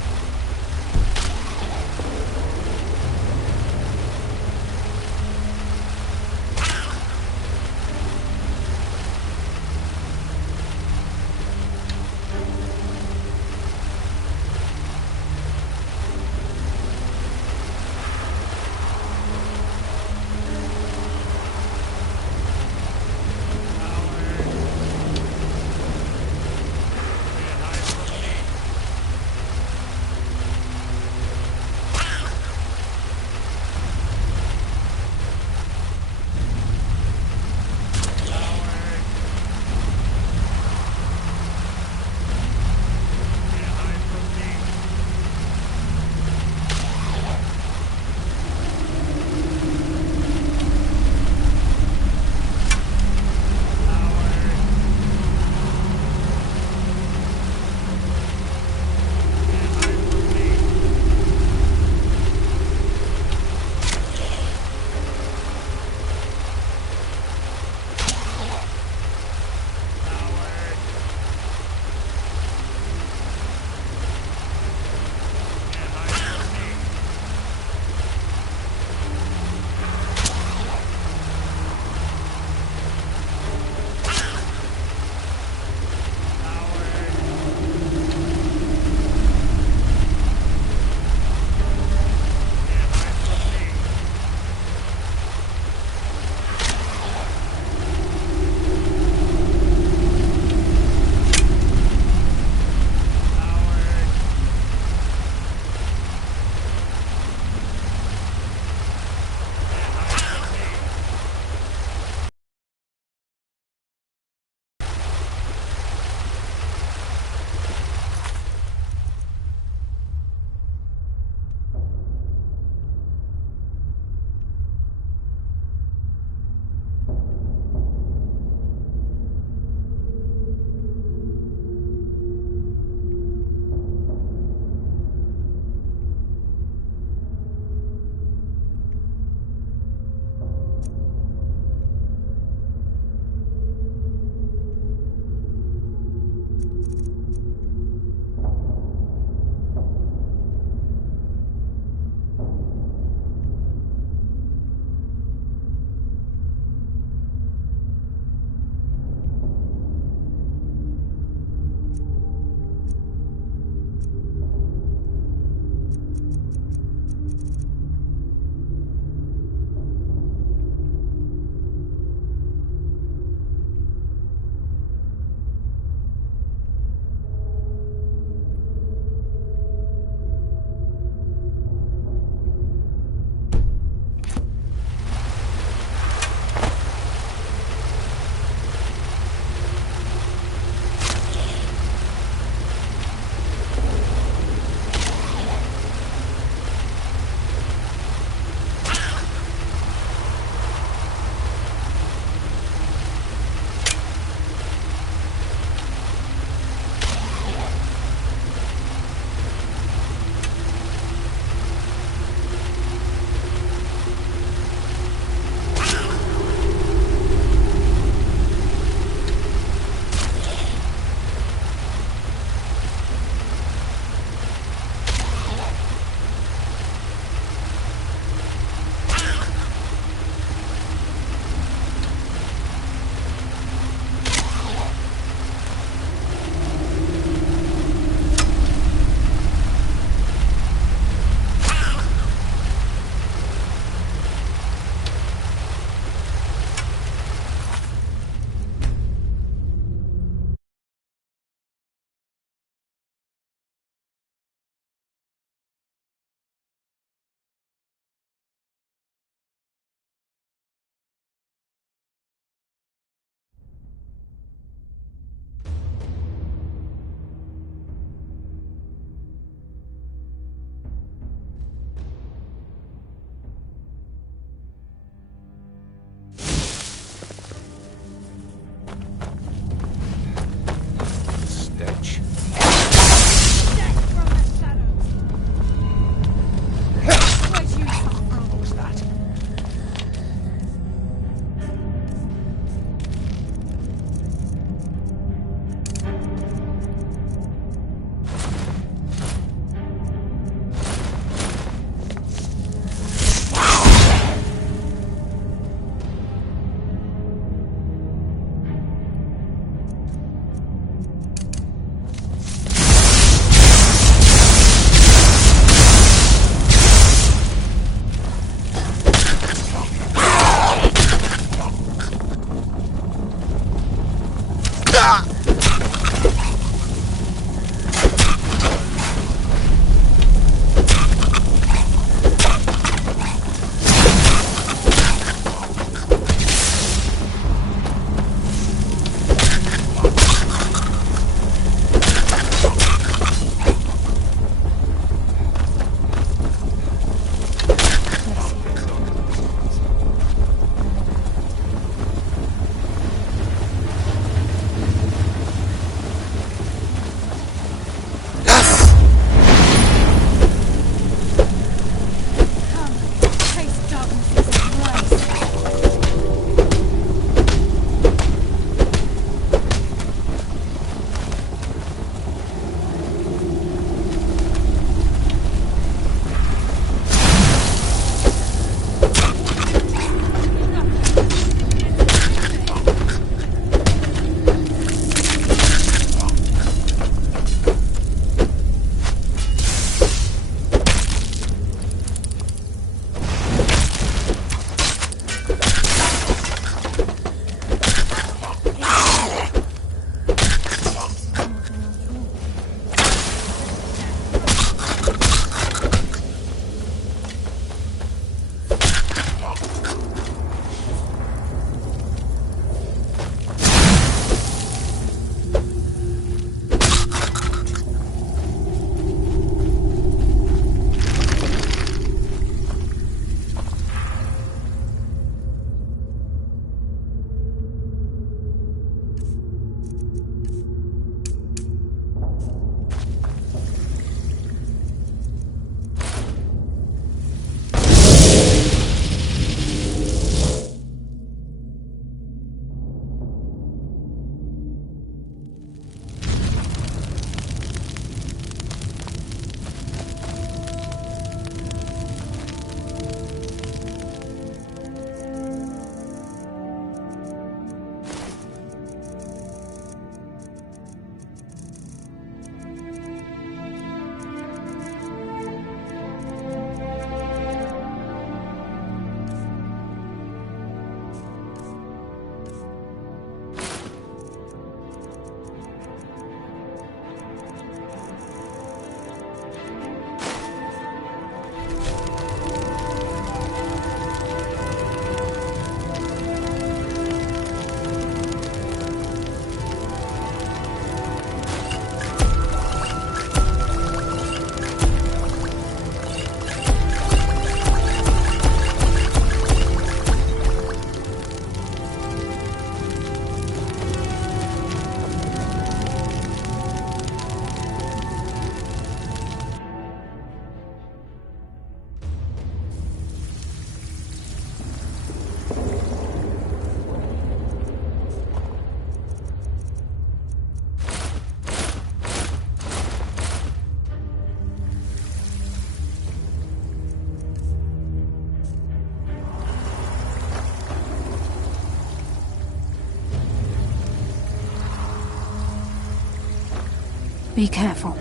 Be careful.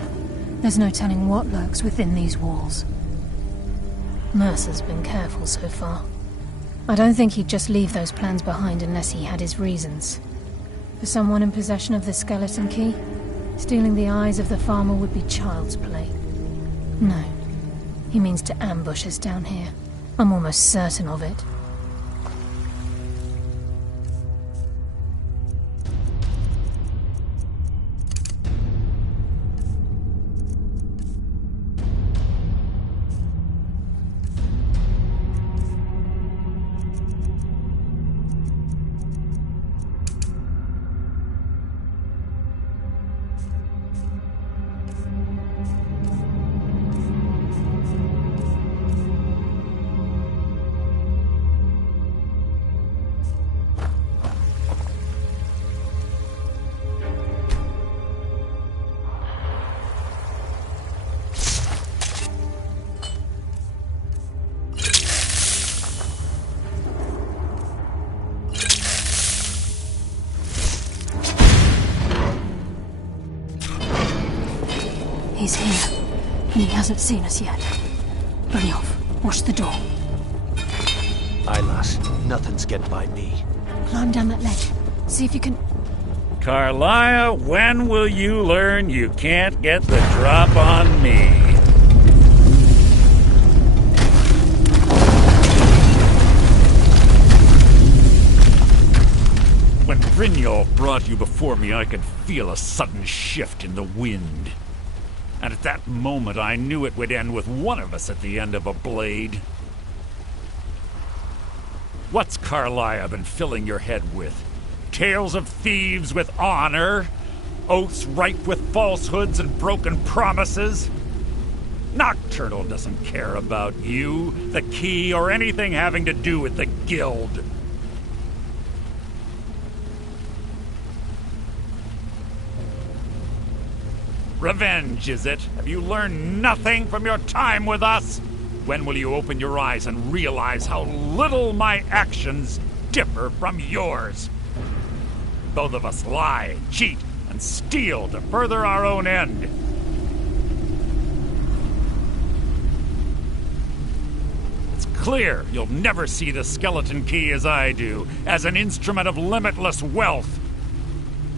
There's no telling what lurks within these walls. Mercer's been careful so far. I don't think he'd just leave those plans behind unless he had his reasons. For someone in possession of the skeleton key, stealing the eyes of the farmer would be child's play. No. He means to ambush us down here. I'm almost certain of it. He's here, and he hasn't seen us yet. Brynjolf, watch the door. Aye, lass. Nothing's getting by me. Climb down that ledge. See if you can... Karliah, when will you learn you can't get the drop on me? When Brynjolf brought you before me, I could feel a sudden shift in the wind. And at that moment, I knew it would end with one of us at the end of a blade. What's Karliah been filling your head with? Tales of thieves with honor? Oaths ripe with falsehoods and broken promises? Nocturnal doesn't care about you, the key, or anything having to do with the guild. Revenge, is it? Have you learned nothing from your time with us? When will you open your eyes and realize how little my actions differ from yours? Both of us lie, cheat, and steal to further our own end. It's clear you'll never see the skeleton key as I do, as an instrument of limitless wealth.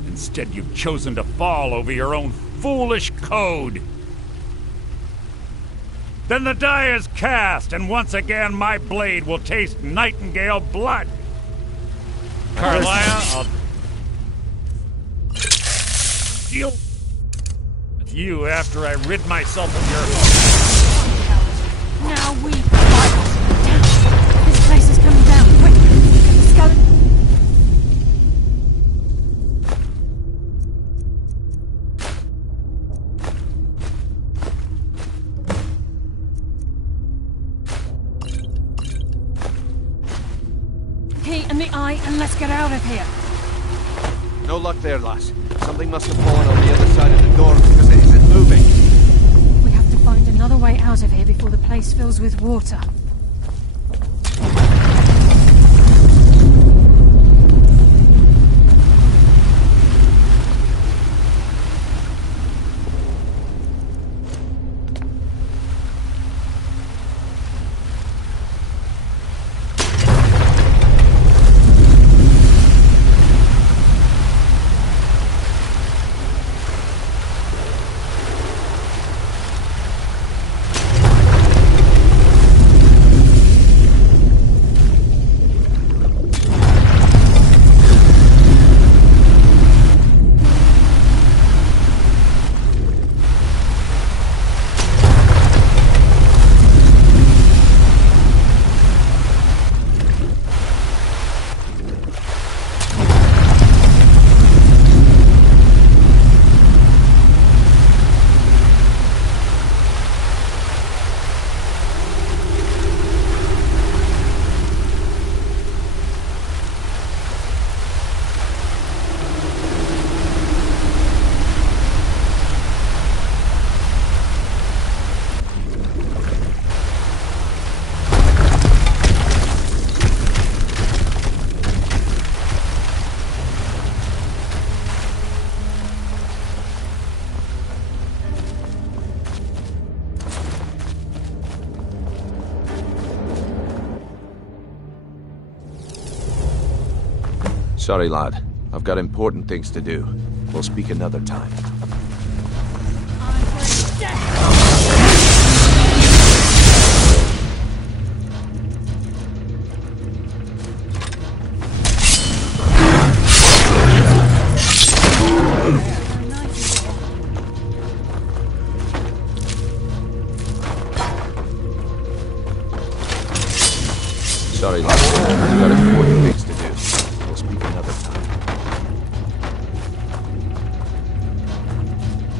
Instead, you've chosen to fall over your own foolish code. Then the die is cast, and once again my blade will taste Nightingale blood. Karliah, I'll deal with you after I rid myself of your... Now we fight! Damn! This place is coming down! Quick! Get the skeleton... and the eye, and let's get out of here. No luck there, lass. Something must have fallen on the other side of the door because it isn't moving. We have to find another way out of here before the place fills with water. Sorry, lad. I've got important things to do. We'll speak another time. Sorry, lad. I've got important things to do. We'll speak another time.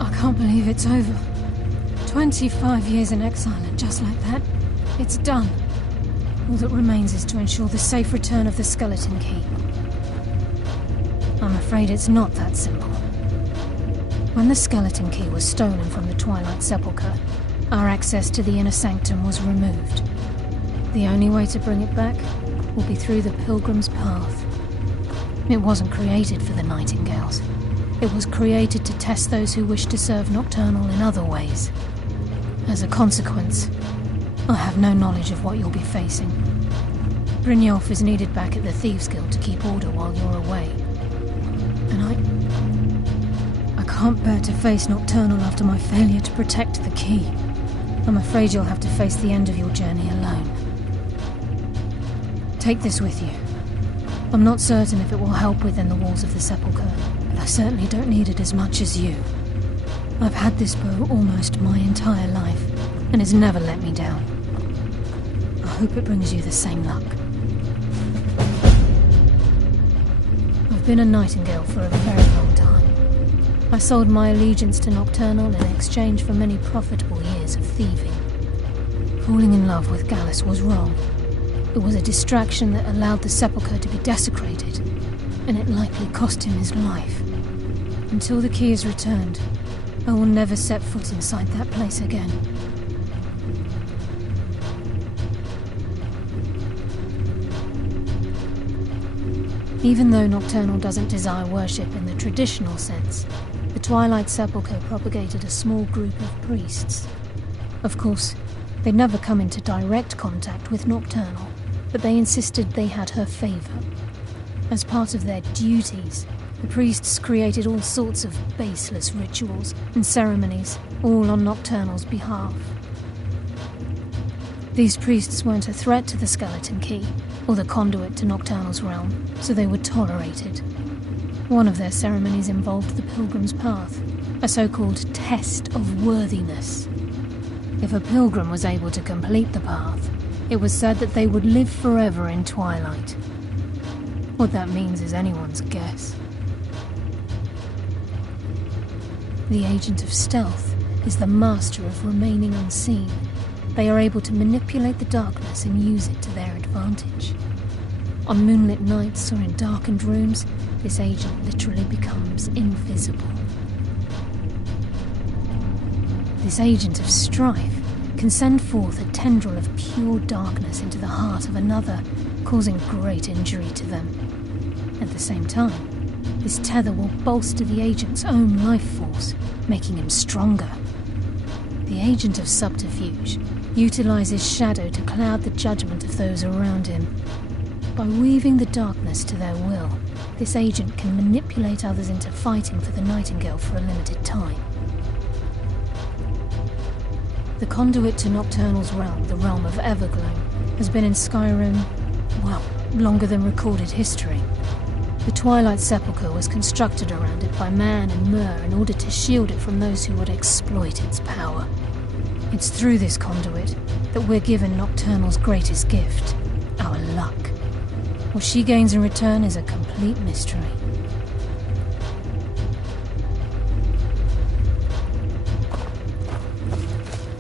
I can't believe it's over. 25 years in exile, and just like that, it's done. All that remains is to ensure the safe return of the Skeleton Key. I'm afraid it's not that simple. When the Skeleton Key was stolen from the Twilight Sepulchre, our access to the Inner Sanctum was removed. The only way to bring it back will be through the Pilgrim's Path. It wasn't created for the Nightingales. It was created to test those who wish to serve Nocturnal in other ways. As a consequence, I have no knowledge of what you'll be facing. Brynjolf is needed back at the Thieves' Guild to keep order while you're away. And I can't bear to face Nocturnal after my failure to protect the key. I'm afraid you'll have to face the end of your journey alone. Take this with you. I'm not certain if it will help within the walls of the Sepulchre, but I certainly don't need it as much as you. I've had this bow almost my entire life, and it's never let me down. I hope it brings you the same luck. I've been a Nightingale for a very long time. I sold my allegiance to Nocturnal in exchange for many profitable years of thieving. Falling in love with Gallus was wrong. It was a distraction that allowed the Sepulchre to be desecrated, and it likely cost him his life. Until the key is returned, I will never set foot inside that place again. Even though Nocturnal doesn't desire worship in the traditional sense, the Twilight Sepulchre propagated a small group of priests. Of course, they'd never come into direct contact with Nocturnal, but they insisted they had her favor. As part of their duties, the priests created all sorts of baseless rituals and ceremonies, all on Nocturnal's behalf. These priests weren't a threat to the Skeleton Key, or the conduit to Nocturnal's realm, so they were tolerated. One of their ceremonies involved the Pilgrim's Path, a so-called test of worthiness. If a pilgrim was able to complete the path, it was said that they would live forever in Twilight. What that means is anyone's guess. The Agent of Stealth is the master of remaining unseen. They are able to manipulate the darkness and use it to their advantage. On moonlit nights or in darkened rooms, this agent literally becomes invisible. This Agent of Strife can send forth a tendril of pure darkness into the heart of another, causing great injury to them. At the same time, this tether will bolster the agent's own life force, making him stronger. The Agent of Subterfuge utilizes shadow to cloud the judgment of those around him. By weaving the darkness to their will, this agent can manipulate others into fighting for the Nightingale for a limited time. The conduit to Nocturnal's realm, the realm of Evergloam, has been in Skyrim, well, longer than recorded history. The Twilight Sepulchre was constructed around it by Man and Myr in order to shield it from those who would exploit its power. It's through this conduit that we're given Nocturnal's greatest gift, our luck. What she gains in return is a complete mystery.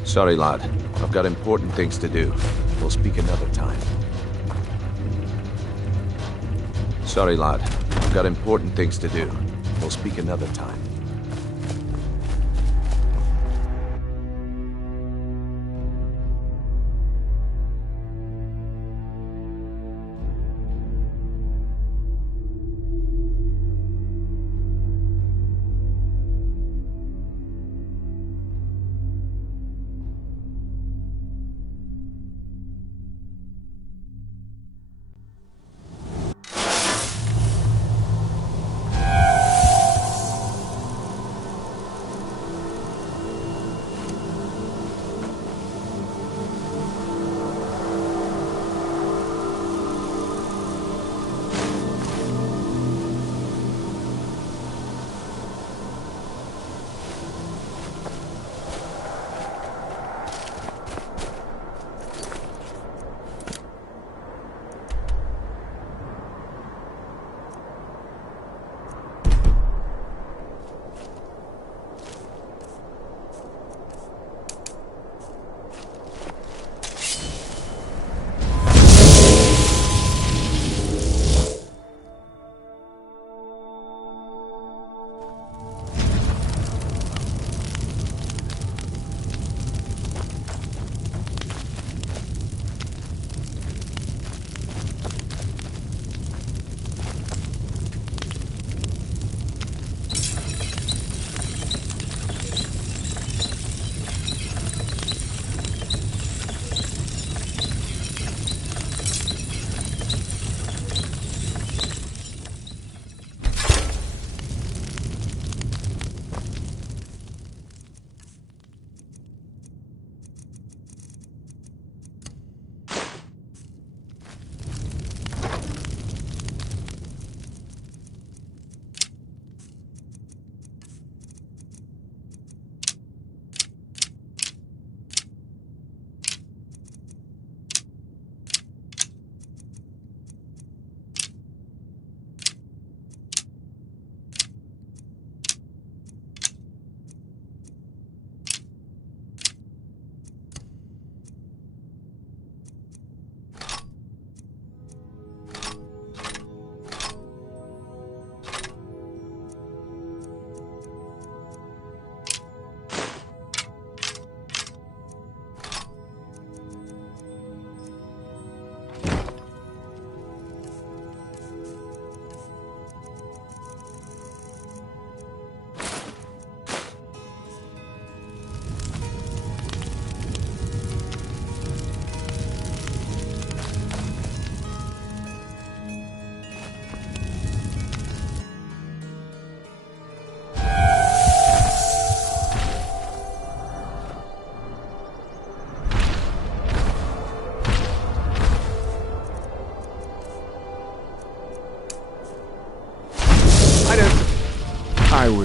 Sorry, lad. I've got important things to do. We'll speak another time. Sorry, lad. I've got important things to do. We'll speak another time.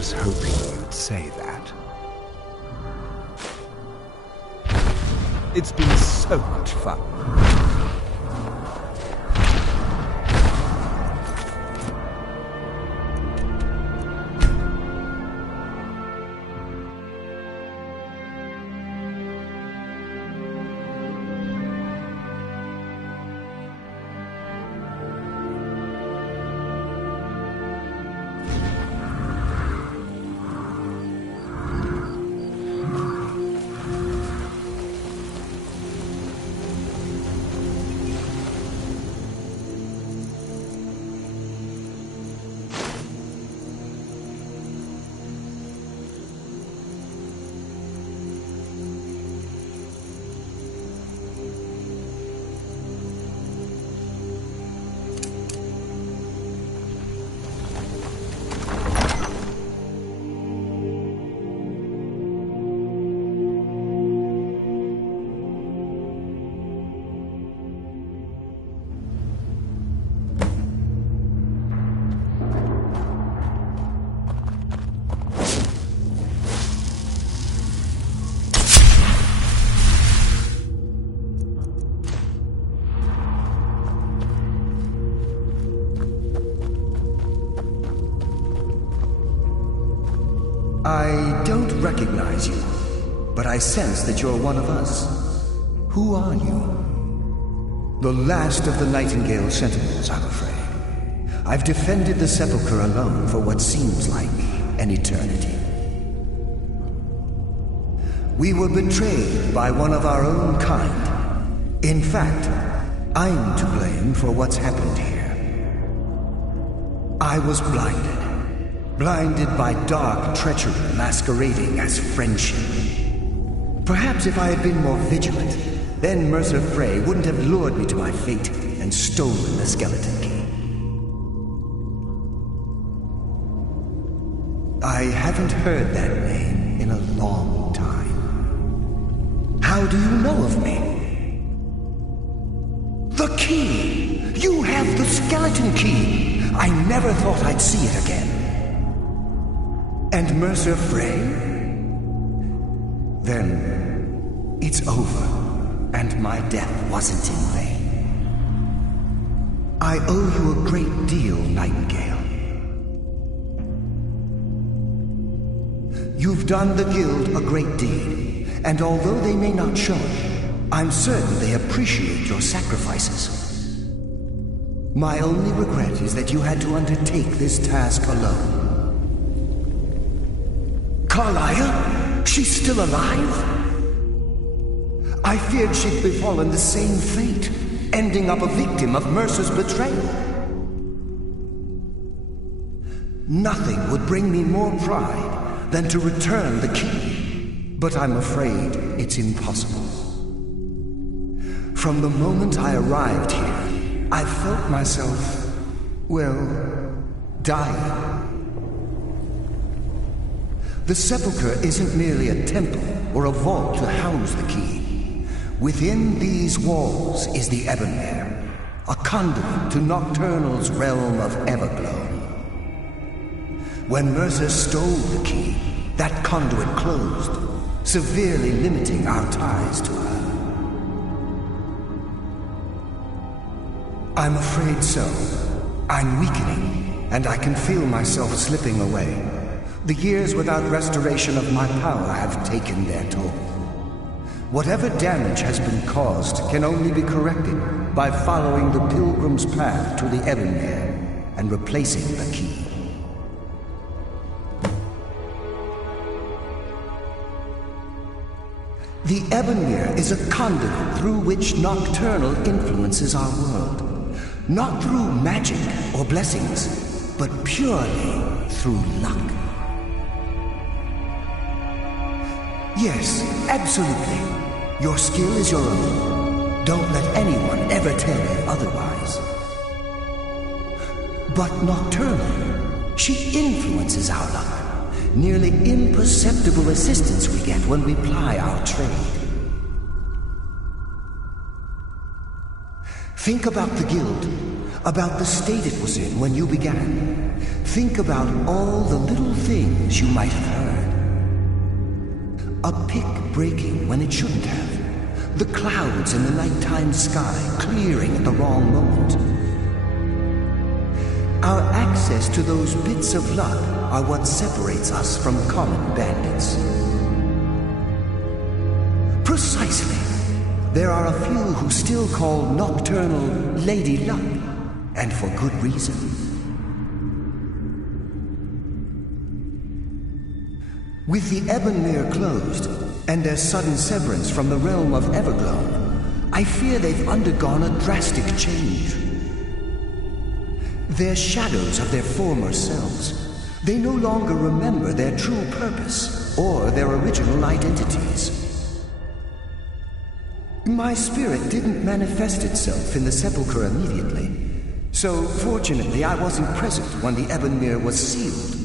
was hoping you'd say that. It's been so much fun. I don't recognize you, but I sense that you're one of us. Who are you? The last of the Nightingale Sentinels, I'm afraid. I've defended the Sepulchre alone for what seems like an eternity. We were betrayed by one of our own kind. In fact, I'm to blame for what's happened here. I was blinded. Blinded by dark treachery masquerading as friendship. Perhaps if I had been more vigilant, then Mercer Frey wouldn't have lured me to my fate and stolen the skeleton key. I haven't heard that name in a long time. How do you know of me? The key! You have the skeleton key! I never thought I'd see it again. And Mercer Frey? Then it's over, and my death wasn't in vain. I owe you a great deal, Nightingale. You've done the Guild a great deed, and although they may not show it, I'm certain they appreciate your sacrifices. My only regret is that you had to undertake this task alone. Carlyle? She's still alive? I feared she'd befallen the same fate, ending up a victim of Mercer's betrayal. Nothing would bring me more pride than to return the key, but I'm afraid it's impossible. From the moment I arrived here, I felt myself, well, dying. The Sepulchre isn't merely a temple or a vault to house the key. Within these walls is the Ebonmere, a conduit to Nocturnal's realm of Everglow. When Mercer stole the key, that conduit closed, severely limiting our ties to her. I'm afraid so. I'm weakening, and I can feel myself slipping away. The years without restoration of my power have taken their toll. Whatever damage has been caused can only be corrected by following the Pilgrim's path to the Ebonmere and replacing the key. The Ebonmere is a conduit through which Nocturnal influences our world. Not through magic or blessings, but purely through luck. Yes, absolutely. Your skill is your own. Don't let anyone ever tell you otherwise. But Nocturnal, she influences our luck. Nearly imperceptible assistance we get when we ply our trade. Think about the Guild. about the state it was in when you began. Think about all the little things you might have heard. A pick breaking when it shouldn't have. The clouds in the nighttime sky clearing at the wrong moment. Our access to those bits of luck are what separates us from common bandits. Precisely. There are a few who still call Nocturnal Lady Luck, and for good reason. With the Ebonmere closed, and their sudden severance from the realm of Everglow, I fear they've undergone a drastic change. They're shadows of their former selves. They no longer remember their true purpose or their original identities. My spirit didn't manifest itself in the sepulchre immediately, so fortunately I wasn't present when the Ebonmere was sealed.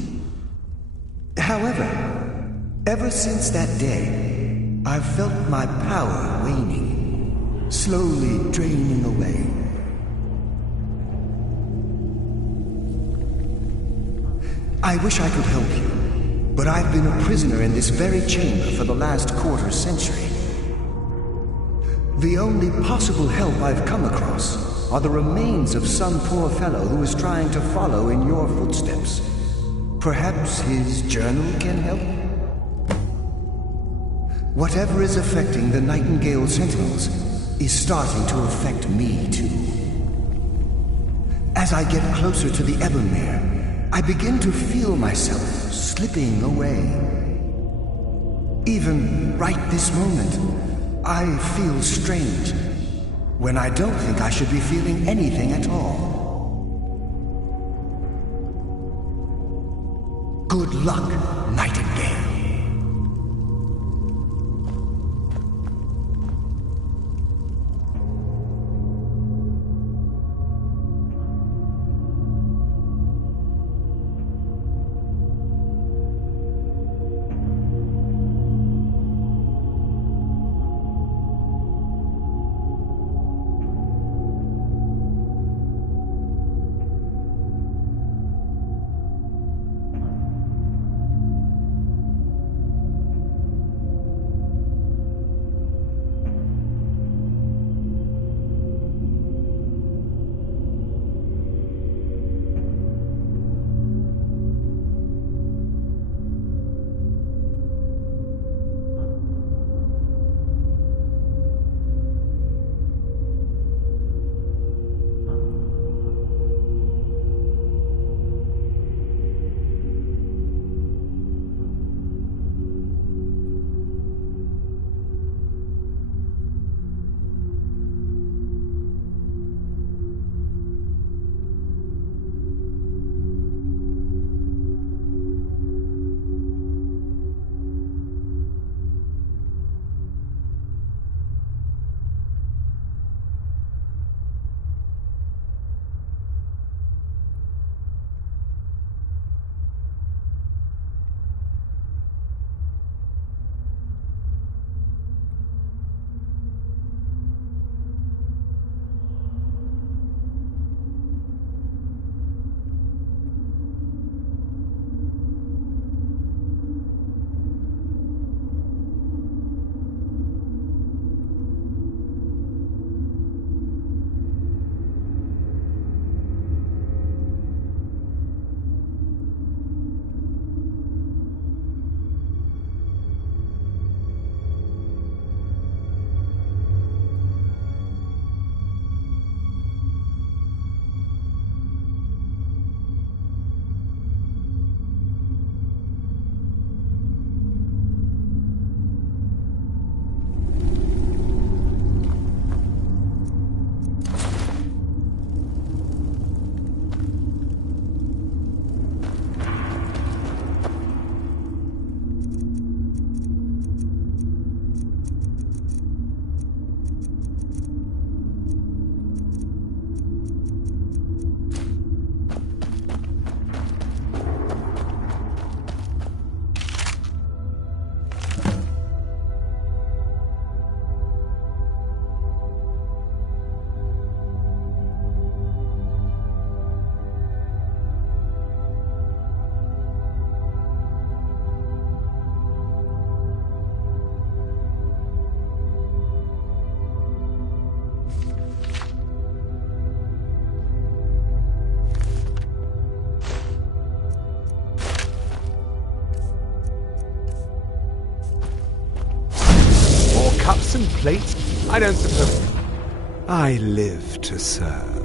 However, ever since that day, I've felt my power waning, slowly draining away. I wish I could help you, but I've been a prisoner in this very chamber for the last quarter century. The only possible help I've come across are the remains of some poor fellow who is trying to follow in your footsteps. Perhaps his journal can help? Whatever is affecting the Nightingale Sentinels is starting to affect me too. As I get closer to the Ebonmere, I begin to feel myself slipping away. Even right this moment, I feel strange, when I don't think I should be feeling anything at all. Good luck, Nightingale. and plates? I don't suppose... I live to serve.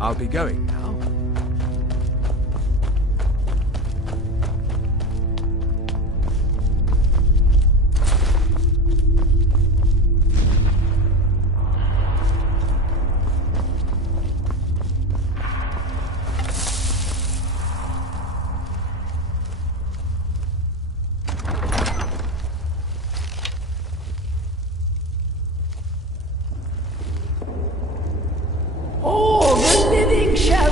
I'll be going now. All the living shall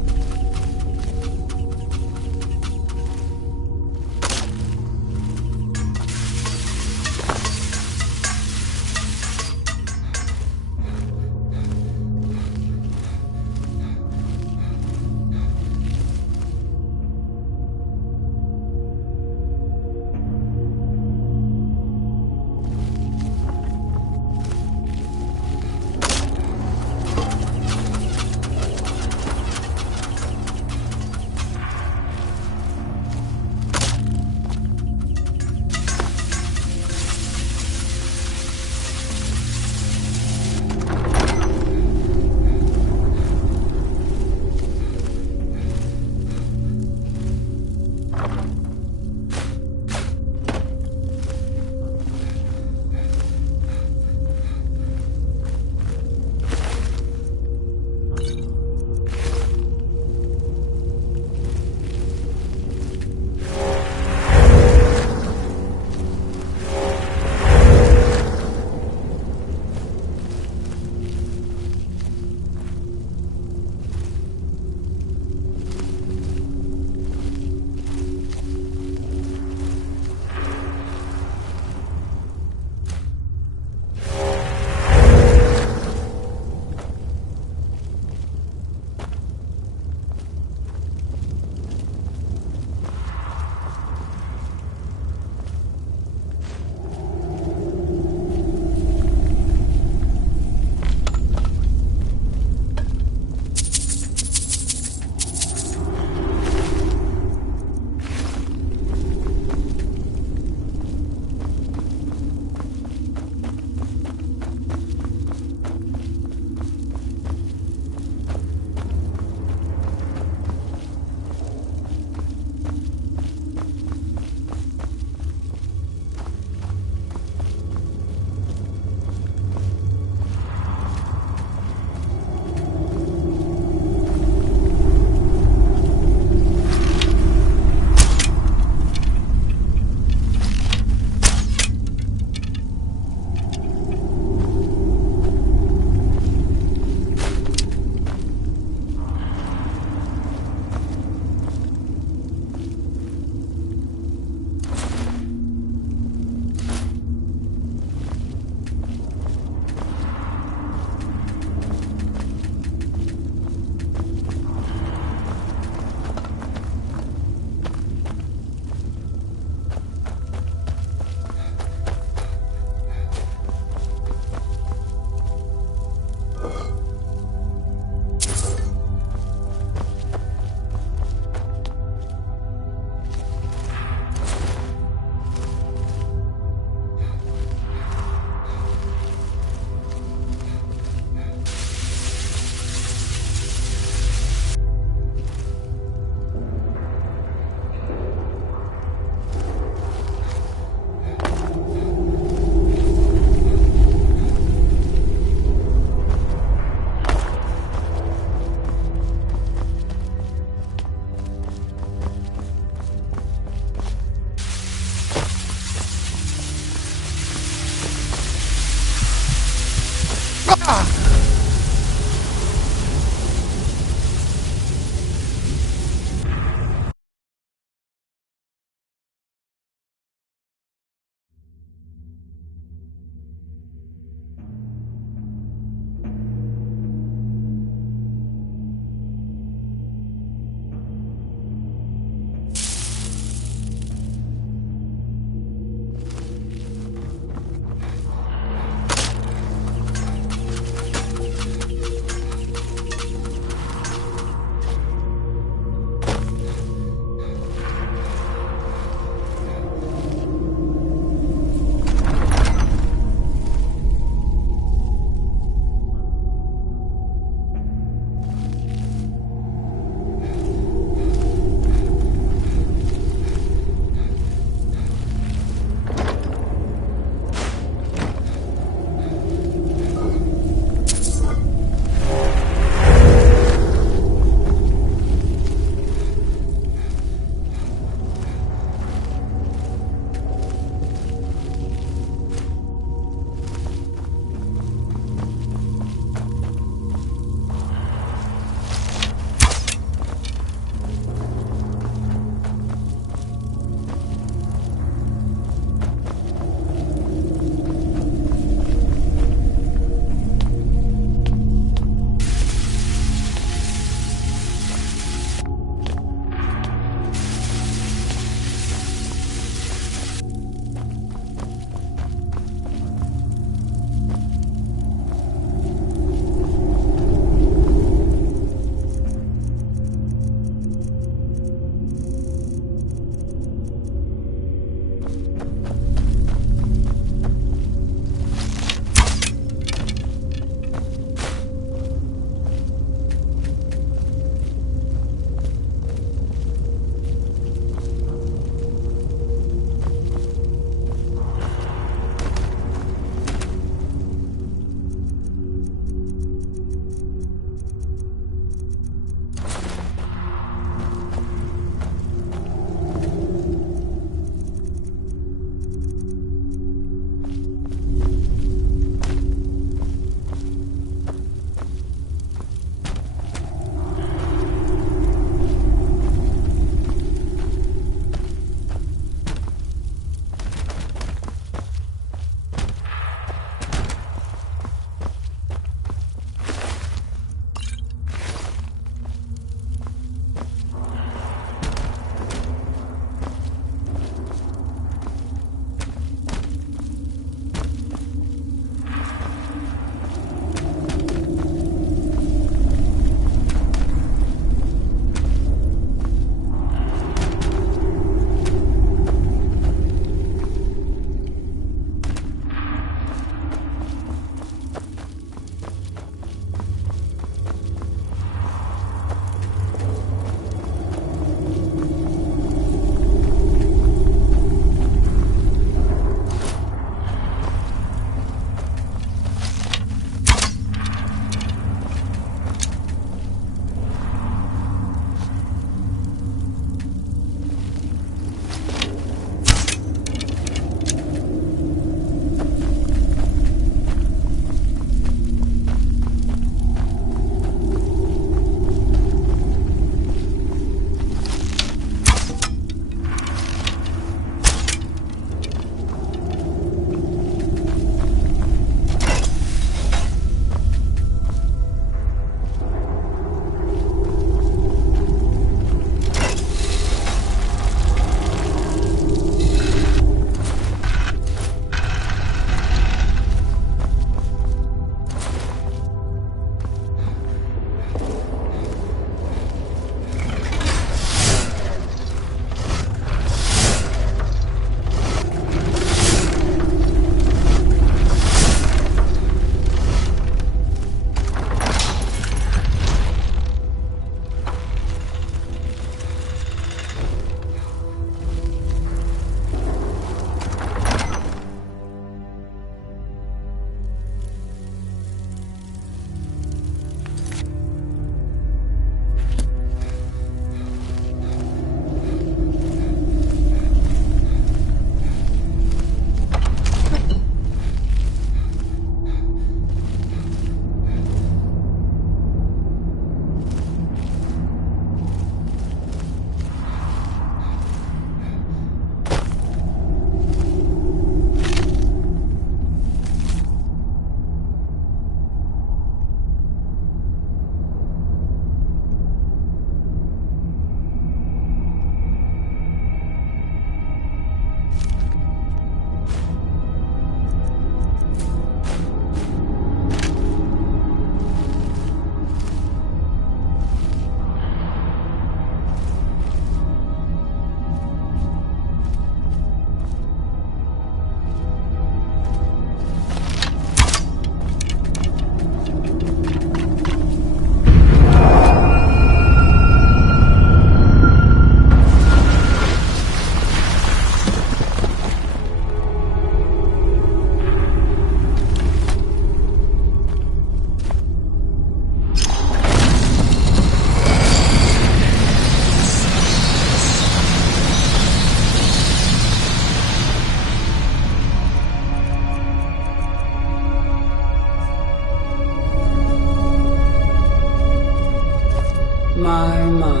my,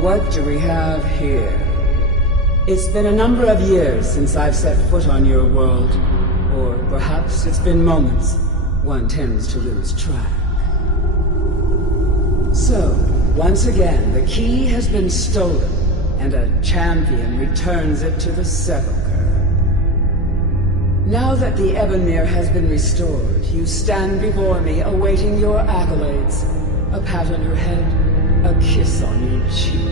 what do we have here? It's been a number of years since I've set foot on your world. Or perhaps it's been moments. One tends to lose track. So, once again, the key has been stolen, and a champion returns it to the Sepulchre. Now that the Ebonmere has been restored, you stand before me awaiting your accolades. A pat on your head, a kiss on your cheek.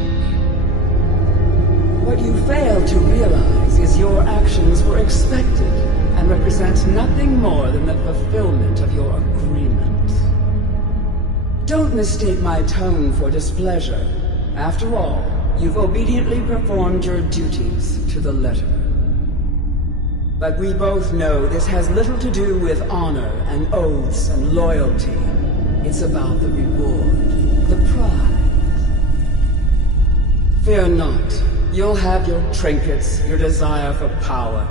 What you fail to realize is your actions were expected and represent nothing more than the fulfillment of your agreement. Don't mistake my tone for displeasure. After all, you've obediently performed your duties to the letter. But we both know this has little to do with honor and oaths and loyalty. It's about the reward, the prize. Fear not. You'll have your trinkets, your desire for power,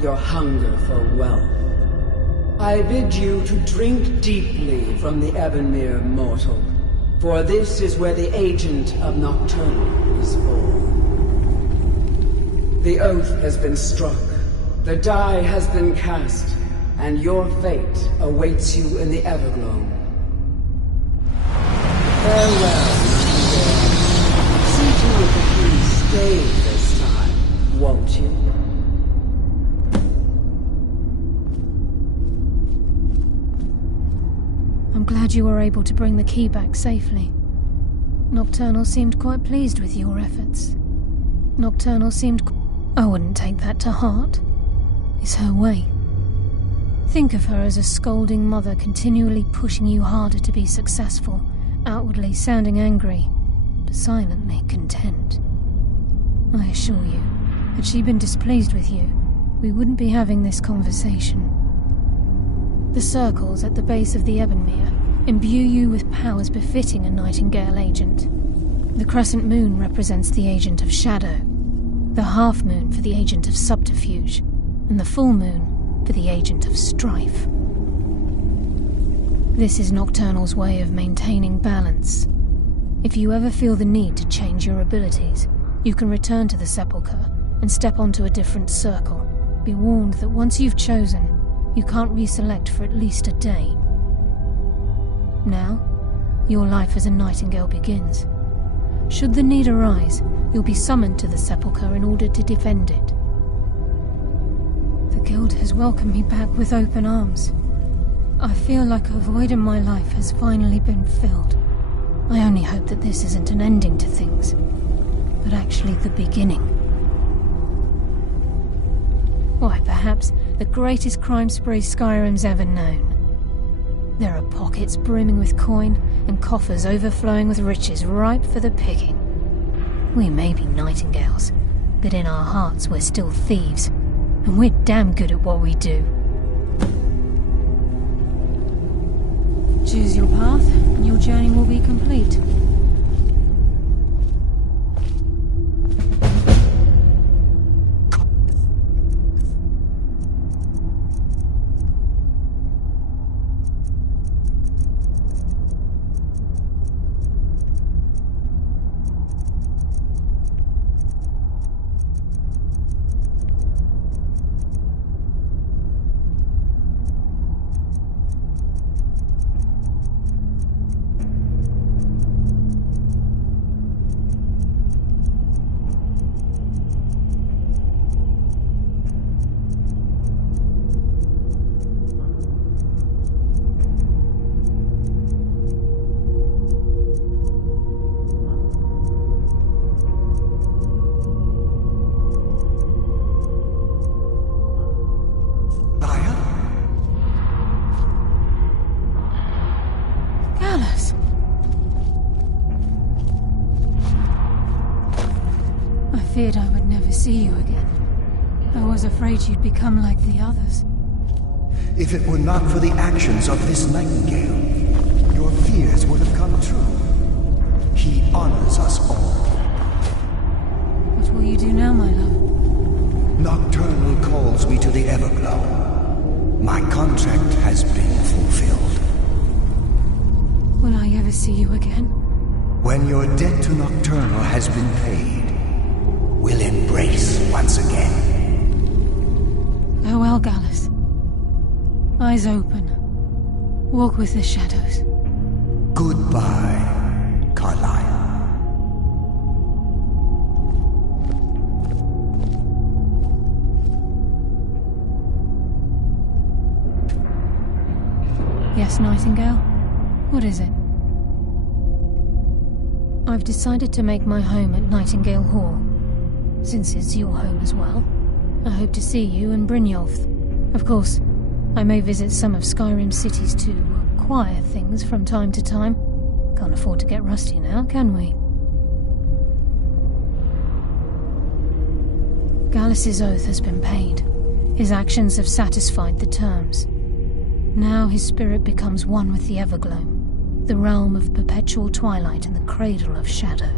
your hunger for wealth. I bid you to drink deeply from the Ebonmere mortal, for this is where the agent of Nocturnal is born. The oath has been struck, the die has been cast, and your fate awaits you in the Everglow. Farewell, see to it that you stay this time, won't you? I'm glad you were able to bring the key back safely. Nocturnal seemed quite pleased with your efforts. Nocturnal seemed... I wouldn't take that to heart. It's her way. Think of her as a scolding mother continually pushing you harder to be successful, outwardly sounding angry, but silently content. I assure you, had she been displeased with you, we wouldn't be having this conversation. The circles at the base of the Ebonmere imbue you with powers befitting a Nightingale agent. The crescent moon represents the agent of shadow, the half moon for the agent of subterfuge, and the full moon for the agent of strife. This is Nocturnal's way of maintaining balance. If you ever feel the need to change your abilities, you can return to the Sepulchre and step onto a different circle. Be warned that once you've chosen, you can't reselect for at least a day. Now, your life as a Nightingale begins. Should the need arise, you'll be summoned to the Sepulchre in order to defend it. The Guild has welcomed me back with open arms. I feel like a void in my life has finally been filled. I only hope that this isn't an ending to things, but actually the beginning. Why, perhaps the greatest crime spree Skyrim's ever known. There are pockets brimming with coin and coffers overflowing with riches ripe for the picking. We may be Nightingales, but in our hearts we're still thieves, and we're damn good at what we do. Choose your path, and your journey will be complete. I feared I would never see you again. I was afraid you'd become like the others. If it were not for the actions of this Nightingale, your fears would have come true. He honors us all. What will you do now, my love? Nocturnal calls me to the Everglow. My contract has been fulfilled. Will I ever see you again? When your debt to Nocturnal has been paid, we'll embrace once again. Farewell, Gallus. Eyes open. Walk with the shadows. Goodbye, Carlyle. Yes, Nightingale? What is it? I've decided to make my home at Nightingale Hall. Since it's your home as well, I hope to see you in Brynjolf. Of course, I may visit some of Skyrim's cities to acquire things from time to time. Can't afford to get rusty now, can we? Gallus's oath has been paid. His actions have satisfied the terms. Now his spirit becomes one with the Evergloam, the realm of perpetual twilight and the cradle of shadow.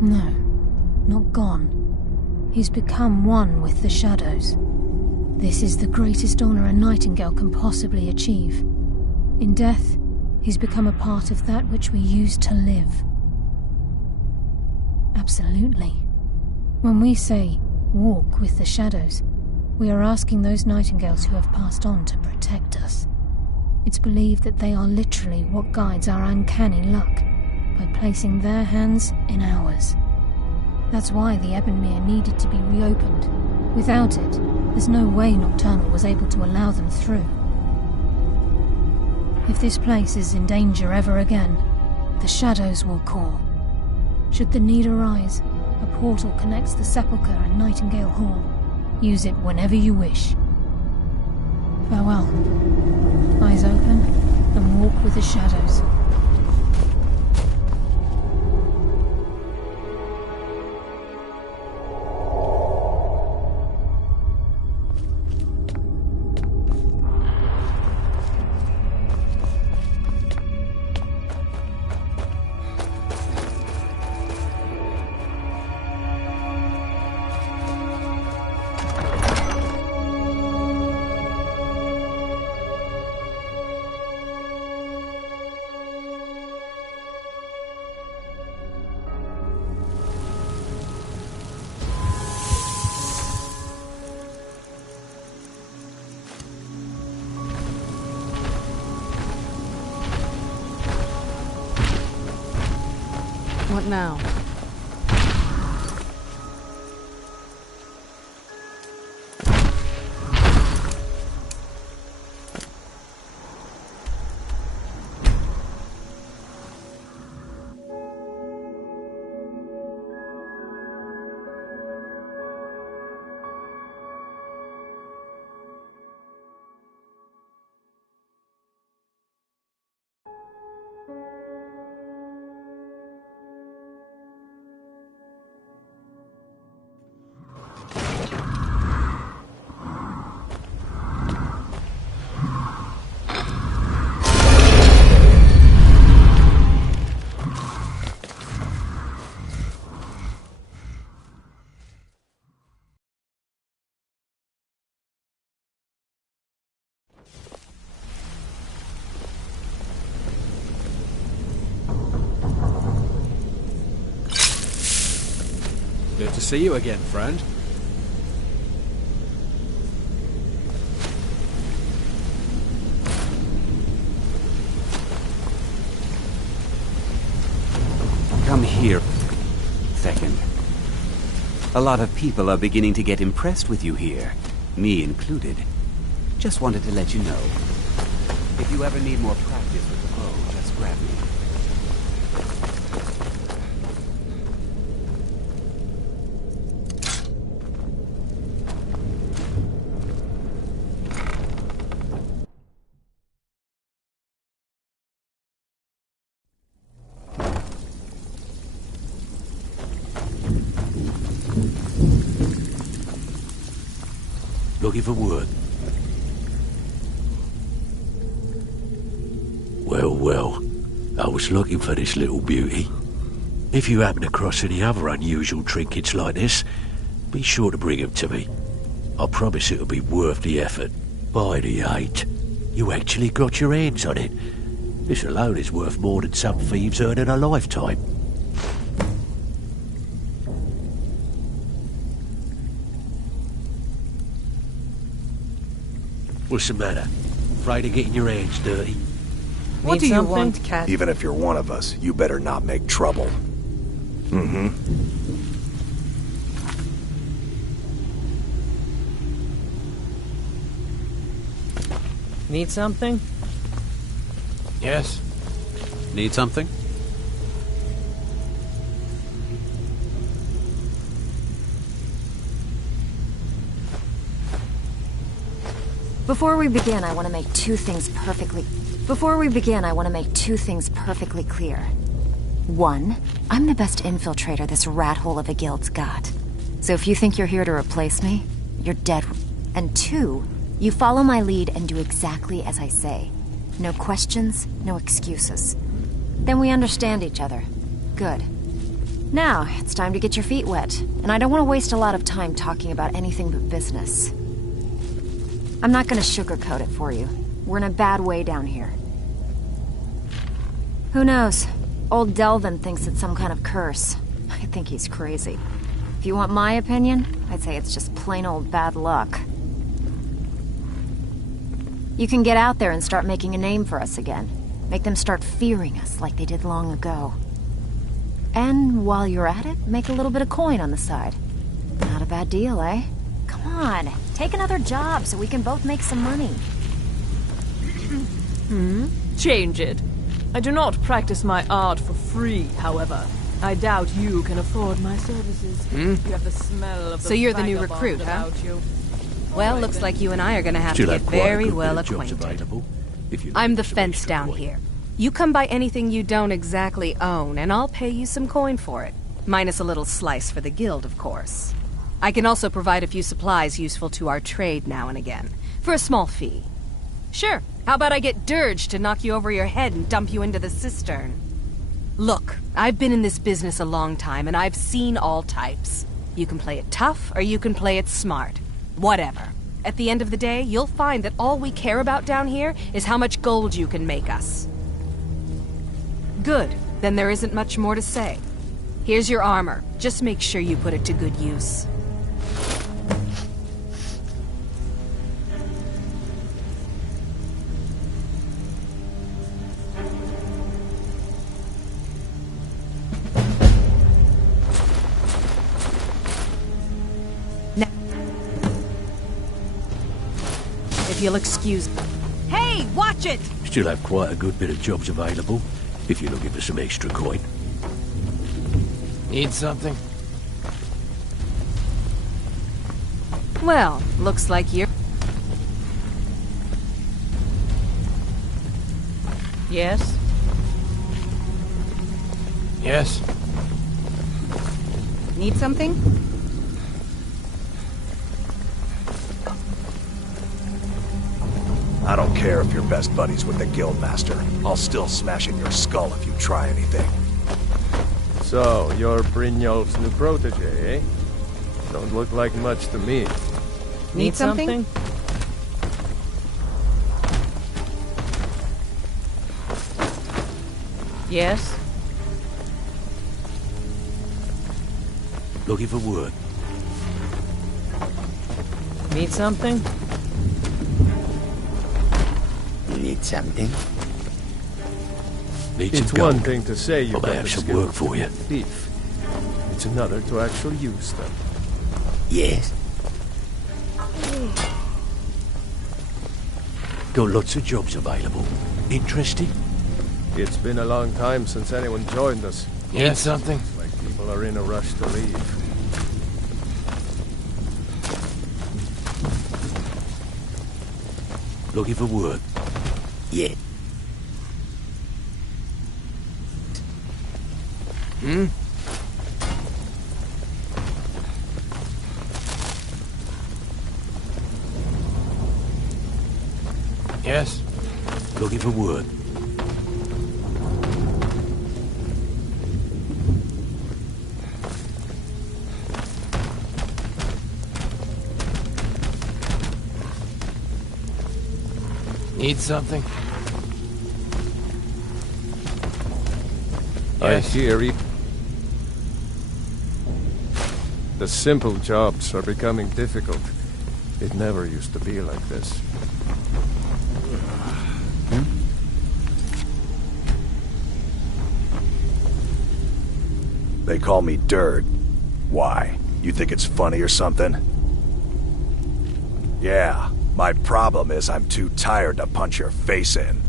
No, not gone. He's become one with the shadows. This is the greatest honor a Nightingale can possibly achieve. In death, he's become a part of that which we used to live. Absolutely. When we say, walk with the shadows, we are asking those Nightingales who have passed on to protect us. It's believed that they are literally what guides our uncanny luck, by placing their hands in ours. That's why the Ebonmere needed to be reopened. Without it, there's no way Nocturnal was able to allow them through. If this place is in danger ever again, the shadows will call. Should the need arise, a portal connects the Sepulchre and Nightingale Hall. Use it whenever you wish. Farewell. Eyes open, and walk with the shadows. What now? Good to see you again, friend. Come here. Second. A lot of people are beginning to get impressed with you here, me included. Just wanted to let you know. If you ever need more practice with the bow, just grab me. Looking for work? Well, I was looking for this little beauty. If you happen across any other unusual trinkets like this, be sure to bring them to me. I promise it'll be worth the effort. By the 8, you actually got your hands on it. This alone is worth more than some thieves earn in a lifetime. What's the matter? Afraid of getting your hands dirty? What do you want, Cat? Even if you're one of us, you better not make trouble. Mm-hmm. Need something? Yes. Need something? Before we begin, I want to make two things perfectly clear. One, I'm the best infiltrator this rat hole of a guild's got. So if you think you're here to replace me, you're dead. And two, you follow my lead and do exactly as I say. No questions, no excuses. Then we understand each other. Good. Now, it's time to get your feet wet, and I don't want to waste a lot of time talking about anything but business. I'm not gonna sugarcoat it for you. We're in a bad way down here. Who knows? Old Delvin thinks it's some kind of curse. I think he's crazy. If you want my opinion, I'd say it's just plain old bad luck. You can get out there and start making a name for us again. Make them start fearing us like they did long ago. And while you're at it, make a little bit of coin on the side. Not a bad deal, eh? Come on, take another job so we can both make some money. Change it. I do not practice my art for free, however. I doubt you can afford my services. You have the smell of the So you're the new vagabond recruit, huh? about you. Well, looks like you and I are gonna have Still to get have quite a very good well bit of jobs acquainted. available, if you I'm like the some fence extra down coin. here. You come by anything you don't exactly own, and I'll pay you some coin for it. Minus a little slice for the guild, of course. I can also provide a few supplies useful to our trade now and again, for a small fee. Sure, how about I get Dirge to knock you over your head and dump you into the cistern? Look, I've been in this business a long time, and I've seen all types. You can play it tough, or you can play it smart. Whatever. At the end of the day, you'll find that all we care about down here is how much gold you can make us. Good. Then there isn't much more to say. Here's your armor. Just make sure you put it to good use. If you'll excuse... Hey, watch it! Still have quite a good bit of jobs available, if you're looking for some extra coin. Need something? Well, looks like you're... Yes? Yes. Need something? I don't care if you're best buddies with the Guildmaster. I'll still smash in your skull if you try anything. So, you're Brynjolf's new protege, eh? Don't look like much to me. Need something? Yes? Looking for work. Need something? Need something? Need some It's gold. one thing to say you've I may got have the some skill work of for you. a thief. It's another to actually use them. Yes. Got lots of jobs available. Interested? It's been a long time since anyone joined us. Need something? It's like people are in a rush to leave. Looking for work. Yeah. Yes. Looking for work. Need something? I Yes? hear the simple jobs are becoming difficult. It never used to be like this. They call me Dirt. Why? You think it's funny or something? Yeah, my problem is I'm too tired to punch your face in.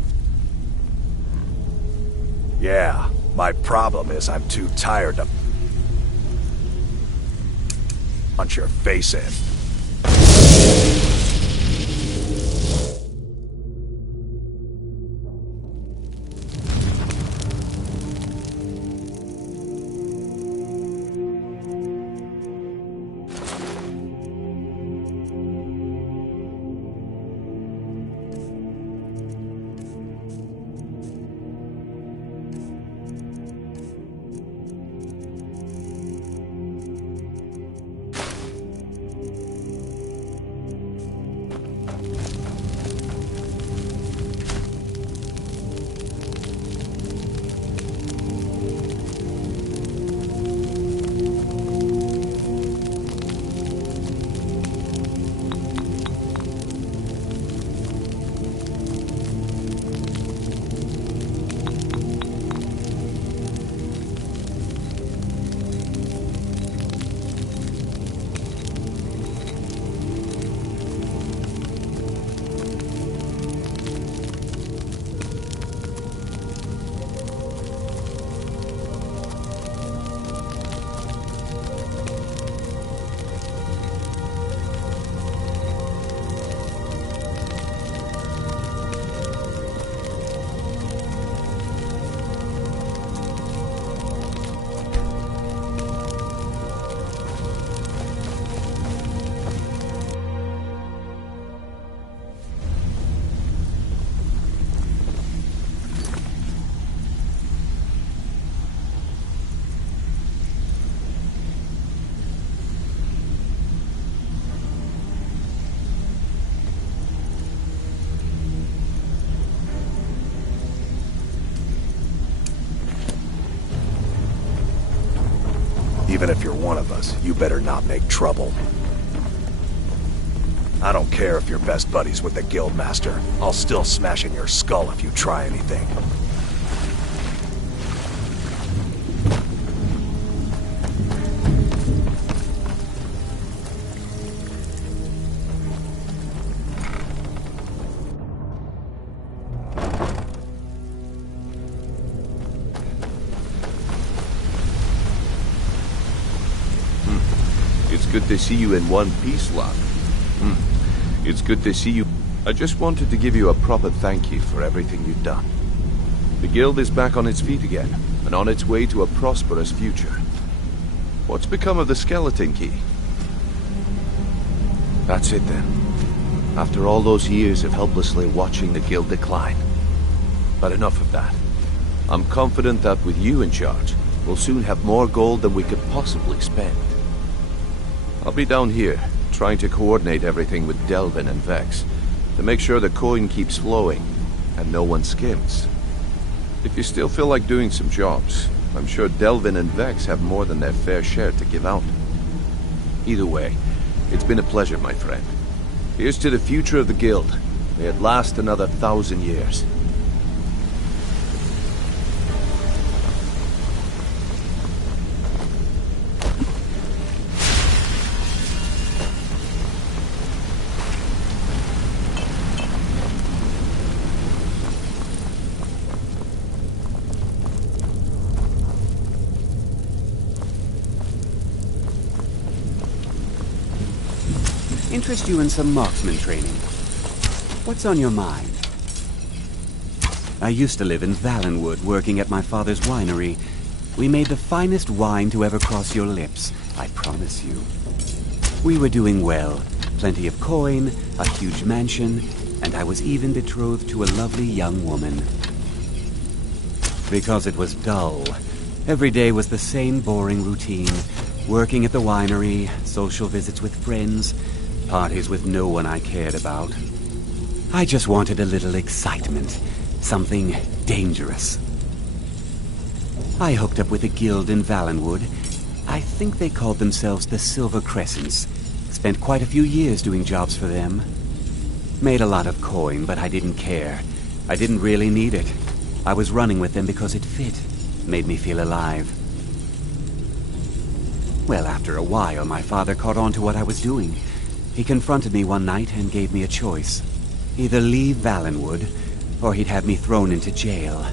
Yeah, my problem is I'm too tired to punch your face in. Even if you're one of us, you better not make trouble. I don't care if you're best buddies with the Guildmaster. I'll still smash in your skull if you try anything. It's good to see you in one piece, lad. It's good to see you. I just wanted to give you a proper thank you for everything you've done. The guild is back on its feet again, and on its way to a prosperous future. What's become of the skeleton key? That's it then. After all those years of helplessly watching the guild decline. But enough of that. I'm confident that with you in charge, we'll soon have more gold than we could possibly spend. I'll be down here, trying to coordinate everything with Delvin and Vex, to make sure the coin keeps flowing, and no one skims. If you still feel like doing some jobs, I'm sure Delvin and Vex have more than their fair share to give out. Either way, it's been a pleasure, my friend. Here's to the future of the guild. May it last another 1,000 years. Interest you in some marksman training. What's on your mind? I used to live in Valenwood, working at my father's winery. We made the finest wine to ever cross your lips, I promise you. We were doing well. Plenty of coin, a huge mansion, and I was even betrothed to a lovely young woman. Because it was dull. Every day was the same boring routine. Working at the winery, social visits with friends, parties with no one I cared about. I just wanted a little excitement. Something dangerous. I hooked up with a guild in Valenwood. I think they called themselves the Silver Crescents. Spent quite a few years doing jobs for them. Made a lot of coin, but I didn't care. I didn't really need it. I was running with them because it fit. Made me feel alive. Well, after a while, my father caught on to what I was doing. He confronted me one night and gave me a choice. Either leave Valenwood, or he'd have me thrown into jail.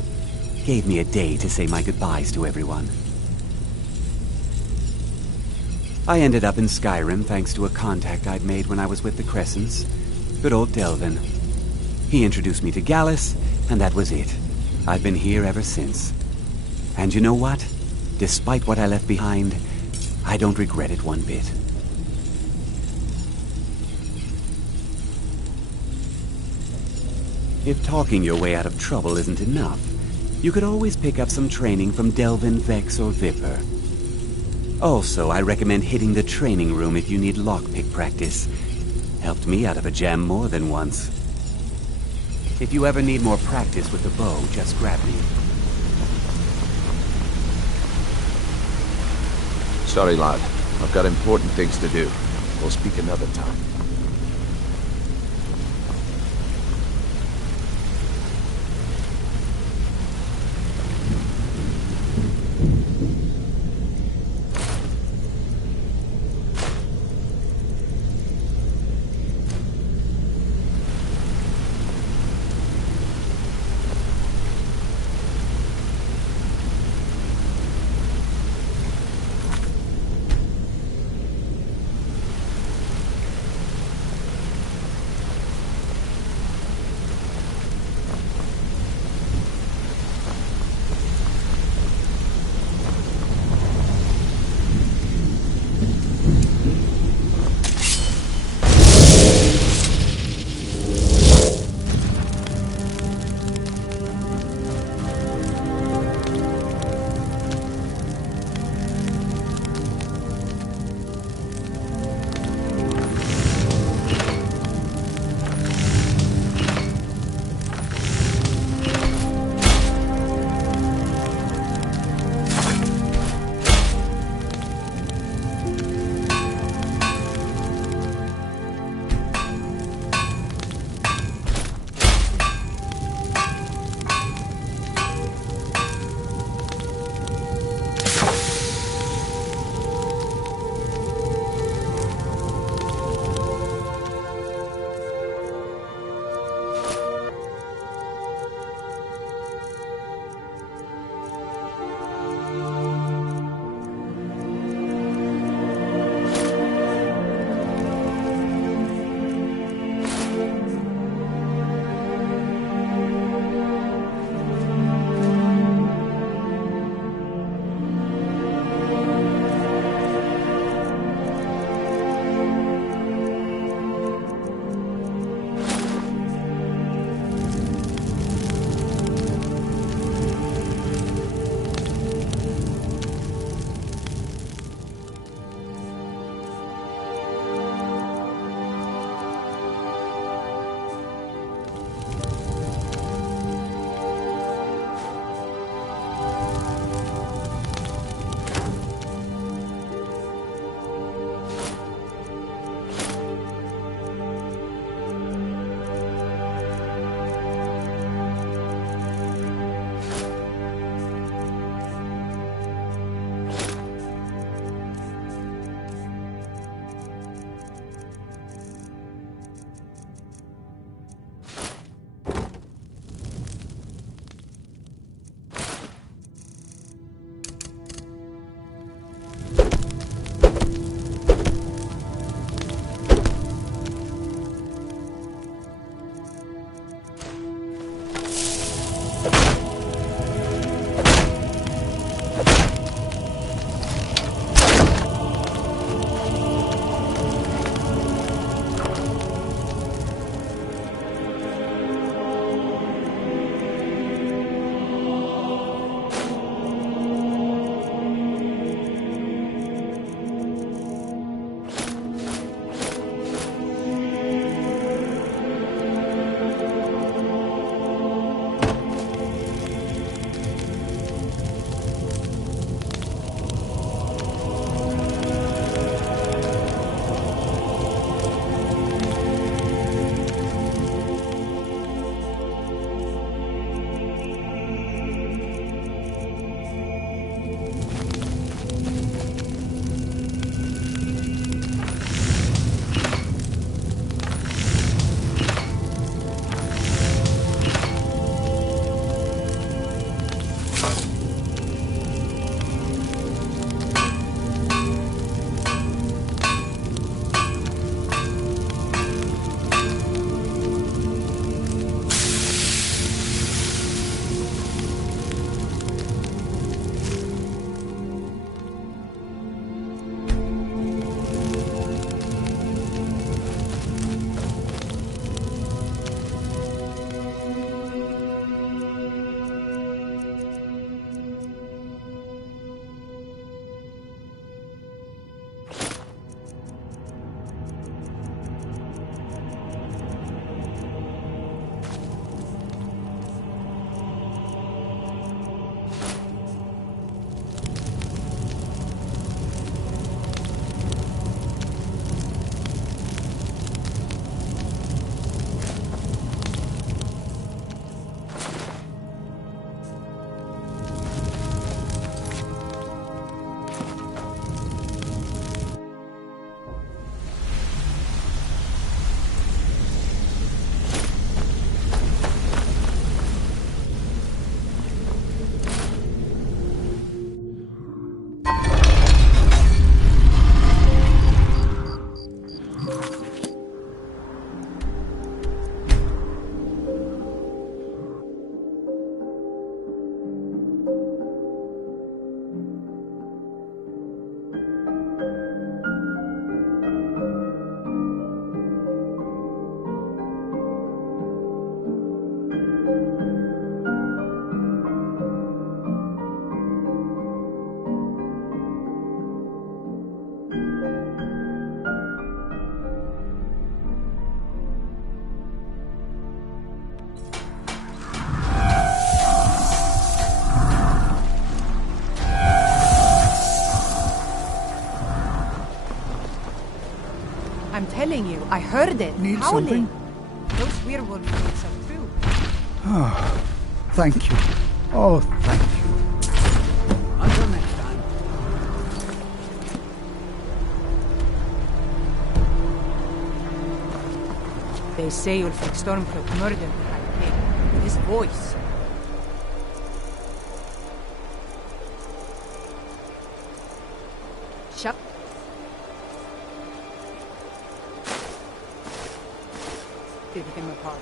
Gave me a day to say my goodbyes to everyone. I ended up in Skyrim thanks to a contact I'd made when I was with the Crescents. Good old Delvin. He introduced me to Gallus, and that was it. I've been here ever since. And you know what? Despite what I left behind, I don't regret it one bit. If talking your way out of trouble isn't enough, you could always pick up some training from Delvin, Vex, or Viper. Also, I recommend hitting the training room if you need lockpick practice. Helped me out of a jam more than once. If you ever need more practice with the bow, just grab me. Sorry, lad. I've got important things to do. We'll speak another time. I'm telling you, I heard it. Need howling. something? Those werewolves think so too. Oh, thank you. Oh, thank you. Until next time. They say Ulfric Stormcloak murdered the High King. His voice. Shut. Take him apart.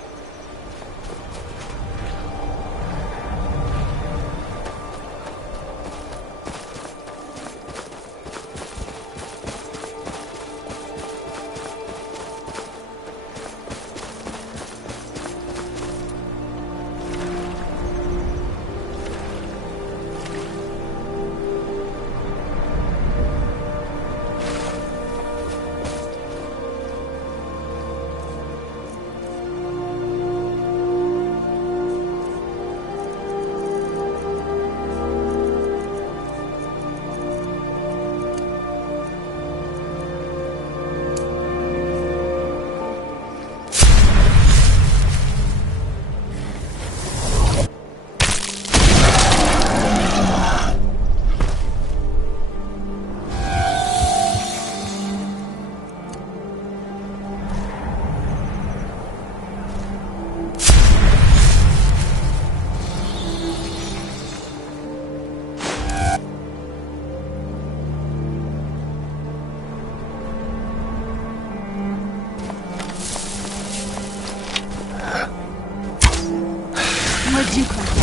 Where'd you come from?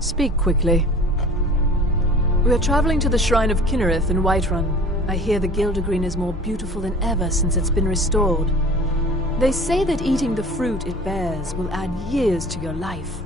Speak quickly. We are traveling to the Shrine of Kinnereth in Whiterun. I hear the Gildergreen is more beautiful than ever since it's been restored. They say that eating the fruit it bears will add years to your life.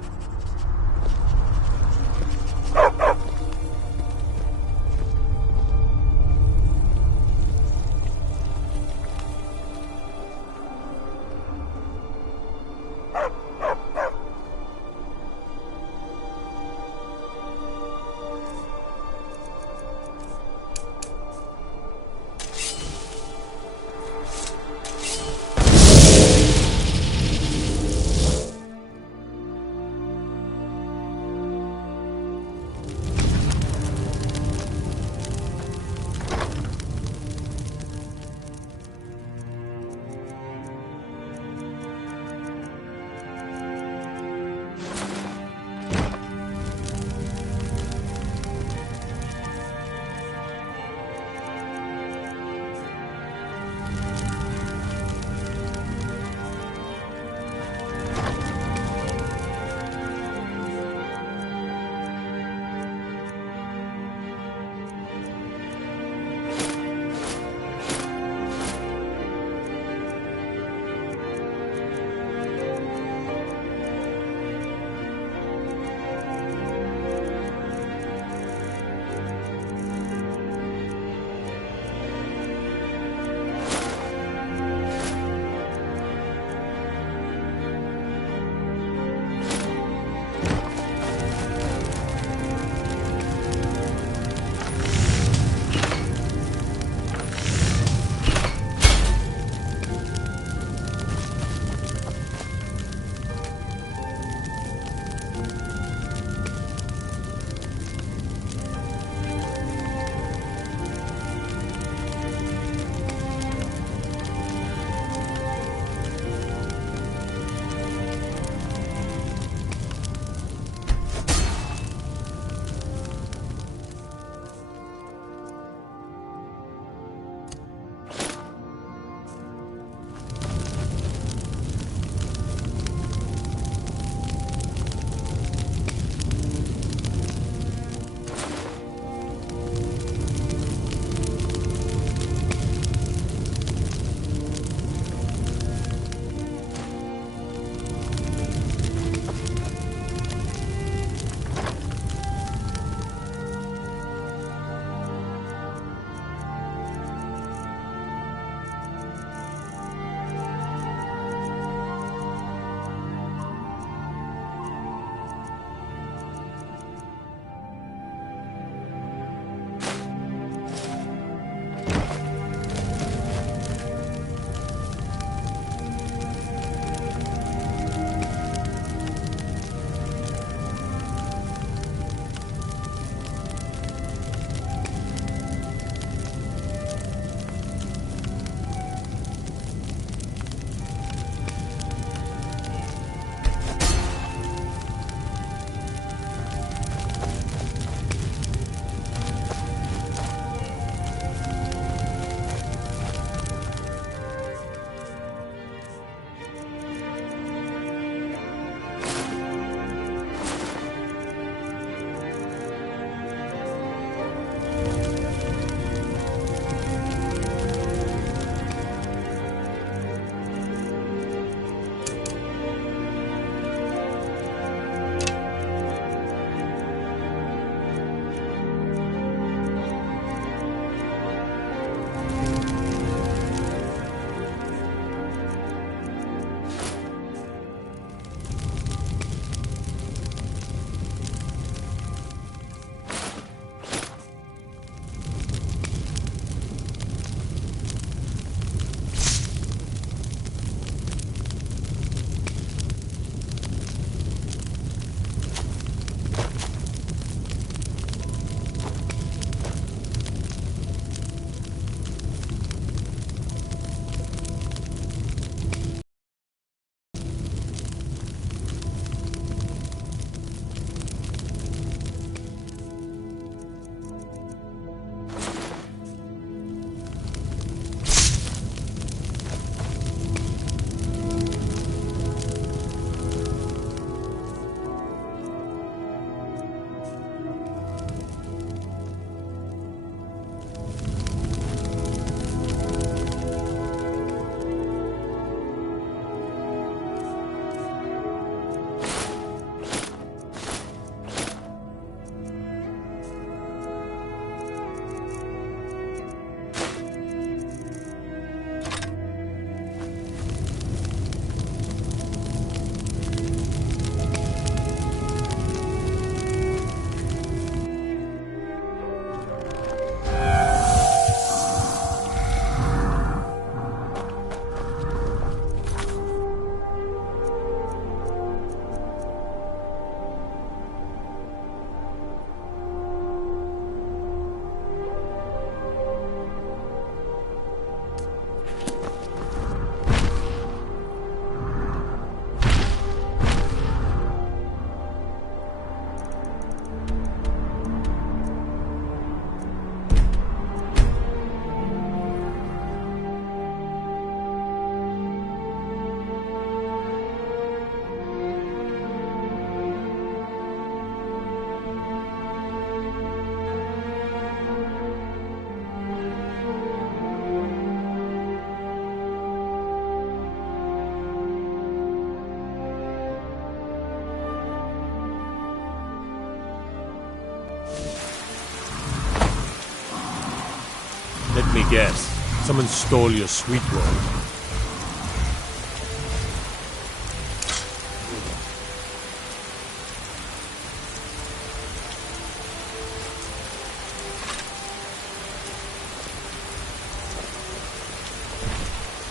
me guess. Someone stole your sweet roll.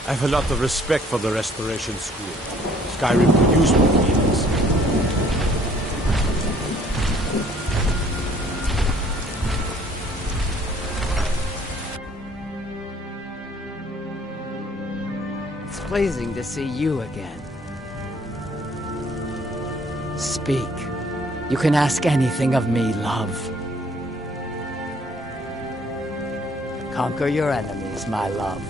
I have a lot of respect for the Restoration School. Skyrim could use more healers. It's pleasing to see you again. Speak. You can ask anything of me, love. Conquer your enemies, my love.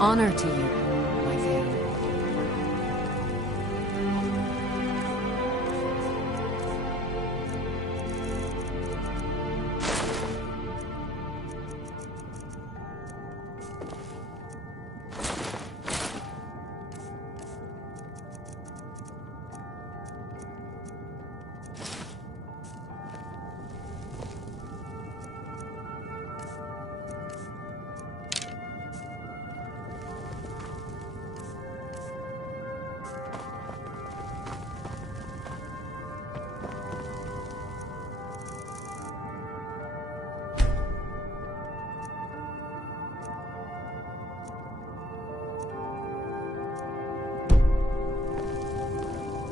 Honor to you, my Thane.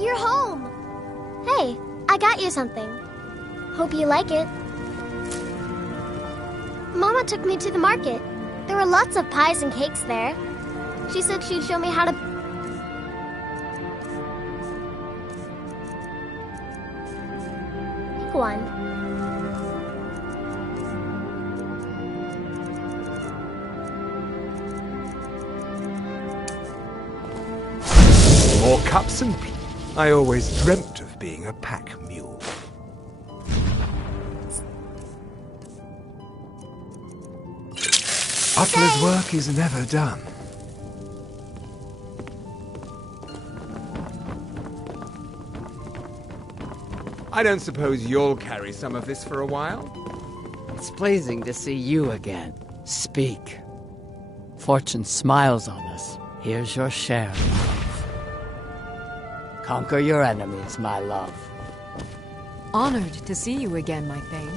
You're home! Hey, I got you something. Hope you like it. Mama took me to the market. There were lots of pies and cakes there. She said she'd show me how to... Pick one. More cups and peas. I always dreamt of being a pack mule. Butler's work is never done. I don't suppose you'll carry some of this for a while? It's pleasing to see you again. Speak. Fortune smiles on us. Here's your share, love. Conquer your enemies, my love. Honored to see you again, my Thane.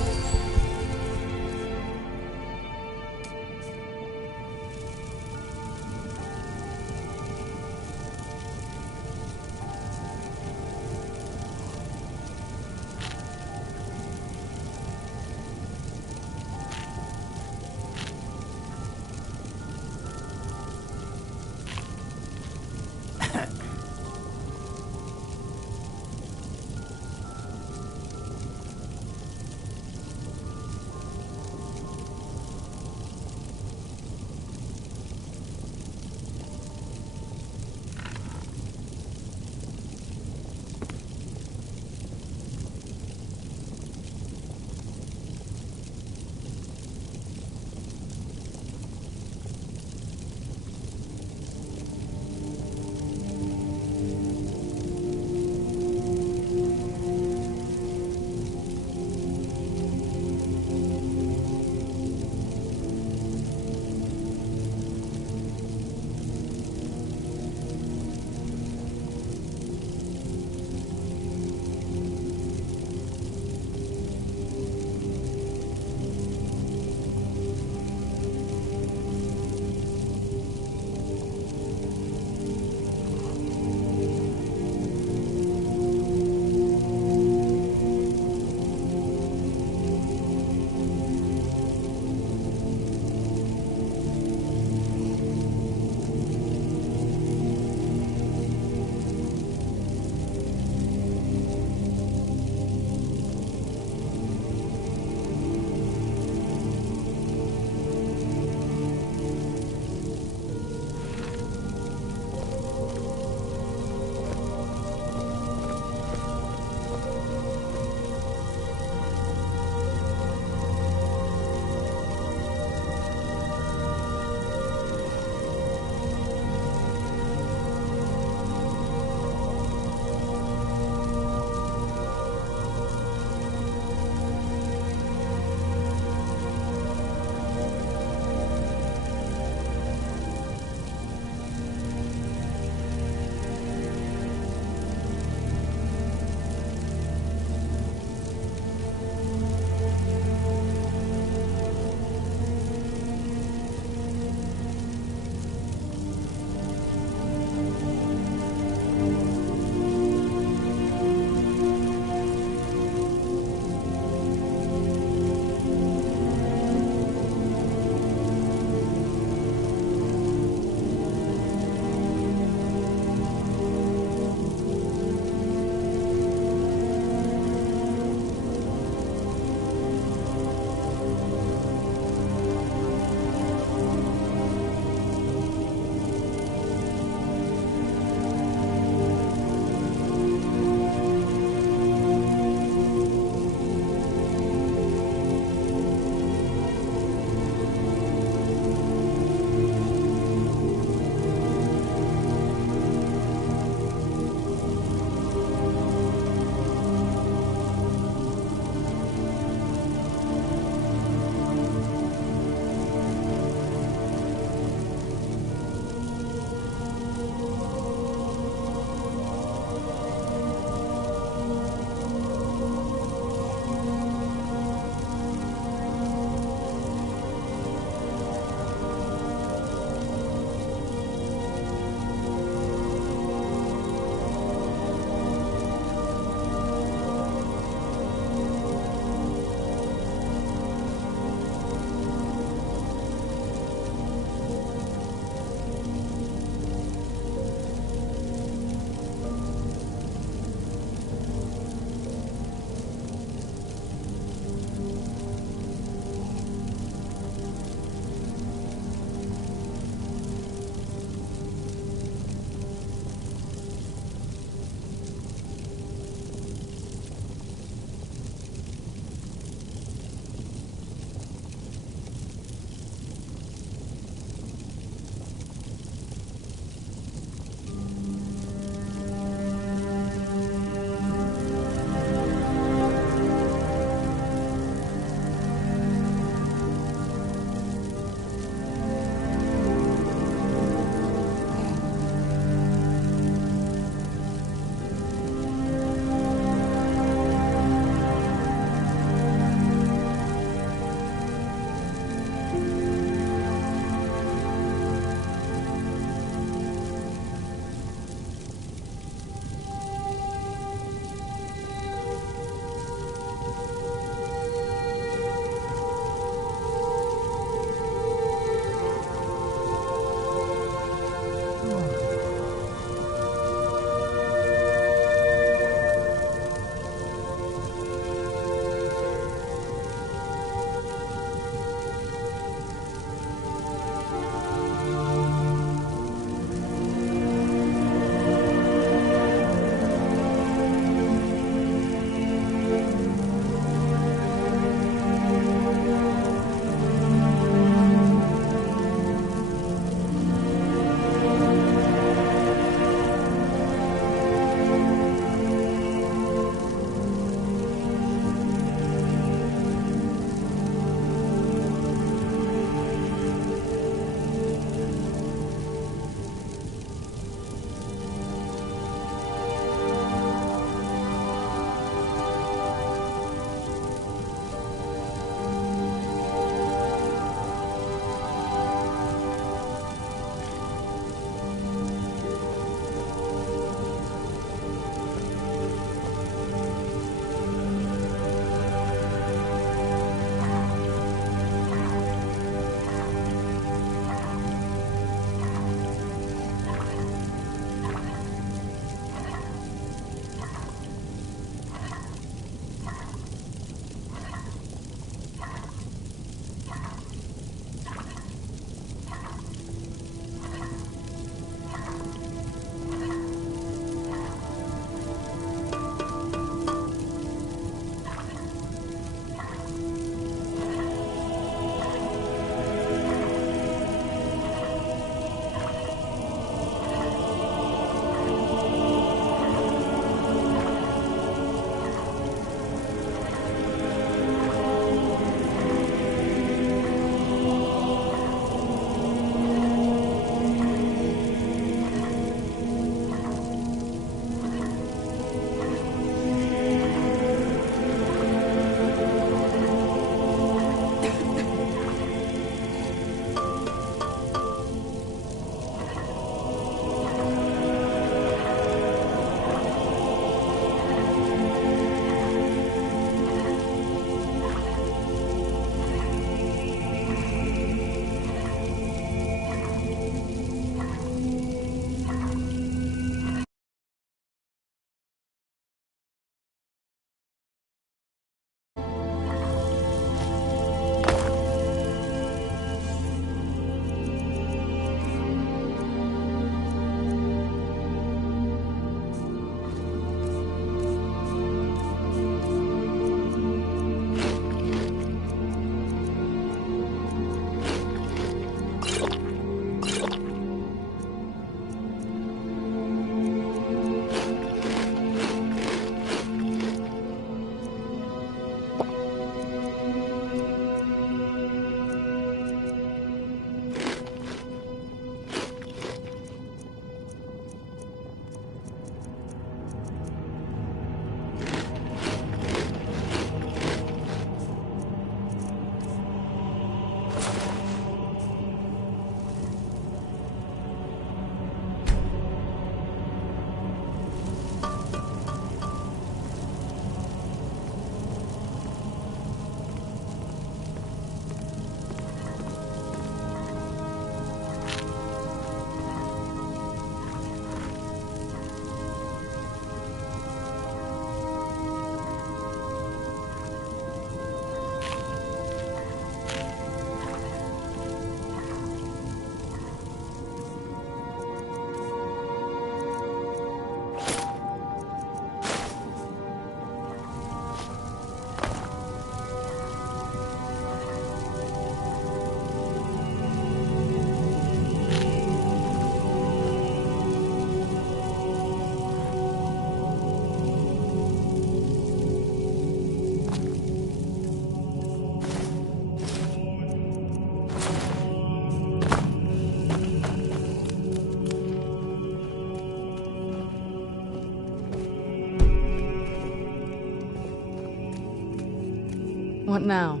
What now?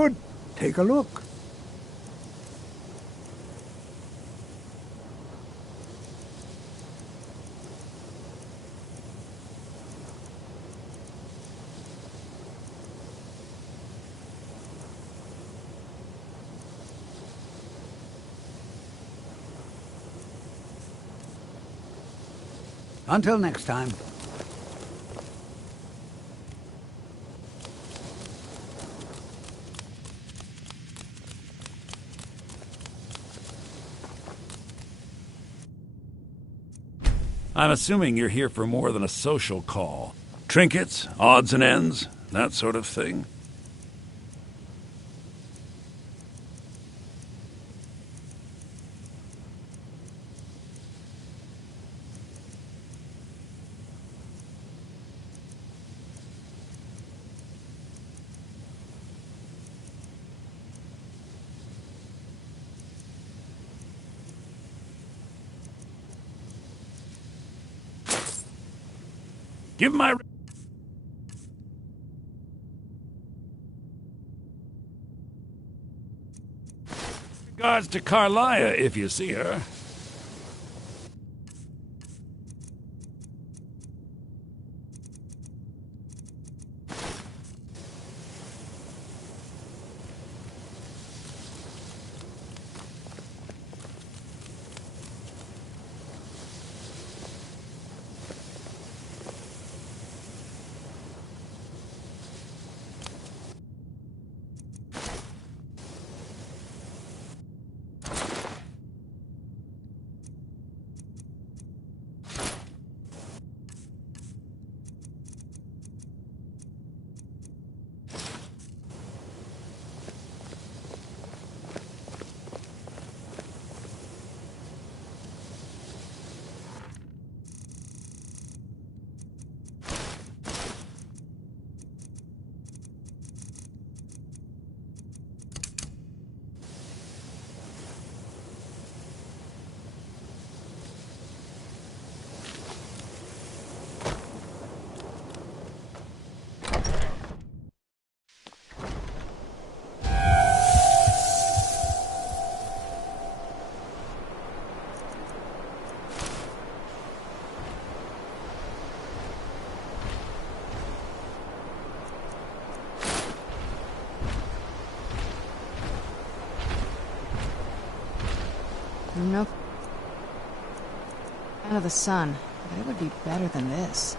Good. Take a look. Until next time. I'm assuming you're here for more than a social call. Trinkets, odds and ends, that sort of thing. Give my regards to Carlia if you see her. No fan of the sun, but it would be better than this.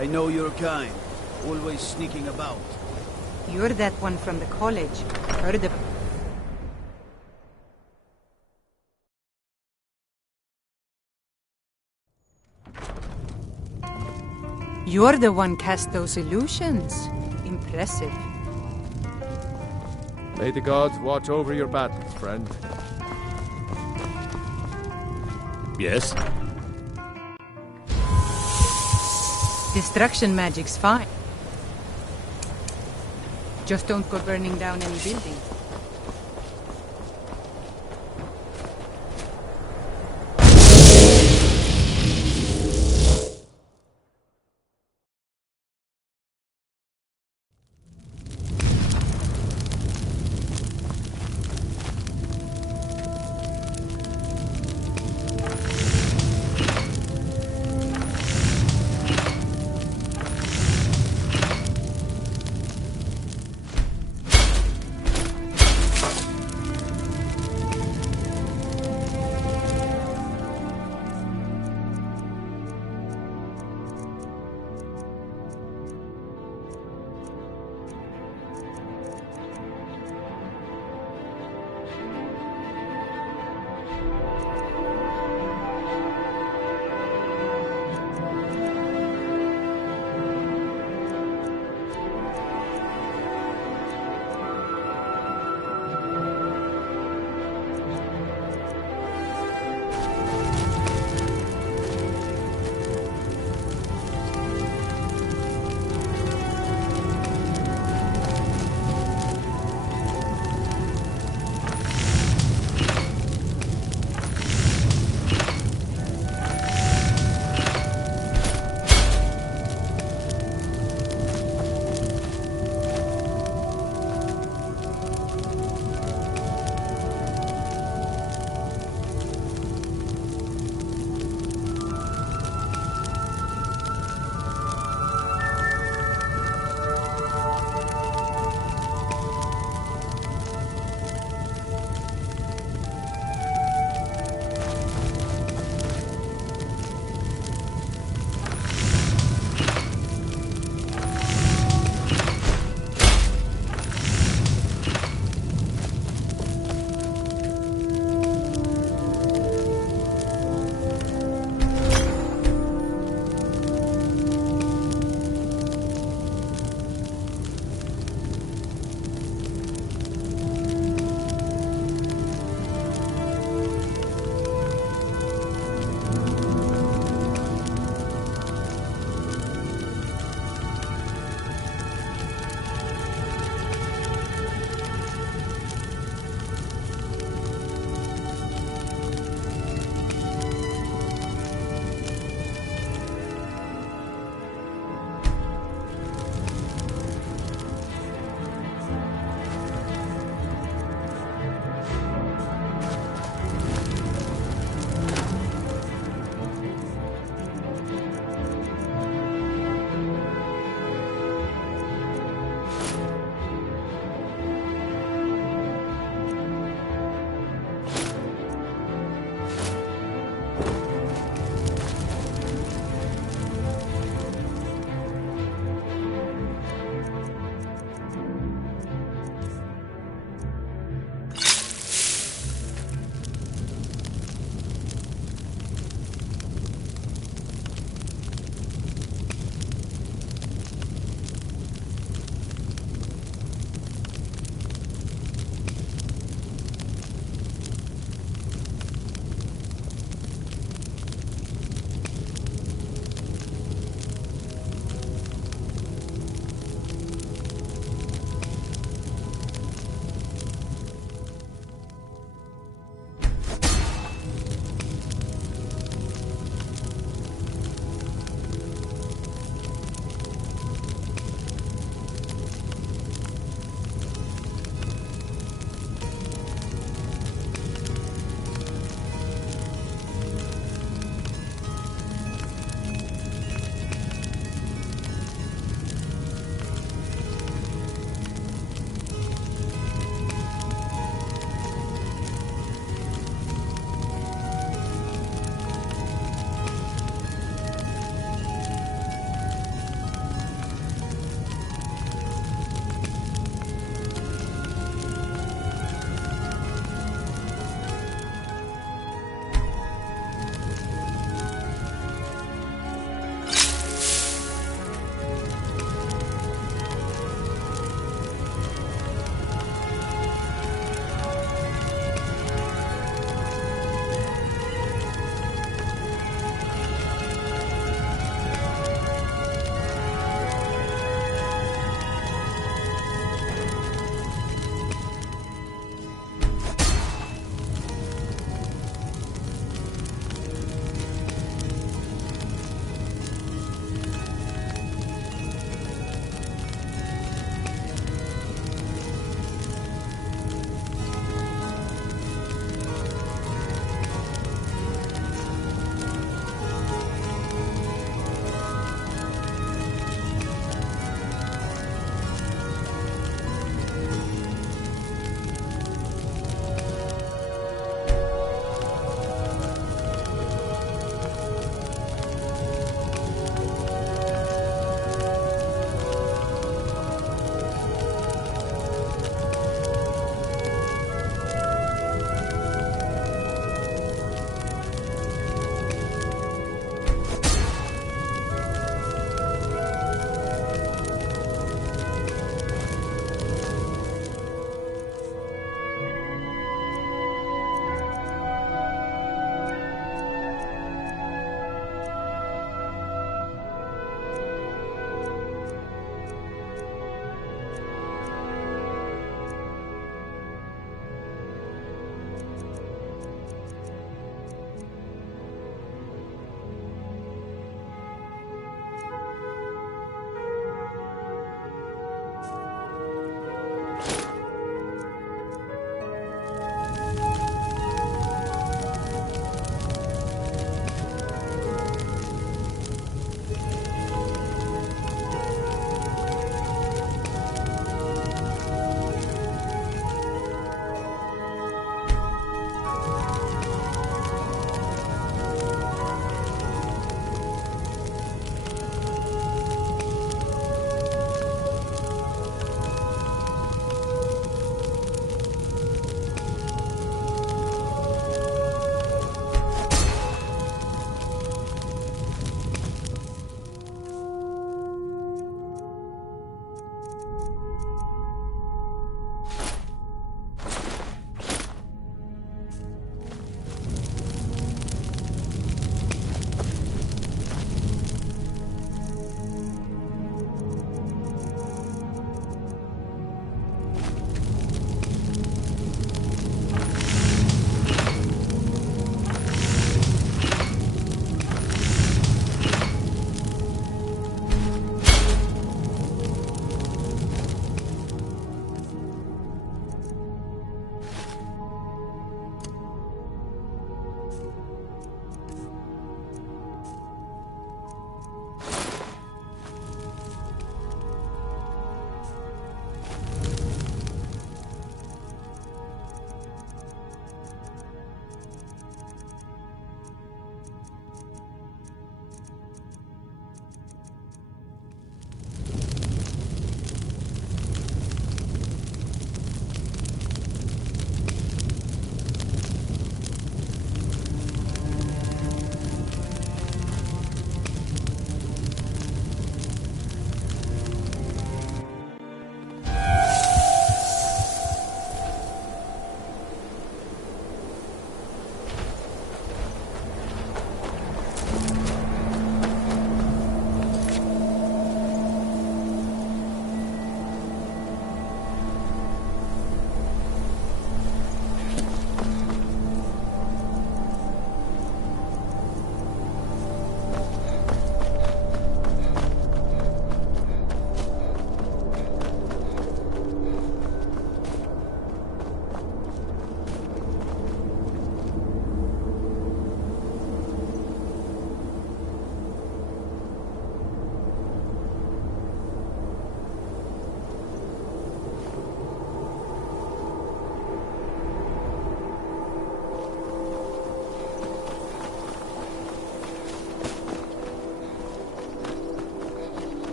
I know your kind. Always sneaking about. You're that one from the college. Heard of... You're the one cast those illusions. Impressive. May the gods watch over your battles, friend. Yes? Destruction magic's fine. Just don't go burning down any buildings.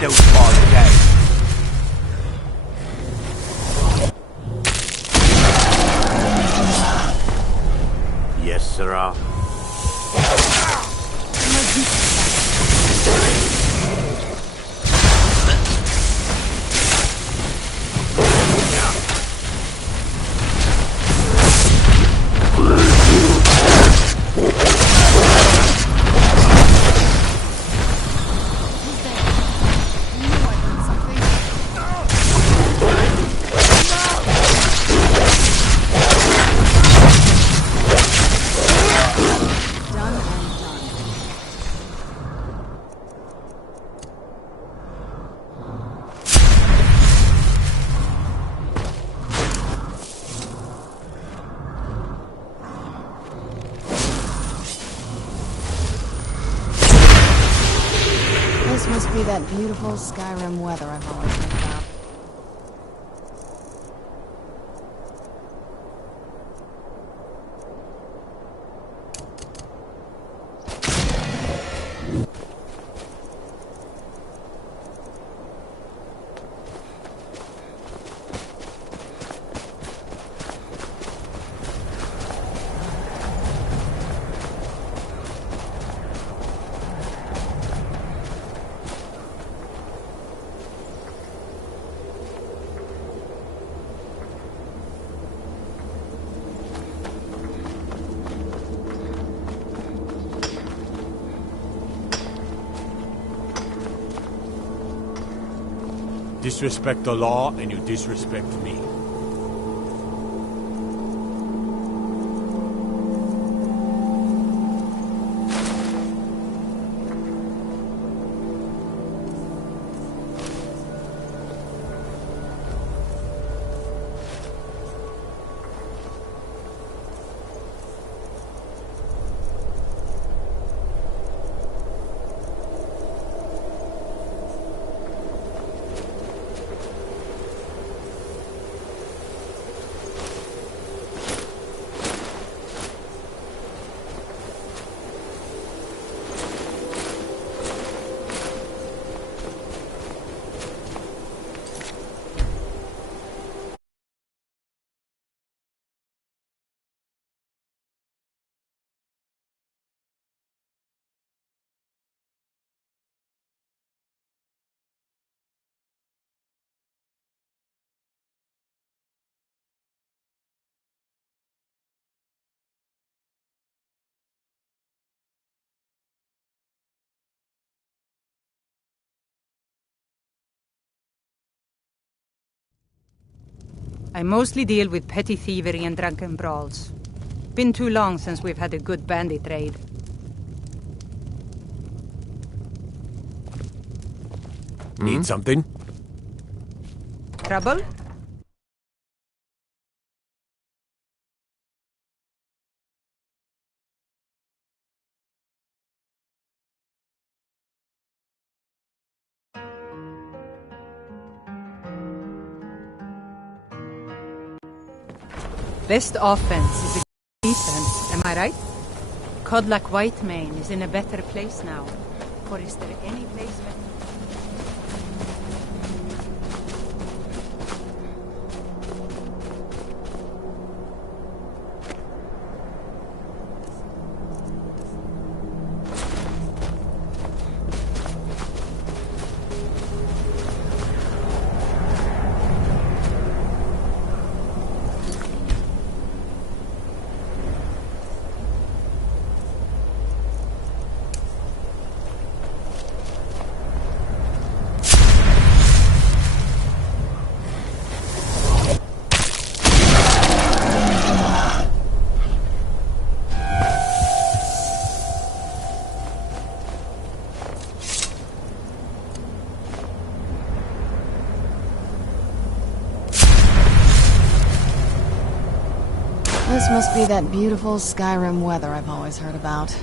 those bars again. Yes, sirrah. This must be that beautiful Skyrim weather I've always heard about. Disrespect the law, and you disrespect me. I mostly deal with petty thievery and drunken brawls. Been too long since we've had a good bandit raid. Need something? Trouble? Best offense is a good defense, am I right? Kodlak Whitemane is in a better place now. Or is there any place better? This must be that beautiful Skyrim weather I've always heard about.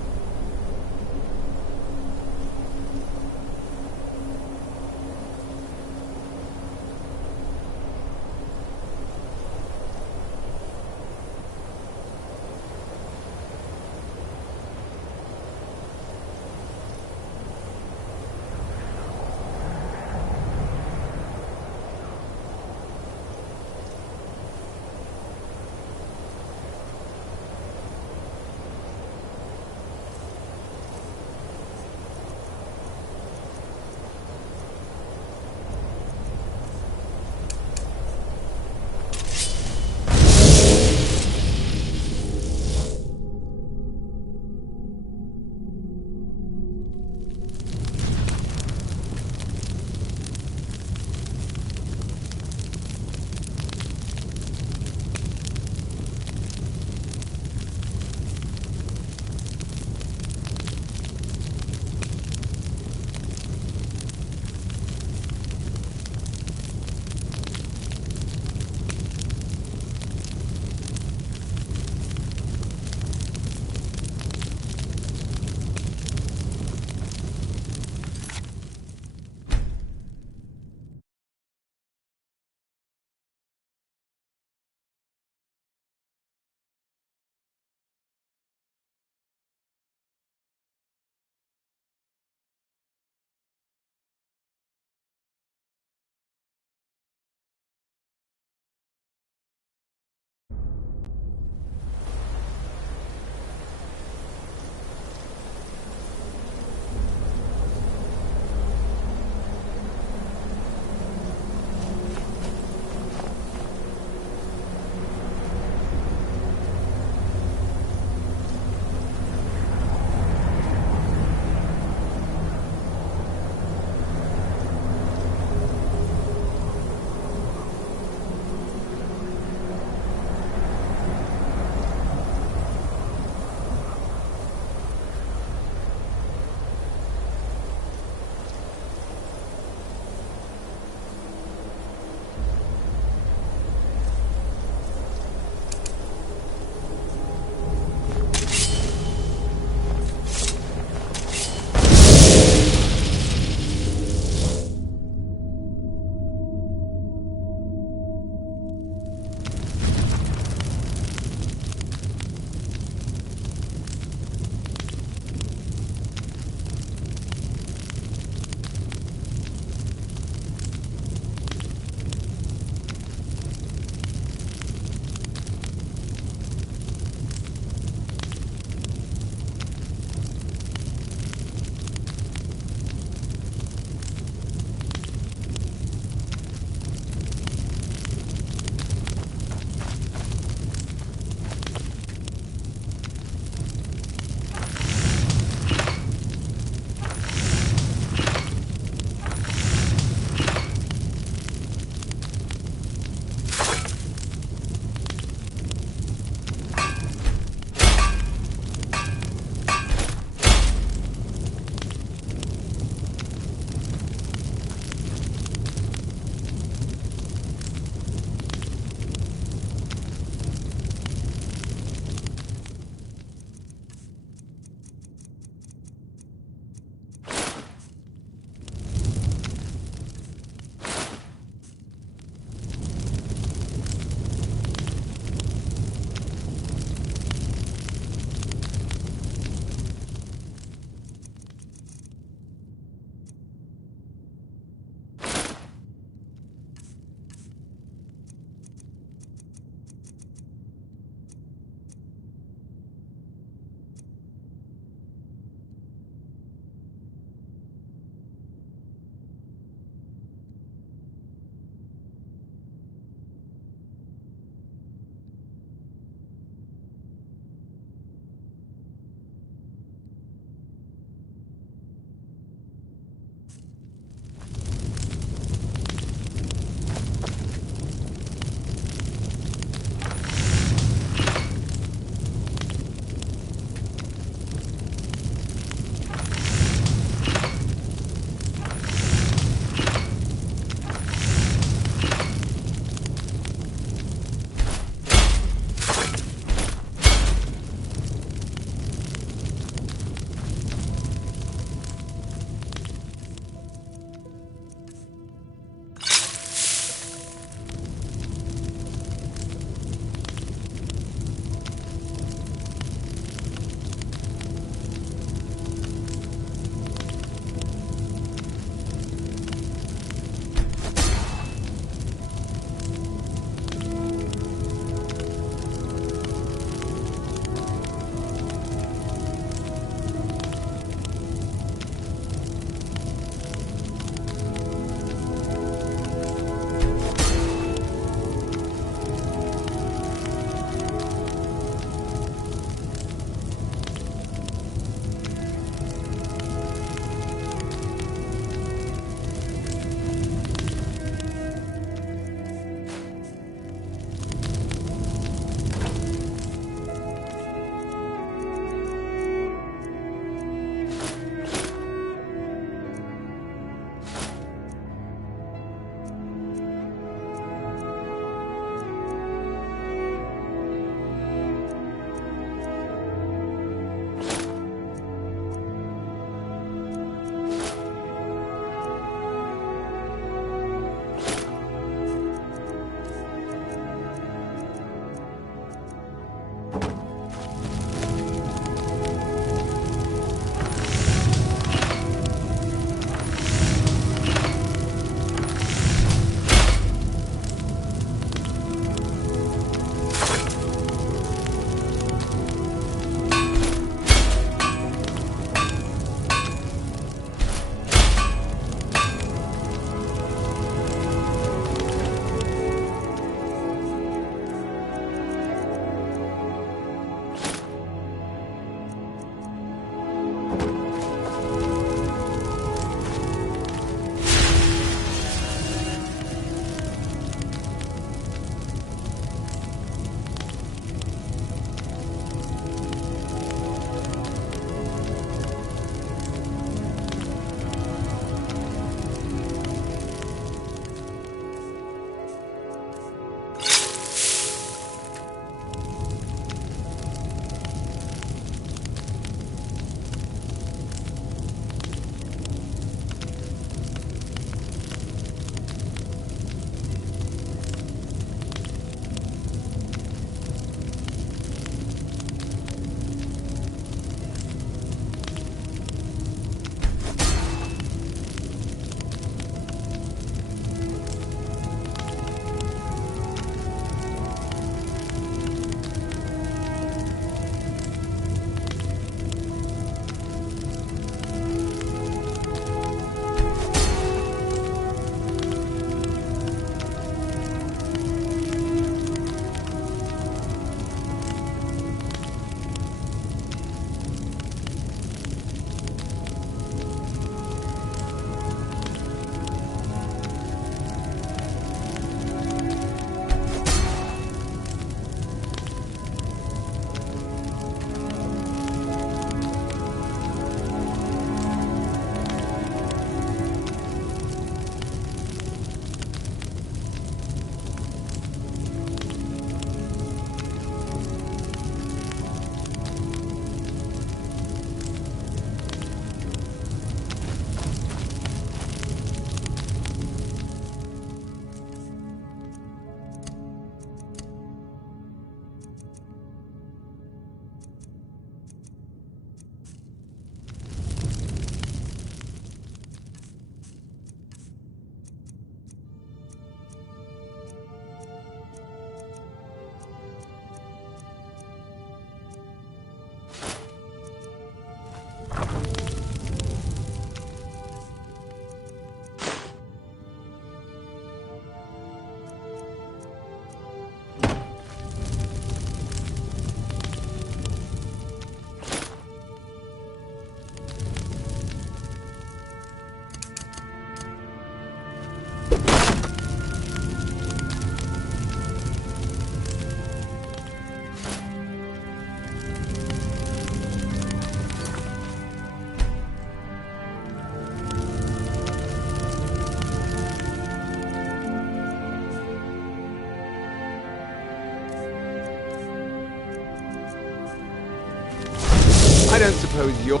suppose you're...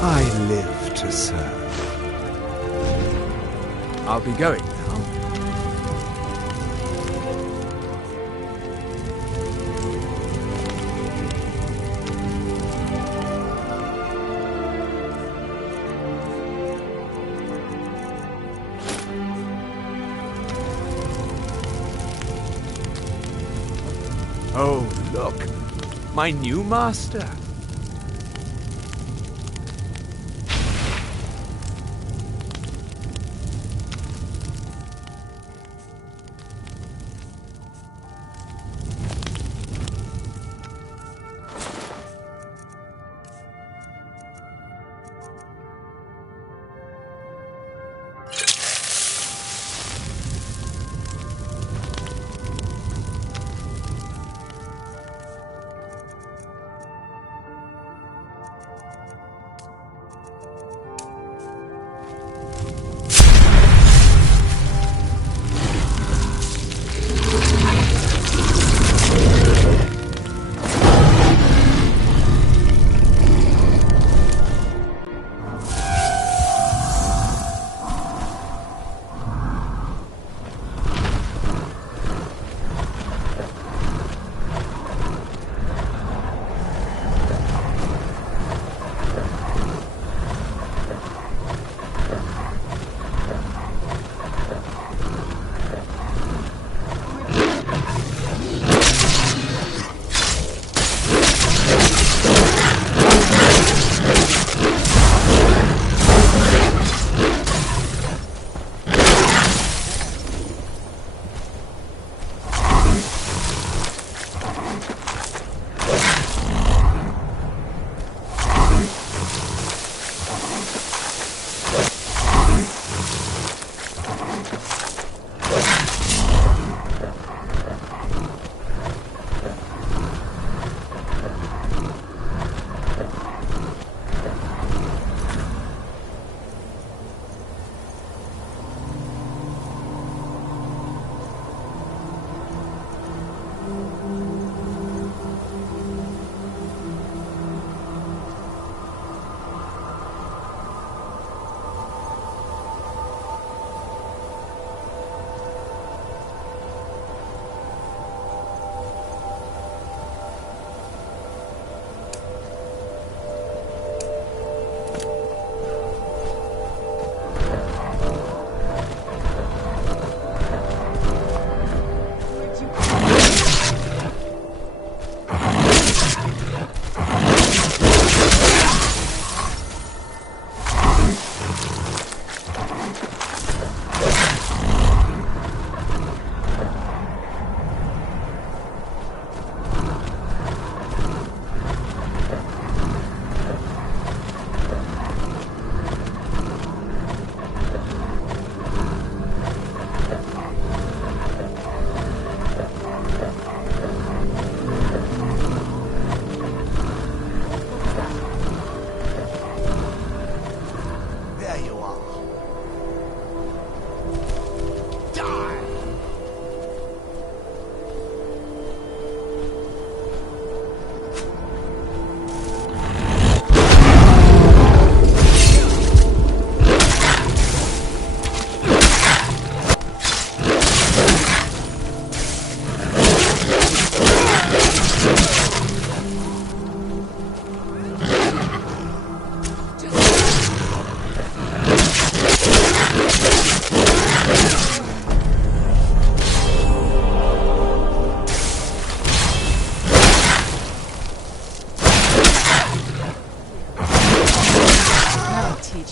I live to serve. I'll be going now. Oh, look! My new master!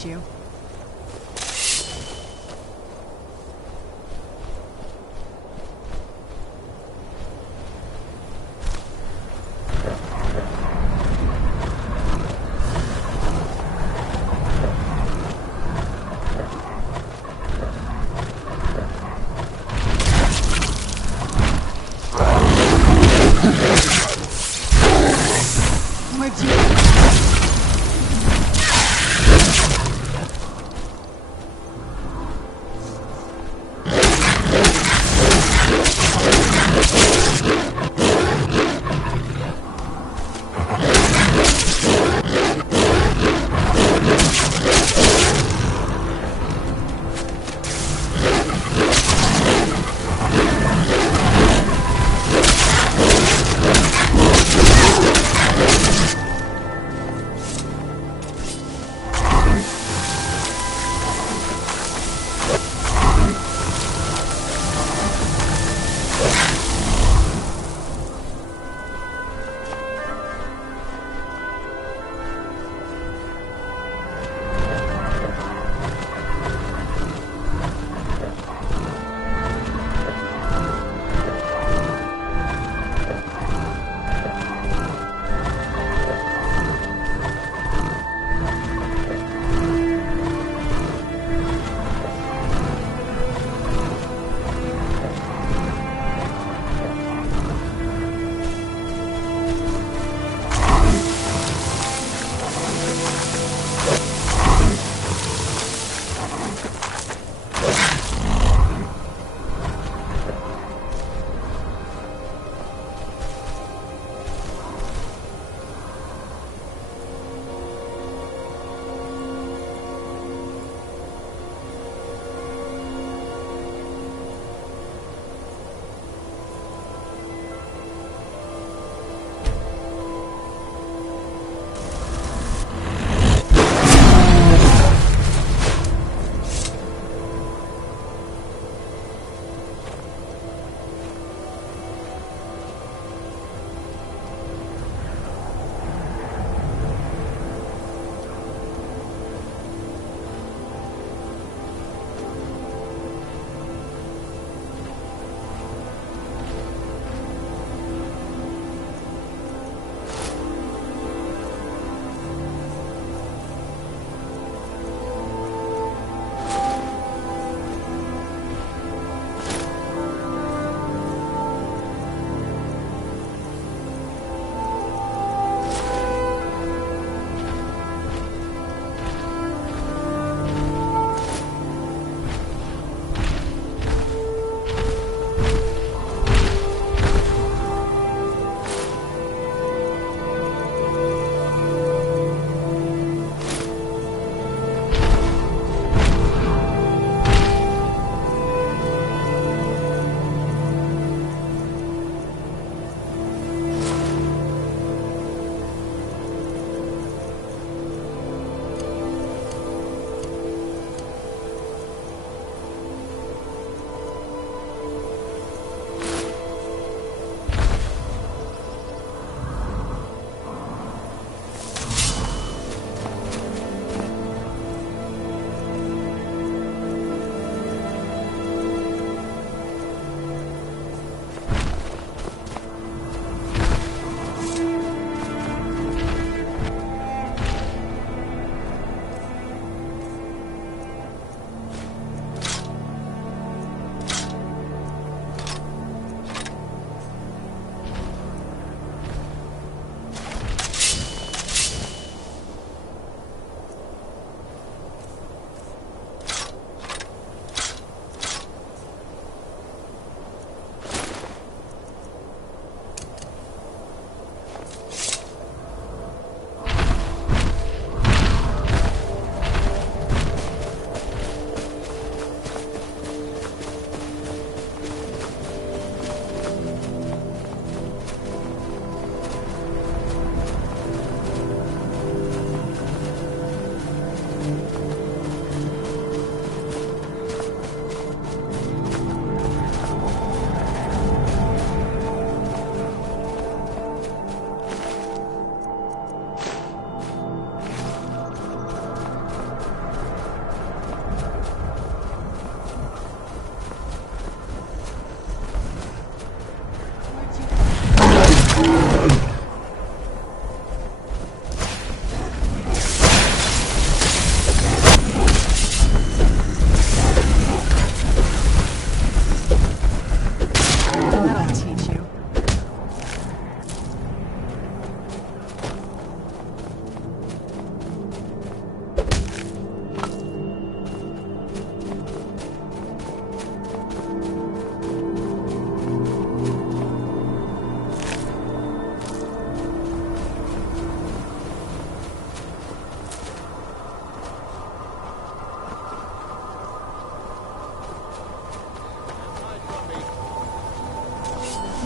you.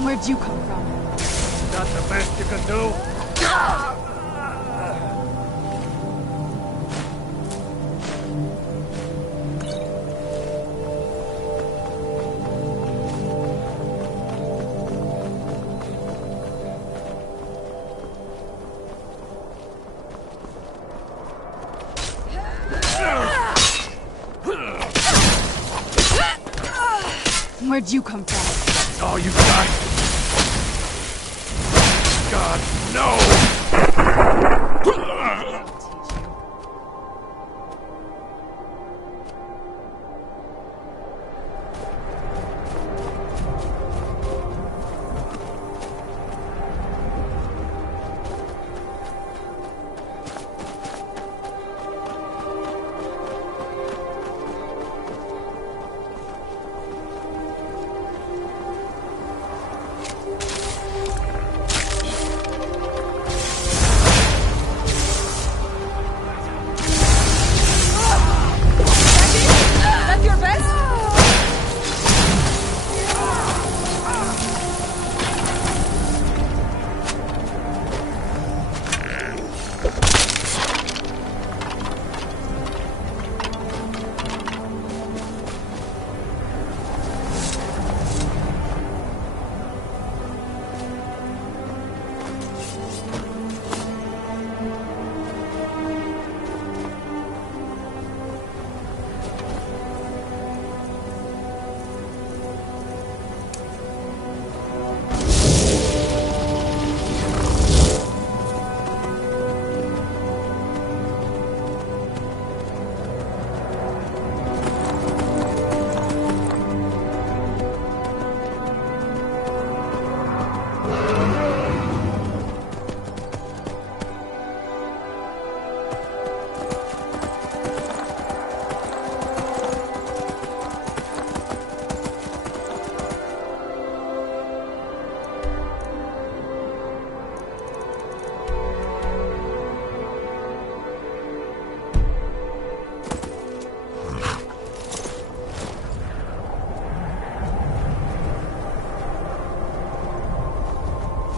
Where'd you come from? That's the best you can do? Where'd you come from? That's all you got? God, no!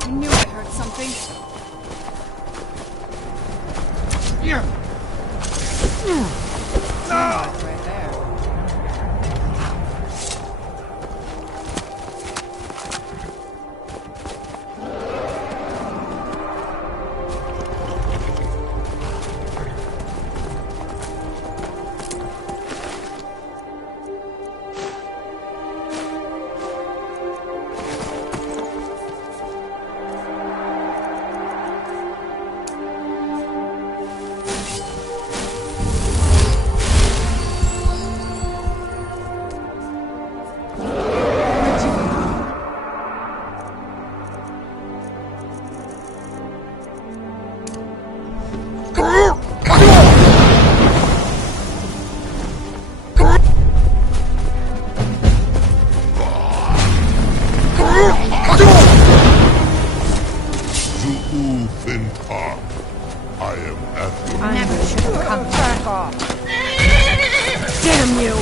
I knew I heard something. Yeah. Right there. I am at your I never should have come back off. Damn you!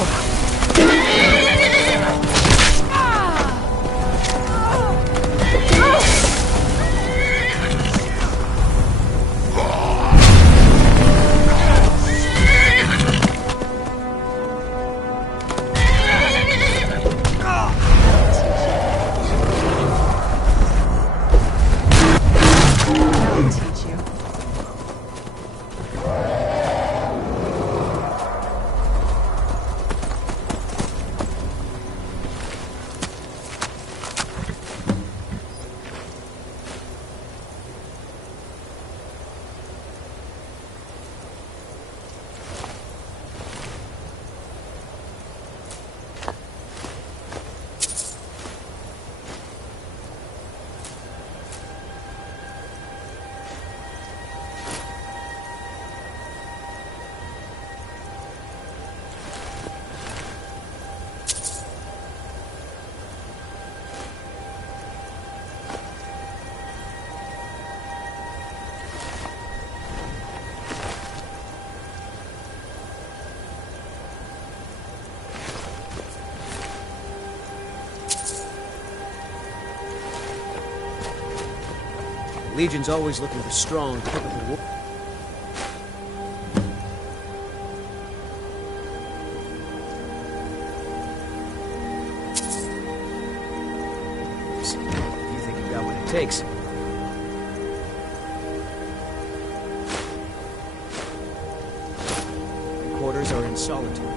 Legion's always looking for strong, capable war. You think you got what it takes? My quarters are in solitude.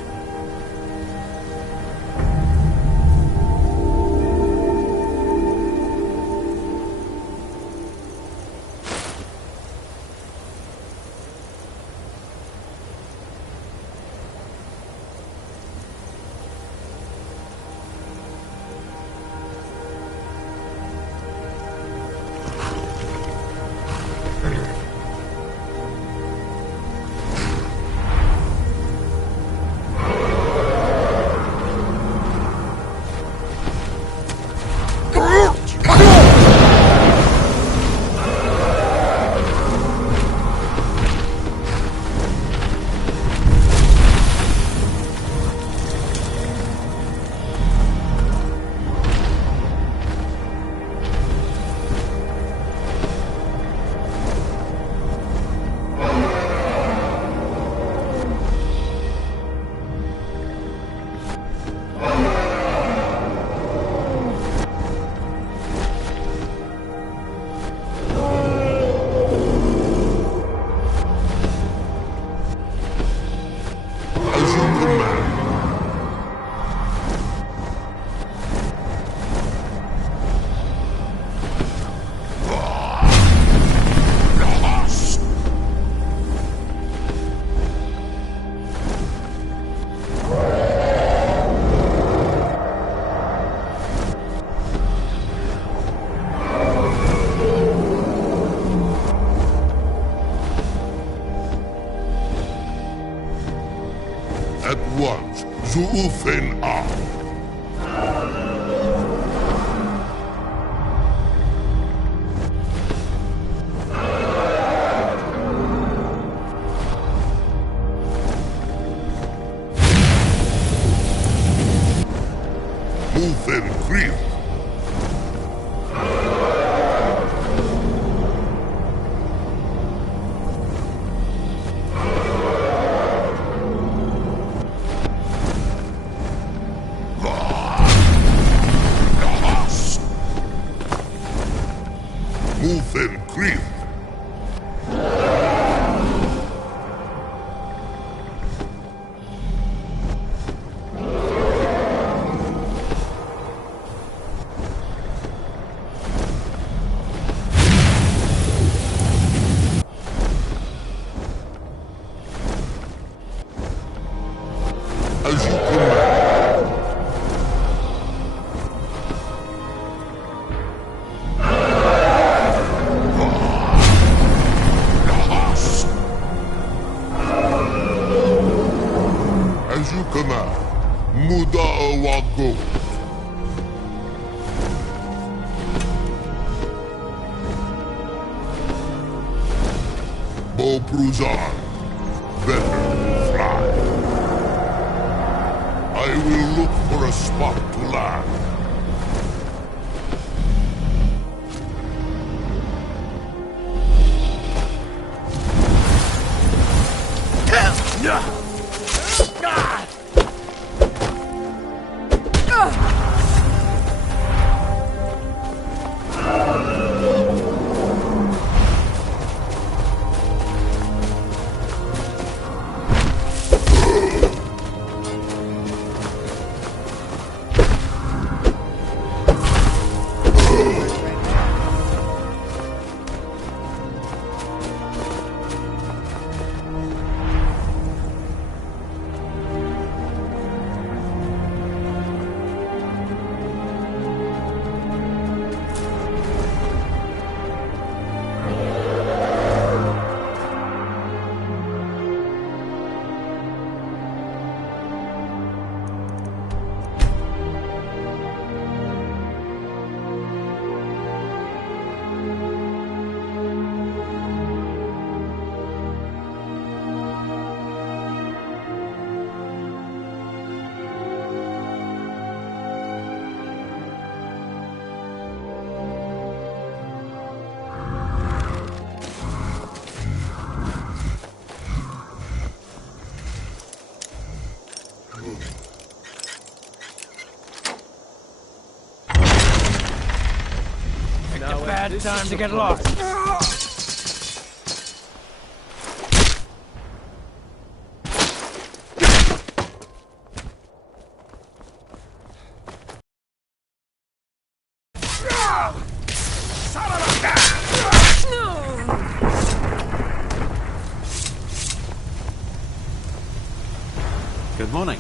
At once, Zuufen A. Mufen Krieg. Mufen Krieg. As you command. As you command, Muda Awago. Bo Pruzan, better fly. I will look for a spot to land. Bad time to get lost. Good morning.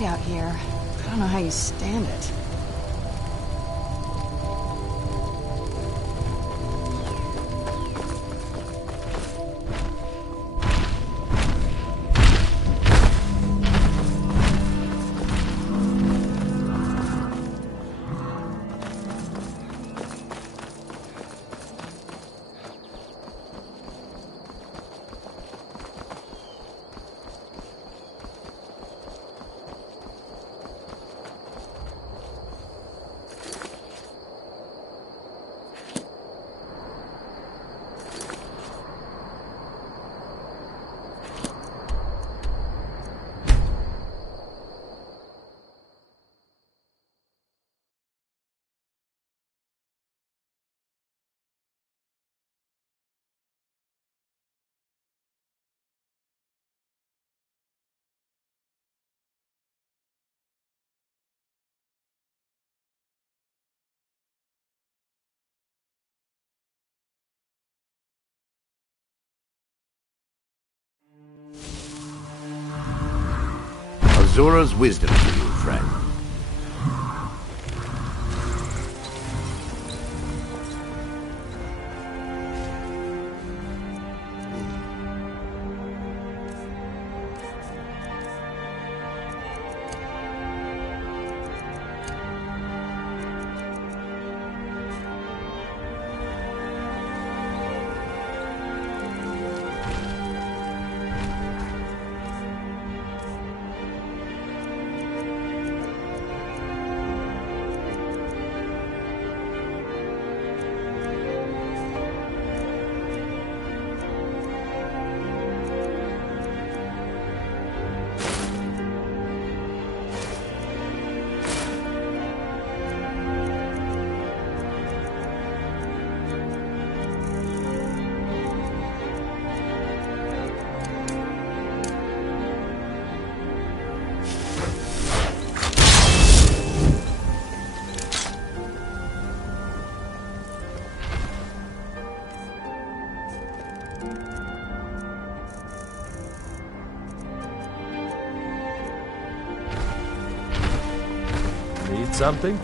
bright out here. I don't know how you stand it. Azura's wisdom to you, friend. Need something?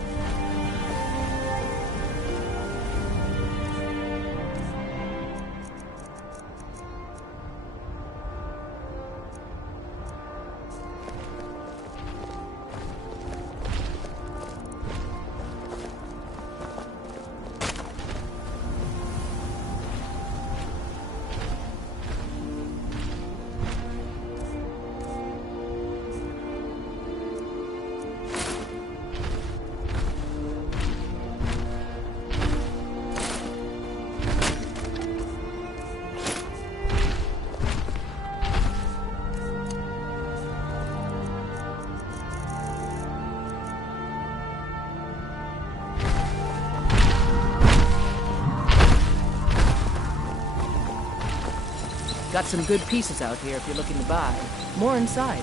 Got some good pieces out here if you're looking to buy. More inside.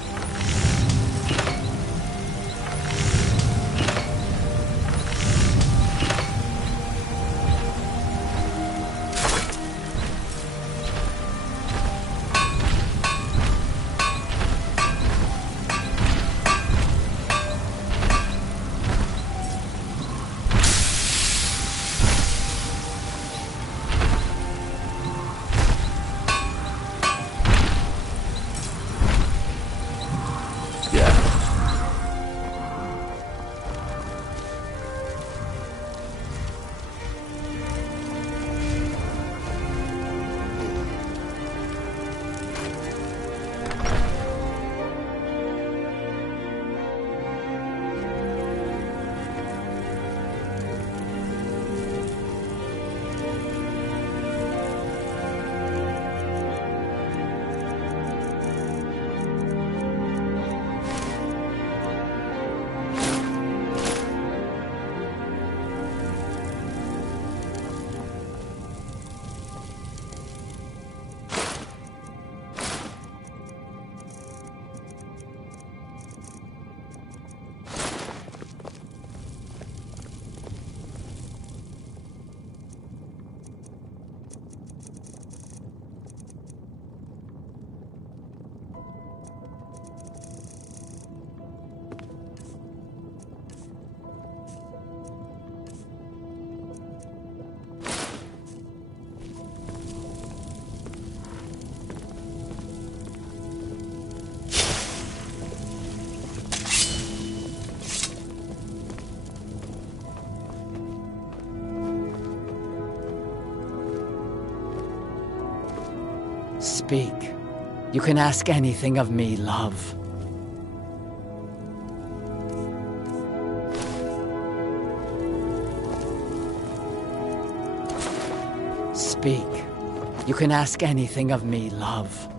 Speak. You can ask anything of me, love. Speak. You can ask anything of me, love.